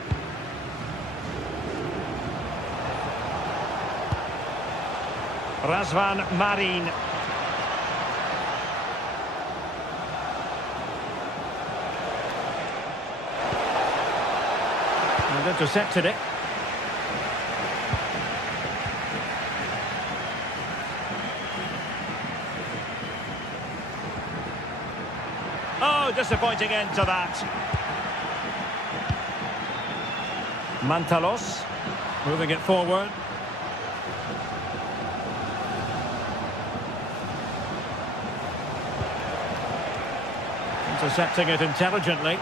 Razvan Marin. And intercepted it. Oh, disappointing end to that. Mantalos, moving it forward. Intercepting it intelligently.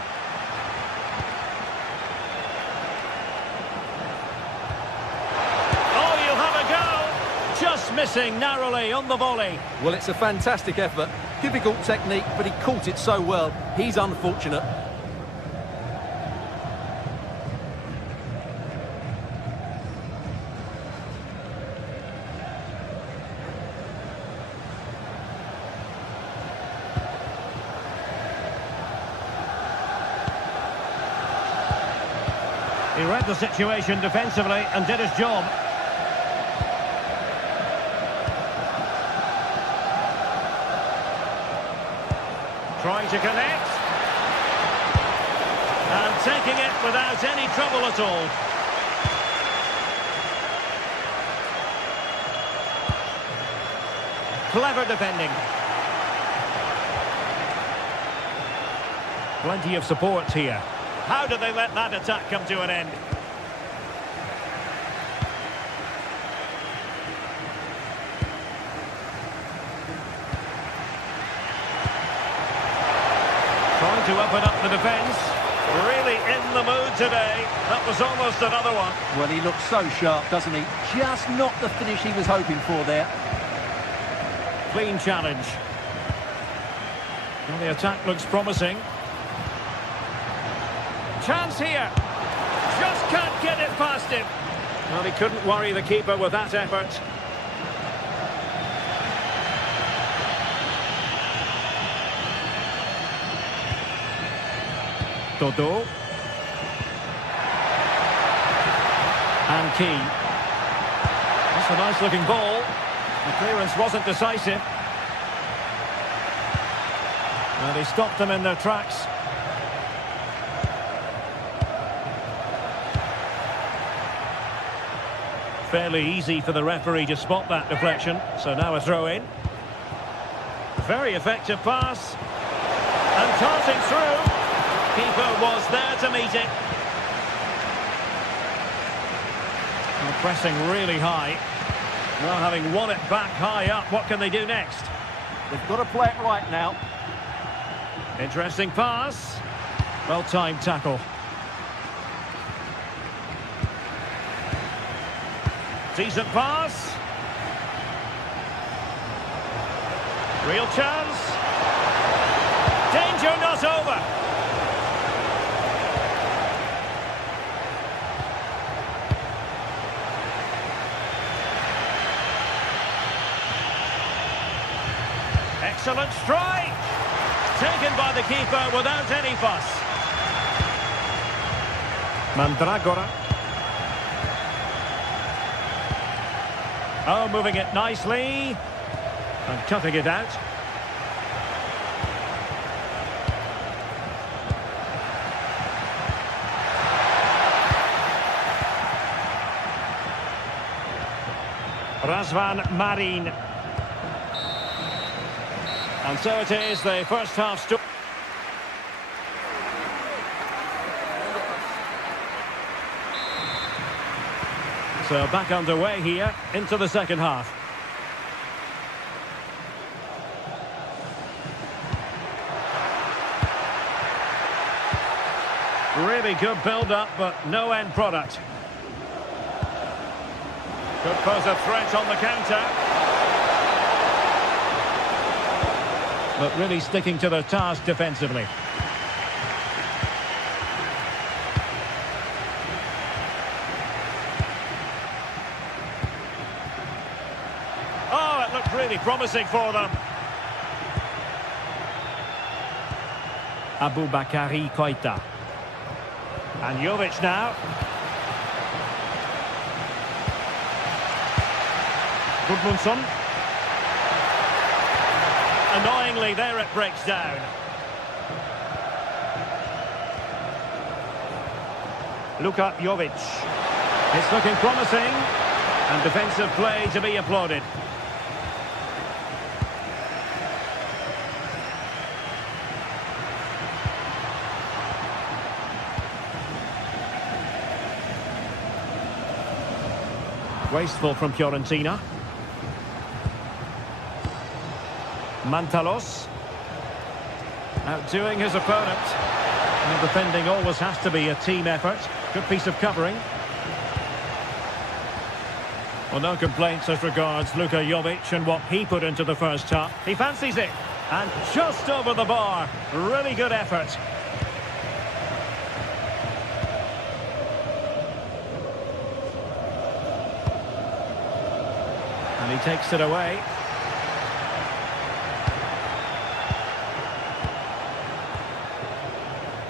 Oh, you'll have a go! Just missing narrowly on the volley. Well, it's a fantastic effort. Difficult technique, but he caught it so well. He's unfortunate. He read the situation defensively and did his job. Trying to connect. And taking it without any trouble at all. Clever defending. Plenty of support here. How did they let that attack come to an end? Trying to open up the defence. Really in the mood today. That was almost another one. Well, he looks so sharp, doesn't he? Just not the finish he was hoping for there. Clean challenge. Well, the attack looks promising. Chance here. Just can't get it past him. Well, he couldn't worry the keeper with that effort. Dodo. And Key. That's a nice looking ball. The clearance wasn't decisive. And he stopped them in their tracks. Fairly easy for the referee to spot that deflection. So now a throw in. Very effective pass. And tossing through. Keeper was there to meet it. Well, pressing really high. Now having won it back high up, what can they do next? They've got to play it right now. Interesting pass. Well-timed tackle. Decent pass. Real chance. Danger not over. Excellent strike. Taken by the keeper without any fuss. Mandragora. Oh, moving it nicely. And cutting it out. Razvan Marin. And so it is, the first half story. So back underway here into the second half. Really good build-up, but no end product. Could pose a threat on the counter. But really sticking to their task defensively. Oh, it looked really promising for them. Aboubakary Koita. And Jovic now. Gudmundsson. Annoyingly, there it breaks down. Luka Jovic. It's looking promising. And defensive play to be applauded. Wasteful from Fiorentina. Mantalos. Outdoing his opponent. And defending always has to be a team effort. Good piece of covering. Well, no complaints as regards Luka Jovic and what he put into the first half. He fancies it. And just over the bar. Really good effort. And he takes it away.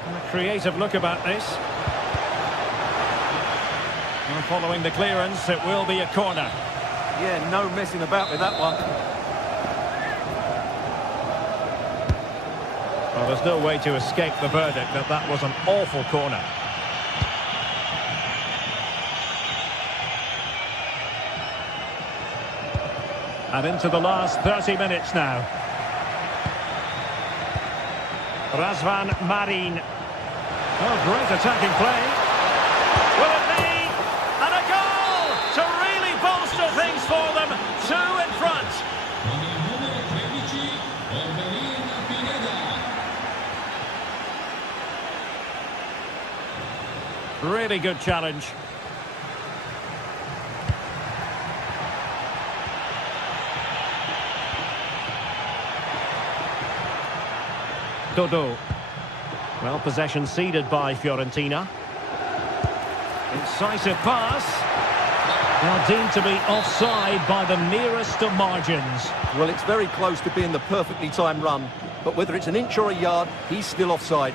And a creative look about this. And following the clearance, it will be a corner. Yeah, no messing about with that one. Well, there's no way to escape the verdict that that was an awful corner. And into the last 30 minutes now. Razvan Marin. Oh, great attacking play. Will it be? And a goal to really bolster things for them. 2 in front. Really good challenge. Dodo. Well, possession ceded by Fiorentina. Incisive pass. Now deemed to be offside by the merest of margins. Well, it's very close to being the perfectly timed run, but whether it's an inch or a yard, he's still offside.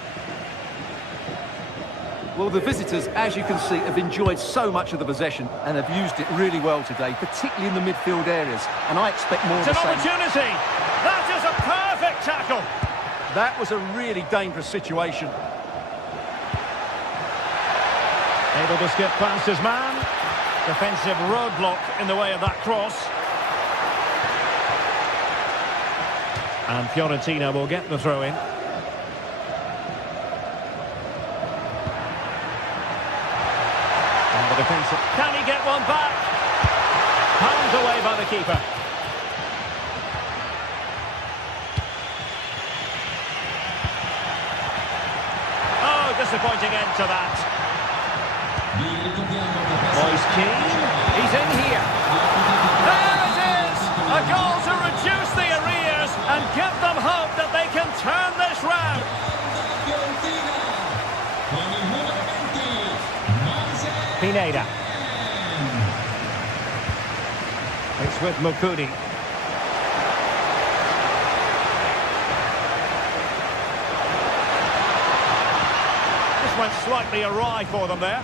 Well, the visitors, as you can see, have enjoyed so much of the possession and have used it really well today, particularly in the midfield areas, and I expect more of the same. It's an opportunity! That is a perfect tackle! That was a really dangerous situation. Able to skip past his man. Defensive roadblock in the way of that cross. And Fiorentina will get the throw in. And the defensive. Can he get one back? Palmed away by the keeper. Oh, disappointing end to that. Boy's keen. He's in here. There it is! A goal to reduce the arrears and give them hope that they can turn this round. Pineda. It's with Mukudi. This went slightly awry for them there.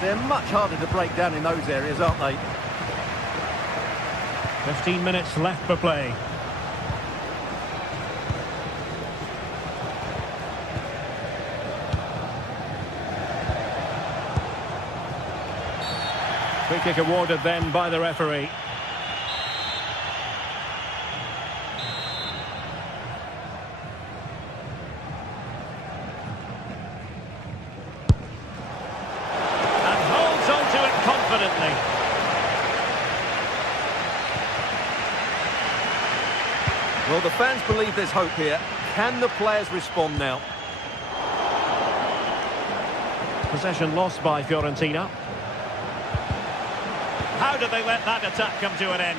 They're much harder to break down in those areas, aren't they? 15 minutes left for play. Free kick awarded then by the referee. And holds on to it confidently. Well, the fans believe there's hope here. Can the players respond now? Possession lost by Fiorentina. How did they let that attack come to an end?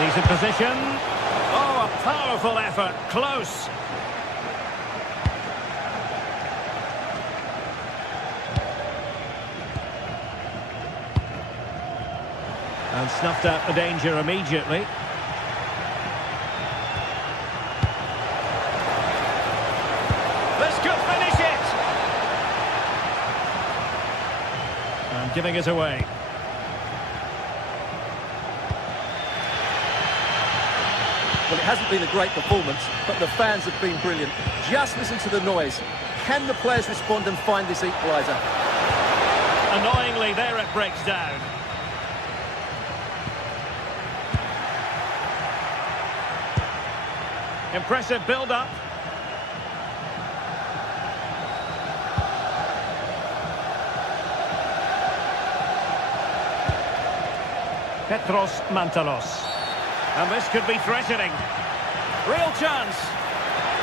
Decent position. Oh, a powerful effort. Close. And snuffed out the danger immediately. This could finish it! And giving it away. Well, it hasn't been a great performance, but the fans have been brilliant. Just listen to the noise. Can the players respond and find this equaliser? Annoyingly, there it breaks down. Impressive build-up. Petros Mantalos. And this could be threatening. Real chance.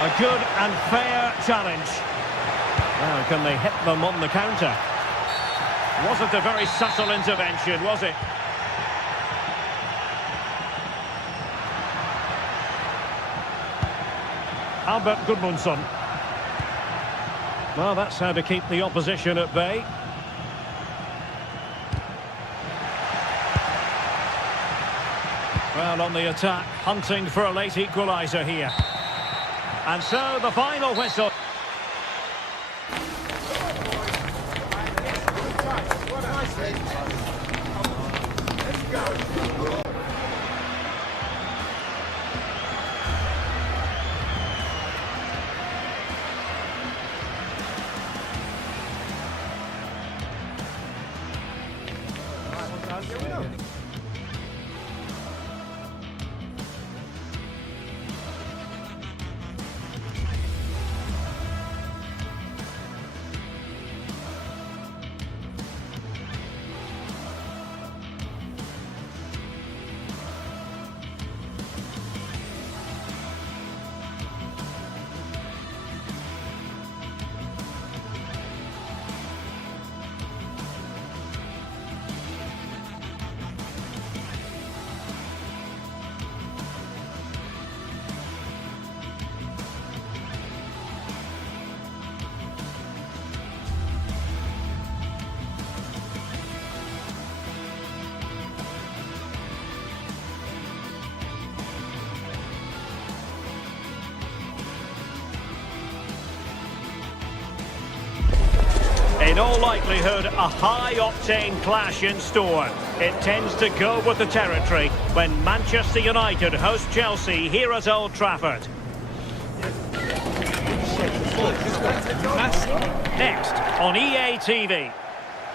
A good and fair challenge. Now, can they hit them on the counter? Wasn't a very subtle intervention, was it? Albert Gudmundsson. Well, that's how to keep the opposition at bay. Well, on the attack, hunting for a late equaliser here. And so the final whistle. In all likelihood, a high-octane clash in store. It tends to go with the territory when Manchester United host Chelsea here at Old Trafford. Next on EA TV.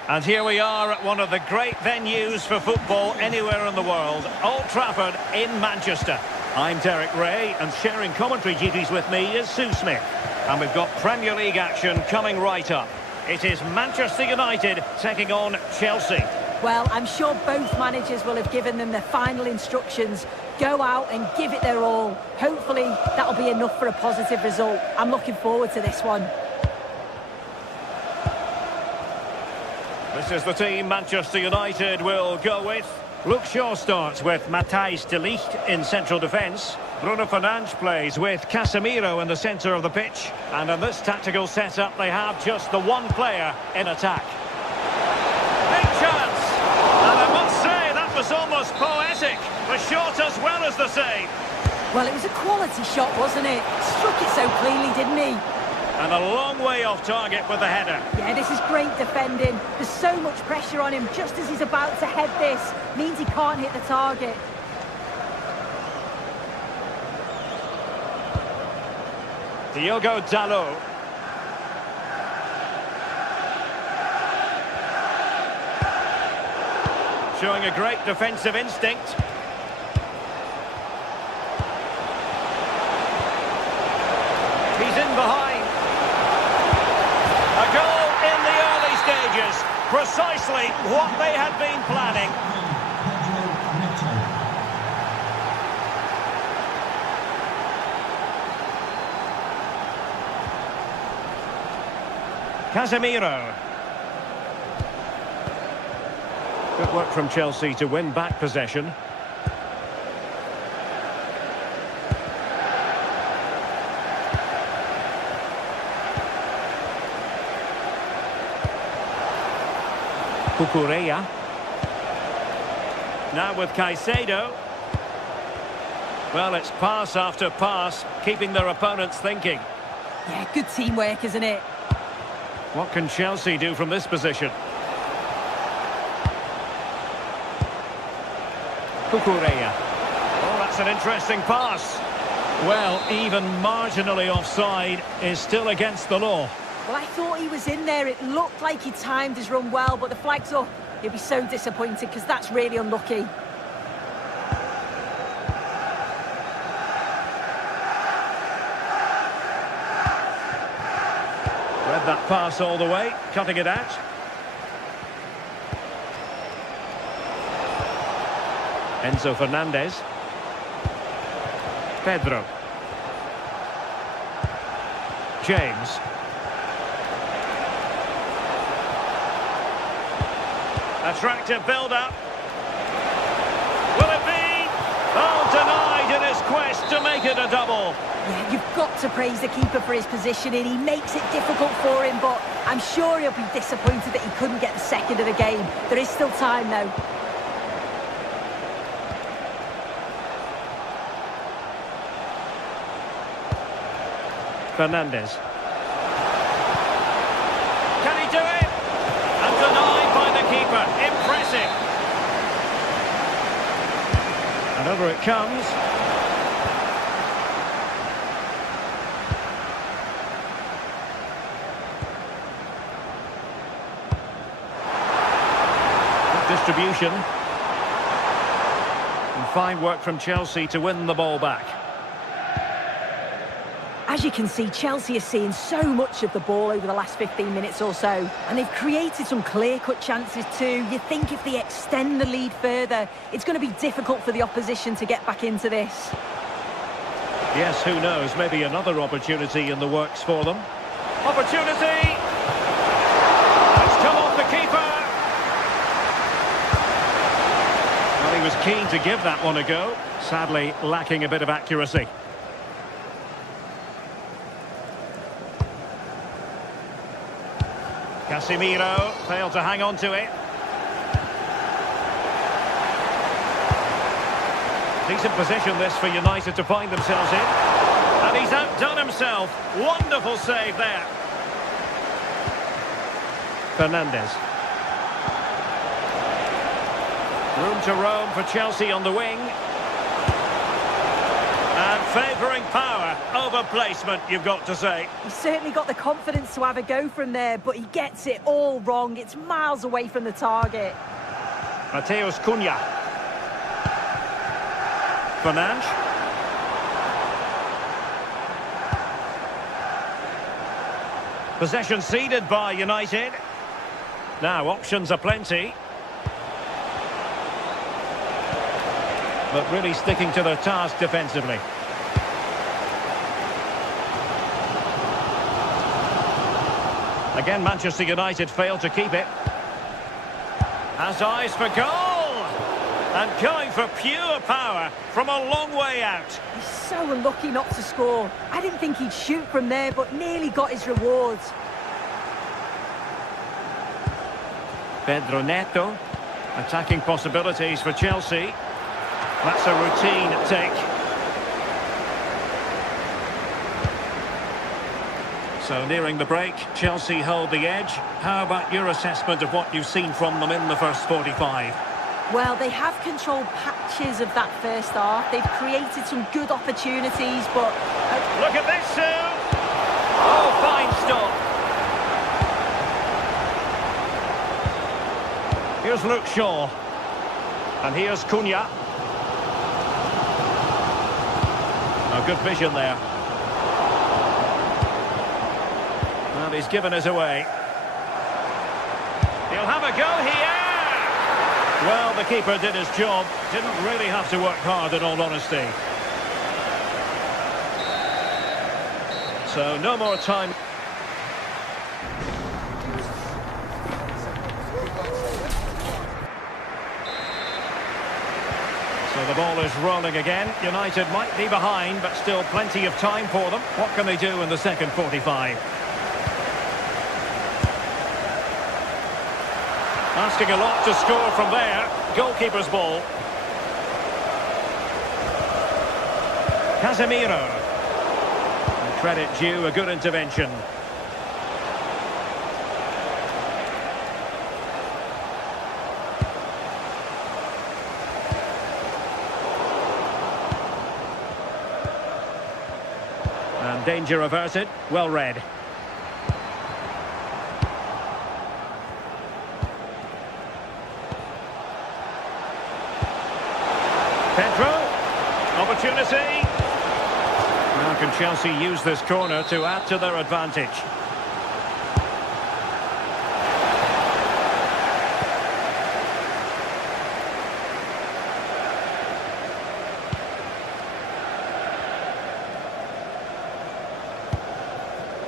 And here we are at one of the great venues for football anywhere in the world, Old Trafford in Manchester. I'm Derek Ray, and sharing commentary duties with me is Sue Smith. And we've got Premier League action coming right up. It is Manchester United taking on Chelsea. Well, I'm sure both managers will have given them their final instructions. Go out and give it their all. Hopefully, that'll be enough for a positive result. I'm looking forward to this one. This is the team Manchester United will go with. Luke Shaw starts with Matthijs de Ligt in central defence. Bruno Fernandes plays with Casemiro in the centre of the pitch. And in this tactical setup, they have just the one player in attack. Big chance! And I must say, that was almost poetic. The shot as well as the save. Well, it was a quality shot, wasn't it? Struck it so cleanly, didn't he? And a long way off target with the header. Yeah, this is great defending. There's so much pressure on him just as he's about to head this. Means he can't hit the target. Diogo Dalot. Showing a great defensive instinct. He's in behind. A goal in the early stages. Precisely what they had been planning. Casemiro. Good work from Chelsea to win back possession. Cucurella. Now with Caicedo. Well, it's pass after pass, keeping their opponents thinking. Yeah, good teamwork, isn't it? What can Chelsea do from this position? Cucurella. Oh, that's an interesting pass. Well, even marginally offside is still against the law. Well, I thought he was in there. It looked like he timed his run well, but the flag's up. He'll be so disappointed because that's really unlucky. Read that pass all the way, cutting it out. Enzo Fernandez. Pedro. James. Attractive build-up. Will it be? Oh, denied in his quest to make it a double. Yeah, you've got to praise the keeper for his positioning. He makes it difficult for him, but I'm sure he'll be disappointed that he couldn't get the second of the game. There is still time, though. Fernandez. Can he do it? And denied by the keeper. Impressive. And over it comes. Good distribution. And fine work from Chelsea to win the ball back. As you can see, Chelsea are seeing so much of the ball over the last 15 minutes or so. And they've created some clear-cut chances too. You think if they extend the lead further, it's going to be difficult for the opposition to get back into this. Yes, who knows? Maybe another opportunity in the works for them. Opportunity! It's come off the keeper! Well, he was keen to give that one a go. Sadly, lacking a bit of accuracy. Casemiro failed to hang on to it. Decent position this for United to find themselves in. And he's outdone himself. Wonderful save there. Fernandez. Room to roam for Chelsea on the wing. And favouring power over placement, you've got to say. He's certainly got the confidence to have a go from there, but he gets it all wrong. It's miles away from the target. Mateus Cunha. Fernandes. Possession ceded by United. Now options are plenty. But really sticking to their task defensively. Again, Manchester United failed to keep it. Has eyes for goal! And going for pure power from a long way out. He's so unlucky not to score. I didn't think he'd shoot from there, but nearly got his rewards. Pedro Neto. Attacking possibilities for Chelsea. That's a routine take. So nearing the break, Chelsea hold the edge. How about your assessment of what you've seen from them in the first 45? Well, they have controlled patches of that first half. They've created some good opportunities, but... Look at this, Sue! Oh, fine stop. Here's Luke Shaw. And here's Cunha. Oh, good vision there. And he's given us away. He'll have a go here! Well, the keeper did his job. Didn't really have to work hard, in all honesty. So, no more time. So the ball is rolling again. United might be behind, but still plenty of time for them. What can they do in the second 45? Asking a lot to score from there. Goalkeeper's ball. Casemiro. And credit due, a good intervention. And danger averted. Well read. Pedro, opportunity. Now can Chelsea use this corner to add to their advantage?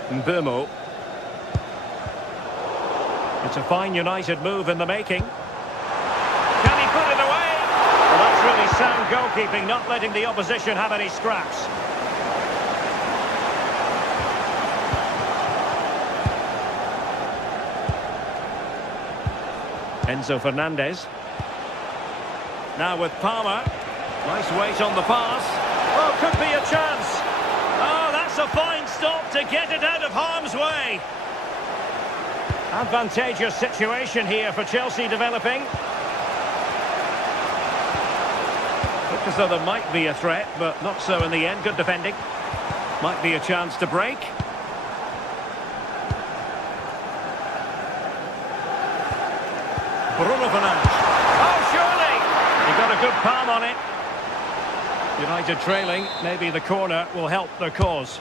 Mbeumo. It's a fine United move in the making. Can he put it away? Well, that's really sound goalkeeping, not letting the opposition have any scraps. Enzo Fernandez. Now with Palmer. Nice weight on the pass. Oh, could be a chance. Oh, that's a fine stop to get it out of harm's way. Advantageous situation here for Chelsea developing. Looked as though there might be a threat, but not so in the end. Good defending. Might be a chance to break. Bruno Fernandes. Oh, surely! He got a good palm on it. United trailing. Maybe the corner will help their cause.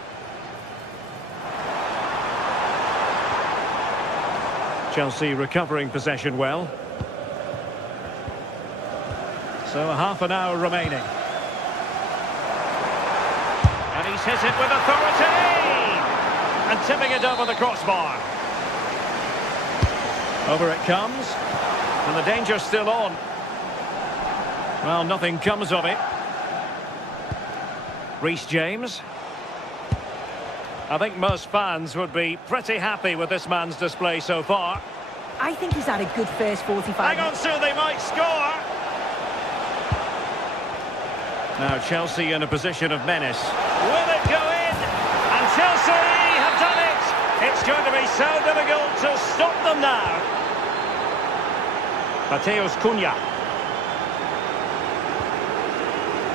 Chelsea recovering possession well. So a half an hour remaining. And he's hit it with authority! And tipping it over the crossbar. Over it comes. And the danger's still on. Well, nothing comes of it. Reece James. I think most fans would be pretty happy with this man's display so far. I think he's had a good first 45 Hang on, minutes. Sue, they might score! Now Chelsea in a position of menace. Will it go in? And Chelsea have done it! It's going to be so difficult to stop them now. Mateus Cunha.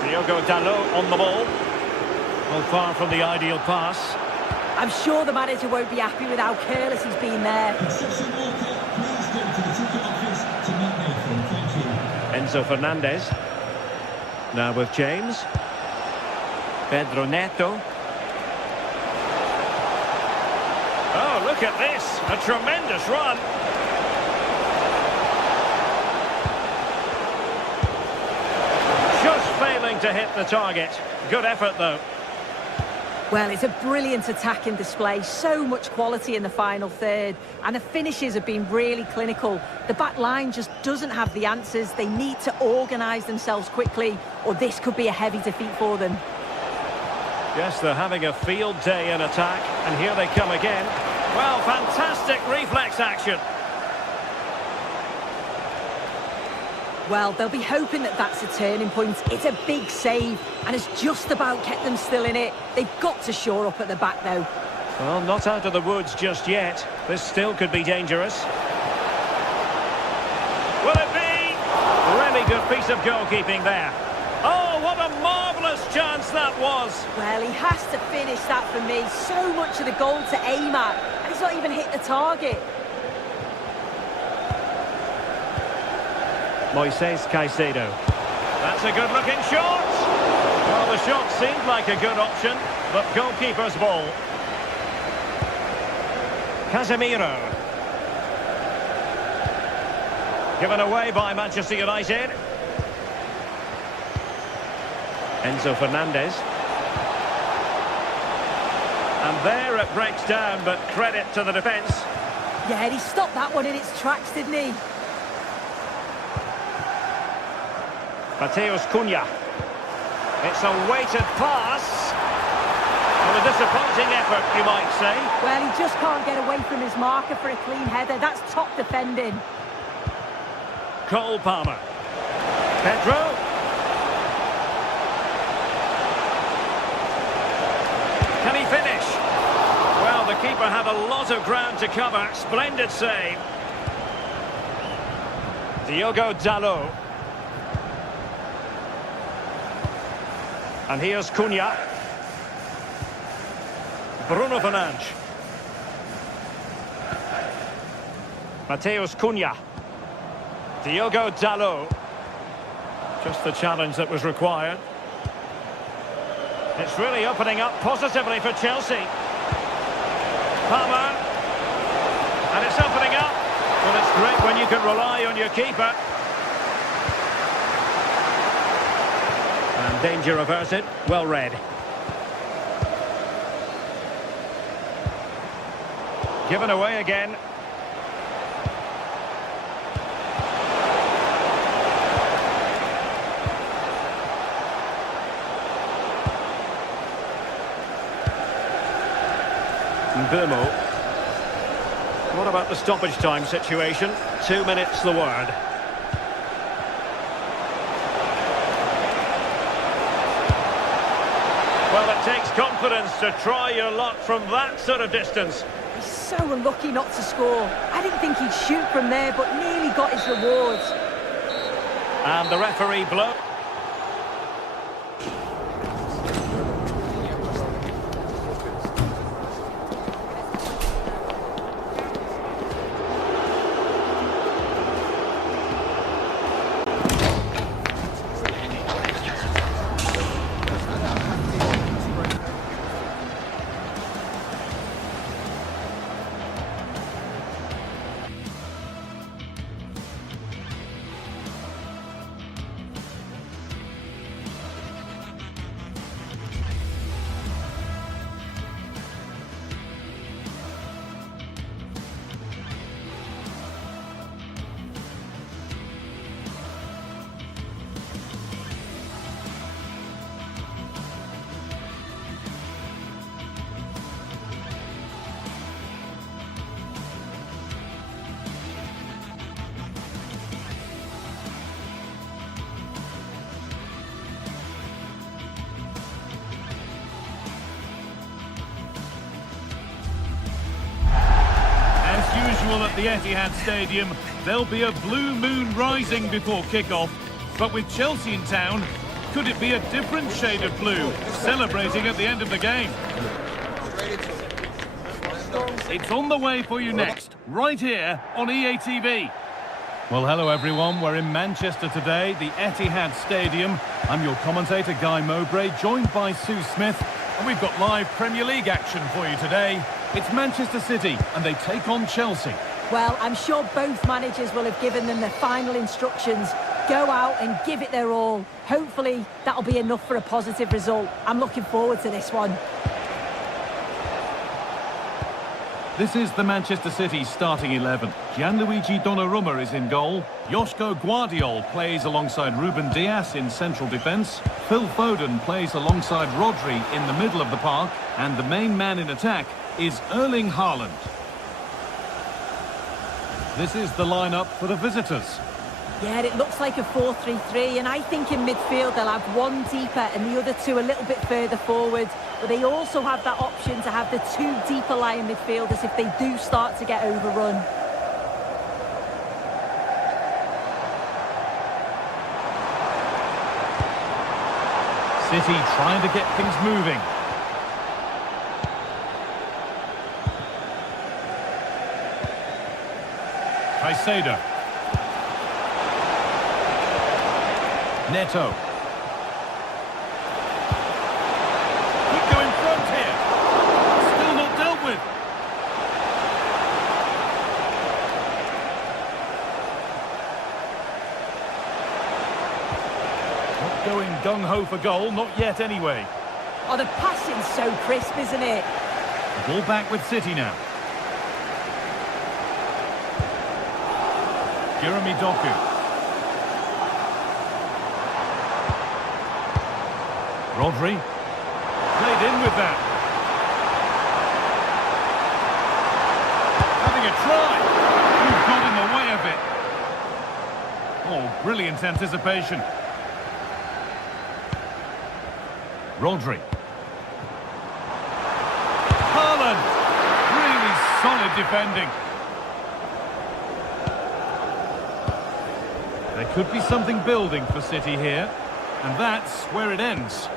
Diogo Dalot on the ball. Well, far from the ideal pass. I'm sure the manager won't be happy with how careless he's been there. Succession Walker, please go to the ticket office to meet Nathan. Thank you. Enzo Fernandez. Now with James. Pedro Neto. Oh, look at this. A tremendous run. Just failing to hit the target. Good effort, though. Well, it's a brilliant attacking display. So much quality in the final third. And the finishes have been really clinical. The back line just doesn't have the answers. They need to organise themselves quickly, or this could be a heavy defeat for them. Yes, they're having a field day in attack, and here they come again. Well, fantastic reflex action. Well, they'll be hoping that that's a turning point. It's a big save, and it's just about kept them still in it. They've got to shore up at the back, though. Well, not out of the woods just yet. This still could be dangerous. Will it be? Really good piece of goalkeeping there. Oh, what a marvellous chance that was. Well, he has to finish that for me. So much of the goal to aim at, and he's not even hit the target. Moises Caicedo. That's a good-looking shot. Well, the shot seemed like a good option, but goalkeeper's ball. Casemiro. Given away by Manchester United. Enzo Fernandez. And there it breaks down, but credit to the defence. Yeah, he stopped that one in its tracks, didn't he? Mateus Cunha. It's a weighted pass. Well, a disappointing effort, you might say. Well, he just can't get away from his marker for a clean header. That's top defending. Cole Palmer. Pedro. Can he finish? Well, the keeper had a lot of ground to cover. Splendid save. Diogo Dalot. And here's Cunha. Bruno Fernandes. Mateus Cunha. Diogo Dalot. Just the challenge that was required. It's really opening up positively for Chelsea. Palmer. And it's opening up. Well, it's great when you can rely on your keeper. And danger averted. Well read. Given away again. Burmo. What about the stoppage time situation? 2 minutes the word. Well, it takes confidence to try your luck from that sort of distance. He's so unlucky not to score. I didn't think he'd shoot from there, but nearly got his rewards. And the referee blows. At the Etihad Stadium, there'll be a blue moon rising before kick-off, but with Chelsea in town, Could it be a different shade of blue, celebrating at the end of the game? It's on the way for you next, right here on EA TV. Well, hello everyone. We're in Manchester today, the Etihad Stadium. I'm your commentator, Guy Mowbray, joined by Sue Smith. And we've got live Premier League action for you today. It's Manchester City, and they take on Chelsea. Well, I'm sure both managers will have given them their final instructions. Go out and give it their all. Hopefully, that'll be enough for a positive result. I'm looking forward to this one. This is the Manchester City starting 11. Gianluigi Donnarumma is in goal. Joško Guardiol plays alongside Ruben Dias in central defence. Phil Foden plays alongside Rodri in the middle of the park. And the main man in attack is Erling Haaland. This is the lineup for the visitors. Yeah, it looks like a 4-3-3, and I think in midfield they'll have one deeper and the other two a little bit further forward. But they also have that option to have the two deeper lying midfielders if they do start to get overrun. City trying to get things moving. Caicedo. Neto. Could go in front here. Still not dealt with. Not going gung-ho for goal, not yet anyway. Oh, the passing's so crisp, isn't it? The ball back with City now. Jeremy Doku. Rodri. Played in with that. Having a try. Who got in the way of it? Oh, brilliant anticipation. Rodri. Haaland. Really solid defending. There could be something building for City here, and that's where it ends.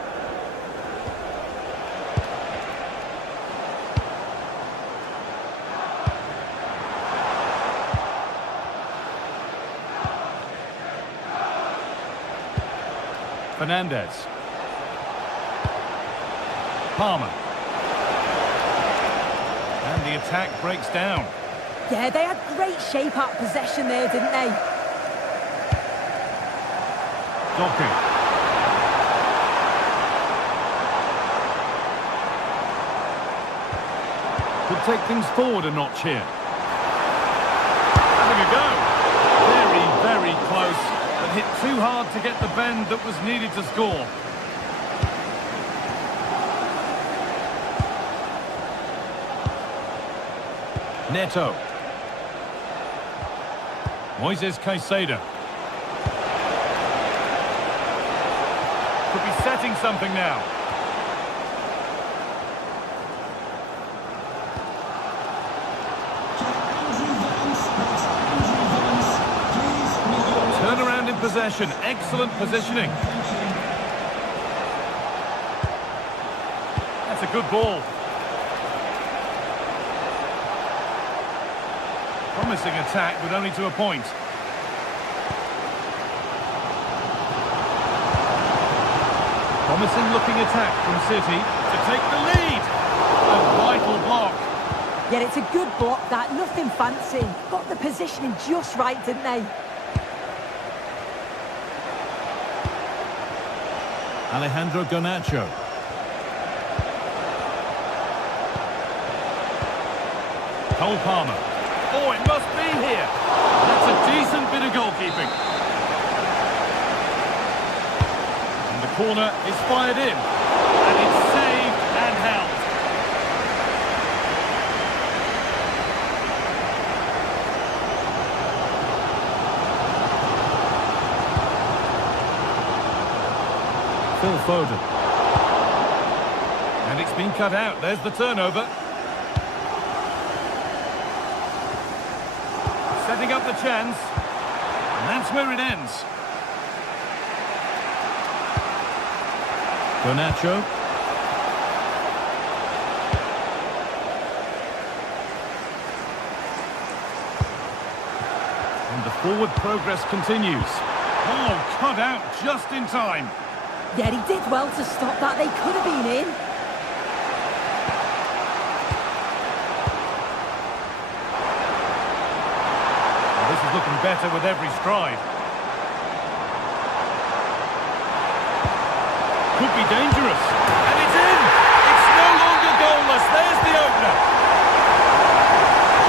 Fernandez. Palmer. And the attack breaks down. Yeah, they had great shape out possession there, didn't they? Doku. Could take things forward a notch here. Having a go. Very, very close, but hit too hard to get the bend that was needed to score. Neto. Moises Caicedo. Could be setting something now. Turn around in possession. Excellent positioning. That's a good ball. Promising attack, but only to a point. Promising looking attack from City to take the lead. A vital block. Yeah, it's a good block, that. Nothing fancy. Got the positioning just right, didn't they? Alejandro Garnacho. Cole Palmer. Oh, it must be here. That's a decent bit of goalkeeping. And the corner is fired in. And it's saved and held. Phil Foden. And it's been cut out. There's the turnover. Setting up the chance. And that's where it ends. Garnacho. And the forward progress continues. Oh, cut out just in time. Yeah, he did well to stop that. They could have been in. Well, this is looking better with every stride. Could be dangerous. And it's in! It's no longer goalless. There's the opener.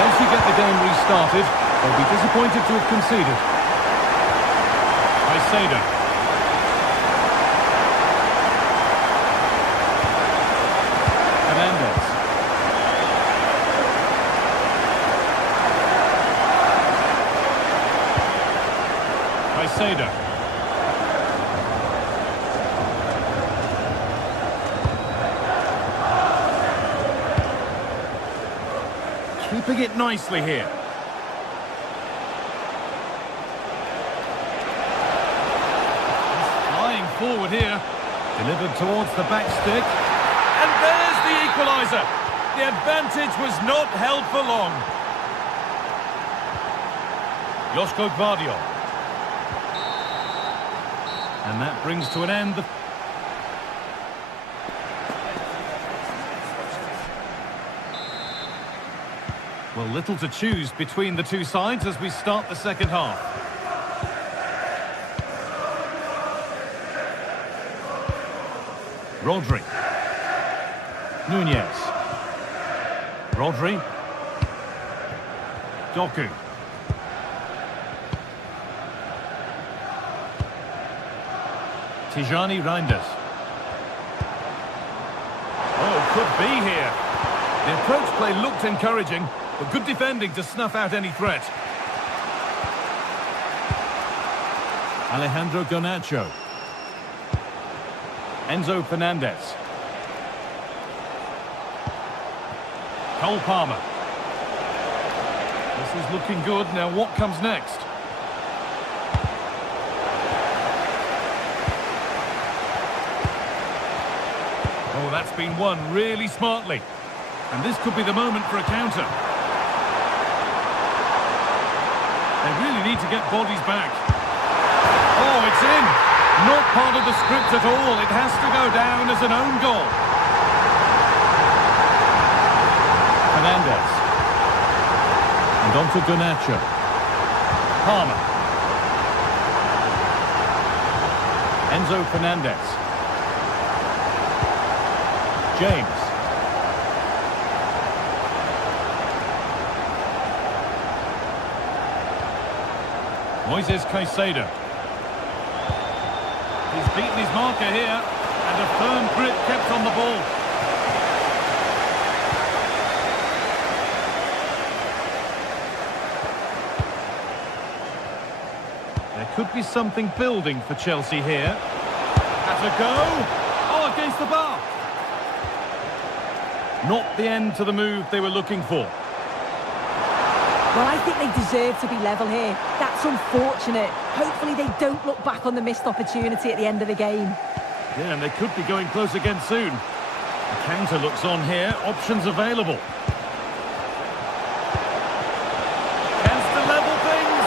Chelsea get the game restarted. They'll be disappointed to have conceded. Caicedo. Fernandes. Caicedo. Keeping it nicely here. Forward here, delivered towards the back stick, and there's the equaliser. The advantage was not held for long. Joško Gvardiol. And that brings to an end the... Well, little to choose between the two sides as we start the second half. Rodri. Nunez. Rodri. Doku. Tijani Reinders. Oh, could be here. The approach play looked encouraging, but good defending to snuff out any threat. Alejandro Garnacho. Enzo Fernandez. Cole Palmer. This is looking good. Now what comes next? Oh, that's been won really smartly. And this could be the moment for a counter. They really need to get bodies back. Oh, it's in! Not part of the script at all. It has to go down as an own goal. Fernandes. And on to Garnacho. Palmer. Enzo Fernandez. James. Moises Caicedo. He's beaten his marker here, and a firm grip kept on the ball. There could be something building for Chelsea here. Has a go. Oh, against the bar. Not the end to the move they were looking for. Well, I think they deserve to be level here. That's unfortunate. Hopefully they don't look back on the missed opportunity at the end of the game. Yeah, and they could be going close again soon. The counter looks on here. Options available. Chance to level things.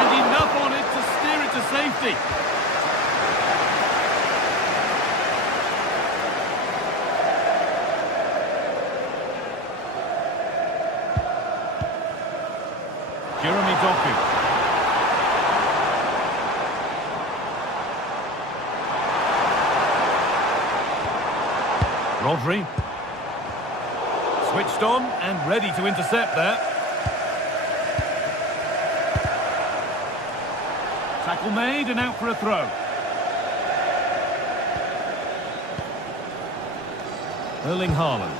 And enough on it to steer it to safety. Jeremy Doku. Rodri. Switched on and ready to intercept there. Tackle made and out for a throw. Erling Haaland.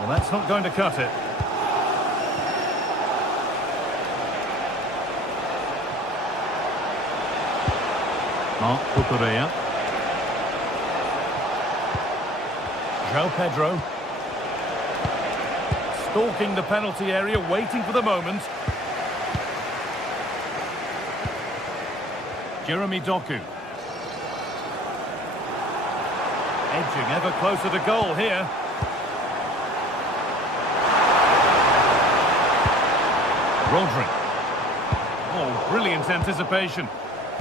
Well, that's not going to cut it. Marc Cucurella. João Pedro. Stalking the penalty area, waiting for the moment. Jeremy Doku. Edging ever closer to goal here. Rodri. Oh, brilliant anticipation.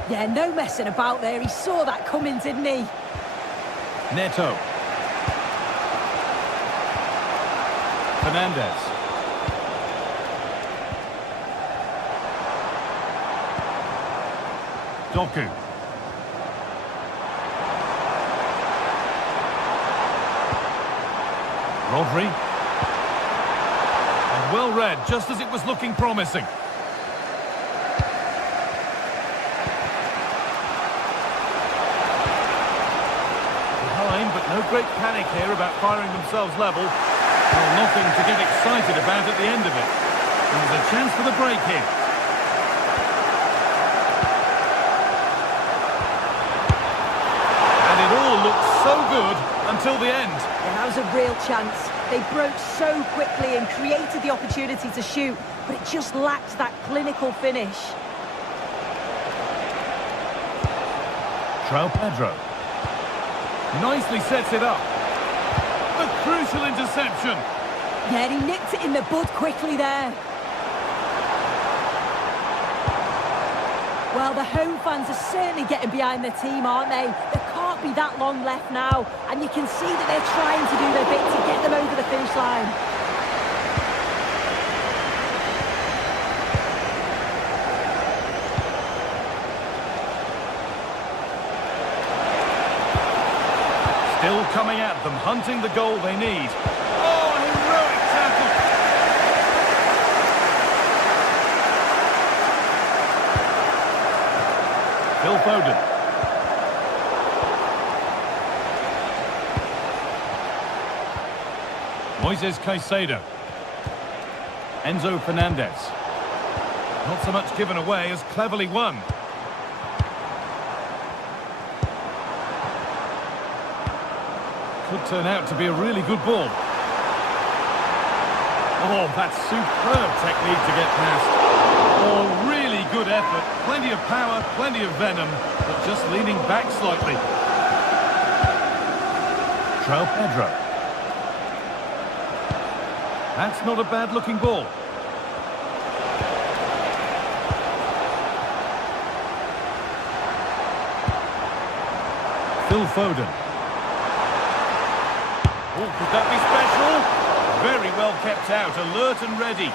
Yeah, no messing about there. He saw that coming, didn't he? Neto. Fernandez. Doku. Rodri. And well read, just as it was looking promising. Behind, but no great panic here about firing themselves level. Well, nothing to get excited about at the end of it. There's a chance for the break here. And it all looked so good until the end. Yeah, that was a real chance. They broke so quickly and created the opportunity to shoot, but it just lacked that clinical finish. João Pedro. Nicely sets it up. A crucial interception. Yeah, he nipped it in the bud quickly there. Well, the home fans are certainly getting behind their team, aren't they? There can't be that long left now, and you can see that they're trying to do their bit to get them over the finish line. Still coming at them, hunting the goal they need. Oh, heroic tackle! Phil Foden. Moises Caicedo. Enzo Fernandez. Not so much given away as cleverly won. Could turn out to be a really good ball. Oh, that's superb technique to get past. Oh, really good effort. Plenty of power, plenty of venom, but just leaning back slightly. João Pedro. That's not a bad-looking ball. Phil Foden. Oh, could that be special? Very well kept out, alert and ready.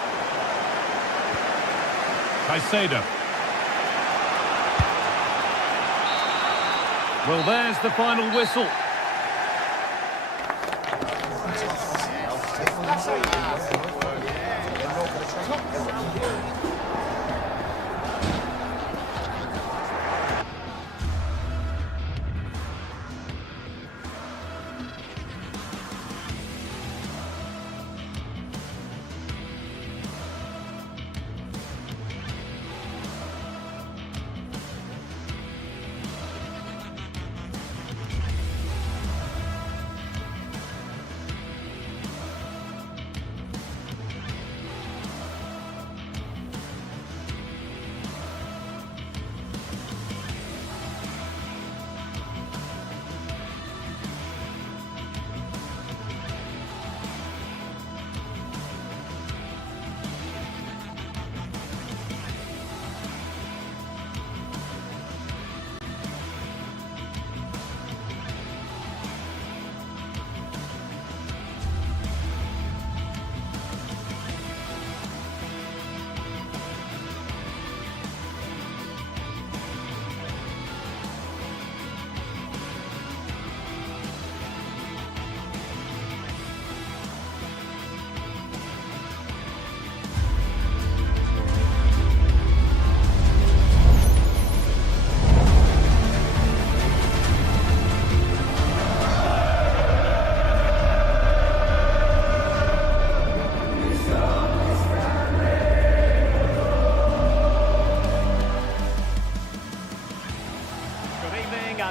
Caicedo. Well, there's the final whistle.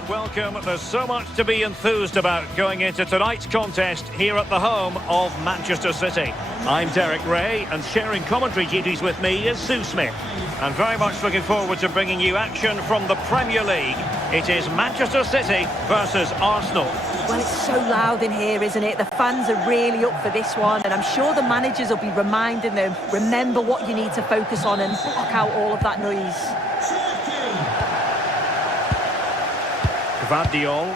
Welcome. There's so much to be enthused about going into tonight's contest here at the home of Manchester City. I'm Derek Ray, and sharing commentary duties with me is Sue Smith. And very much looking forward to bringing you action from the Premier League. It is Manchester City versus Arsenal. Well, it's so loud in here, isn't it? The fans are really up for this one, and I'm sure the managers will be reminding them, remember what you need to focus on and block out all of that noise. Gvardiol.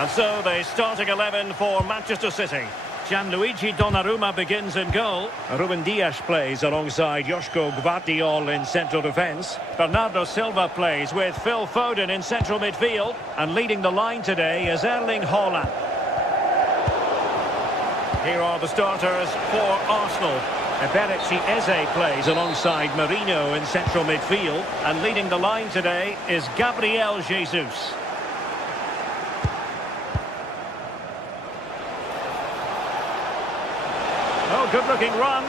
And so the starting 11 for Manchester City. Gianluigi Donnarumma begins in goal. Ruben Dias plays alongside Joško Gvardiol in central defence. Bernardo Silva plays with Phil Foden in central midfield. And leading the line today is Erling Haaland. Here are the starters for Arsenal. Eberechi Eze plays alongside Marino in central midfield. And leading the line today is Gabriel Jesus. Oh, good-looking run.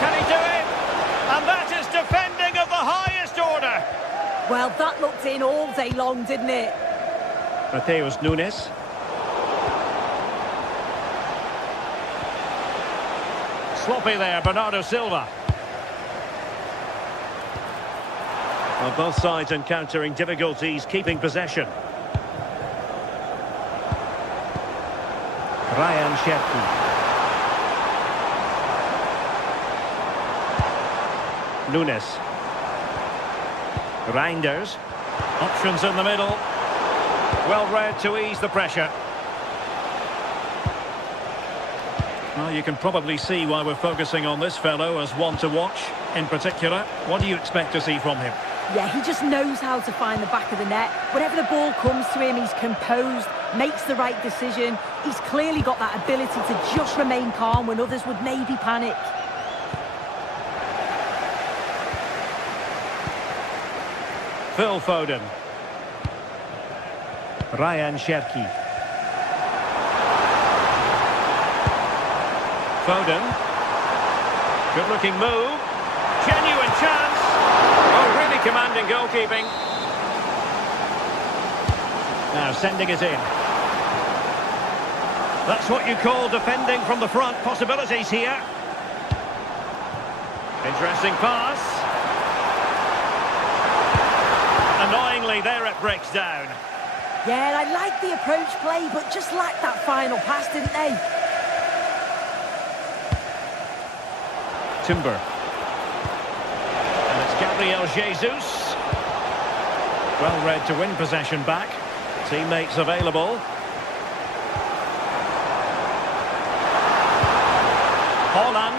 Can he do it? And that is defending of the highest order. Well, that looked in all day long, didn't it? Mateus Nunes. Sloppy there, Bernardo Silva. Well, both sides encountering difficulties keeping possession. Ryan Cherki. Nunes. Reinders. Options in the middle. Well read to ease the pressure. Well, you can probably see why we're focusing on this fellow as one to watch. In particular, what do you expect to see from him? Yeah, he just knows how to find the back of the net. Whenever the ball comes to him, he's composed, makes the right decision. He's clearly got that ability to just remain calm when others would maybe panic. Phil Foden. Ryan Cherki. Foden. Good-looking move. Genuine chance. Oh, really commanding goalkeeping. Now sending it in. That's what you call defending from the front. Possibilities here. Interesting pass. Annoyingly, there it breaks down. Yeah, I like the approach play, but just lacked that final pass, didn't they? Timber. And it's Gabriel Jesus. Well read to win possession back. Teammates available. Haaland.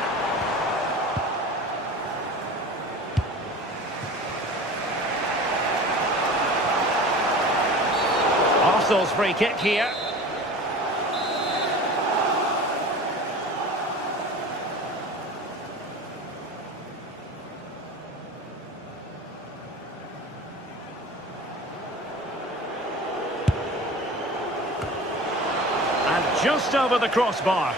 Arsenal's free kick here. And just over the crossbar.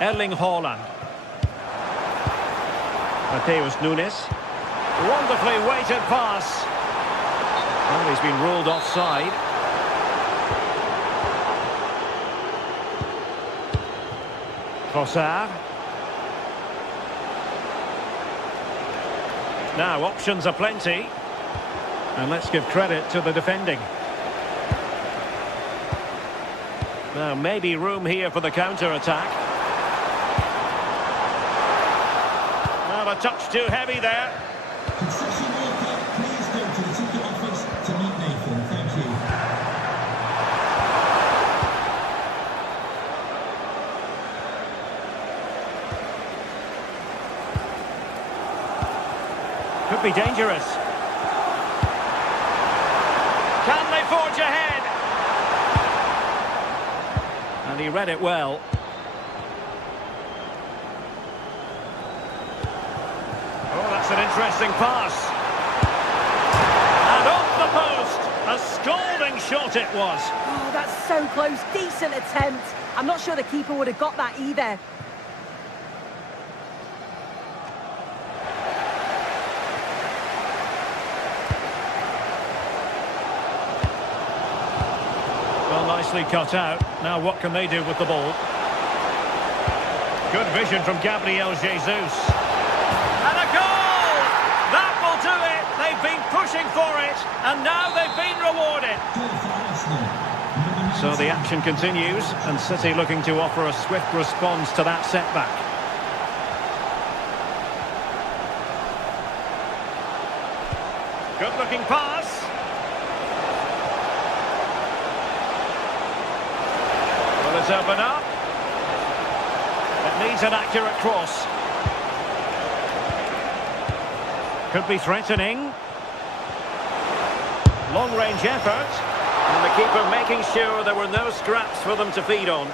Erling Haaland. Mateus Nunes. Wonderfully weighted pass. Well, he's been ruled offside. Trossard. Now, options are plenty. And let's give credit to the defending. Now, maybe room here for the counter-attack. Well, a touch too heavy there. Concession worker, please go to the ticket office to meet Nathan. Thank you. Could be dangerous. Can they forge ahead? And he read it well. Oh, that's an interesting pass. And off the post. A scalding shot it was. Oh, that's so close. Decent attempt. I'm not sure the keeper would have got that either. nicely cut out. Now what can they do with the ball? Good vision from Gabriel Jesus. And a goal! That will do it. They've been pushing for it, and now they've been rewarded. So the action continues, and City looking to offer a swift response to that setback. Good-looking pass. Well, it's open up. It needs an accurate cross. Could be threatening. Long-range effort. And the keeper making sure there were no scraps for them to feed on.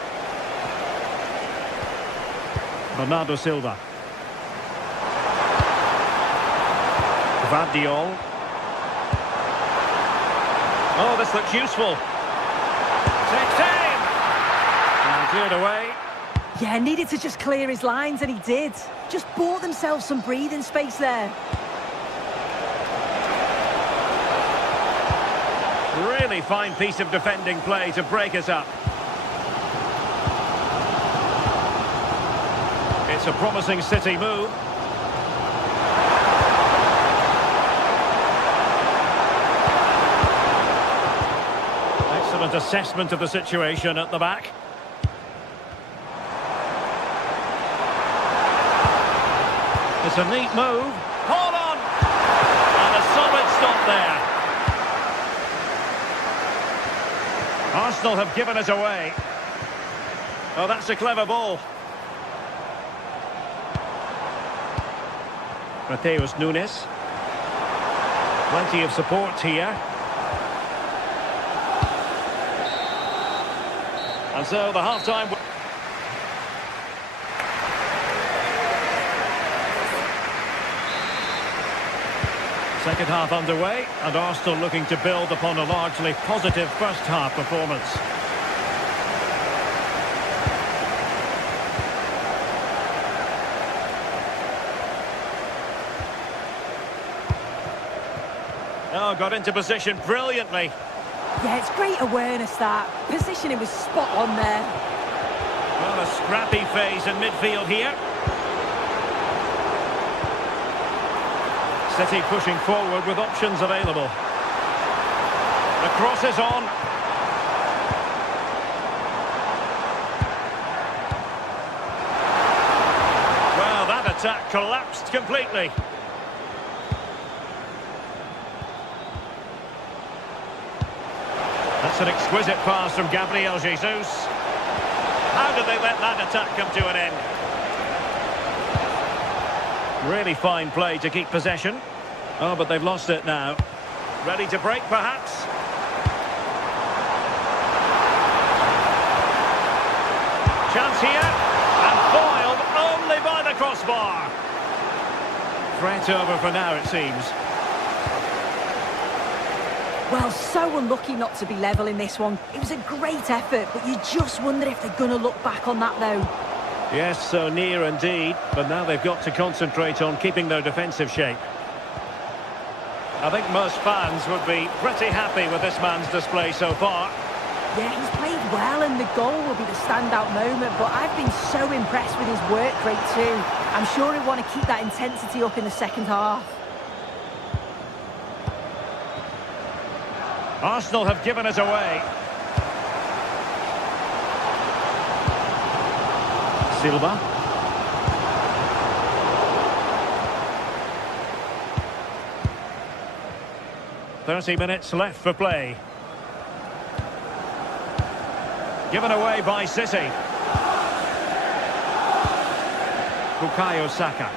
Bernardo Silva. Gvardiol. Oh, this looks useful. Takes aim! And cleared away. Yeah, needed to just clear his lines, and he did. Just bought themselves some breathing space there. Really fine piece of defending play to break us up. It's a promising City move. Excellent assessment of the situation at the back. It's a neat move. Hold on! And a solid stop there. Arsenal have given us away. Oh, that's a clever ball. Mateus Nunes. Plenty of support here. And so the half-time... Second half underway, and Arsenal looking to build upon a largely positive first-half performance. Oh, got into position brilliantly. Yeah, it's great awareness, that. Positioning was spot on there. Well, a scrappy phase in midfield here. City pushing forward with options available. The cross is on. Well, that attack collapsed completely. That's an exquisite pass from Gabriel Jesus. How did they let that attack come to an end? Really fine play to keep possession. Oh, but they've lost it now. Ready to break, perhaps? Chance here, and foiled only by the crossbar. Threat over for now, it seems. Well, so unlucky not to be level in this one. It was a great effort, but you just wonder if they're going to look back on that, though. Yes, so near indeed, but now they've got to concentrate on keeping their defensive shape. I think most fans would be pretty happy with this man's display so far. Yeah, he's played well, and the goal will be the standout moment, but I've been so impressed with his work rate too. I'm sure he'll want to keep that intensity up in the second half. Arsenal have given us away. Silva. "30 minutes left for play. Given away by City. Bukayo Saka.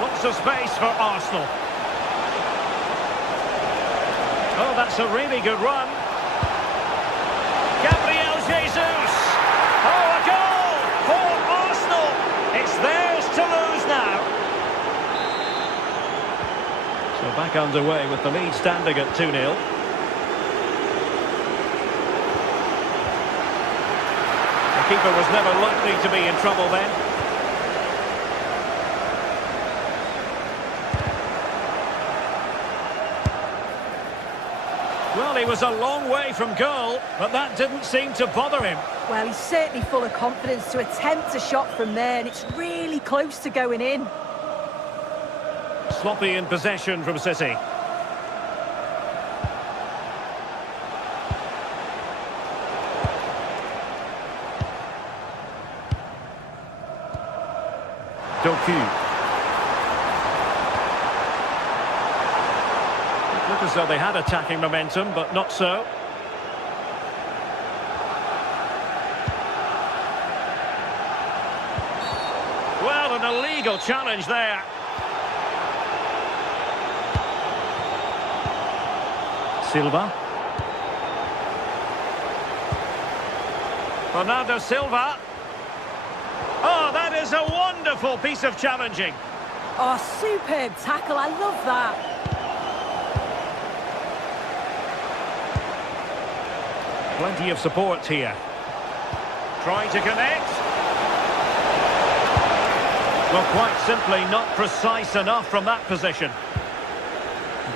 Lots of space for Arsenal. Oh, that's a really good run. Gabriel Jesus. Oh, a goal for Arsenal. It's theirs to lose now. So back underway with the lead standing at 2-0. The keeper was never likely to be in trouble then. Well, Well, he was a long way from goal, but that didn't seem to bother him. Well, he's certainly full of confidence to attempt a shot from there, and it's really close to going in. Sloppy in possession from City. Doku. It looked as though they had attacking momentum, but not so. Well, an illegal challenge there. Silva. Bernardo Silva. Oh, that is a wonderful piece of challenging. Oh, superb tackle. I love that. Plenty of support here. Trying to connect. Well, quite simply not precise enough from that position.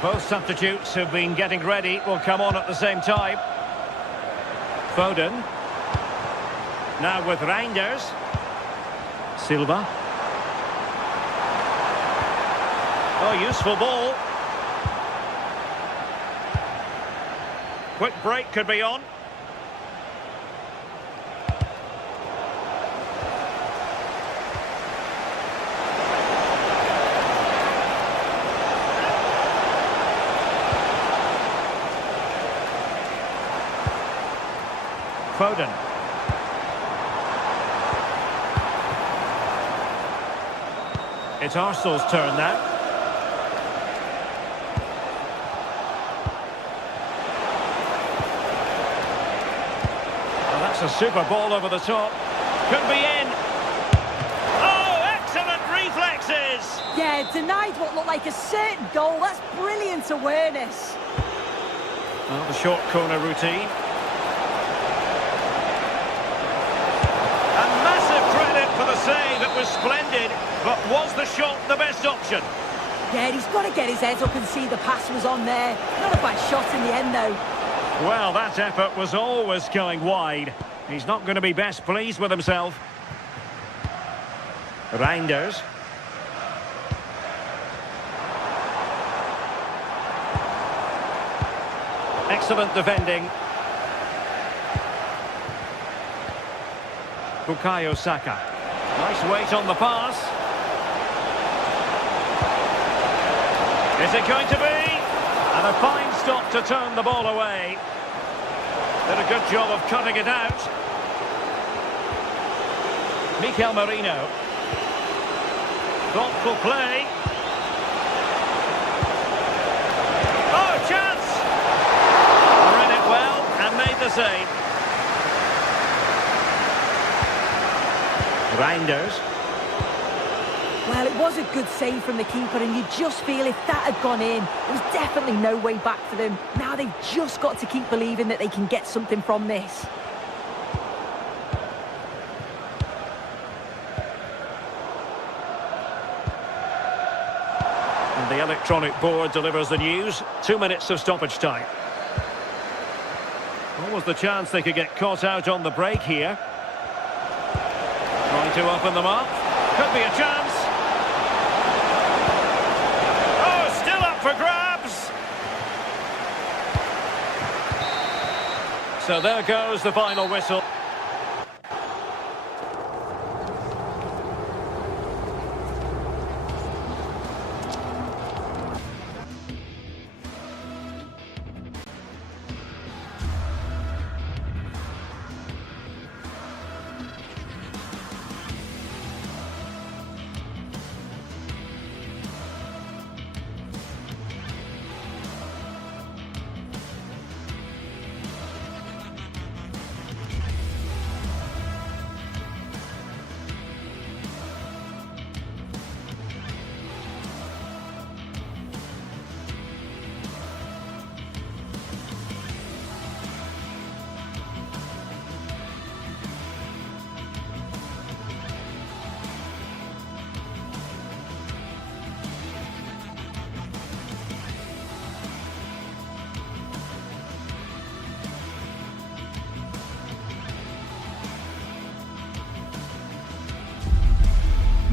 Both substitutes who've been getting ready will come on at the same time. Foden. Now with Reinders. Silva. Oh, useful ball. Quick break could be on. Foden. It's Arsenal's turn now. Well, that's a super ball over the top. Could be in. Oh, excellent reflexes! Yeah, denied what looked like a certain goal. That's brilliant awareness. Well, the short corner routine. For the save, it was splendid, but was the shot the best option? Yeah, he's got to get his head up and see the pass was on there. Not a bad shot in the end, though. Well, that effort was always going wide. He's not going to be best pleased with himself. Reinders. Excellent defending. Bukayo Saka. Nice weight on the pass. Is it going to be? And a fine stop to turn the ball away. Did a good job of cutting it out. Mikel Merino. Thoughtful play. Oh, chance! Read it well and made the save. Reinders. Well, it was a good save from the keeper, and you just feel if that had gone in, there was definitely no way back for them. Now they've just got to keep believing that they can get something from this. And the electronic board delivers the news. 2 minutes of stoppage time. What was the chance they could get caught out on the break here? Trying to open them up. Could be a chance. Oh, still up for grabs. So there goes the final whistle.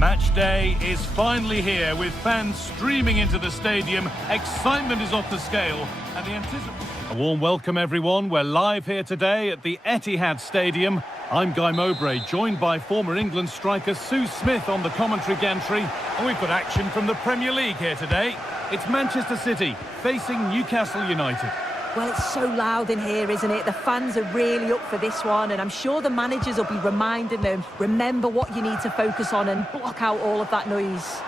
Match day is finally here with fans streaming into the stadium. Excitement is off the scale and the anticipation. A warm welcome everyone. We're live here today at the Etihad Stadium. I'm Guy Mowbray, joined by former England striker Sue Smith on the commentary gantry. And we've got action from the Premier League here today. It's Manchester City facing Newcastle United. Well, it's so loud in here, isn't it? The fans are really up for this one, and I'm sure the managers will be reminding them, remember what you need to focus on and block out all of that noise.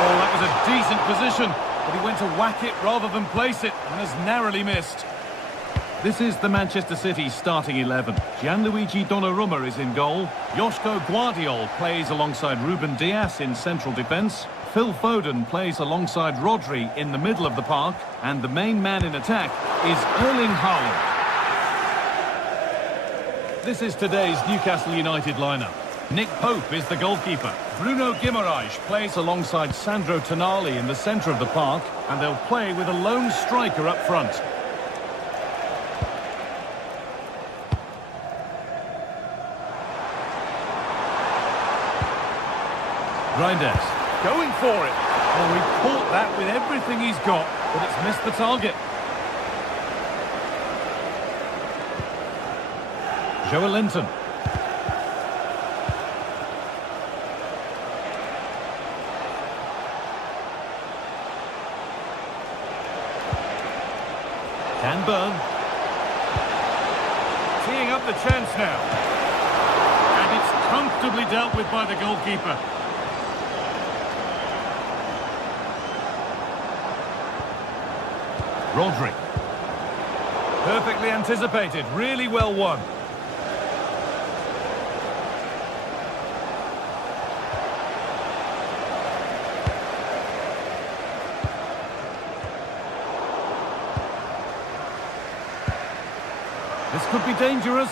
Oh, that was a decent position, but he went to whack it rather than place it and has narrowly missed. This is the Manchester City starting 11. Gianluigi Donnarumma is in goal. Joško Guardiol plays alongside Ruben Dias in central defence. Phil Foden plays alongside Rodri in the middle of the park. And the main man in attack is Erling Haaland. This is today's Newcastle United lineup. Nick Pope is the goalkeeper. Bruno Guimaraes plays alongside Sandro Tonali in the centre of the park. And they'll play with a lone striker up front. Reinders, going for it. Oh, he caught that with everything he's got, but it's missed the target. Joelinton. Can burn. Teeing up the chance now. And it's comfortably dealt with by the goalkeeper. Rodri. Perfectly anticipated, really well won. This could be dangerous.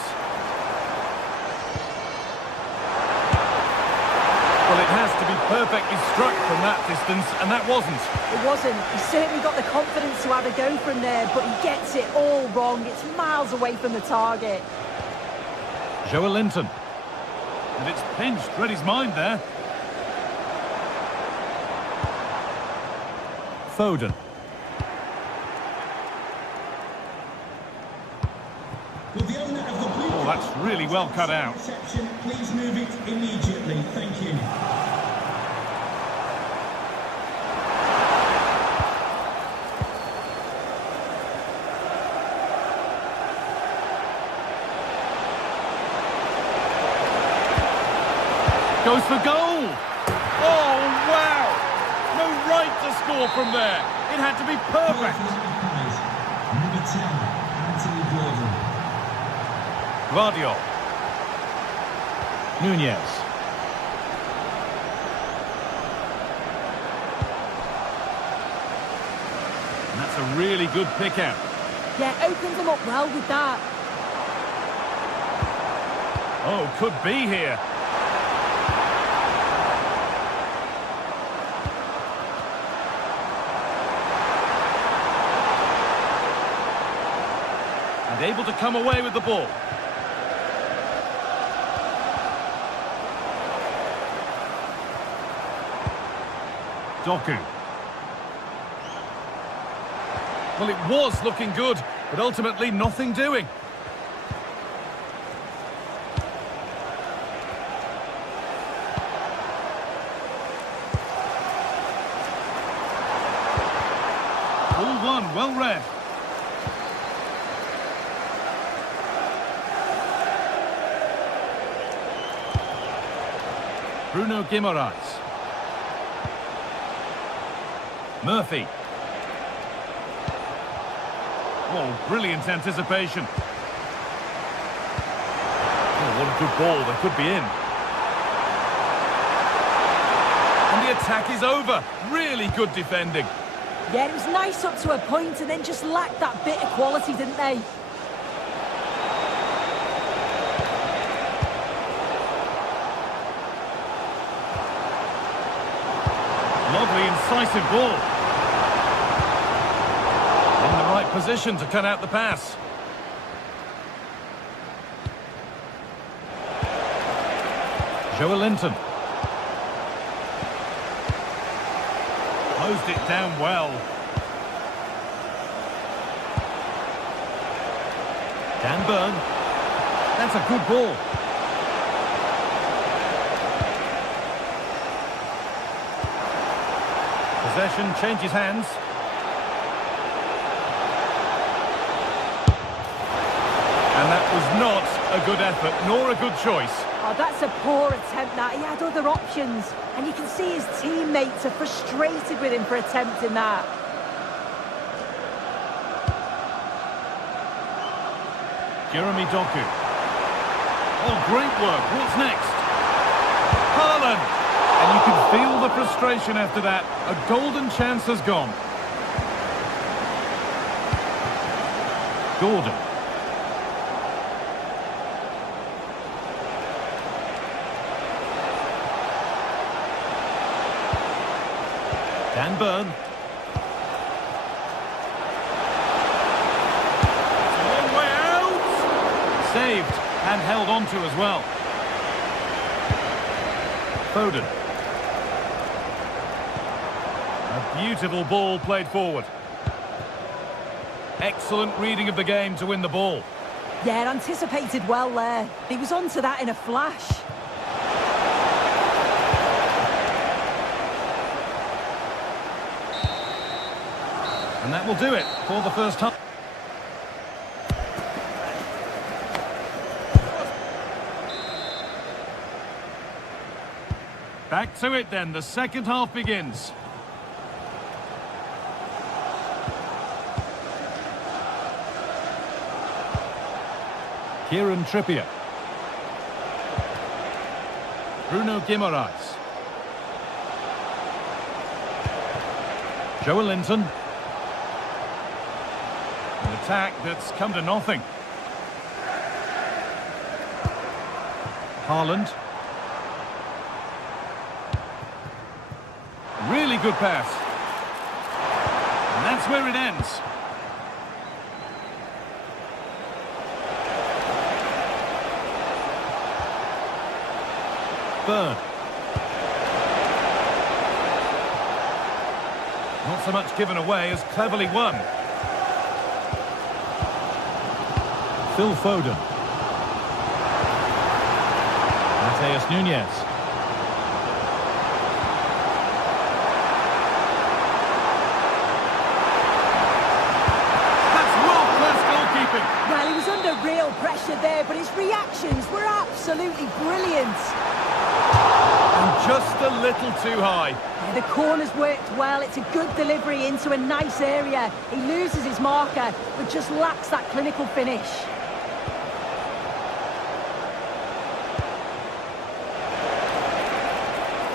Well, it has to be perfectly struck from that distance, and that wasn't. It wasn't. He's certainly got the confidence to have a go from there, but he gets it all wrong. It's miles away from the target. Joelinton. And it's pinched. Read his mind there. Foden. Oh, that's really well cut out. Please move it immediately. Thank you. Goes for goal! Oh, wow! No right to score from there. It had to be perfect. Number 10, Anthony Gordon. Guardiol. Nunez. And that's a really good pick out. Yeah, opens them up well with that. Oh, could be here. And able to come away with the ball. Doku. Well, it was looking good, but ultimately nothing doing. All one, well read. Bruno Guimaraes. Murphy. Oh, brilliant anticipation. Oh, what a good ball. They could be in. And the attack is over. Really good defending. Yeah, it was nice up to a point and then just lacked that bit of quality, didn't they? Lovely, incisive ball. In the right position to cut out the pass. Joelinton. Closed it down well. Dan Burn. That's a good ball. Possession changes hands. And that was not a good effort, nor a good choice. Oh, that's a poor attempt, that. He had other options. And you can see his teammates are frustrated with him for attempting that. Jeremy Doku. Oh, great work. What's next? Haaland. And you can feel the frustration after that. A golden chance has gone. Gordon. Dan Burn. It's a long way out. Saved and held on to as well. Foden. A beautiful ball played forward. Excellent reading of the game to win the ball. Yeah, anticipated well there. He was onto that in a flash. And that will do it for the first half. Back to it then, the second half begins. Kieran Trippier. Bruno Guimaraes. Joelinton. An attack that's come to nothing. Haaland. Really good pass. And that's where it ends. Burn. Not so much given away as cleverly won. Phil Foden. Mateus Nunes. That's world-class goalkeeping. Well, he was under real pressure there, but his reactions were absolutely brilliant. And just a little too high. Yeah, the corner's worked well. It's a good delivery into a nice area. He loses his marker, but just lacks that clinical finish.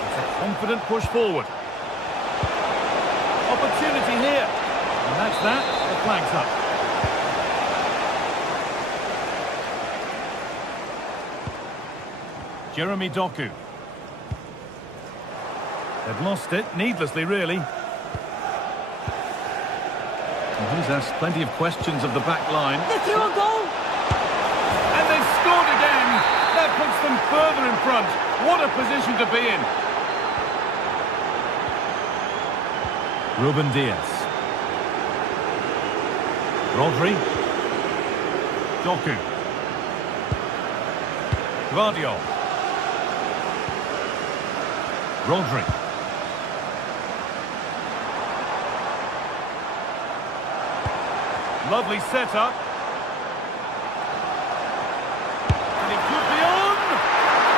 It's a confident push forward. Opportunity here. And that's that. The flag's up. Jeremy Doku. They've lost it, needlessly, really. And he's asked plenty of questions of the back line. They're through a goal! And they've scored again! That puts them further in front. What a position to be in. Ruben Diaz. Rodri. Doku. Guardiola. Rodri. Lovely setup. And it could be on!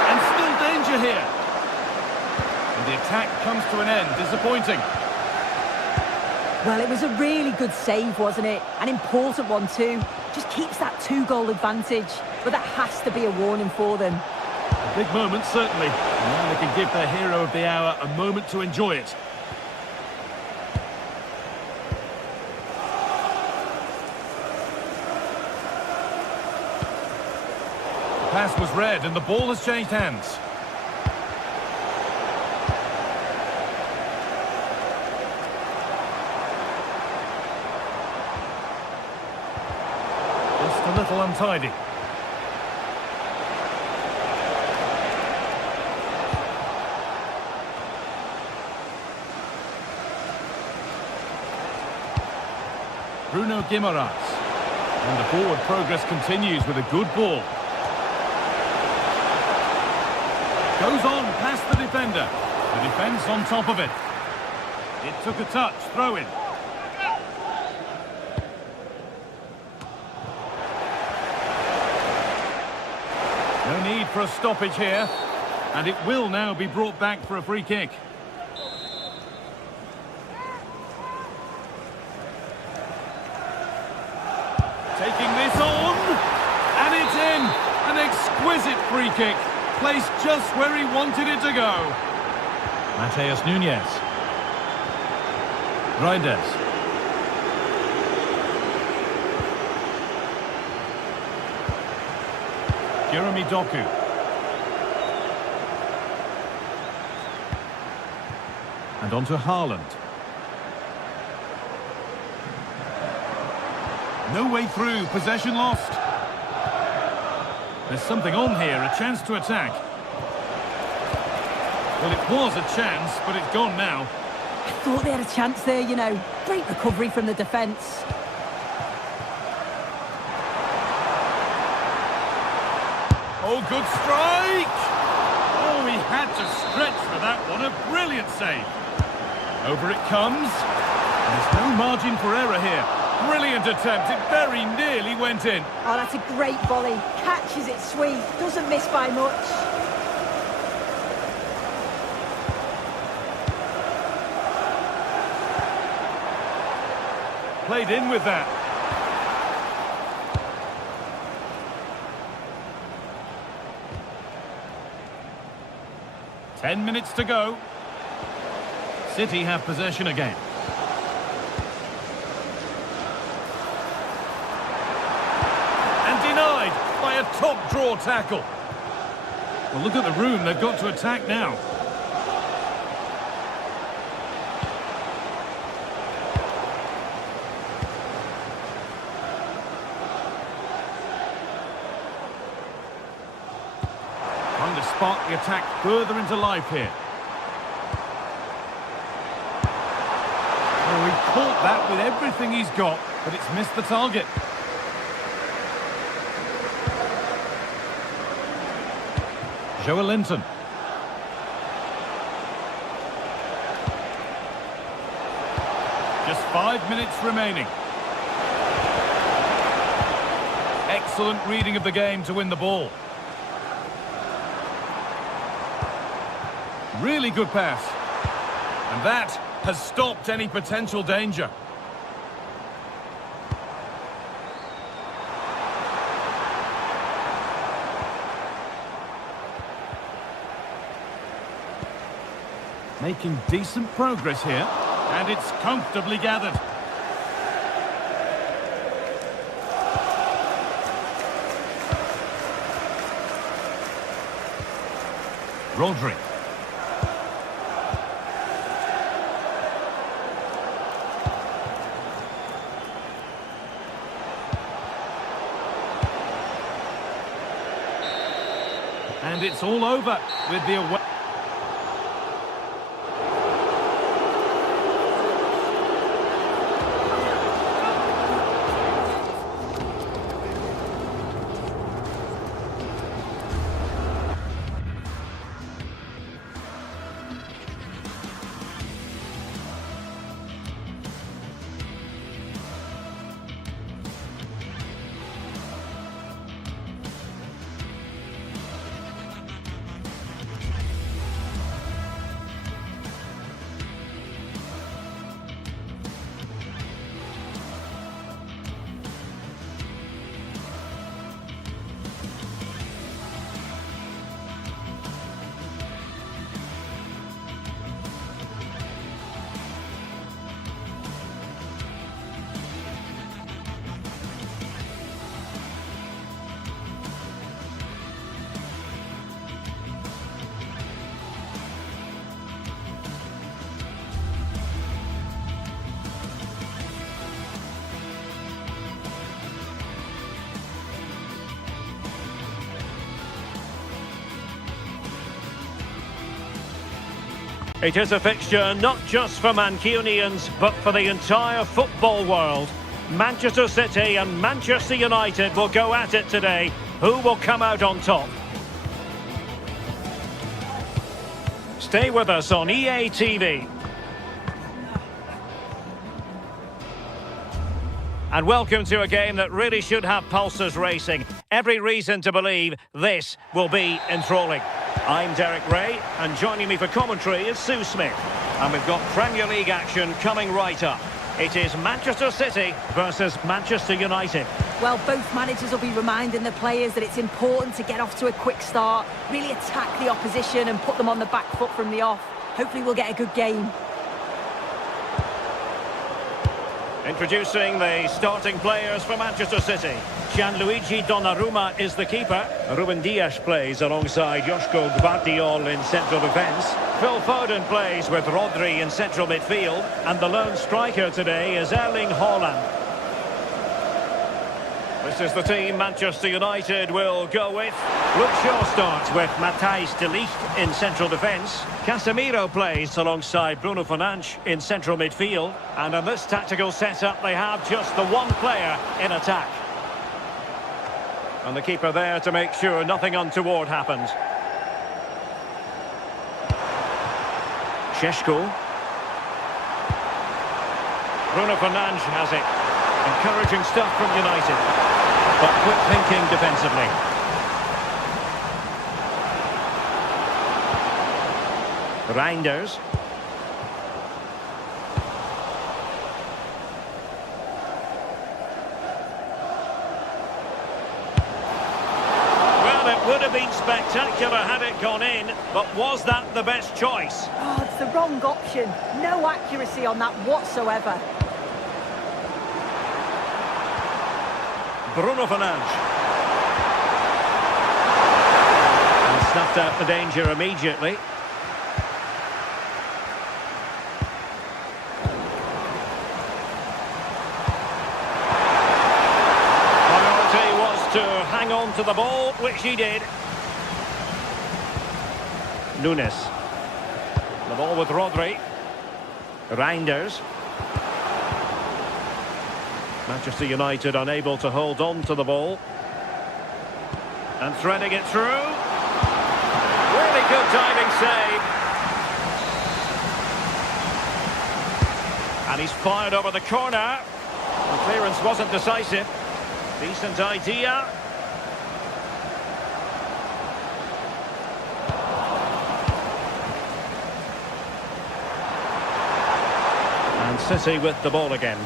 And still danger here. And the attack comes to an end. Disappointing. Well, it was a really good save, wasn't it? An important one too. Just keeps that 2-goal advantage. But that has to be a warning for them. A big moment, certainly. And now they can give their hero of the hour a moment to enjoy it. The pass was read and the ball has changed hands. Just a little untidy. Bruno Guimaraes. And the forward progress continues with a good ball. Goes on past the defender. The defence on top of it. It took a touch, throw in. No need for a stoppage here. And it will now be brought back for a free kick. Taking this on. And it's in. An exquisite free kick. Placed just where he wanted it to go. Mateus Nunes. Reinders. Jeremy Doku. And on to Haaland. No way through, possession lost. There's something on here, a chance to attack. Well, it was a chance, but it's gone now. I thought they had a chance there, you know. Great recovery from the defence. Oh, good strike! Oh, he had to stretch for that one. A brilliant save. Over it comes. There's no margin for error here. Brilliant attempt. It very nearly went in. Oh, that's a great volley. Catches it sweet. Doesn't miss by much. Played in with that. Ten minutes to go. City have possession again. And denied by a top draw tackle. Well, look at the room. They've got to attack now. Trying to spark the attack further into life here. Oh, he caught that with everything he's got, but it's missed the target. Joelinton. Just 5 minutes remaining. Excellent reading of the game to win the ball. Really good pass. And that has stopped any potential danger. Making decent progress here. And it's comfortably gathered. Rodri. And it's all over with the away. It is a fixture not just for Mancunians, but for the entire football world. Manchester City and Manchester United will go at it today. Who will come out on top? Stay with us on EA TV. And welcome to a game that really should have pulses racing. Every reason to believe this will be enthralling. I'm Derek Ray, and joining me for commentary is Sue Smith. And we've got Premier League action coming right up. It is Manchester City versus Manchester United. Well, both managers will be reminding the players that it's important to get off to a quick start, really attack the opposition and put them on the back foot from the off. Hopefully we'll get a good game. Introducing the starting players for Manchester City. Gianluigi Donnarumma is the keeper. Ruben Dias plays alongside Joško Gvardiol in central defence. Phil Foden plays with Rodri in central midfield. And the lone striker today is Erling Haaland. This is the team Manchester United will go with. Luke Shaw starts with Matthijs de Ligt in central defence. Casemiro plays alongside Bruno Fernandes in central midfield. And in this tactical setup, they have just the one player in attack. And the keeper there to make sure nothing untoward happens. Šeško. Bruno Fernandes has it. Encouraging stuff from United. But quick thinking defensively. Reinders. Well, it would have been spectacular had it gone in, but was that the best choice? Oh, it's the wrong option. No accuracy on that whatsoever. Bruno Fernandes. And snuffed out the danger immediately. Priority was to hang on to the ball, which he did. Nunes. The ball with Rodri. Reinders. Manchester United unable to hold on to the ball. And threading it through. Really good diving save. And he's fired over the corner. The clearance wasn't decisive. Decent idea. And City with the ball again.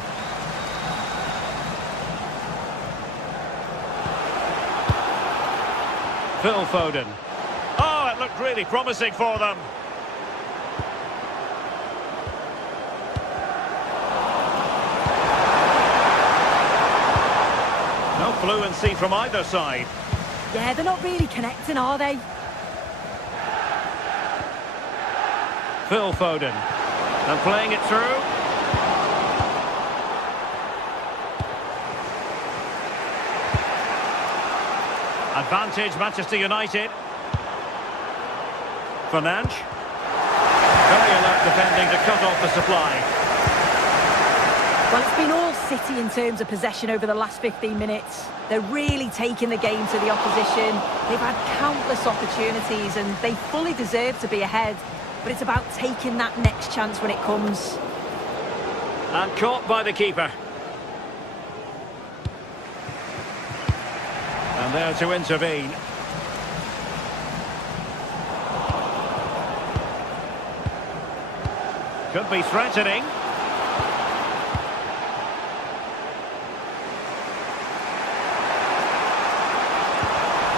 Phil Foden. Oh, it looked really promising for them. No fluency from either side. Yeah, they're not really connecting, are they? Phil Foden. And playing it through. Advantage Manchester United. Fernandes. Very alert defending to cut off the supply. Well, it's been all City in terms of possession over the last 15 minutes. They're really taking the game to the opposition. They've had countless opportunities and they fully deserve to be ahead. But it's about taking that next chance when it comes. And caught by the keeper. And there to intervene. Could be threatening.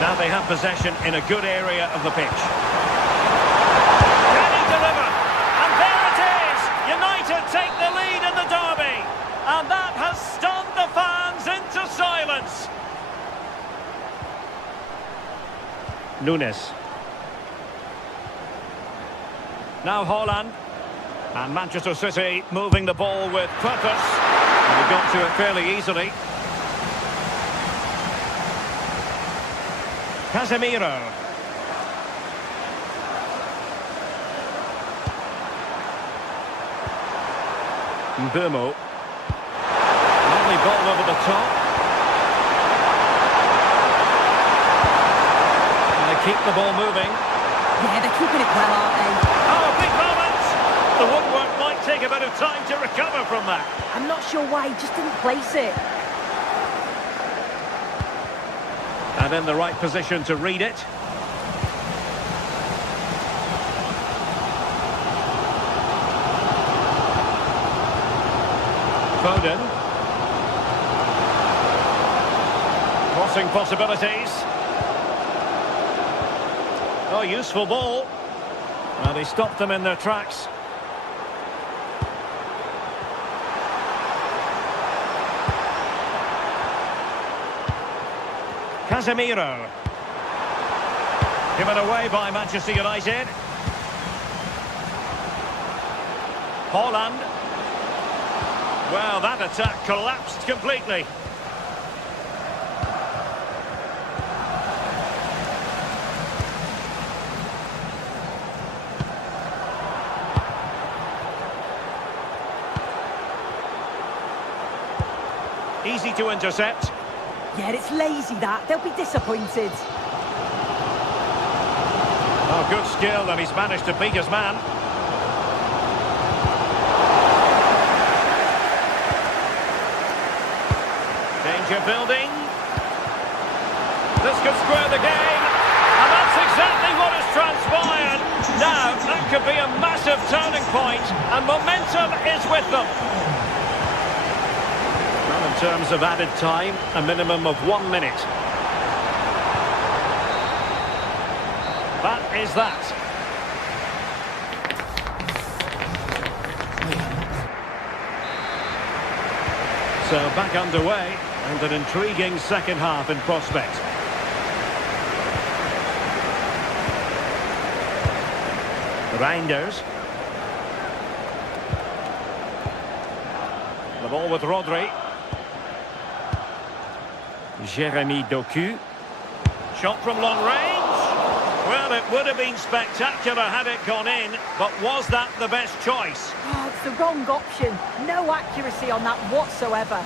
Now they have possession in a good area of the pitch. Can he deliver? And there it is! United take the lead in the derby. And that has stunned the fans into silence. Nunes. Now Haaland. And Manchester City moving the ball with purpose. And they got to it fairly easily. Casemiro. Mbeumo. Lovely ball top. And they keep the ball moving. Yeah, they're keeping it well, aren't they? Oh, a big moment! The woodwork might take a bit of time to recover from that. I'm not sure why he just didn't place it. And in the right position to read it. Foden. Crossing possibilities. Oh, useful ball. And he stopped them in their tracks. Casemiro. Given away by Manchester United. Haaland. Well, that attack collapsed completely. Easy to intercept. Yeah, it's lazy that. They'll be disappointed. Oh, good skill, and he's managed to beat his man. Danger building. This could square the game. And that's exactly what has transpired. Now, that could be a massive turning point, and momentum is with them. Well, in terms of added time, a minimum of 1 minute. That is that. So back underway, and an intriguing second half in prospect. Reinders. The ball with Rodri. Jeremy Doku. Shot from long range. Well, it would have been spectacular had it gone in, but was that the best choice? Oh, it's the wrong option. No accuracy on that whatsoever.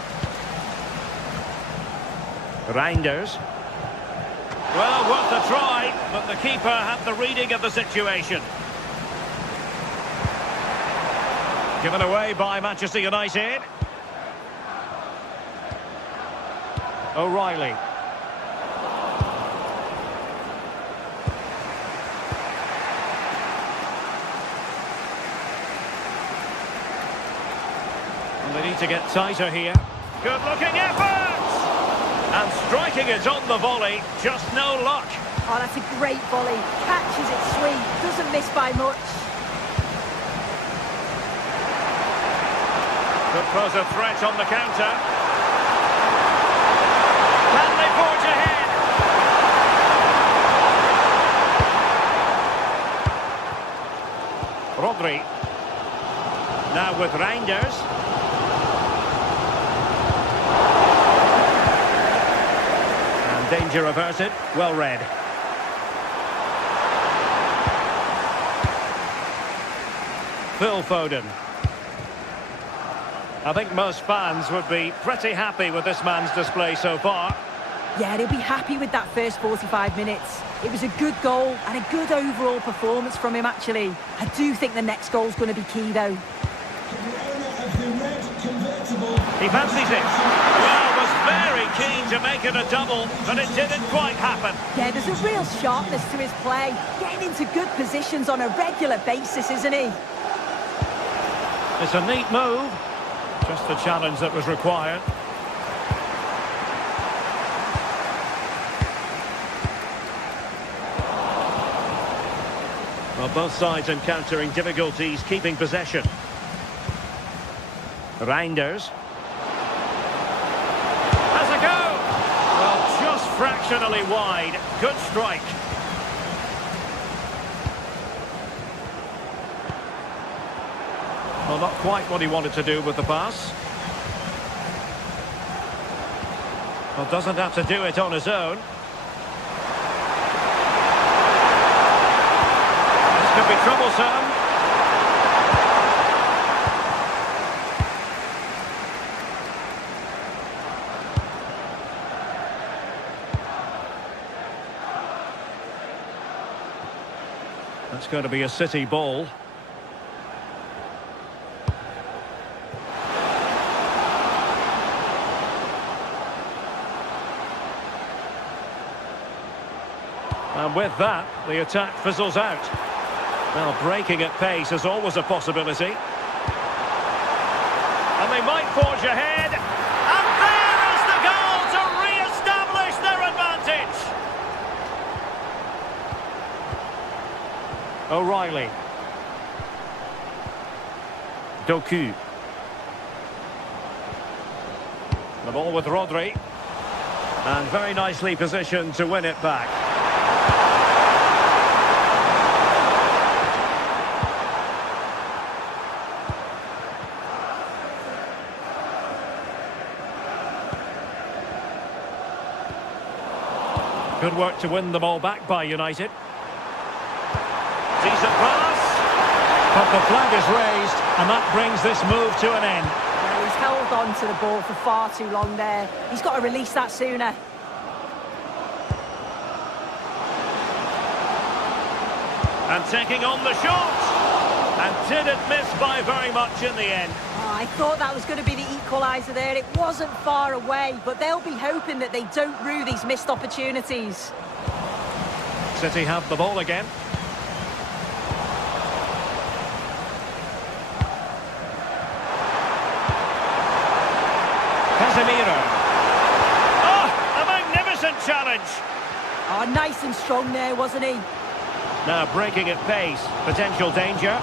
Reinders. Well, worth a try, but the keeper had the reading of the situation. Given away by Manchester United. O'Reilly. And they need to get tighter here. Good looking effort! And striking it on the volley, just no luck. Oh, that's a great volley. Catches it sweet. Doesn't miss by much. Could pose a threat on the counter. Can they forge ahead? Rodri. Now with Reinders. And danger averted. Well read. Phil Foden. I think most fans would be pretty happy with this man's display so far. Yeah, they'll be happy with that first 45 minutes. It was a good goal and a good overall performance from him, actually. I do think the next goal's going to be key, though. He fancies it. Well, was very keen to make it a double, but it didn't quite happen. Yeah, there's a real sharpness to his play. Getting into good positions on a regular basis, isn't he? It's a neat move. Just the challenge that was required. Well, both sides encountering difficulties keeping possession. Reinders. Has a go! Well, just fractionally wide. Good strike. Well, not quite what he wanted to do with the pass. Well, doesn't have to do it on his own. This could be troublesome. That's going to be a City ball. And with that, the attack fizzles out. Well, breaking at pace is always a possibility. And they might forge ahead. And there is the goal to re-establish their advantage. O'Reilly. Doku. The ball with Rodri. And very nicely positioned to win it back. Good work to win the ball back by United. Decent pass. But the flag is raised, and that brings this move to an end. Yeah, he's held on to the ball for far too long there. He's got to release that sooner. And taking on the shot. And didn't miss by very much in the end. Oh, I thought that was going to be the equaliser there. It wasn't far away, but they'll be hoping that they don't rue these missed opportunities. City have the ball again. Casemiro. Oh, a magnificent challenge. Oh, nice and strong there, wasn't he? Now breaking at pace. Potential danger.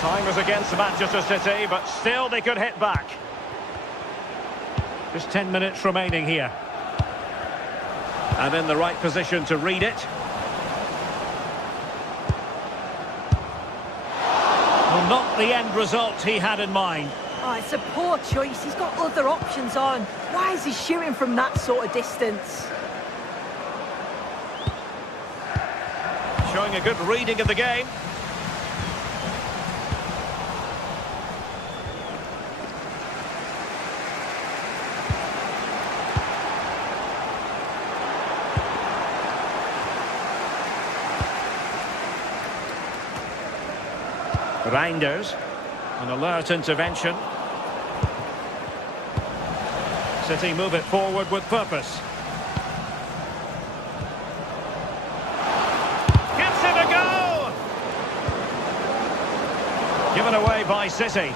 Time was against Manchester City, but still they could hit back. Just 10 minutes remaining here. And in the right position to read it. Well, not the end result he had in mind. Oh, it's a poor choice. He's got other options on. Why is he shooting from that sort of distance? Showing a good reading of the game. Reinders, an alert intervention. City move it forward with purpose. Gives it a go! Given away by City.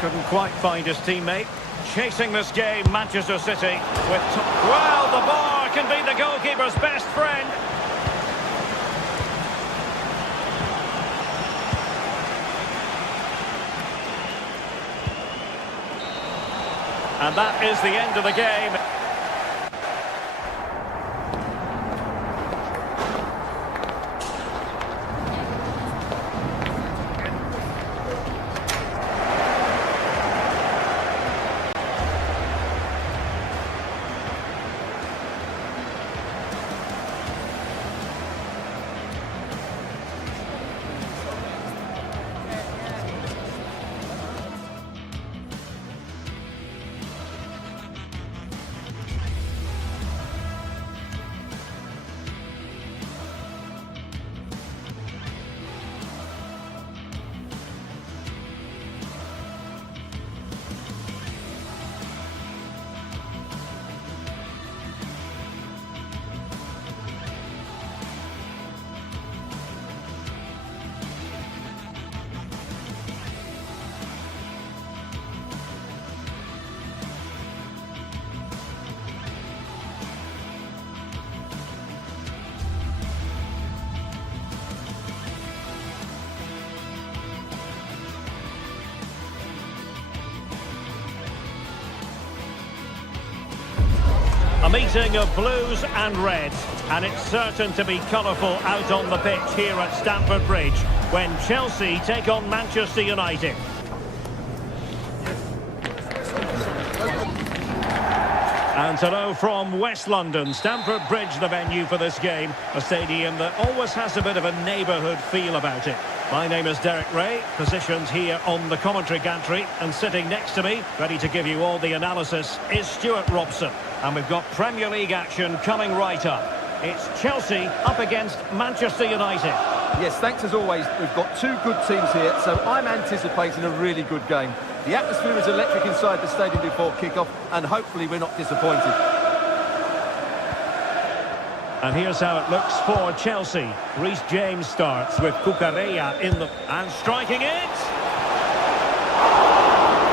Couldn't quite find his teammate. Chasing this game, Manchester City. Well, the bar can be the goalkeeper's best friend. And that is the end of the game. A meeting of blues and reds, and it's certain to be colourful out on the pitch here at Stamford Bridge when Chelsea take on Manchester United. And hello from West London. Stamford Bridge, the venue for this game. A stadium that always has a bit of a neighbourhood feel about it. My name is Derek Ray, positioned here on the commentary gantry. And sitting next to me, ready to give you all the analysis, is Stuart Robson. And we've got Premier League action coming right up. It's Chelsea up against Manchester United. Yes, thanks as always. We've got two good teams here, so I'm anticipating a really good game. The atmosphere is electric inside the stadium before kick-off, and hopefully we're not disappointed. And here's how it looks for Chelsea. Reece James starts with Cucurella in the... and striking it!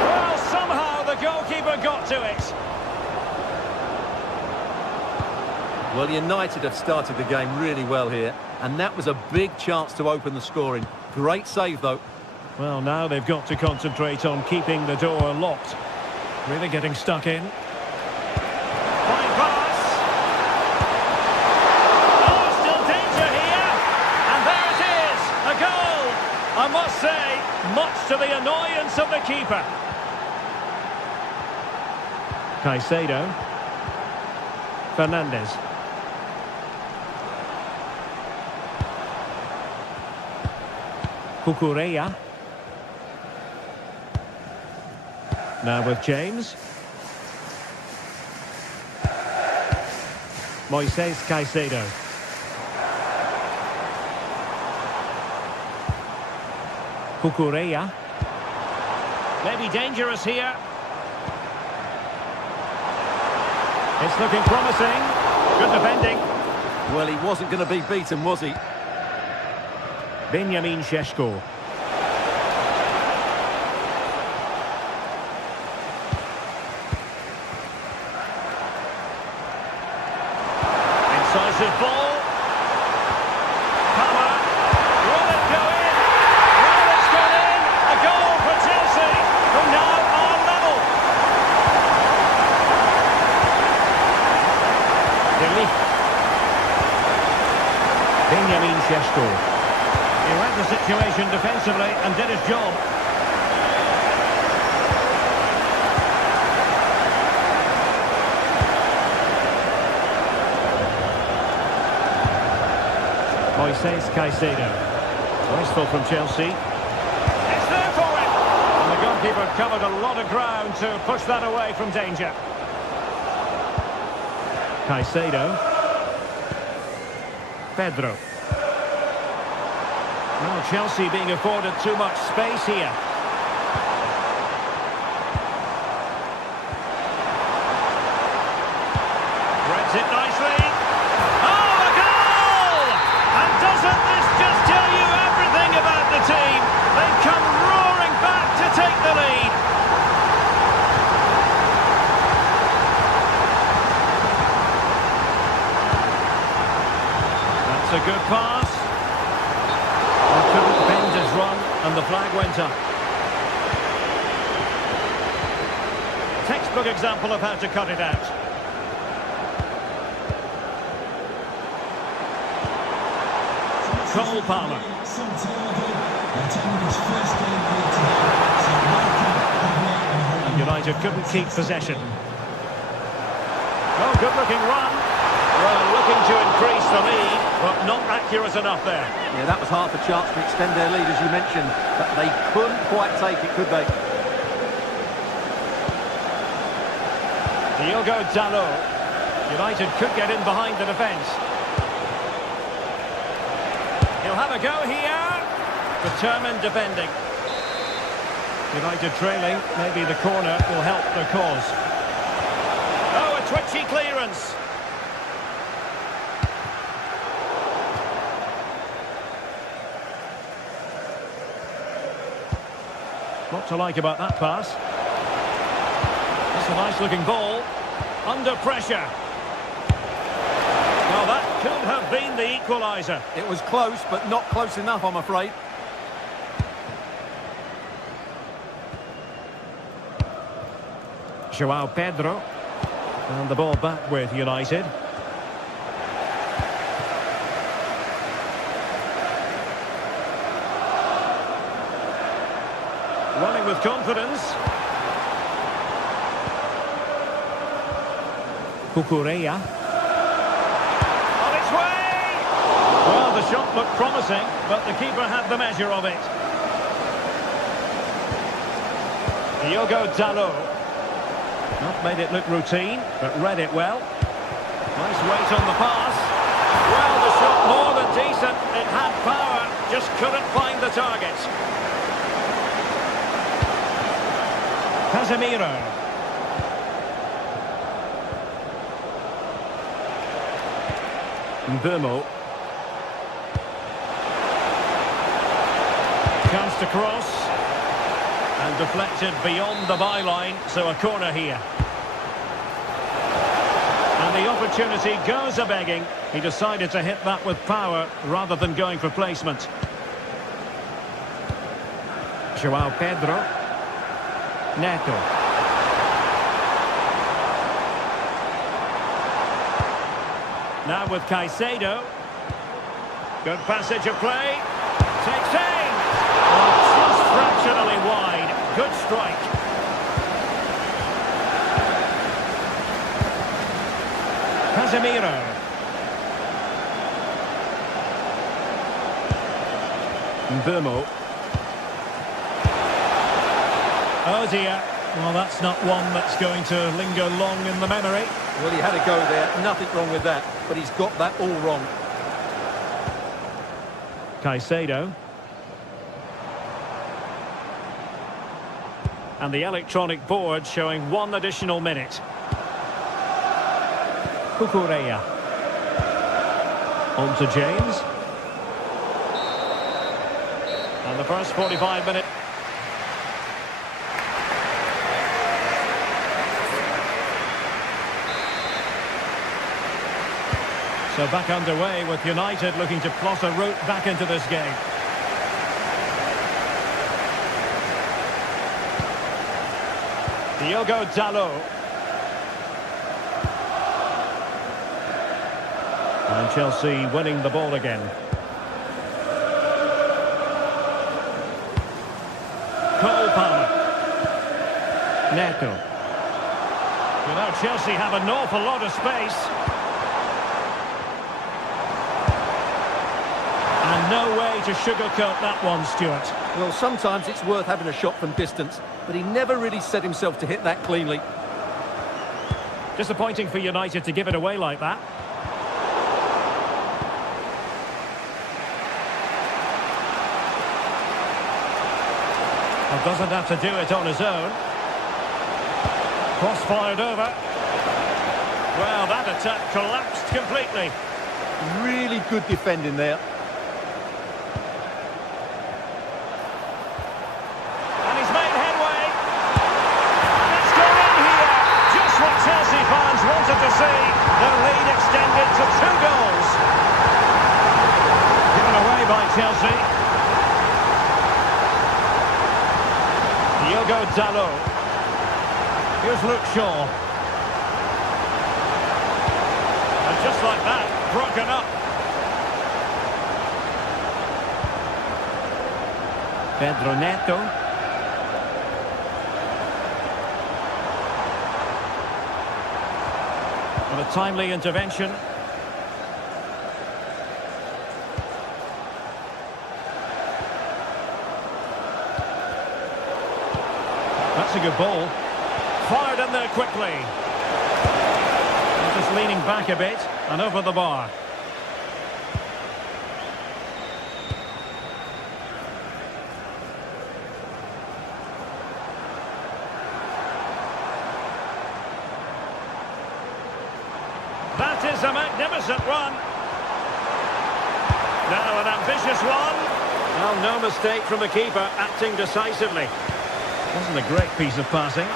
Well, somehow the goalkeeper got to it. Well, United have started the game really well here, and that was a big chance to open the scoring. Great save, though. Well, now they've got to concentrate on keeping the door locked. Really getting stuck in. Fine pass. Oh, still danger here. And there it is, a goal. I must say, much to the annoyance of the keeper. Caicedo. Fernandez. Cucurella. Now with James. Moises Caicedo. Cucurella. Maybe dangerous here. It's looking promising. Good defending. Well, he wasn't going to be beaten, was he? Benjamin Šeško. Incisive ball. Palmer. Will it go in? Well, it's gone in. A goal for Chelsea, who now are level. Benjamin Šeško. He read the situation defensively and did his job. Moises Caicedo. Wasteful from Chelsea. It's there for him! And the goalkeeper covered a lot of ground to push that away from danger. Caicedo. Pedro. Well, Chelsea being afforded too much space here. Threads it nicely. Oh, a goal! And doesn't this just tell you everything about the team? They've come roaring back to take the lead. That's a good pass. Couldn't bend his run, and the flag went up. Textbook example of how to cut it out. Cole Palmer. And United couldn't keep possession. Oh, good-looking run. Well, looking to increase the lead, but not accurate enough there. Yeah, that was half a chance to extend their lead, as you mentioned, but they couldn't quite take it, could they? Diogo Dalot. United could get in behind the defence. He'll have a go here. Determined defending. United trailing. Maybe the corner will help their cause. Oh, a twitchy clearance. What to like about that pass? That's a nice-looking ball. Under pressure. Well, that could have been the equaliser. It was close, but not close enough, I'm afraid. João Pedro. And the ball back with United. Running with confidence. Cucurella. On its way! Well, the shot looked promising, but the keeper had the measure of it. Diogo Dalot. Not made it look routine, but read it well. Nice weight on the pass. Well, the shot more than decent. It had power, just couldn't find the target. Casemiro. Mbeumo. Chance to cross. And deflected beyond the byline, so a corner here. And the opportunity goes a-begging. He decided to hit that with power rather than going for placement. João Pedro. Neto. Now with Caicedo. Good passage of play. Takes aim. Oh, just fractionally wide. Good strike. Casemiro. Mbeumo. Oh dear. Well, that's not one that's going to linger long in the memory. Well, he had a go there. Nothing wrong with that. But he's got that all wrong. Caicedo. And the electronic board showing 1 additional minute. Cucurella. On to James. And the first 45 minutes. So back underway with United looking to plot a route back into this game. Diogo Dalot. And Chelsea winning the ball again. Cole Palmer. Neto. Well, now Chelsea have an awful lot of space. And no way to sugarcoat that one, Stuart. Well, sometimes it's worth having a shot from distance, but he never really set himself to hit that cleanly. Disappointing for United to give it away like that. Well, doesn't have to do it on his own. Cross fired over. Well, that attack collapsed completely. Really good defending there. And he's made headway. And it's gone in here. Just what Chelsea fans wanted to see. The lead extended to 2 goals. Given away by Chelsea. Diogo Dalot. Here's Luke Shaw. And just like that, broken up. Pedro Neto. And a timely intervention. That's a good ball. Fired in there quickly. And just leaning back a bit and over the bar. That is a magnificent run. Now an ambitious one. Well, no mistake from the keeper, acting decisively. Wasn't a great piece of passing.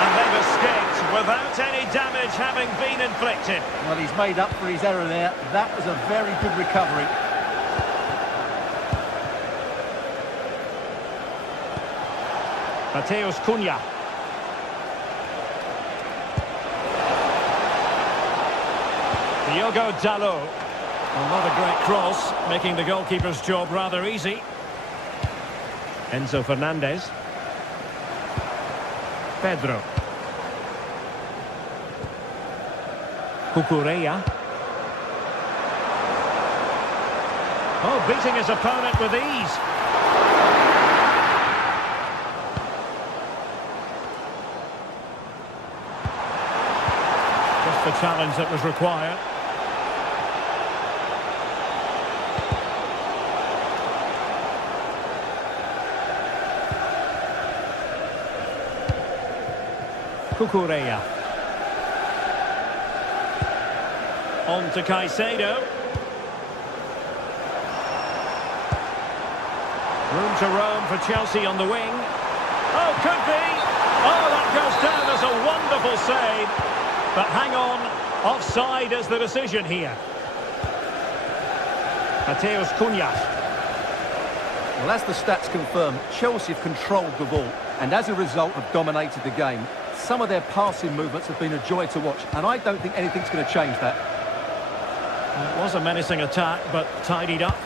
And they've escaped without any damage having been inflicted. Well, he's made up for his error there. That was a very good recovery. Mateus Cunha. Diogo Dalot. Well, not a great cross, making the goalkeeper's job rather easy. Enzo Fernandez. Cucurella. Oh, beating his opponent with ease. Just the challenge that was required. Cucurella. On to Caicedo. Room to roam for Chelsea on the wing. Oh, could be. Oh, that goes down as a wonderful save. But hang on, offside is the decision here. Mateus Cunha. Well, as the stats confirm, Chelsea have controlled the ball and as a result have dominated the game. Some of their passing movements have been a joy to watch, and I don't think anything's going to change that. It was a menacing attack, but tidied up.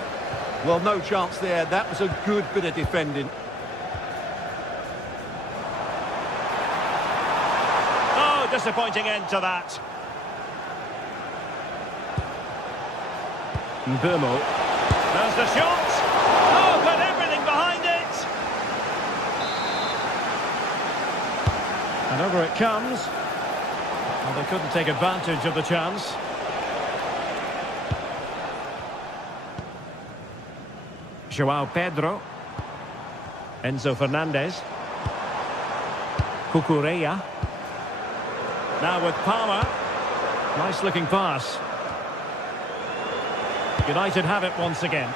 Well, no chance there. That was a good bit of defending. Oh, disappointing end to that. Mbeumo. There's the shot. Oh, but everything behind it. And over it comes. Well, they couldn't take advantage of the chance. João Pedro. Enzo Fernandez. Cucurella. Now with Palmer. Nice looking pass. United have it once again.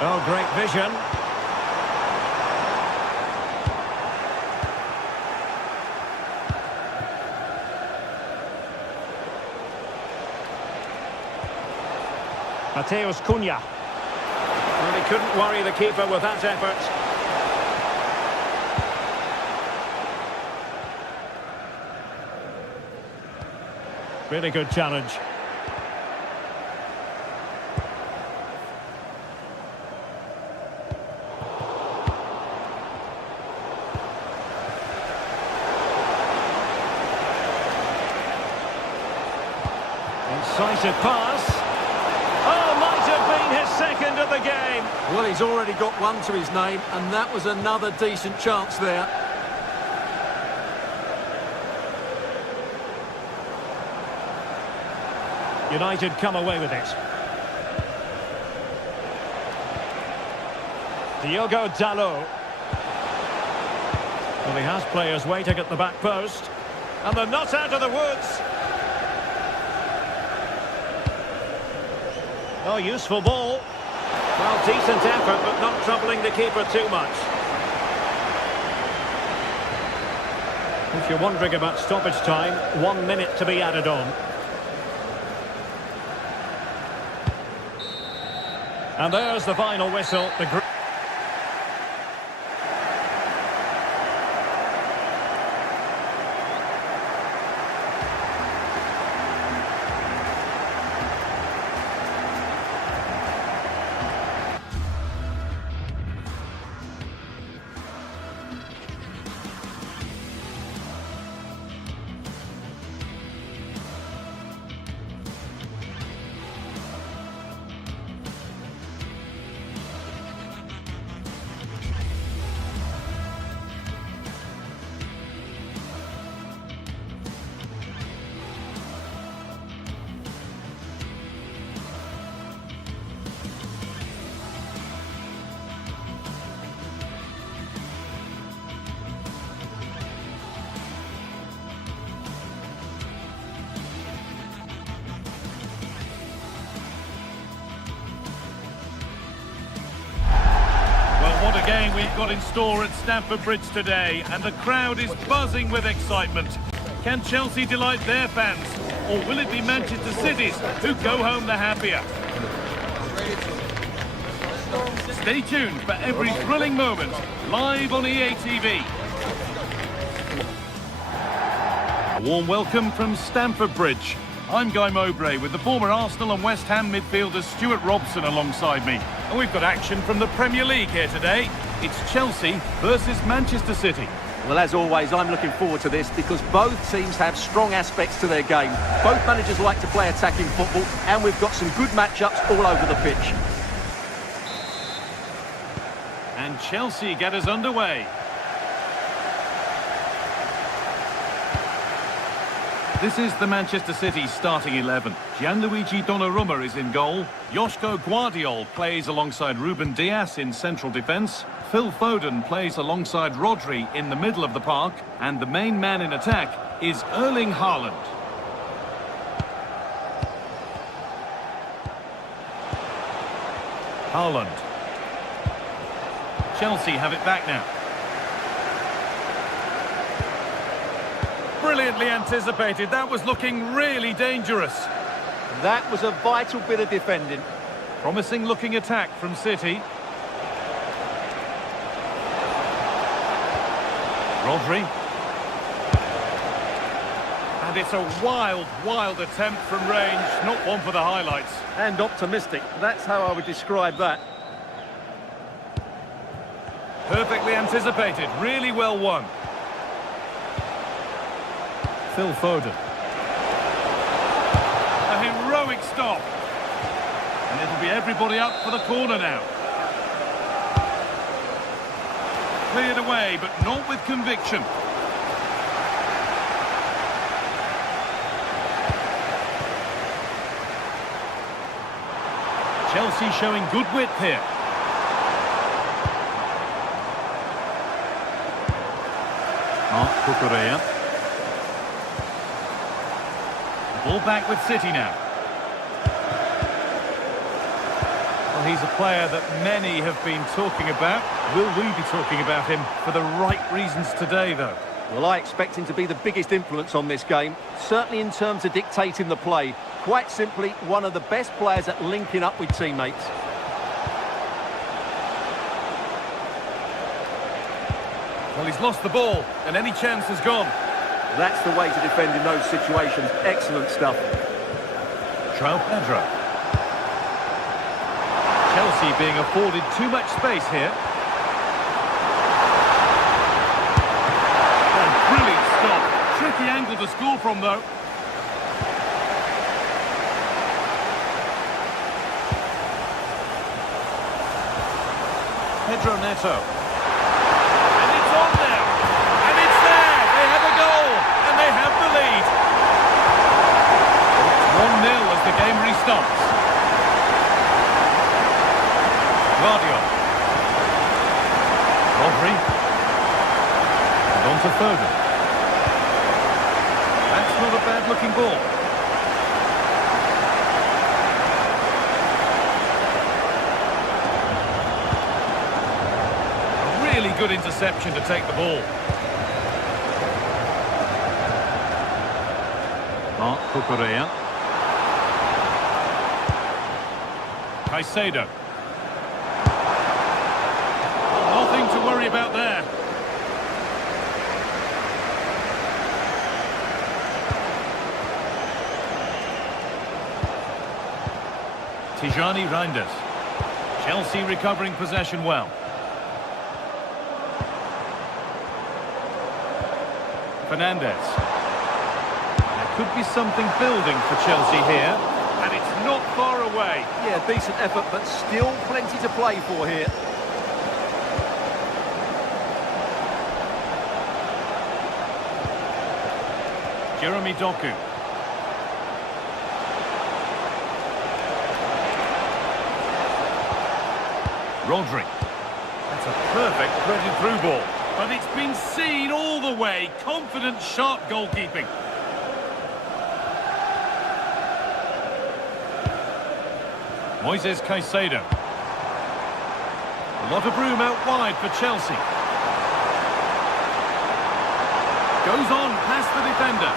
Oh, great vision. Mateus Cunha. Well, he couldn't worry the keeper with that effort. Really good challenge. Incisive pass. Oh, might have been his second of the game. Well, he's already got one to his name, and that was another decent chance there. United come away with it. Diogo Dalot. Well, he has players waiting at the back post. And they're not out of the woods. Oh, useful ball. Well, decent effort, but not troubling the keeper too much. If you're wondering about stoppage time, 1 minute to be added on. And there's the final whistle. What a game we've got in store at Stamford Bridge today, and the crowd is buzzing with excitement. Can Chelsea delight their fans, or will it be Manchester City's who go home the happier? Stay tuned for every thrilling moment, live on EA TV. A warm welcome from Stamford Bridge. I'm Guy Mowbray with the former Arsenal and West Ham midfielder Stuart Robson alongside me. And we've got action from the Premier League here today. It's Chelsea versus Manchester City. Well, as always, I'm looking forward to this because both teams have strong aspects to their game. Both managers like to play attacking football, and we've got some good matchups all over the pitch. And Chelsea get us underway. This is the Manchester City starting 11. Gianluigi Donnarumma is in goal. Joško Guardiol plays alongside Ruben Dias in central defence. Phil Foden plays alongside Rodri in the middle of the park. And the main man in attack is Erling Haaland. Haaland. Chelsea have it back now. Brilliantly anticipated. That was looking really dangerous. That was a vital bit of defending. Promising looking attack from City. Rodri. And it's a wild attempt from range. Not one for the highlights. And optimistic. That's how I would describe that. Perfectly anticipated. Really well won. Phil Foden. A heroic stop. And it'll be everybody up for the corner now. Cleared away, but not with conviction. Chelsea showing good width here. Cucurella. Ball back with City now. Well, he's a player that many have been talking about. Will we be talking about him for the right reasons today, though? Well, I expect him to be the biggest influence on this game, certainly in terms of dictating the play. Quite simply, one of the best players at linking up with teammates. Well, he's lost the ball, and any chance is gone. That's the way to defend in those situations. Excellent stuff. João Pedro. Chelsea being afforded too much space here. Oh, brilliant stop. Tricky angle to score from, though. Pedro Neto. And it's on now. And it's there. They have a goal. And they have the lead. It's 1-0 as the game restarts. Guardiol. Rodri. And on to Foden. That's not a bad-looking ball. A really good interception to take the ball. Cucurella. Caicedo. Nothing to worry about there. Tijani Reinders. Chelsea recovering possession well. Fernandes. There could be something building for Chelsea here, and it's not far away. Yeah, decent effort, but still plenty to play for here. Jeremy Doku. Rodri. That's a perfect threaded through ball. But it's been seen all the way. Confident, sharp goalkeeping. Moises Caicedo. A lot of room out wide for Chelsea. Goes on past the defender.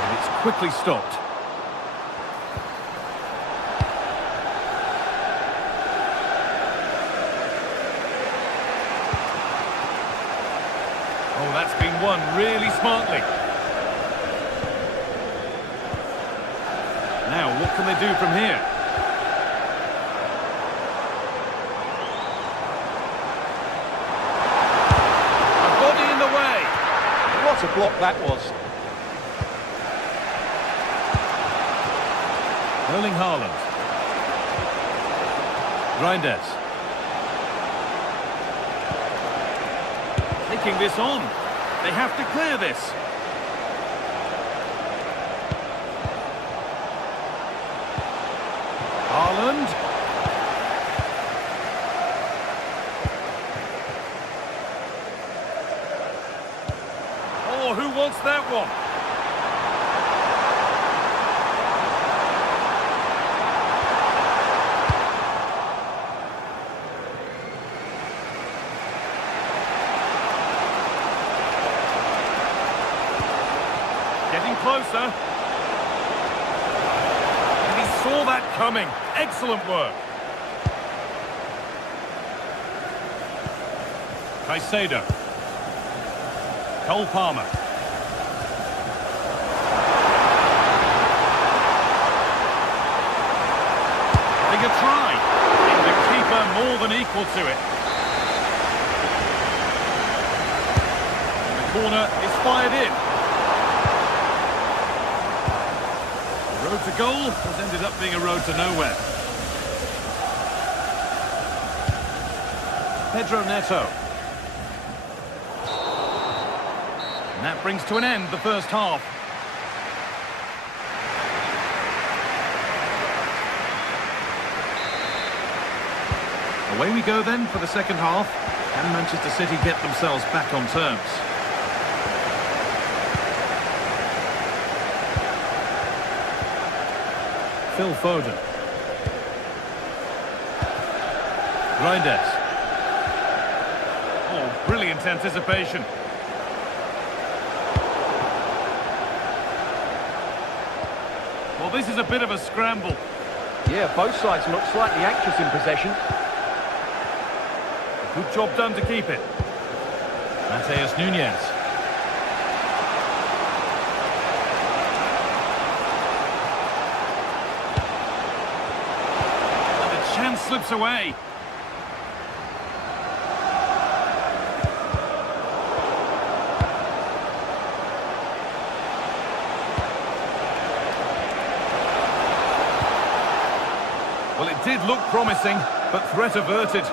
And it's quickly stopped. Oh, that's been won really smartly. What can they do from here? A body in the way. What a block that was. Erling Haaland. Reinders. Taking this on. They have to clear this. Haaland. Oh, who wants that one? Getting closer. And he saw that coming. Excellent work. Caicedo. Cole Palmer. Having a try. And the keeper more than equal to it. And the corner is fired in. The road to goal has ended up being a road to nowhere. Pedro Neto. And that brings to an end the first half. Away we go then for the second half. Can Manchester City get themselves back on terms? Phil Foden. Reinders. Oh, brilliant anticipation. Well, this is a bit of a scramble. Yeah, both sides look slightly anxious in possession. Good job done to keep it. Mateus Nunes. And the chance slips away. Well, it did look promising, but threat averted.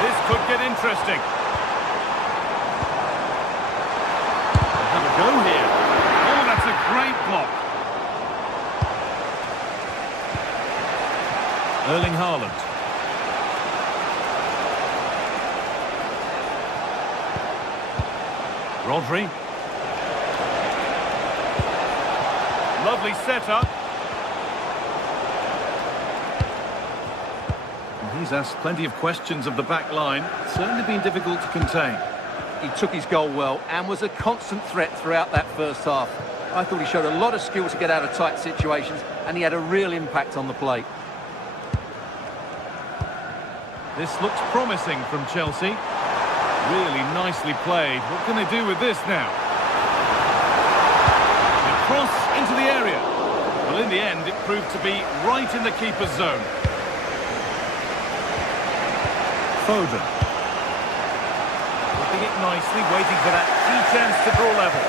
This could get interesting. Have a go here. Oh, that's a great block. Erling Haaland. Rodri. Lovely setup. He's asked plenty of questions of the back line. It's certainly been difficult to contain. He took his goal well and was a constant threat throughout that first half. I thought he showed a lot of skill to get out of tight situations, and he had a real impact on the play. This looks promising from Chelsea. Really nicely played. What can they do with this now? The cross into the area. Well, in the end, it proved to be right in the keeper's zone. Foden. Whipping it nicely, waiting for that key chance to draw level.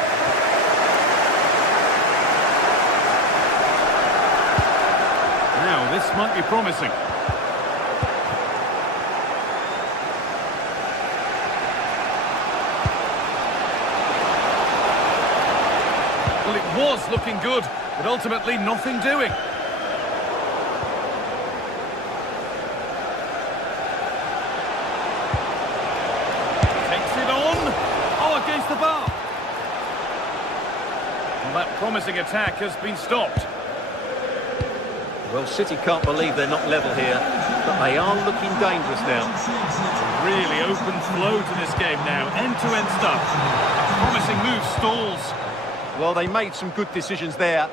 Now, this might be promising. Well, it was looking good, but ultimately nothing doing. Against the bar. Well, that promising attack has been stopped. Well, City can't believe they're not level here, but they are looking dangerous now. A really open flow to this game now, end-to-end stuff. A promising move stalls. Well, they made some good decisions there.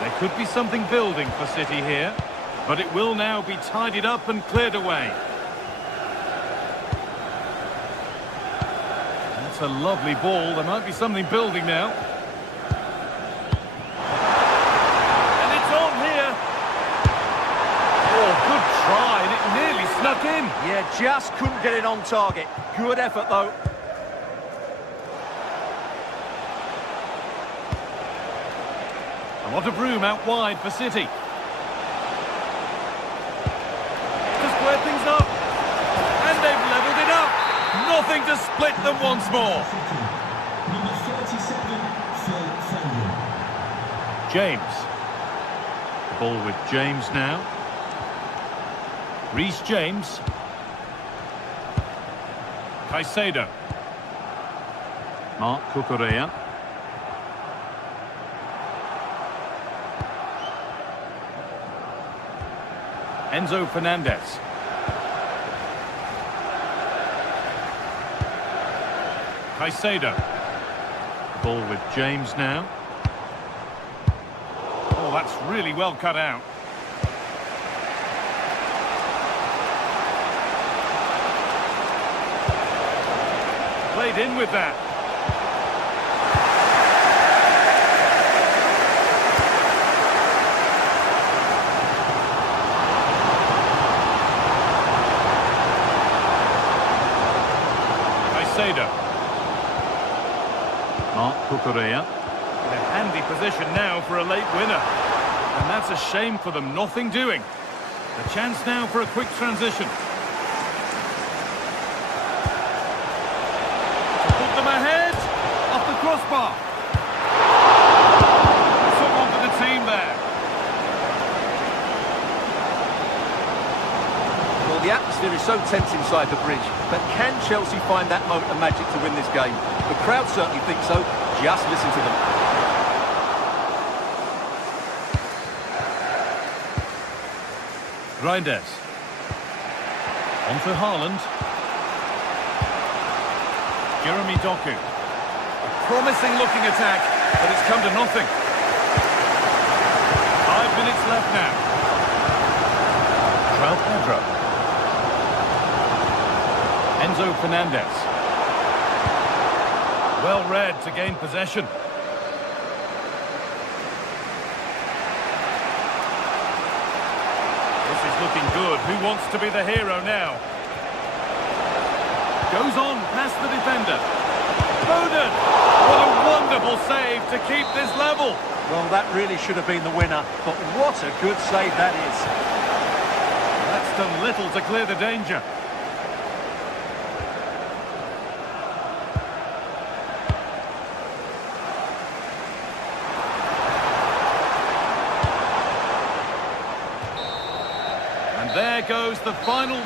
There could be something building for City here, but it will now be tidied up and cleared away. a lovely ball. There might be something building now. And it's on here. Oh, good try, and it nearly snuck in. Yeah, just couldn't get it on target. Good effort, though. A lot of room out wide for City. To square things up. And they've levelled it up. Nothing to split them once more. Number 37, Phil. James. The ball with James now. Reece James. Caicedo. Marc Cucurella. Enzo Fernandez. Caicedo. Ball with James now. Oh, that's really well cut out. Played in with that. Caicedo. Marc Cucurella. In a handy position now for a late winner. And that's a shame for them, nothing doing. A chance now for a quick transition. To put them ahead. Off the crossbar. Someone for the team there. Well, the atmosphere is so tense inside the bridge, but can Chelsea find that moment of magic to win this game? The crowd certainly think so. Just listen to them. Reinders. On to Haaland. Jeremy Doku. A promising looking attack, but it's come to nothing. 5 minutes left now. João Pedro. Enzo Fernandez. Well read to gain possession. This is looking good. Who wants to be the hero now? Goes on past the defender. Foden! What a wonderful save to keep this level. Well, that really should have been the winner, but what a good save that is. That's done little to clear the danger. And there goes the final.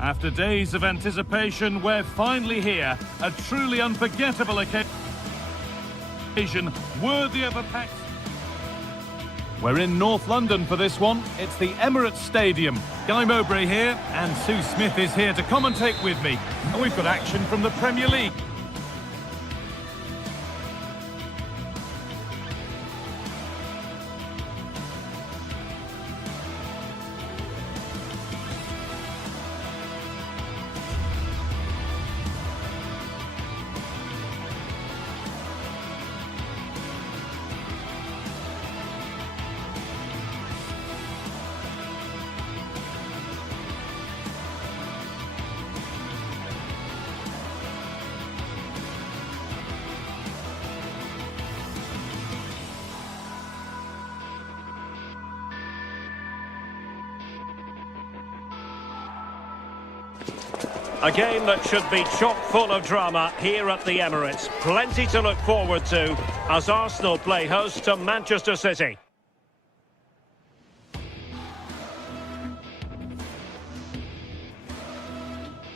After days of anticipation, we're finally here. A truly unforgettable occasion, worthy of a packed... We're in North London for this one. It's the Emirates Stadium. Guy Mowbray here, and Sue Smith is here to commentate with me. And we've got action from the Premier League. A game that should be chock full of drama here at the Emirates. Plenty to look forward to as Arsenal play host to Manchester City.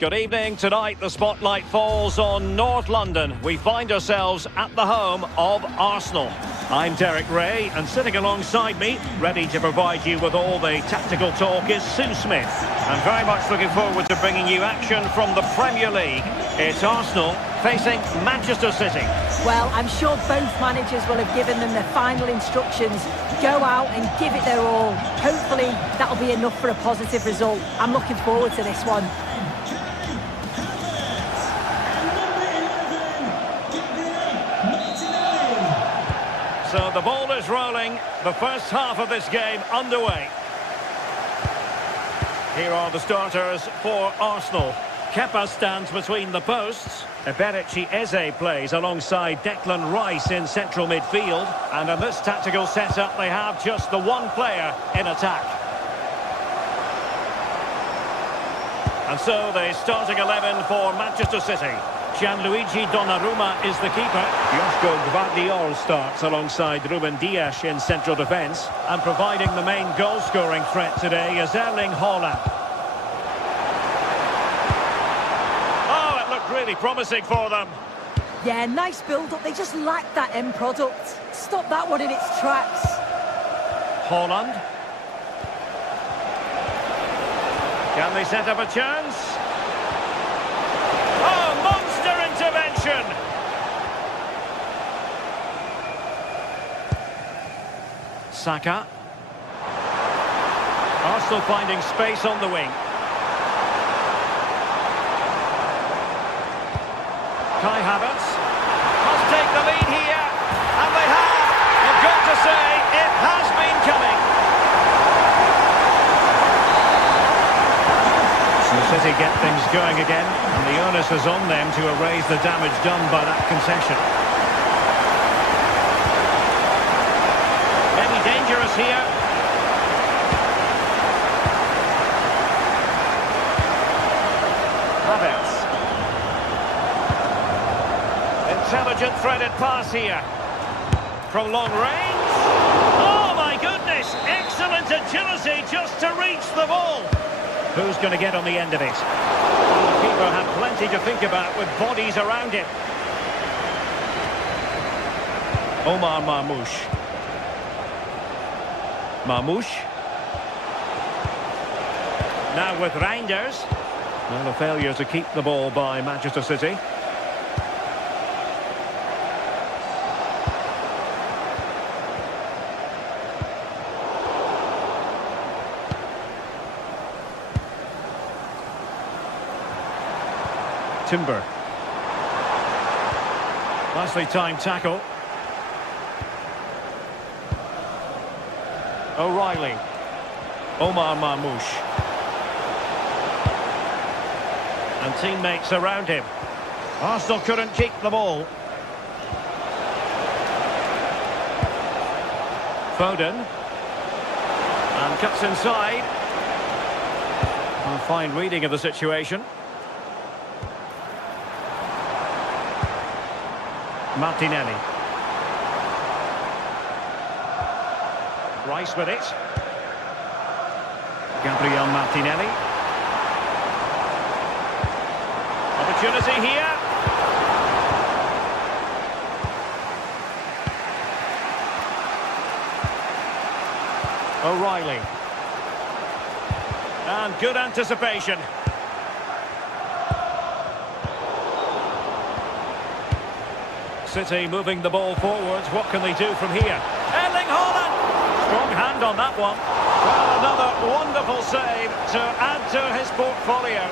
Good evening. Tonight the spotlight falls on North London. We find ourselves at the home of Arsenal. I'm Derek Ray, and sitting alongside me, ready to provide you with all the tactical talk, is Sue Smith. I'm very much looking forward to bringing you action from the Premier League. It's Arsenal facing Manchester City. Well, I'm sure both managers will have given them their final instructions. Go out and give it their all. Hopefully that'll be enough for a positive result. I'm looking forward to this one. So the ball is rolling, the first half of this game underway. Here are the starters for Arsenal. Kepa stands between the posts. Eberechi Eze plays alongside Declan Rice in central midfield. And in this tactical setup, they have just the one player in attack. And so the starting 11 for Manchester City. Gianluigi Donnarumma is the keeper. Joško Gvardiol starts alongside Ruben Dias in central defence. And providing the main goal-scoring threat today is Erling Haaland. Oh, it looked really promising for them. Yeah, nice build-up. They just lacked that end product. Stop that one in its tracks. Haaland. Can they set up a chance? Oh, monster intervention! Saka. Arsenal finding space on the wing. Kai Havertz must take the lead here, and they have. You've got to say, it has been coming. So City get things going again, and the onus is on them to erase the damage done by that concession. Maybe dangerous here. Havertz. Intelligent threaded pass here. From long range. Oh my goodness! Excellent agility just to reach the ball. Who's going to get on the end of it? Well, the keeper had plenty to think about with bodies around him. Omar Marmoush. Marmoush. Now with Reinders. Well, a failure to keep the ball by Manchester City. Timber. Nicely timed tackle. O'Reilly. Omar Marmoush. And teammates around him. Arsenal couldn't keep the ball. Foden. And cuts inside. A fine reading of the situation. Martinelli. Rice with it. Gabriel Martinelli. Opportunity here. O'Reilly. And good anticipation. City moving the ball forwards. What can they do from here? Erling Haaland! Strong hand on that one. Well, another wonderful save to add to his portfolio.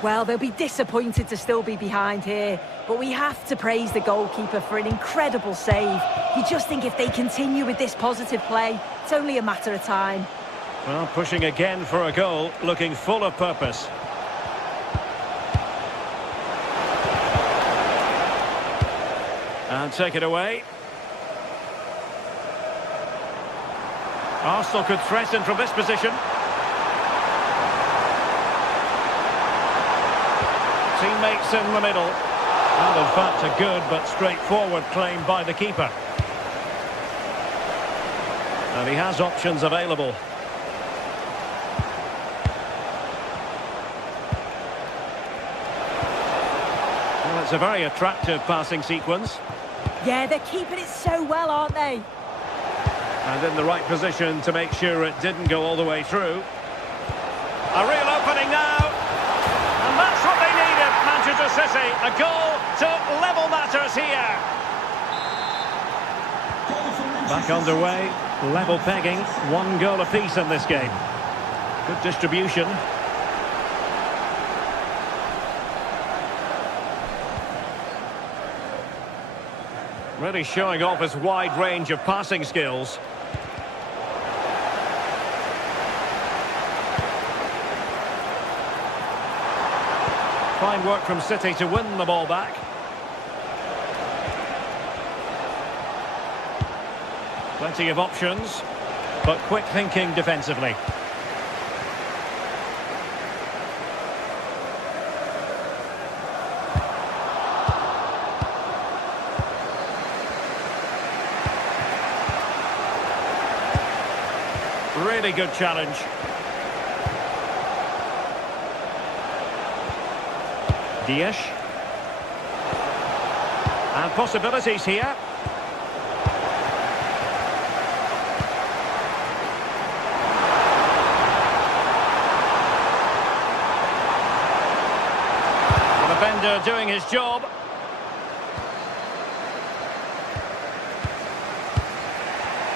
Well, they'll be disappointed to still be behind here, but we have to praise the goalkeeper for an incredible save. You just think if they continue with this positive play, it's only a matter of time. Well, pushing again for a goal, looking full of purpose. And take it away. Arsenal could threaten from this position. Teammates in the middle. And in fact, a good but straightforward claim by the keeper. And he has options available. Well, it's a very attractive passing sequence. Yeah, they're keeping it so well, aren't they? And in the right position to make sure it didn't go all the way through. A real opening now. And that's what they needed, Manchester City. A goal to level matters here. Back underway, level pegging, 1 goal apiece in this game. Good distribution. Really showing off his wide range of passing skills. Fine work from City to win the ball back. Plenty of options, but quick thinking defensively. Really good challenge. Dias. And possibilities here. The defender doing his job.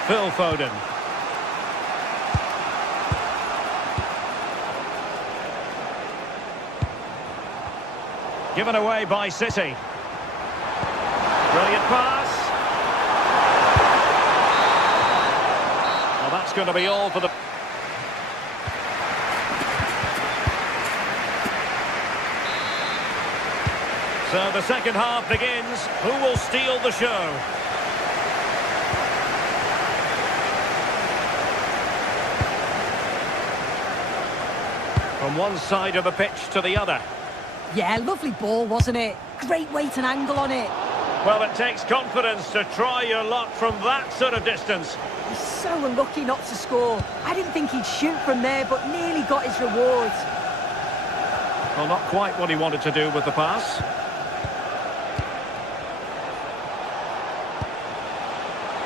Phil Foden. Given away by City. Brilliant pass. Well, that's going to be all for the... So the second half begins. Who will steal the show? From one side of the pitch to the other. Yeah, lovely ball, wasn't it? Great weight and angle on it. Well, it takes confidence to try your luck from that sort of distance. He's so unlucky not to score. I didn't think he'd shoot from there, but nearly got his rewards. Well, not quite what he wanted to do with the pass.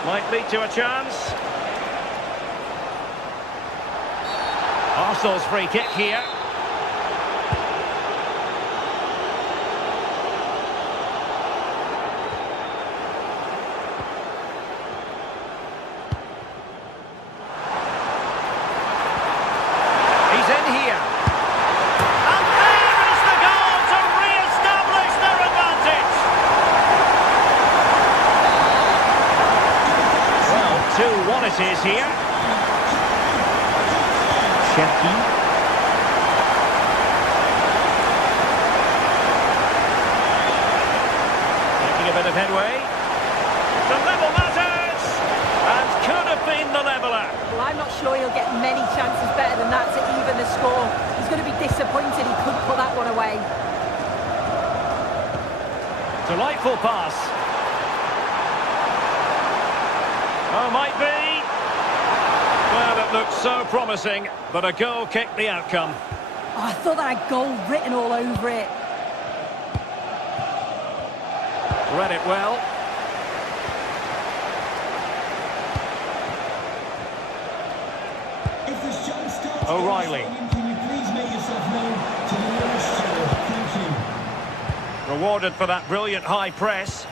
Might lead to a chance. Arsenal's free kick here. It is here. Shefty. Making a bit of headway. The level matters! And could have been the leveller. Well, I'm not sure he'll get many chances better than that to even the score. He's going to be disappointed he couldn't put that one away. Delightful pass. Oh, might be. Well, it looked so promising, but a goal kicked the outcome. Oh, I thought that had goal written all over it. Read it well. O'Reilly. Can you please make yourself known to the nearest steward? Thank you. Rewarded for that brilliant high press.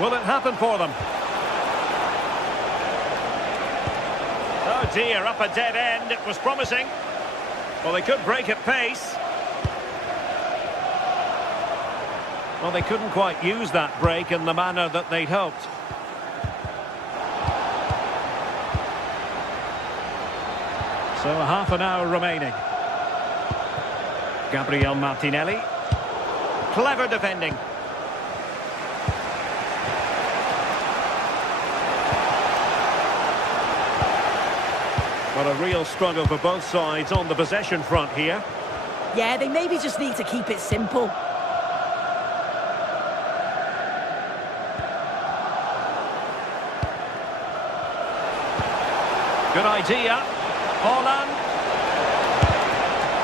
Will it happen for them? Oh dear, up a dead end. It was promising. Well, they could break at pace. Well, they couldn't quite use that break in the manner that they'd hoped. So half an hour remaining. Gabriel Martinelli. Clever defending. But a real struggle for both sides on the possession front here. Yeah, they maybe just need to keep it simple. Good idea. Holland.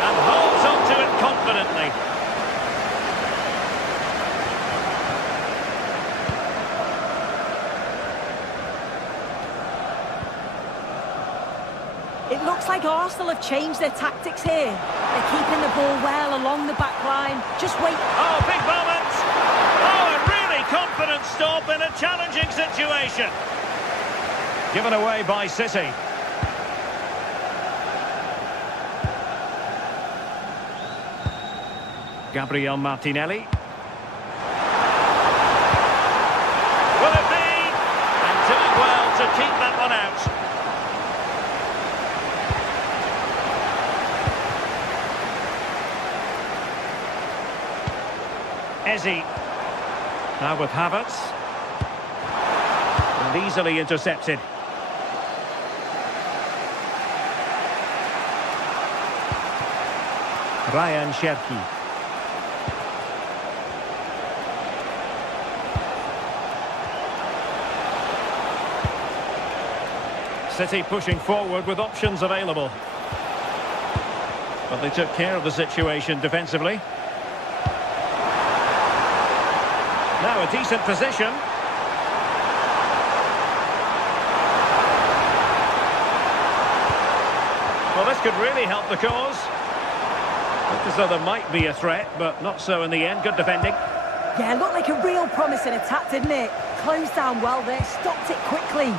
And holds on to it confidently. It looks like Arsenal have changed their tactics here. They're keeping the ball well along the back line. Just wait. Oh, big moment. Oh, a really confident stop in a challenging situation. Given away by City. Gabriel Martinelli. Will it be? And doing well to keep that one out. Eze. Now with Havertz. And easily intercepted. Ryan Cherki. City pushing forward with options available. But they took care of the situation defensively. Now a decent position. Well, this could really help the cause. Looked as though there might be a threat, but not so in the end. Good defending. Yeah, looked like a real promising attack, didn't it? Closed down well there, stopped it quickly.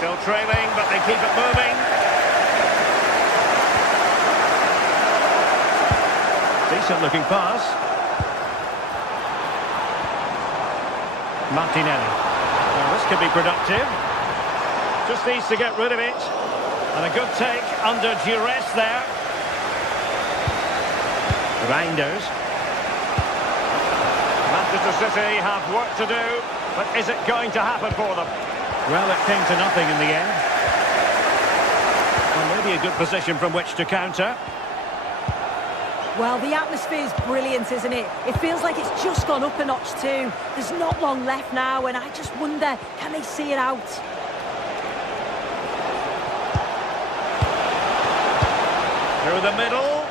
Still trailing, but they keep it moving. Decent looking pass. Martinelli. Well, this could be productive. Just needs to get rid of it. And a good take under duress there. Reinders. Manchester City have work to do, but is it going to happen for them? Well, it came to nothing in the end. Well, maybe a good position from which to counter. Well, the atmosphere's brilliant, isn't it? It feels like it's just gone up a notch too. There's not long left now, and I just wonder, can they see it out? Through the middle.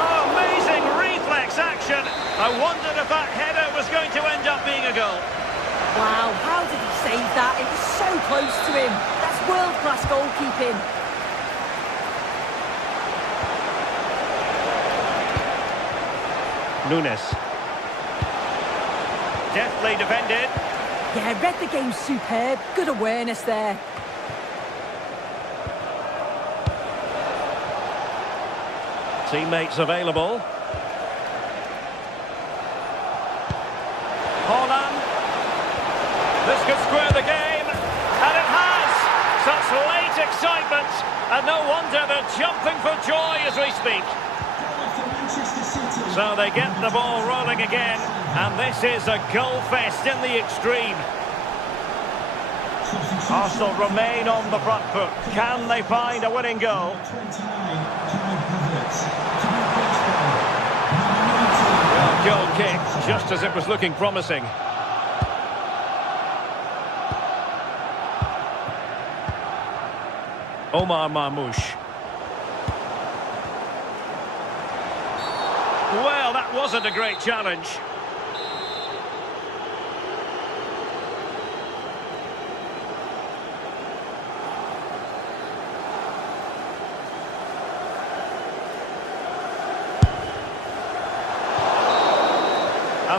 Oh, amazing reflex action. I wondered if that header was going to end up being a goal. Wow, how did he save that? It was so close to him. That's world-class goalkeeping. Nunes. Deftly defended. Yeah, read the game superb. Good awareness there. Teammates available. Holland. This could square the game. And it has! Such late excitement. And no wonder they're jumping for joy as we speak. So they get the ball rolling again. And this is a goal fest in the extreme. Arsenal remain on the front foot. Can they find a winning goal? Well, goal kick, just as it was looking promising. Omar Marmoush. Well, that wasn't a great challenge.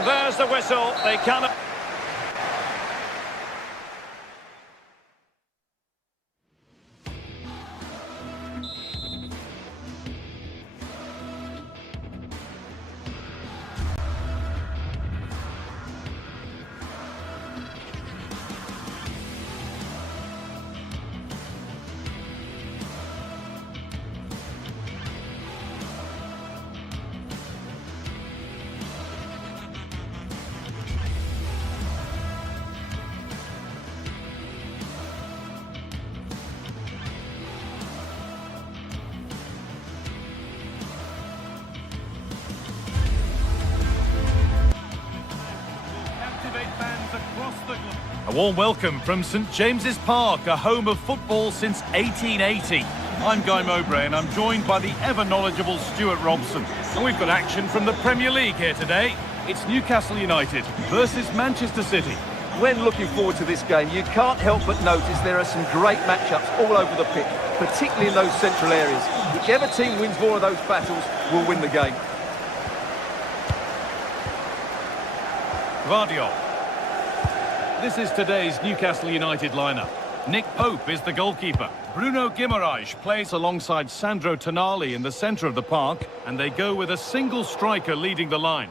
And there's the whistle. They cannot... A warm welcome from St James's Park, a home of football since 1880. I'm Guy Mowbray and I'm joined by the ever-knowledgeable Stuart Robson. And we've got action from the Premier League here today. It's Newcastle United versus Manchester City. When looking forward to this game, you can't help but notice there are some great matchups all over the pitch, particularly in those central areas. Whichever team wins more of those battles will win the game. Guardiola. This is today's Newcastle United lineup. Nick Pope is the goalkeeper. Bruno Guimaraes plays alongside Sandro Tonali in the centre of the park, and they go with a single striker leading the line.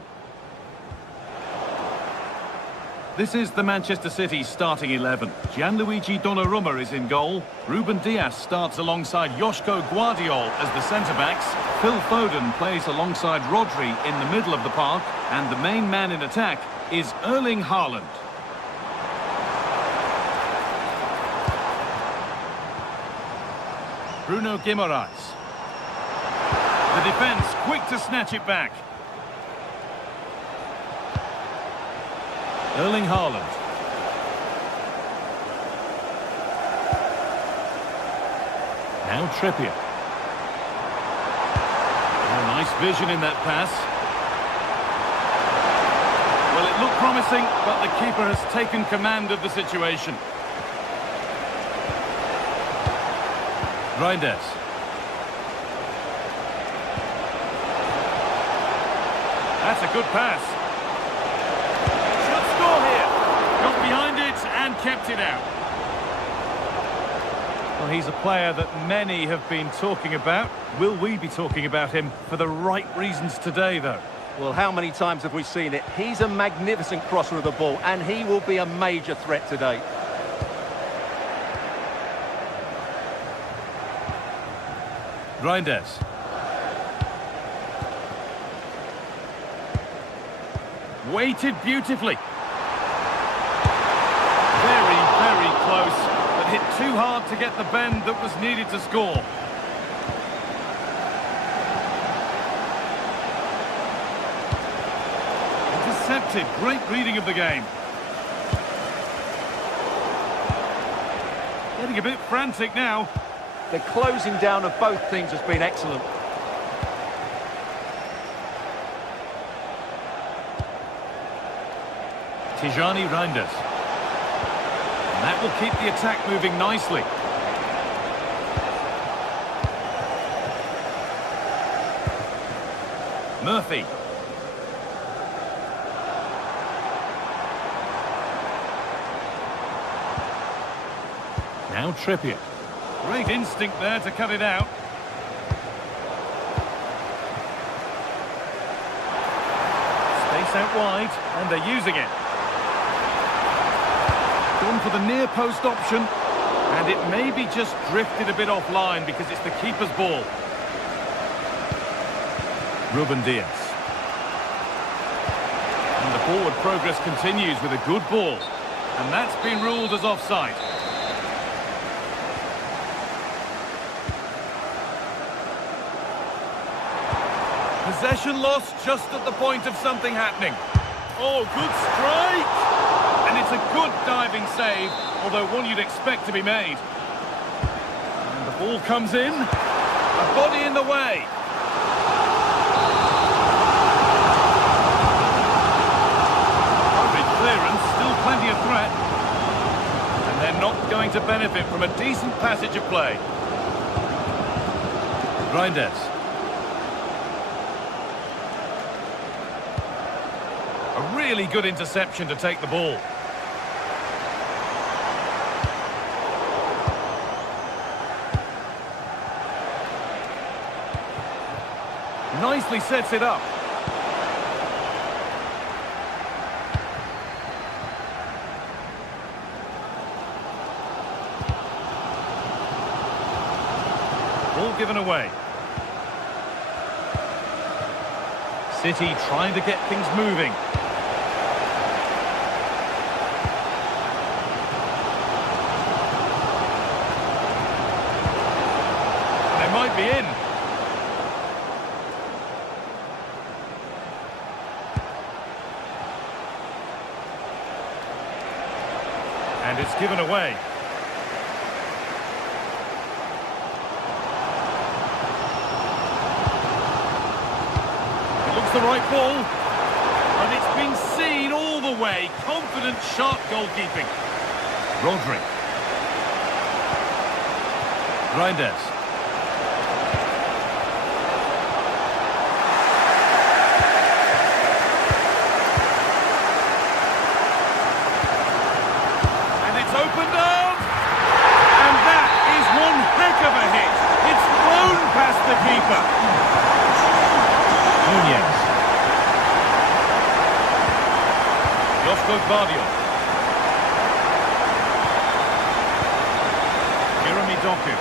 This is the Manchester City starting 11. Gianluigi Donnarumma is in goal. Ruben Dias starts alongside Joško Guardiol as the centre-backs. Phil Foden plays alongside Rodri in the middle of the park, and the main man in attack is Erling Haaland. Bruno Guimaraes. The defence quick to snatch it back. Erling Haaland. Now Trippier. Oh, nice vision in that pass. Well, it looked promising, but the keeper has taken command of the situation. Reinders. That's a good pass. Should score here. Got behind it and kept it out. Well, he's a player that many have been talking about. Will we be talking about him for the right reasons today, though? Well, how many times have we seen it? He's a magnificent crosser of the ball, and he will be a major threat today. Reinders. Weighted beautifully. Very, very close, but hit too hard to get the bend that was needed to score. Intercepted. Great reading of the game. Getting a bit frantic now. The closing down of both teams has been excellent. Tijani Reinders. And that will keep the attack moving nicely. Murphy. Now Trippier. Great instinct there to cut it out. Space out wide, and they're using it. Gone for the near post option, and it maybe just drifted a bit offline because it's the keeper's ball. Ruben Dias. And the forward progress continues with a good ball, and that's been ruled as offside. Possession lost just at the point of something happening. Oh, good strike! And it's a good diving save, although one you'd expect to be made. And the ball comes in. A body in the way. Big clearance, still plenty of threat. And they're not going to benefit from a decent passage of play. Reinders. Really good interception to take the ball. Nicely sets it up. Ball given away. City trying to get things moving. They might be in. And it's given away. It looks the right ball. And it's been seen all the way. Confident, sharp goalkeeping. Rodri. Reinders. Opened up, and that is one heck of a hit. It's flown past the keeper. Nunez. Josko Gvardiol. Jeremy Doku.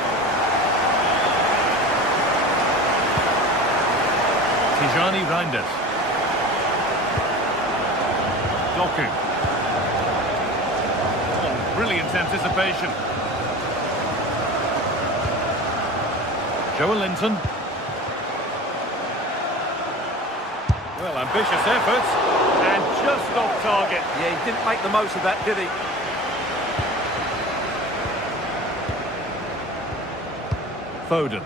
Tijani Reinders. Doku. Brilliant anticipation. Joelinton. Well, ambitious efforts. And just off target. Yeah, he didn't make the most of that, did he? Foden.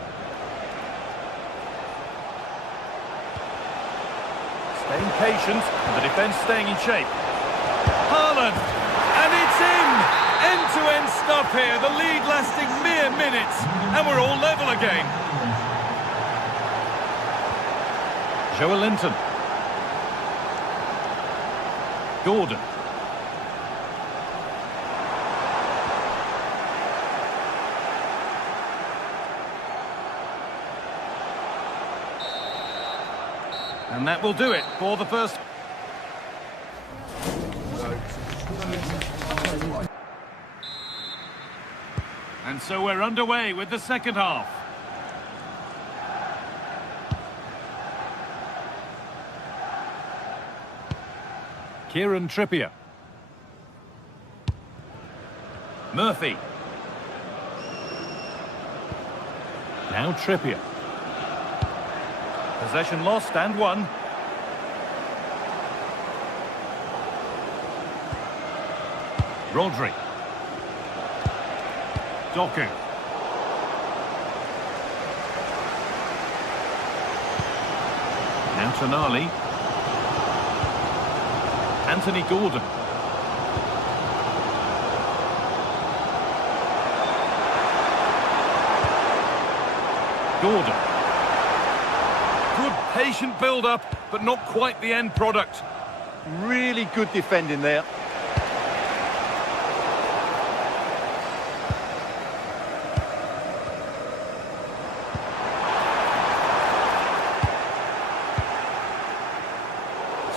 Staying patient, and the defence staying in shape. Haaland. And it's in! End-to-end stuff here, the lead lasting mere minutes, and we're all level again. Joelinton. Gordon. And that will do it for the first. And so we're underway with the second half. Kieran Trippier. Murphy. Now Trippier. Possession lost and won. Rodri. Doku. Now Tonali. Anthony Gordon. Gordon. Good patient build-up, but not quite the end product. Really good defending there.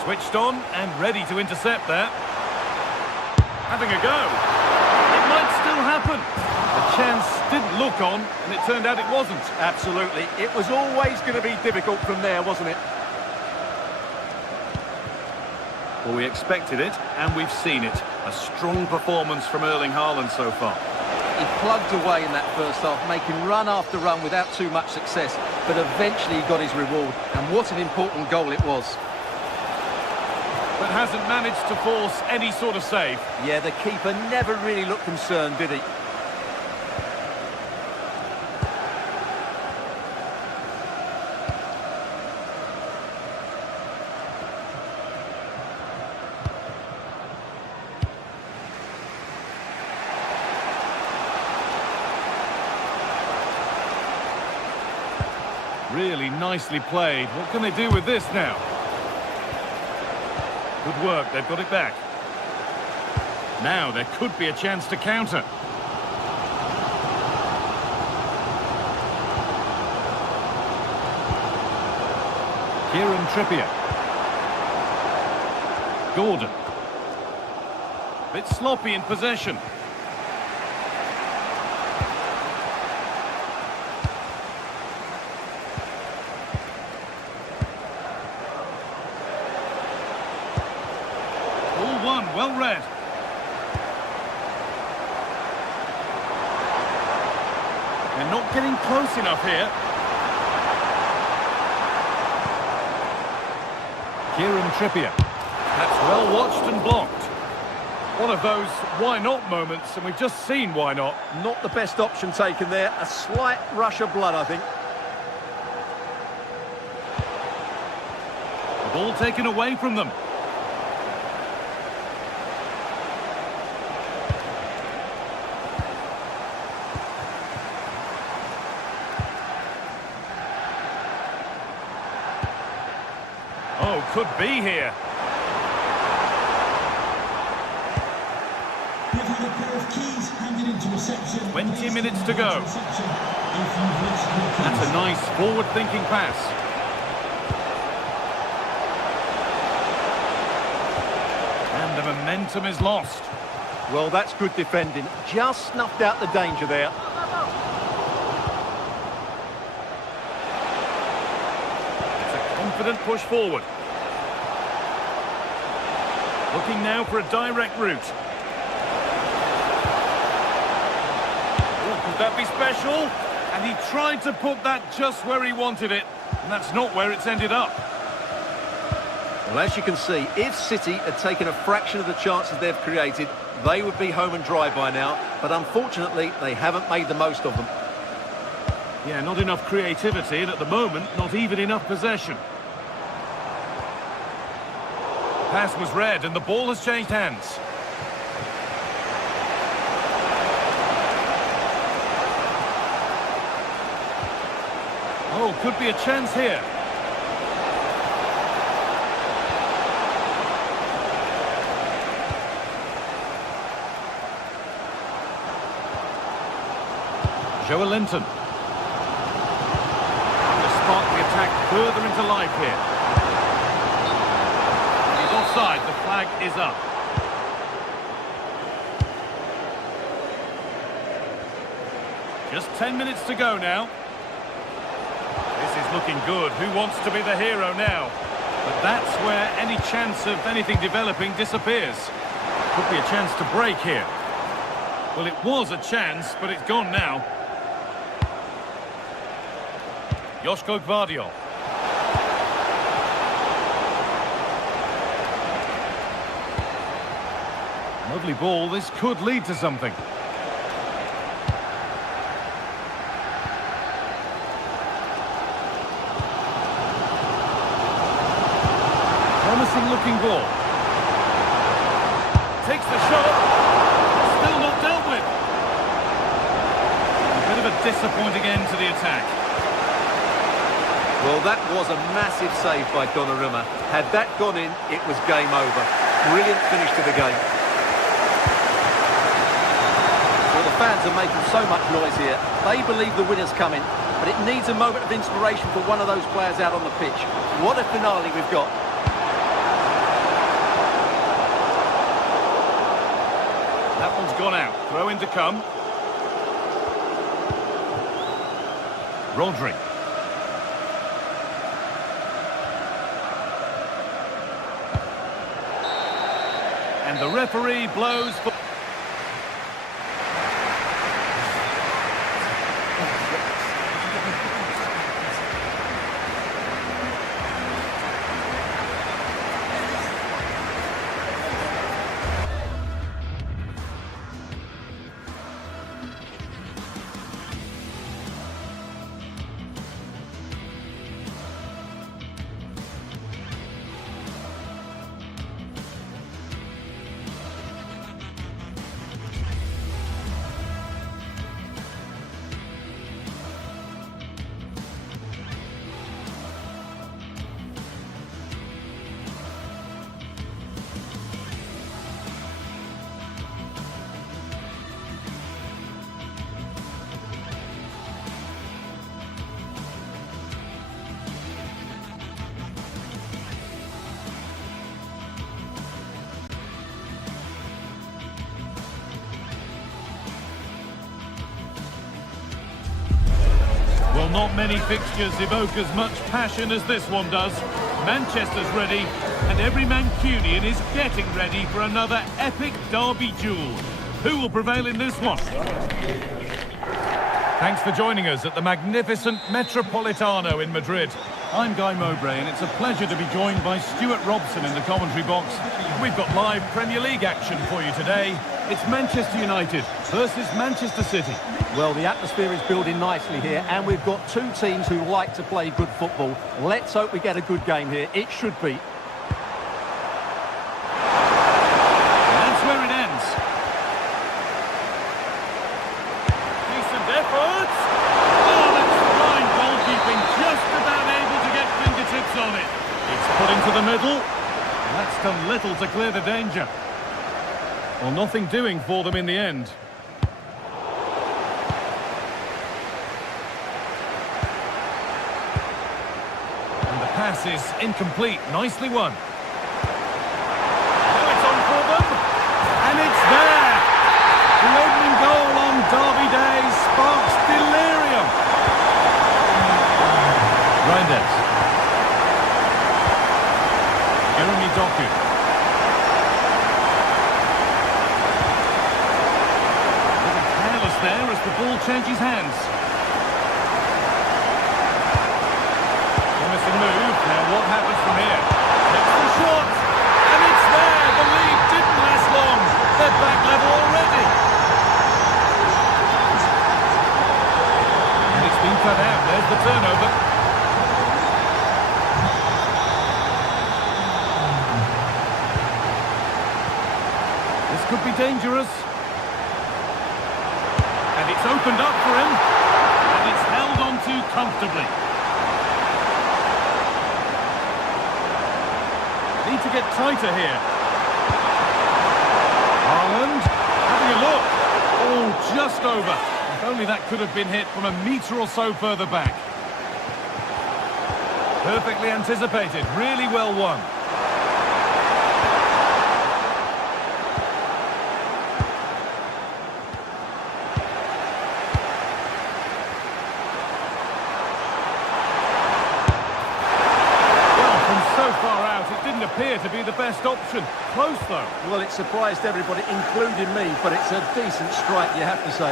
Switched on and ready to intercept there. Having a go. It might still happen. The chance didn't look on, and it turned out it wasn't. Absolutely. It was always going to be difficult from there, wasn't it? Well, we expected it, and we've seen it. A strong performance from Erling Haaland so far. He plugged away in that first half, making run after run without too much success, but eventually he got his reward, and what an important goal it was. But hasn't managed to force any sort of save. Yeah, the keeper never really looked concerned, did he? Really nicely played. What can they do with this now? Good work, they've got it back. Now there could be a chance to counter. Kieran Trippier. Gordon. Bit sloppy in possession. All one, well read. They're not getting close enough here. Kieran Trippier. That's well watched and blocked. One of those why not moments, and we've just seen why not. Not the best option taken there. A slight rush of blood, I think. The ball taken away from them. Oh, could be here. They've had a pair of keys handed into reception. 20 minutes to go. That's a nice forward-thinking pass. And the momentum is lost. Well, that's good defending. Just snuffed out the danger there. It's a confident push forward. Looking now for a direct route. Oh, could that be special? And he tried to put that just where he wanted it. And that's not where it's ended up. Well, as you can see, if City had taken a fraction of the chances they've created, they would be home and dry by now. But unfortunately, they haven't made the most of them. Yeah, not enough creativity, and at the moment, not even enough possession. Pass was read, and the ball has changed hands. Oh, could be a chance here. Joelinton. To spark the attack further into life here. He's offside, the flag is up. Just 10 minutes to go now. This is looking good. Who wants to be the hero now? But that's where any chance of anything developing disappears. Could be a chance to break here. Well, it was a chance, but it's gone now. Joško Gvardiol. Lovely ball. This could lead to something. Promising looking ball. Takes the shot. Still not dealt with. A bit of a disappointing end to the attack. Well, that was a massive save by Donnarumma. Had that gone in, it was game over. Brilliant finish to the game. Well, the fans are making so much noise here. They believe the winner's coming, but it needs a moment of inspiration for one of those players out on the pitch. What a finale we've got. That one's gone out. Throw in to come. Rodri. And the referee blows for... not many fixtures evoke as much passion as this one does. Manchester's ready, and every Mancunian is getting ready for another epic derby duel. Who will prevail in this one? Thanks for joining us at the magnificent Metropolitano in Madrid. I'm Guy Mowbray, and it's a pleasure to be joined by Stuart Robson in the commentary box. We've got live Premier League action for you today. It's Manchester United versus Manchester City. Well, the atmosphere is building nicely here, and we've got two teams who like to play good football. Let's hope we get a good game here. It should be. And that's where it ends. Decent effort. Oh, that's fine goalkeeping. Just about able to get fingertips on it. It's put into the middle. And that's done little to clear the danger. Well, nothing doing for them in the end. And the pass is incomplete. Nicely won. Now it's on for them. And it's there. The opening goal on Derby Day sparks delirium. Reinders. Jeremy Doku. There as the ball changes hands. Promising move. Now what happens from here? Takes the shot. And it's there. The lead didn't last long. They're back level already. And it's been cut out. There's the turnover. This could be dangerous. And it's opened up for him, and it's held on to comfortably. Need to get tighter here. Haaland, having a look. Oh, just over. If only that could have been hit from a metre or so further back. Perfectly anticipated, really well won. Appear to be the best option. Close though. Well, it surprised everybody, including me, but it's a decent strike, you have to say.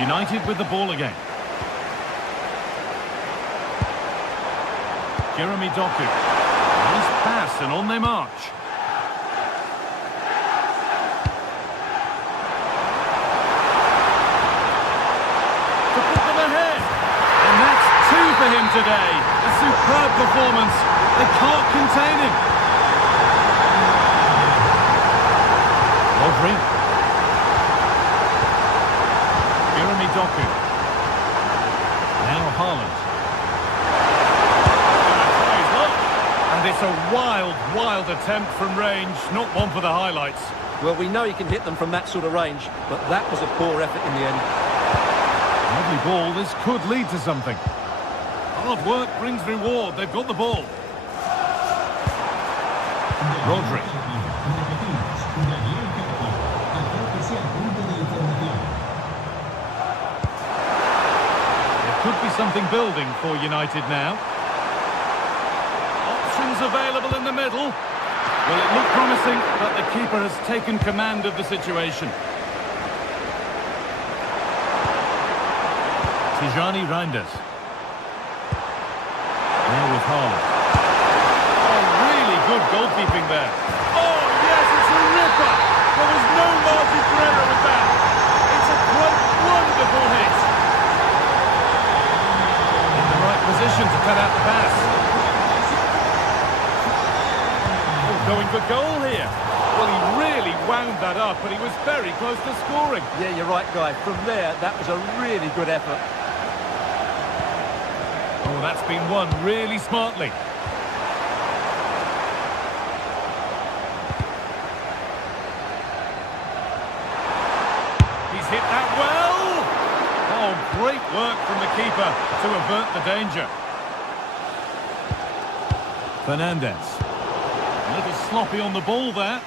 United with the ball again. Jeremy Doku. Nice pass and on they march. To put them ahead. And that's two for him today. A superb performance. They can't contain him. Rodri. Jeremy Doku. Now Haaland. And it's a wild, wild attempt from range. Not one for the highlights. Well, we know he can hit them from that sort of range, but that was a poor effort in the end. Lovely ball. This could lead to something. Hard work brings reward. They've got the ball. Rodri. There could be something building for United now. Options available in the middle. Well, it looked promising, but the keeper has taken command of the situation. Tijani Reinders. Now with Haaland. Oh, really good goalkeeping there. Oh, yes, it's a ripper. There was no margin for error with that. It's a quite wonderful hit. In the right position to cut out the pass. Oh, going for goal here. Well, he really wound that up, but he was very close to scoring. Yeah, you're right, Guy. From there, that was a really good effort. Oh, that's been won really smartly. He's hit that well. Oh, great work from the keeper to avert the danger. Fernandez. A little sloppy on the ball there.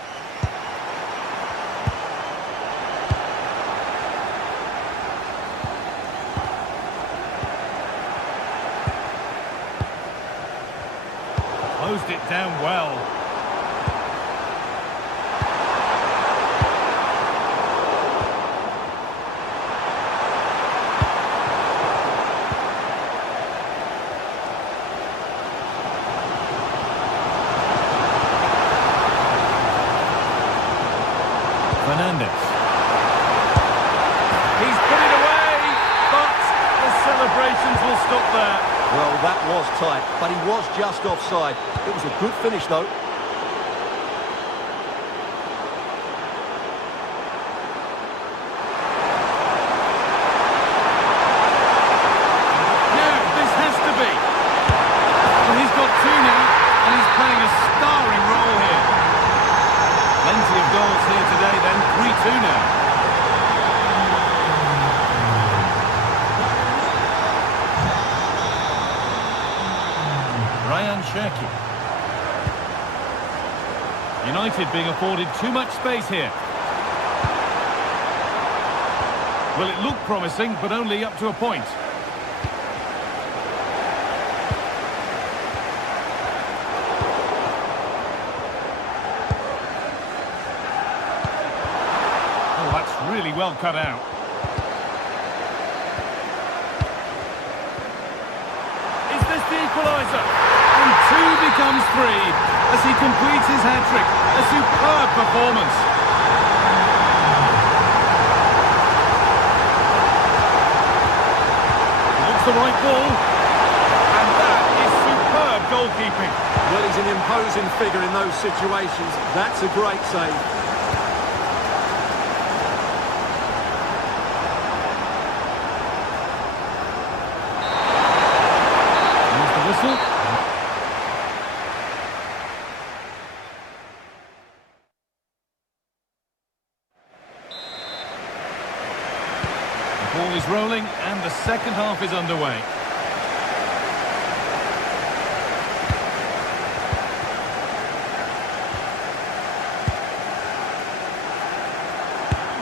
down well. Fernandez. He's put it away, but the celebrations will stop there. Well, that was tight, but he was just offside. It was a good finish, though. Now, this has to be. Well, he's got two now, and he's playing a starring role here. Plenty of goals here today, then. 3-2 now. United being afforded too much space here. Well, it looked promising, but only up to a point. Oh, that's really well cut out. Is this the equaliser? And 2 becomes 3 as he completes his hat-trick. A superb performance. Looks the right ball. And that is superb goalkeeping. Well, he's an imposing figure in those situations. That's a great save. Here's the whistle. Ball is rolling and the second half is underway.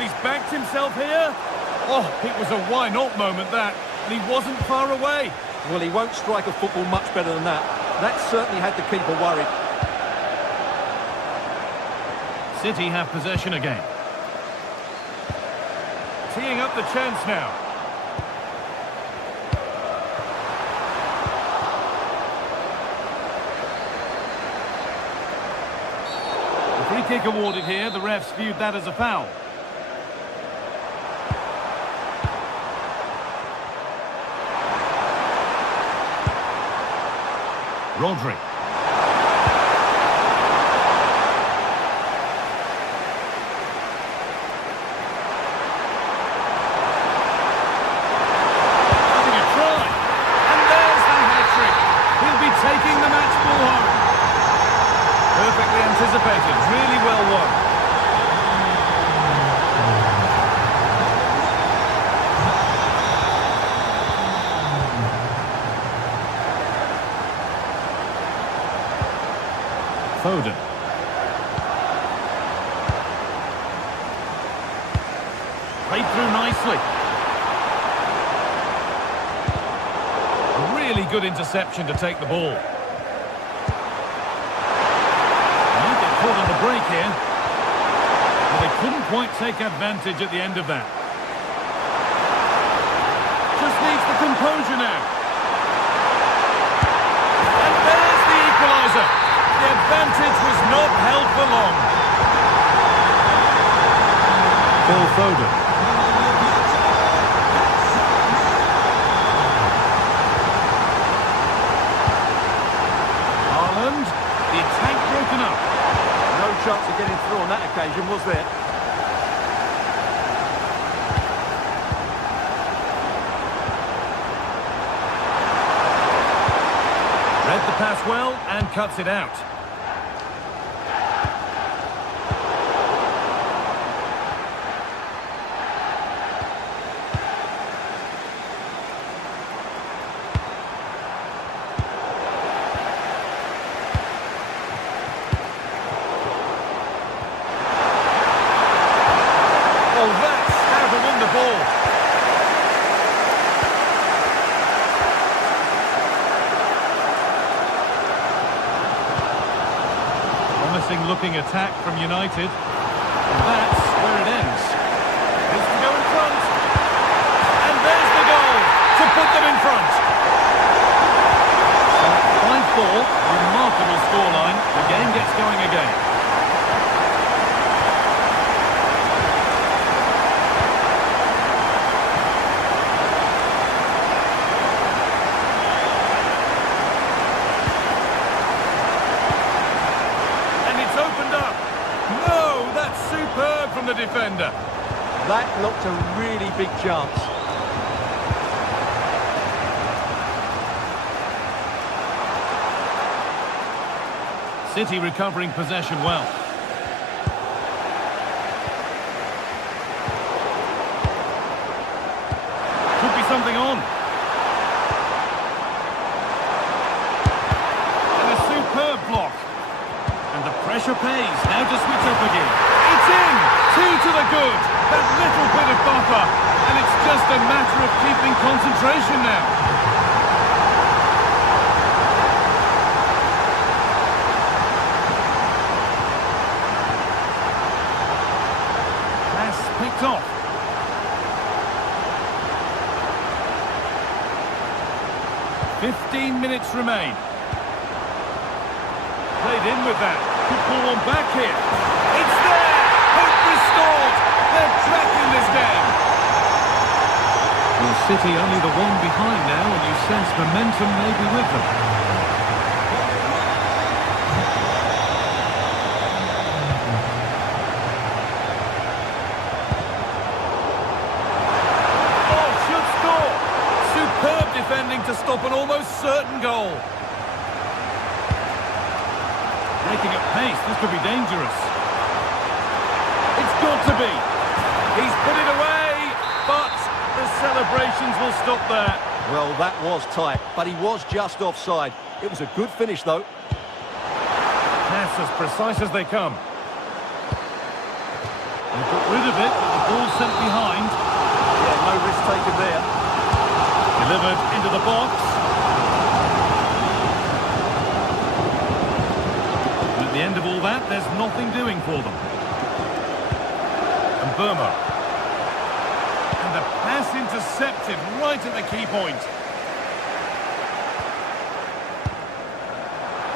He's backed himself here. Oh, it was a why not moment that, and he wasn't far away. Well, he won't strike a football much better than that. That certainly had the keeper worried. City have possession again. Teeing up the chance now. The free kick awarded here. The refs viewed that as a foul. Rodri. Taking the match ball home. Perfectly anticipated, really well won. Foden. Played through nicely. Really good interception to take the ball. Might get caught on the break here. But they couldn't quite take advantage at the end of that. Just needs the composure now. And there's the equaliser. The advantage was not held for long. Phil Foden. The attack broken up. No chance of getting through on that occasion, was there? Read the pass well and cuts it out. promising attack from United. And that's where it ends. It's to go in front. And there's the goal to put them in front. So 5-4, remarkable scoreline. The game gets going again. From the defender. That looked a really big chance. City recovering possession well. Could be something on. And a superb block. And the pressure pays. Now to switch up again. It's in! 2 to the good. That little bit of buffer. And it's just a matter of keeping concentration now. Pass picked off. "15 minutes remain. Played in with that. Could pull one back here. It's there! Hope restored! They're back in this game! Well, City only the one behind now, and you sense momentum may be with them. Oh, should score! Superb defending to stop an almost certain goal. Breaking at pace, this could be dangerous. It's got to be. He's put it away, but the celebrations will stop there. Well, that was tight, but he was just offside. It was a good finish, though. Pass as precise as they come. They got rid of it, but the ball sent behind. Yeah, no risk taken there. Delivered into the box. At the end of all that, there's nothing doing for them. And Burma. And the pass intercepted right at the key point.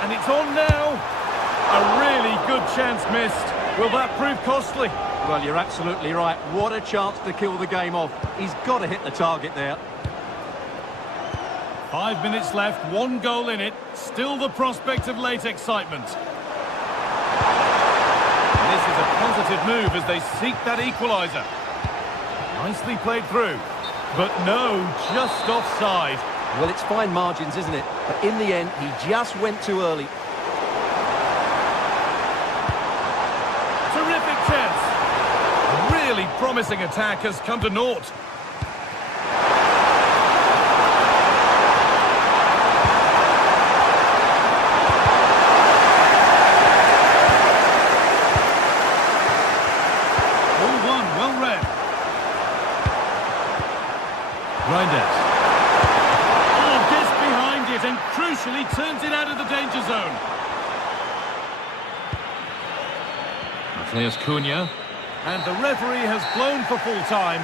And it's on now. A really good chance missed. Will that prove costly? Well, you're absolutely right. What a chance to kill the game off. He's got to hit the target there. 5 minutes left, 1 goal in it. Still the prospect of late excitement. This is a positive move as they seek that equaliser. Nicely played through. But no, just offside. Well, it's fine margins, isn't it? But in the end, he just went too early. Terrific chance. A really promising attack has come to naught. And crucially turns it out of the danger zone. Matheus Cunha. And the referee has blown for full time.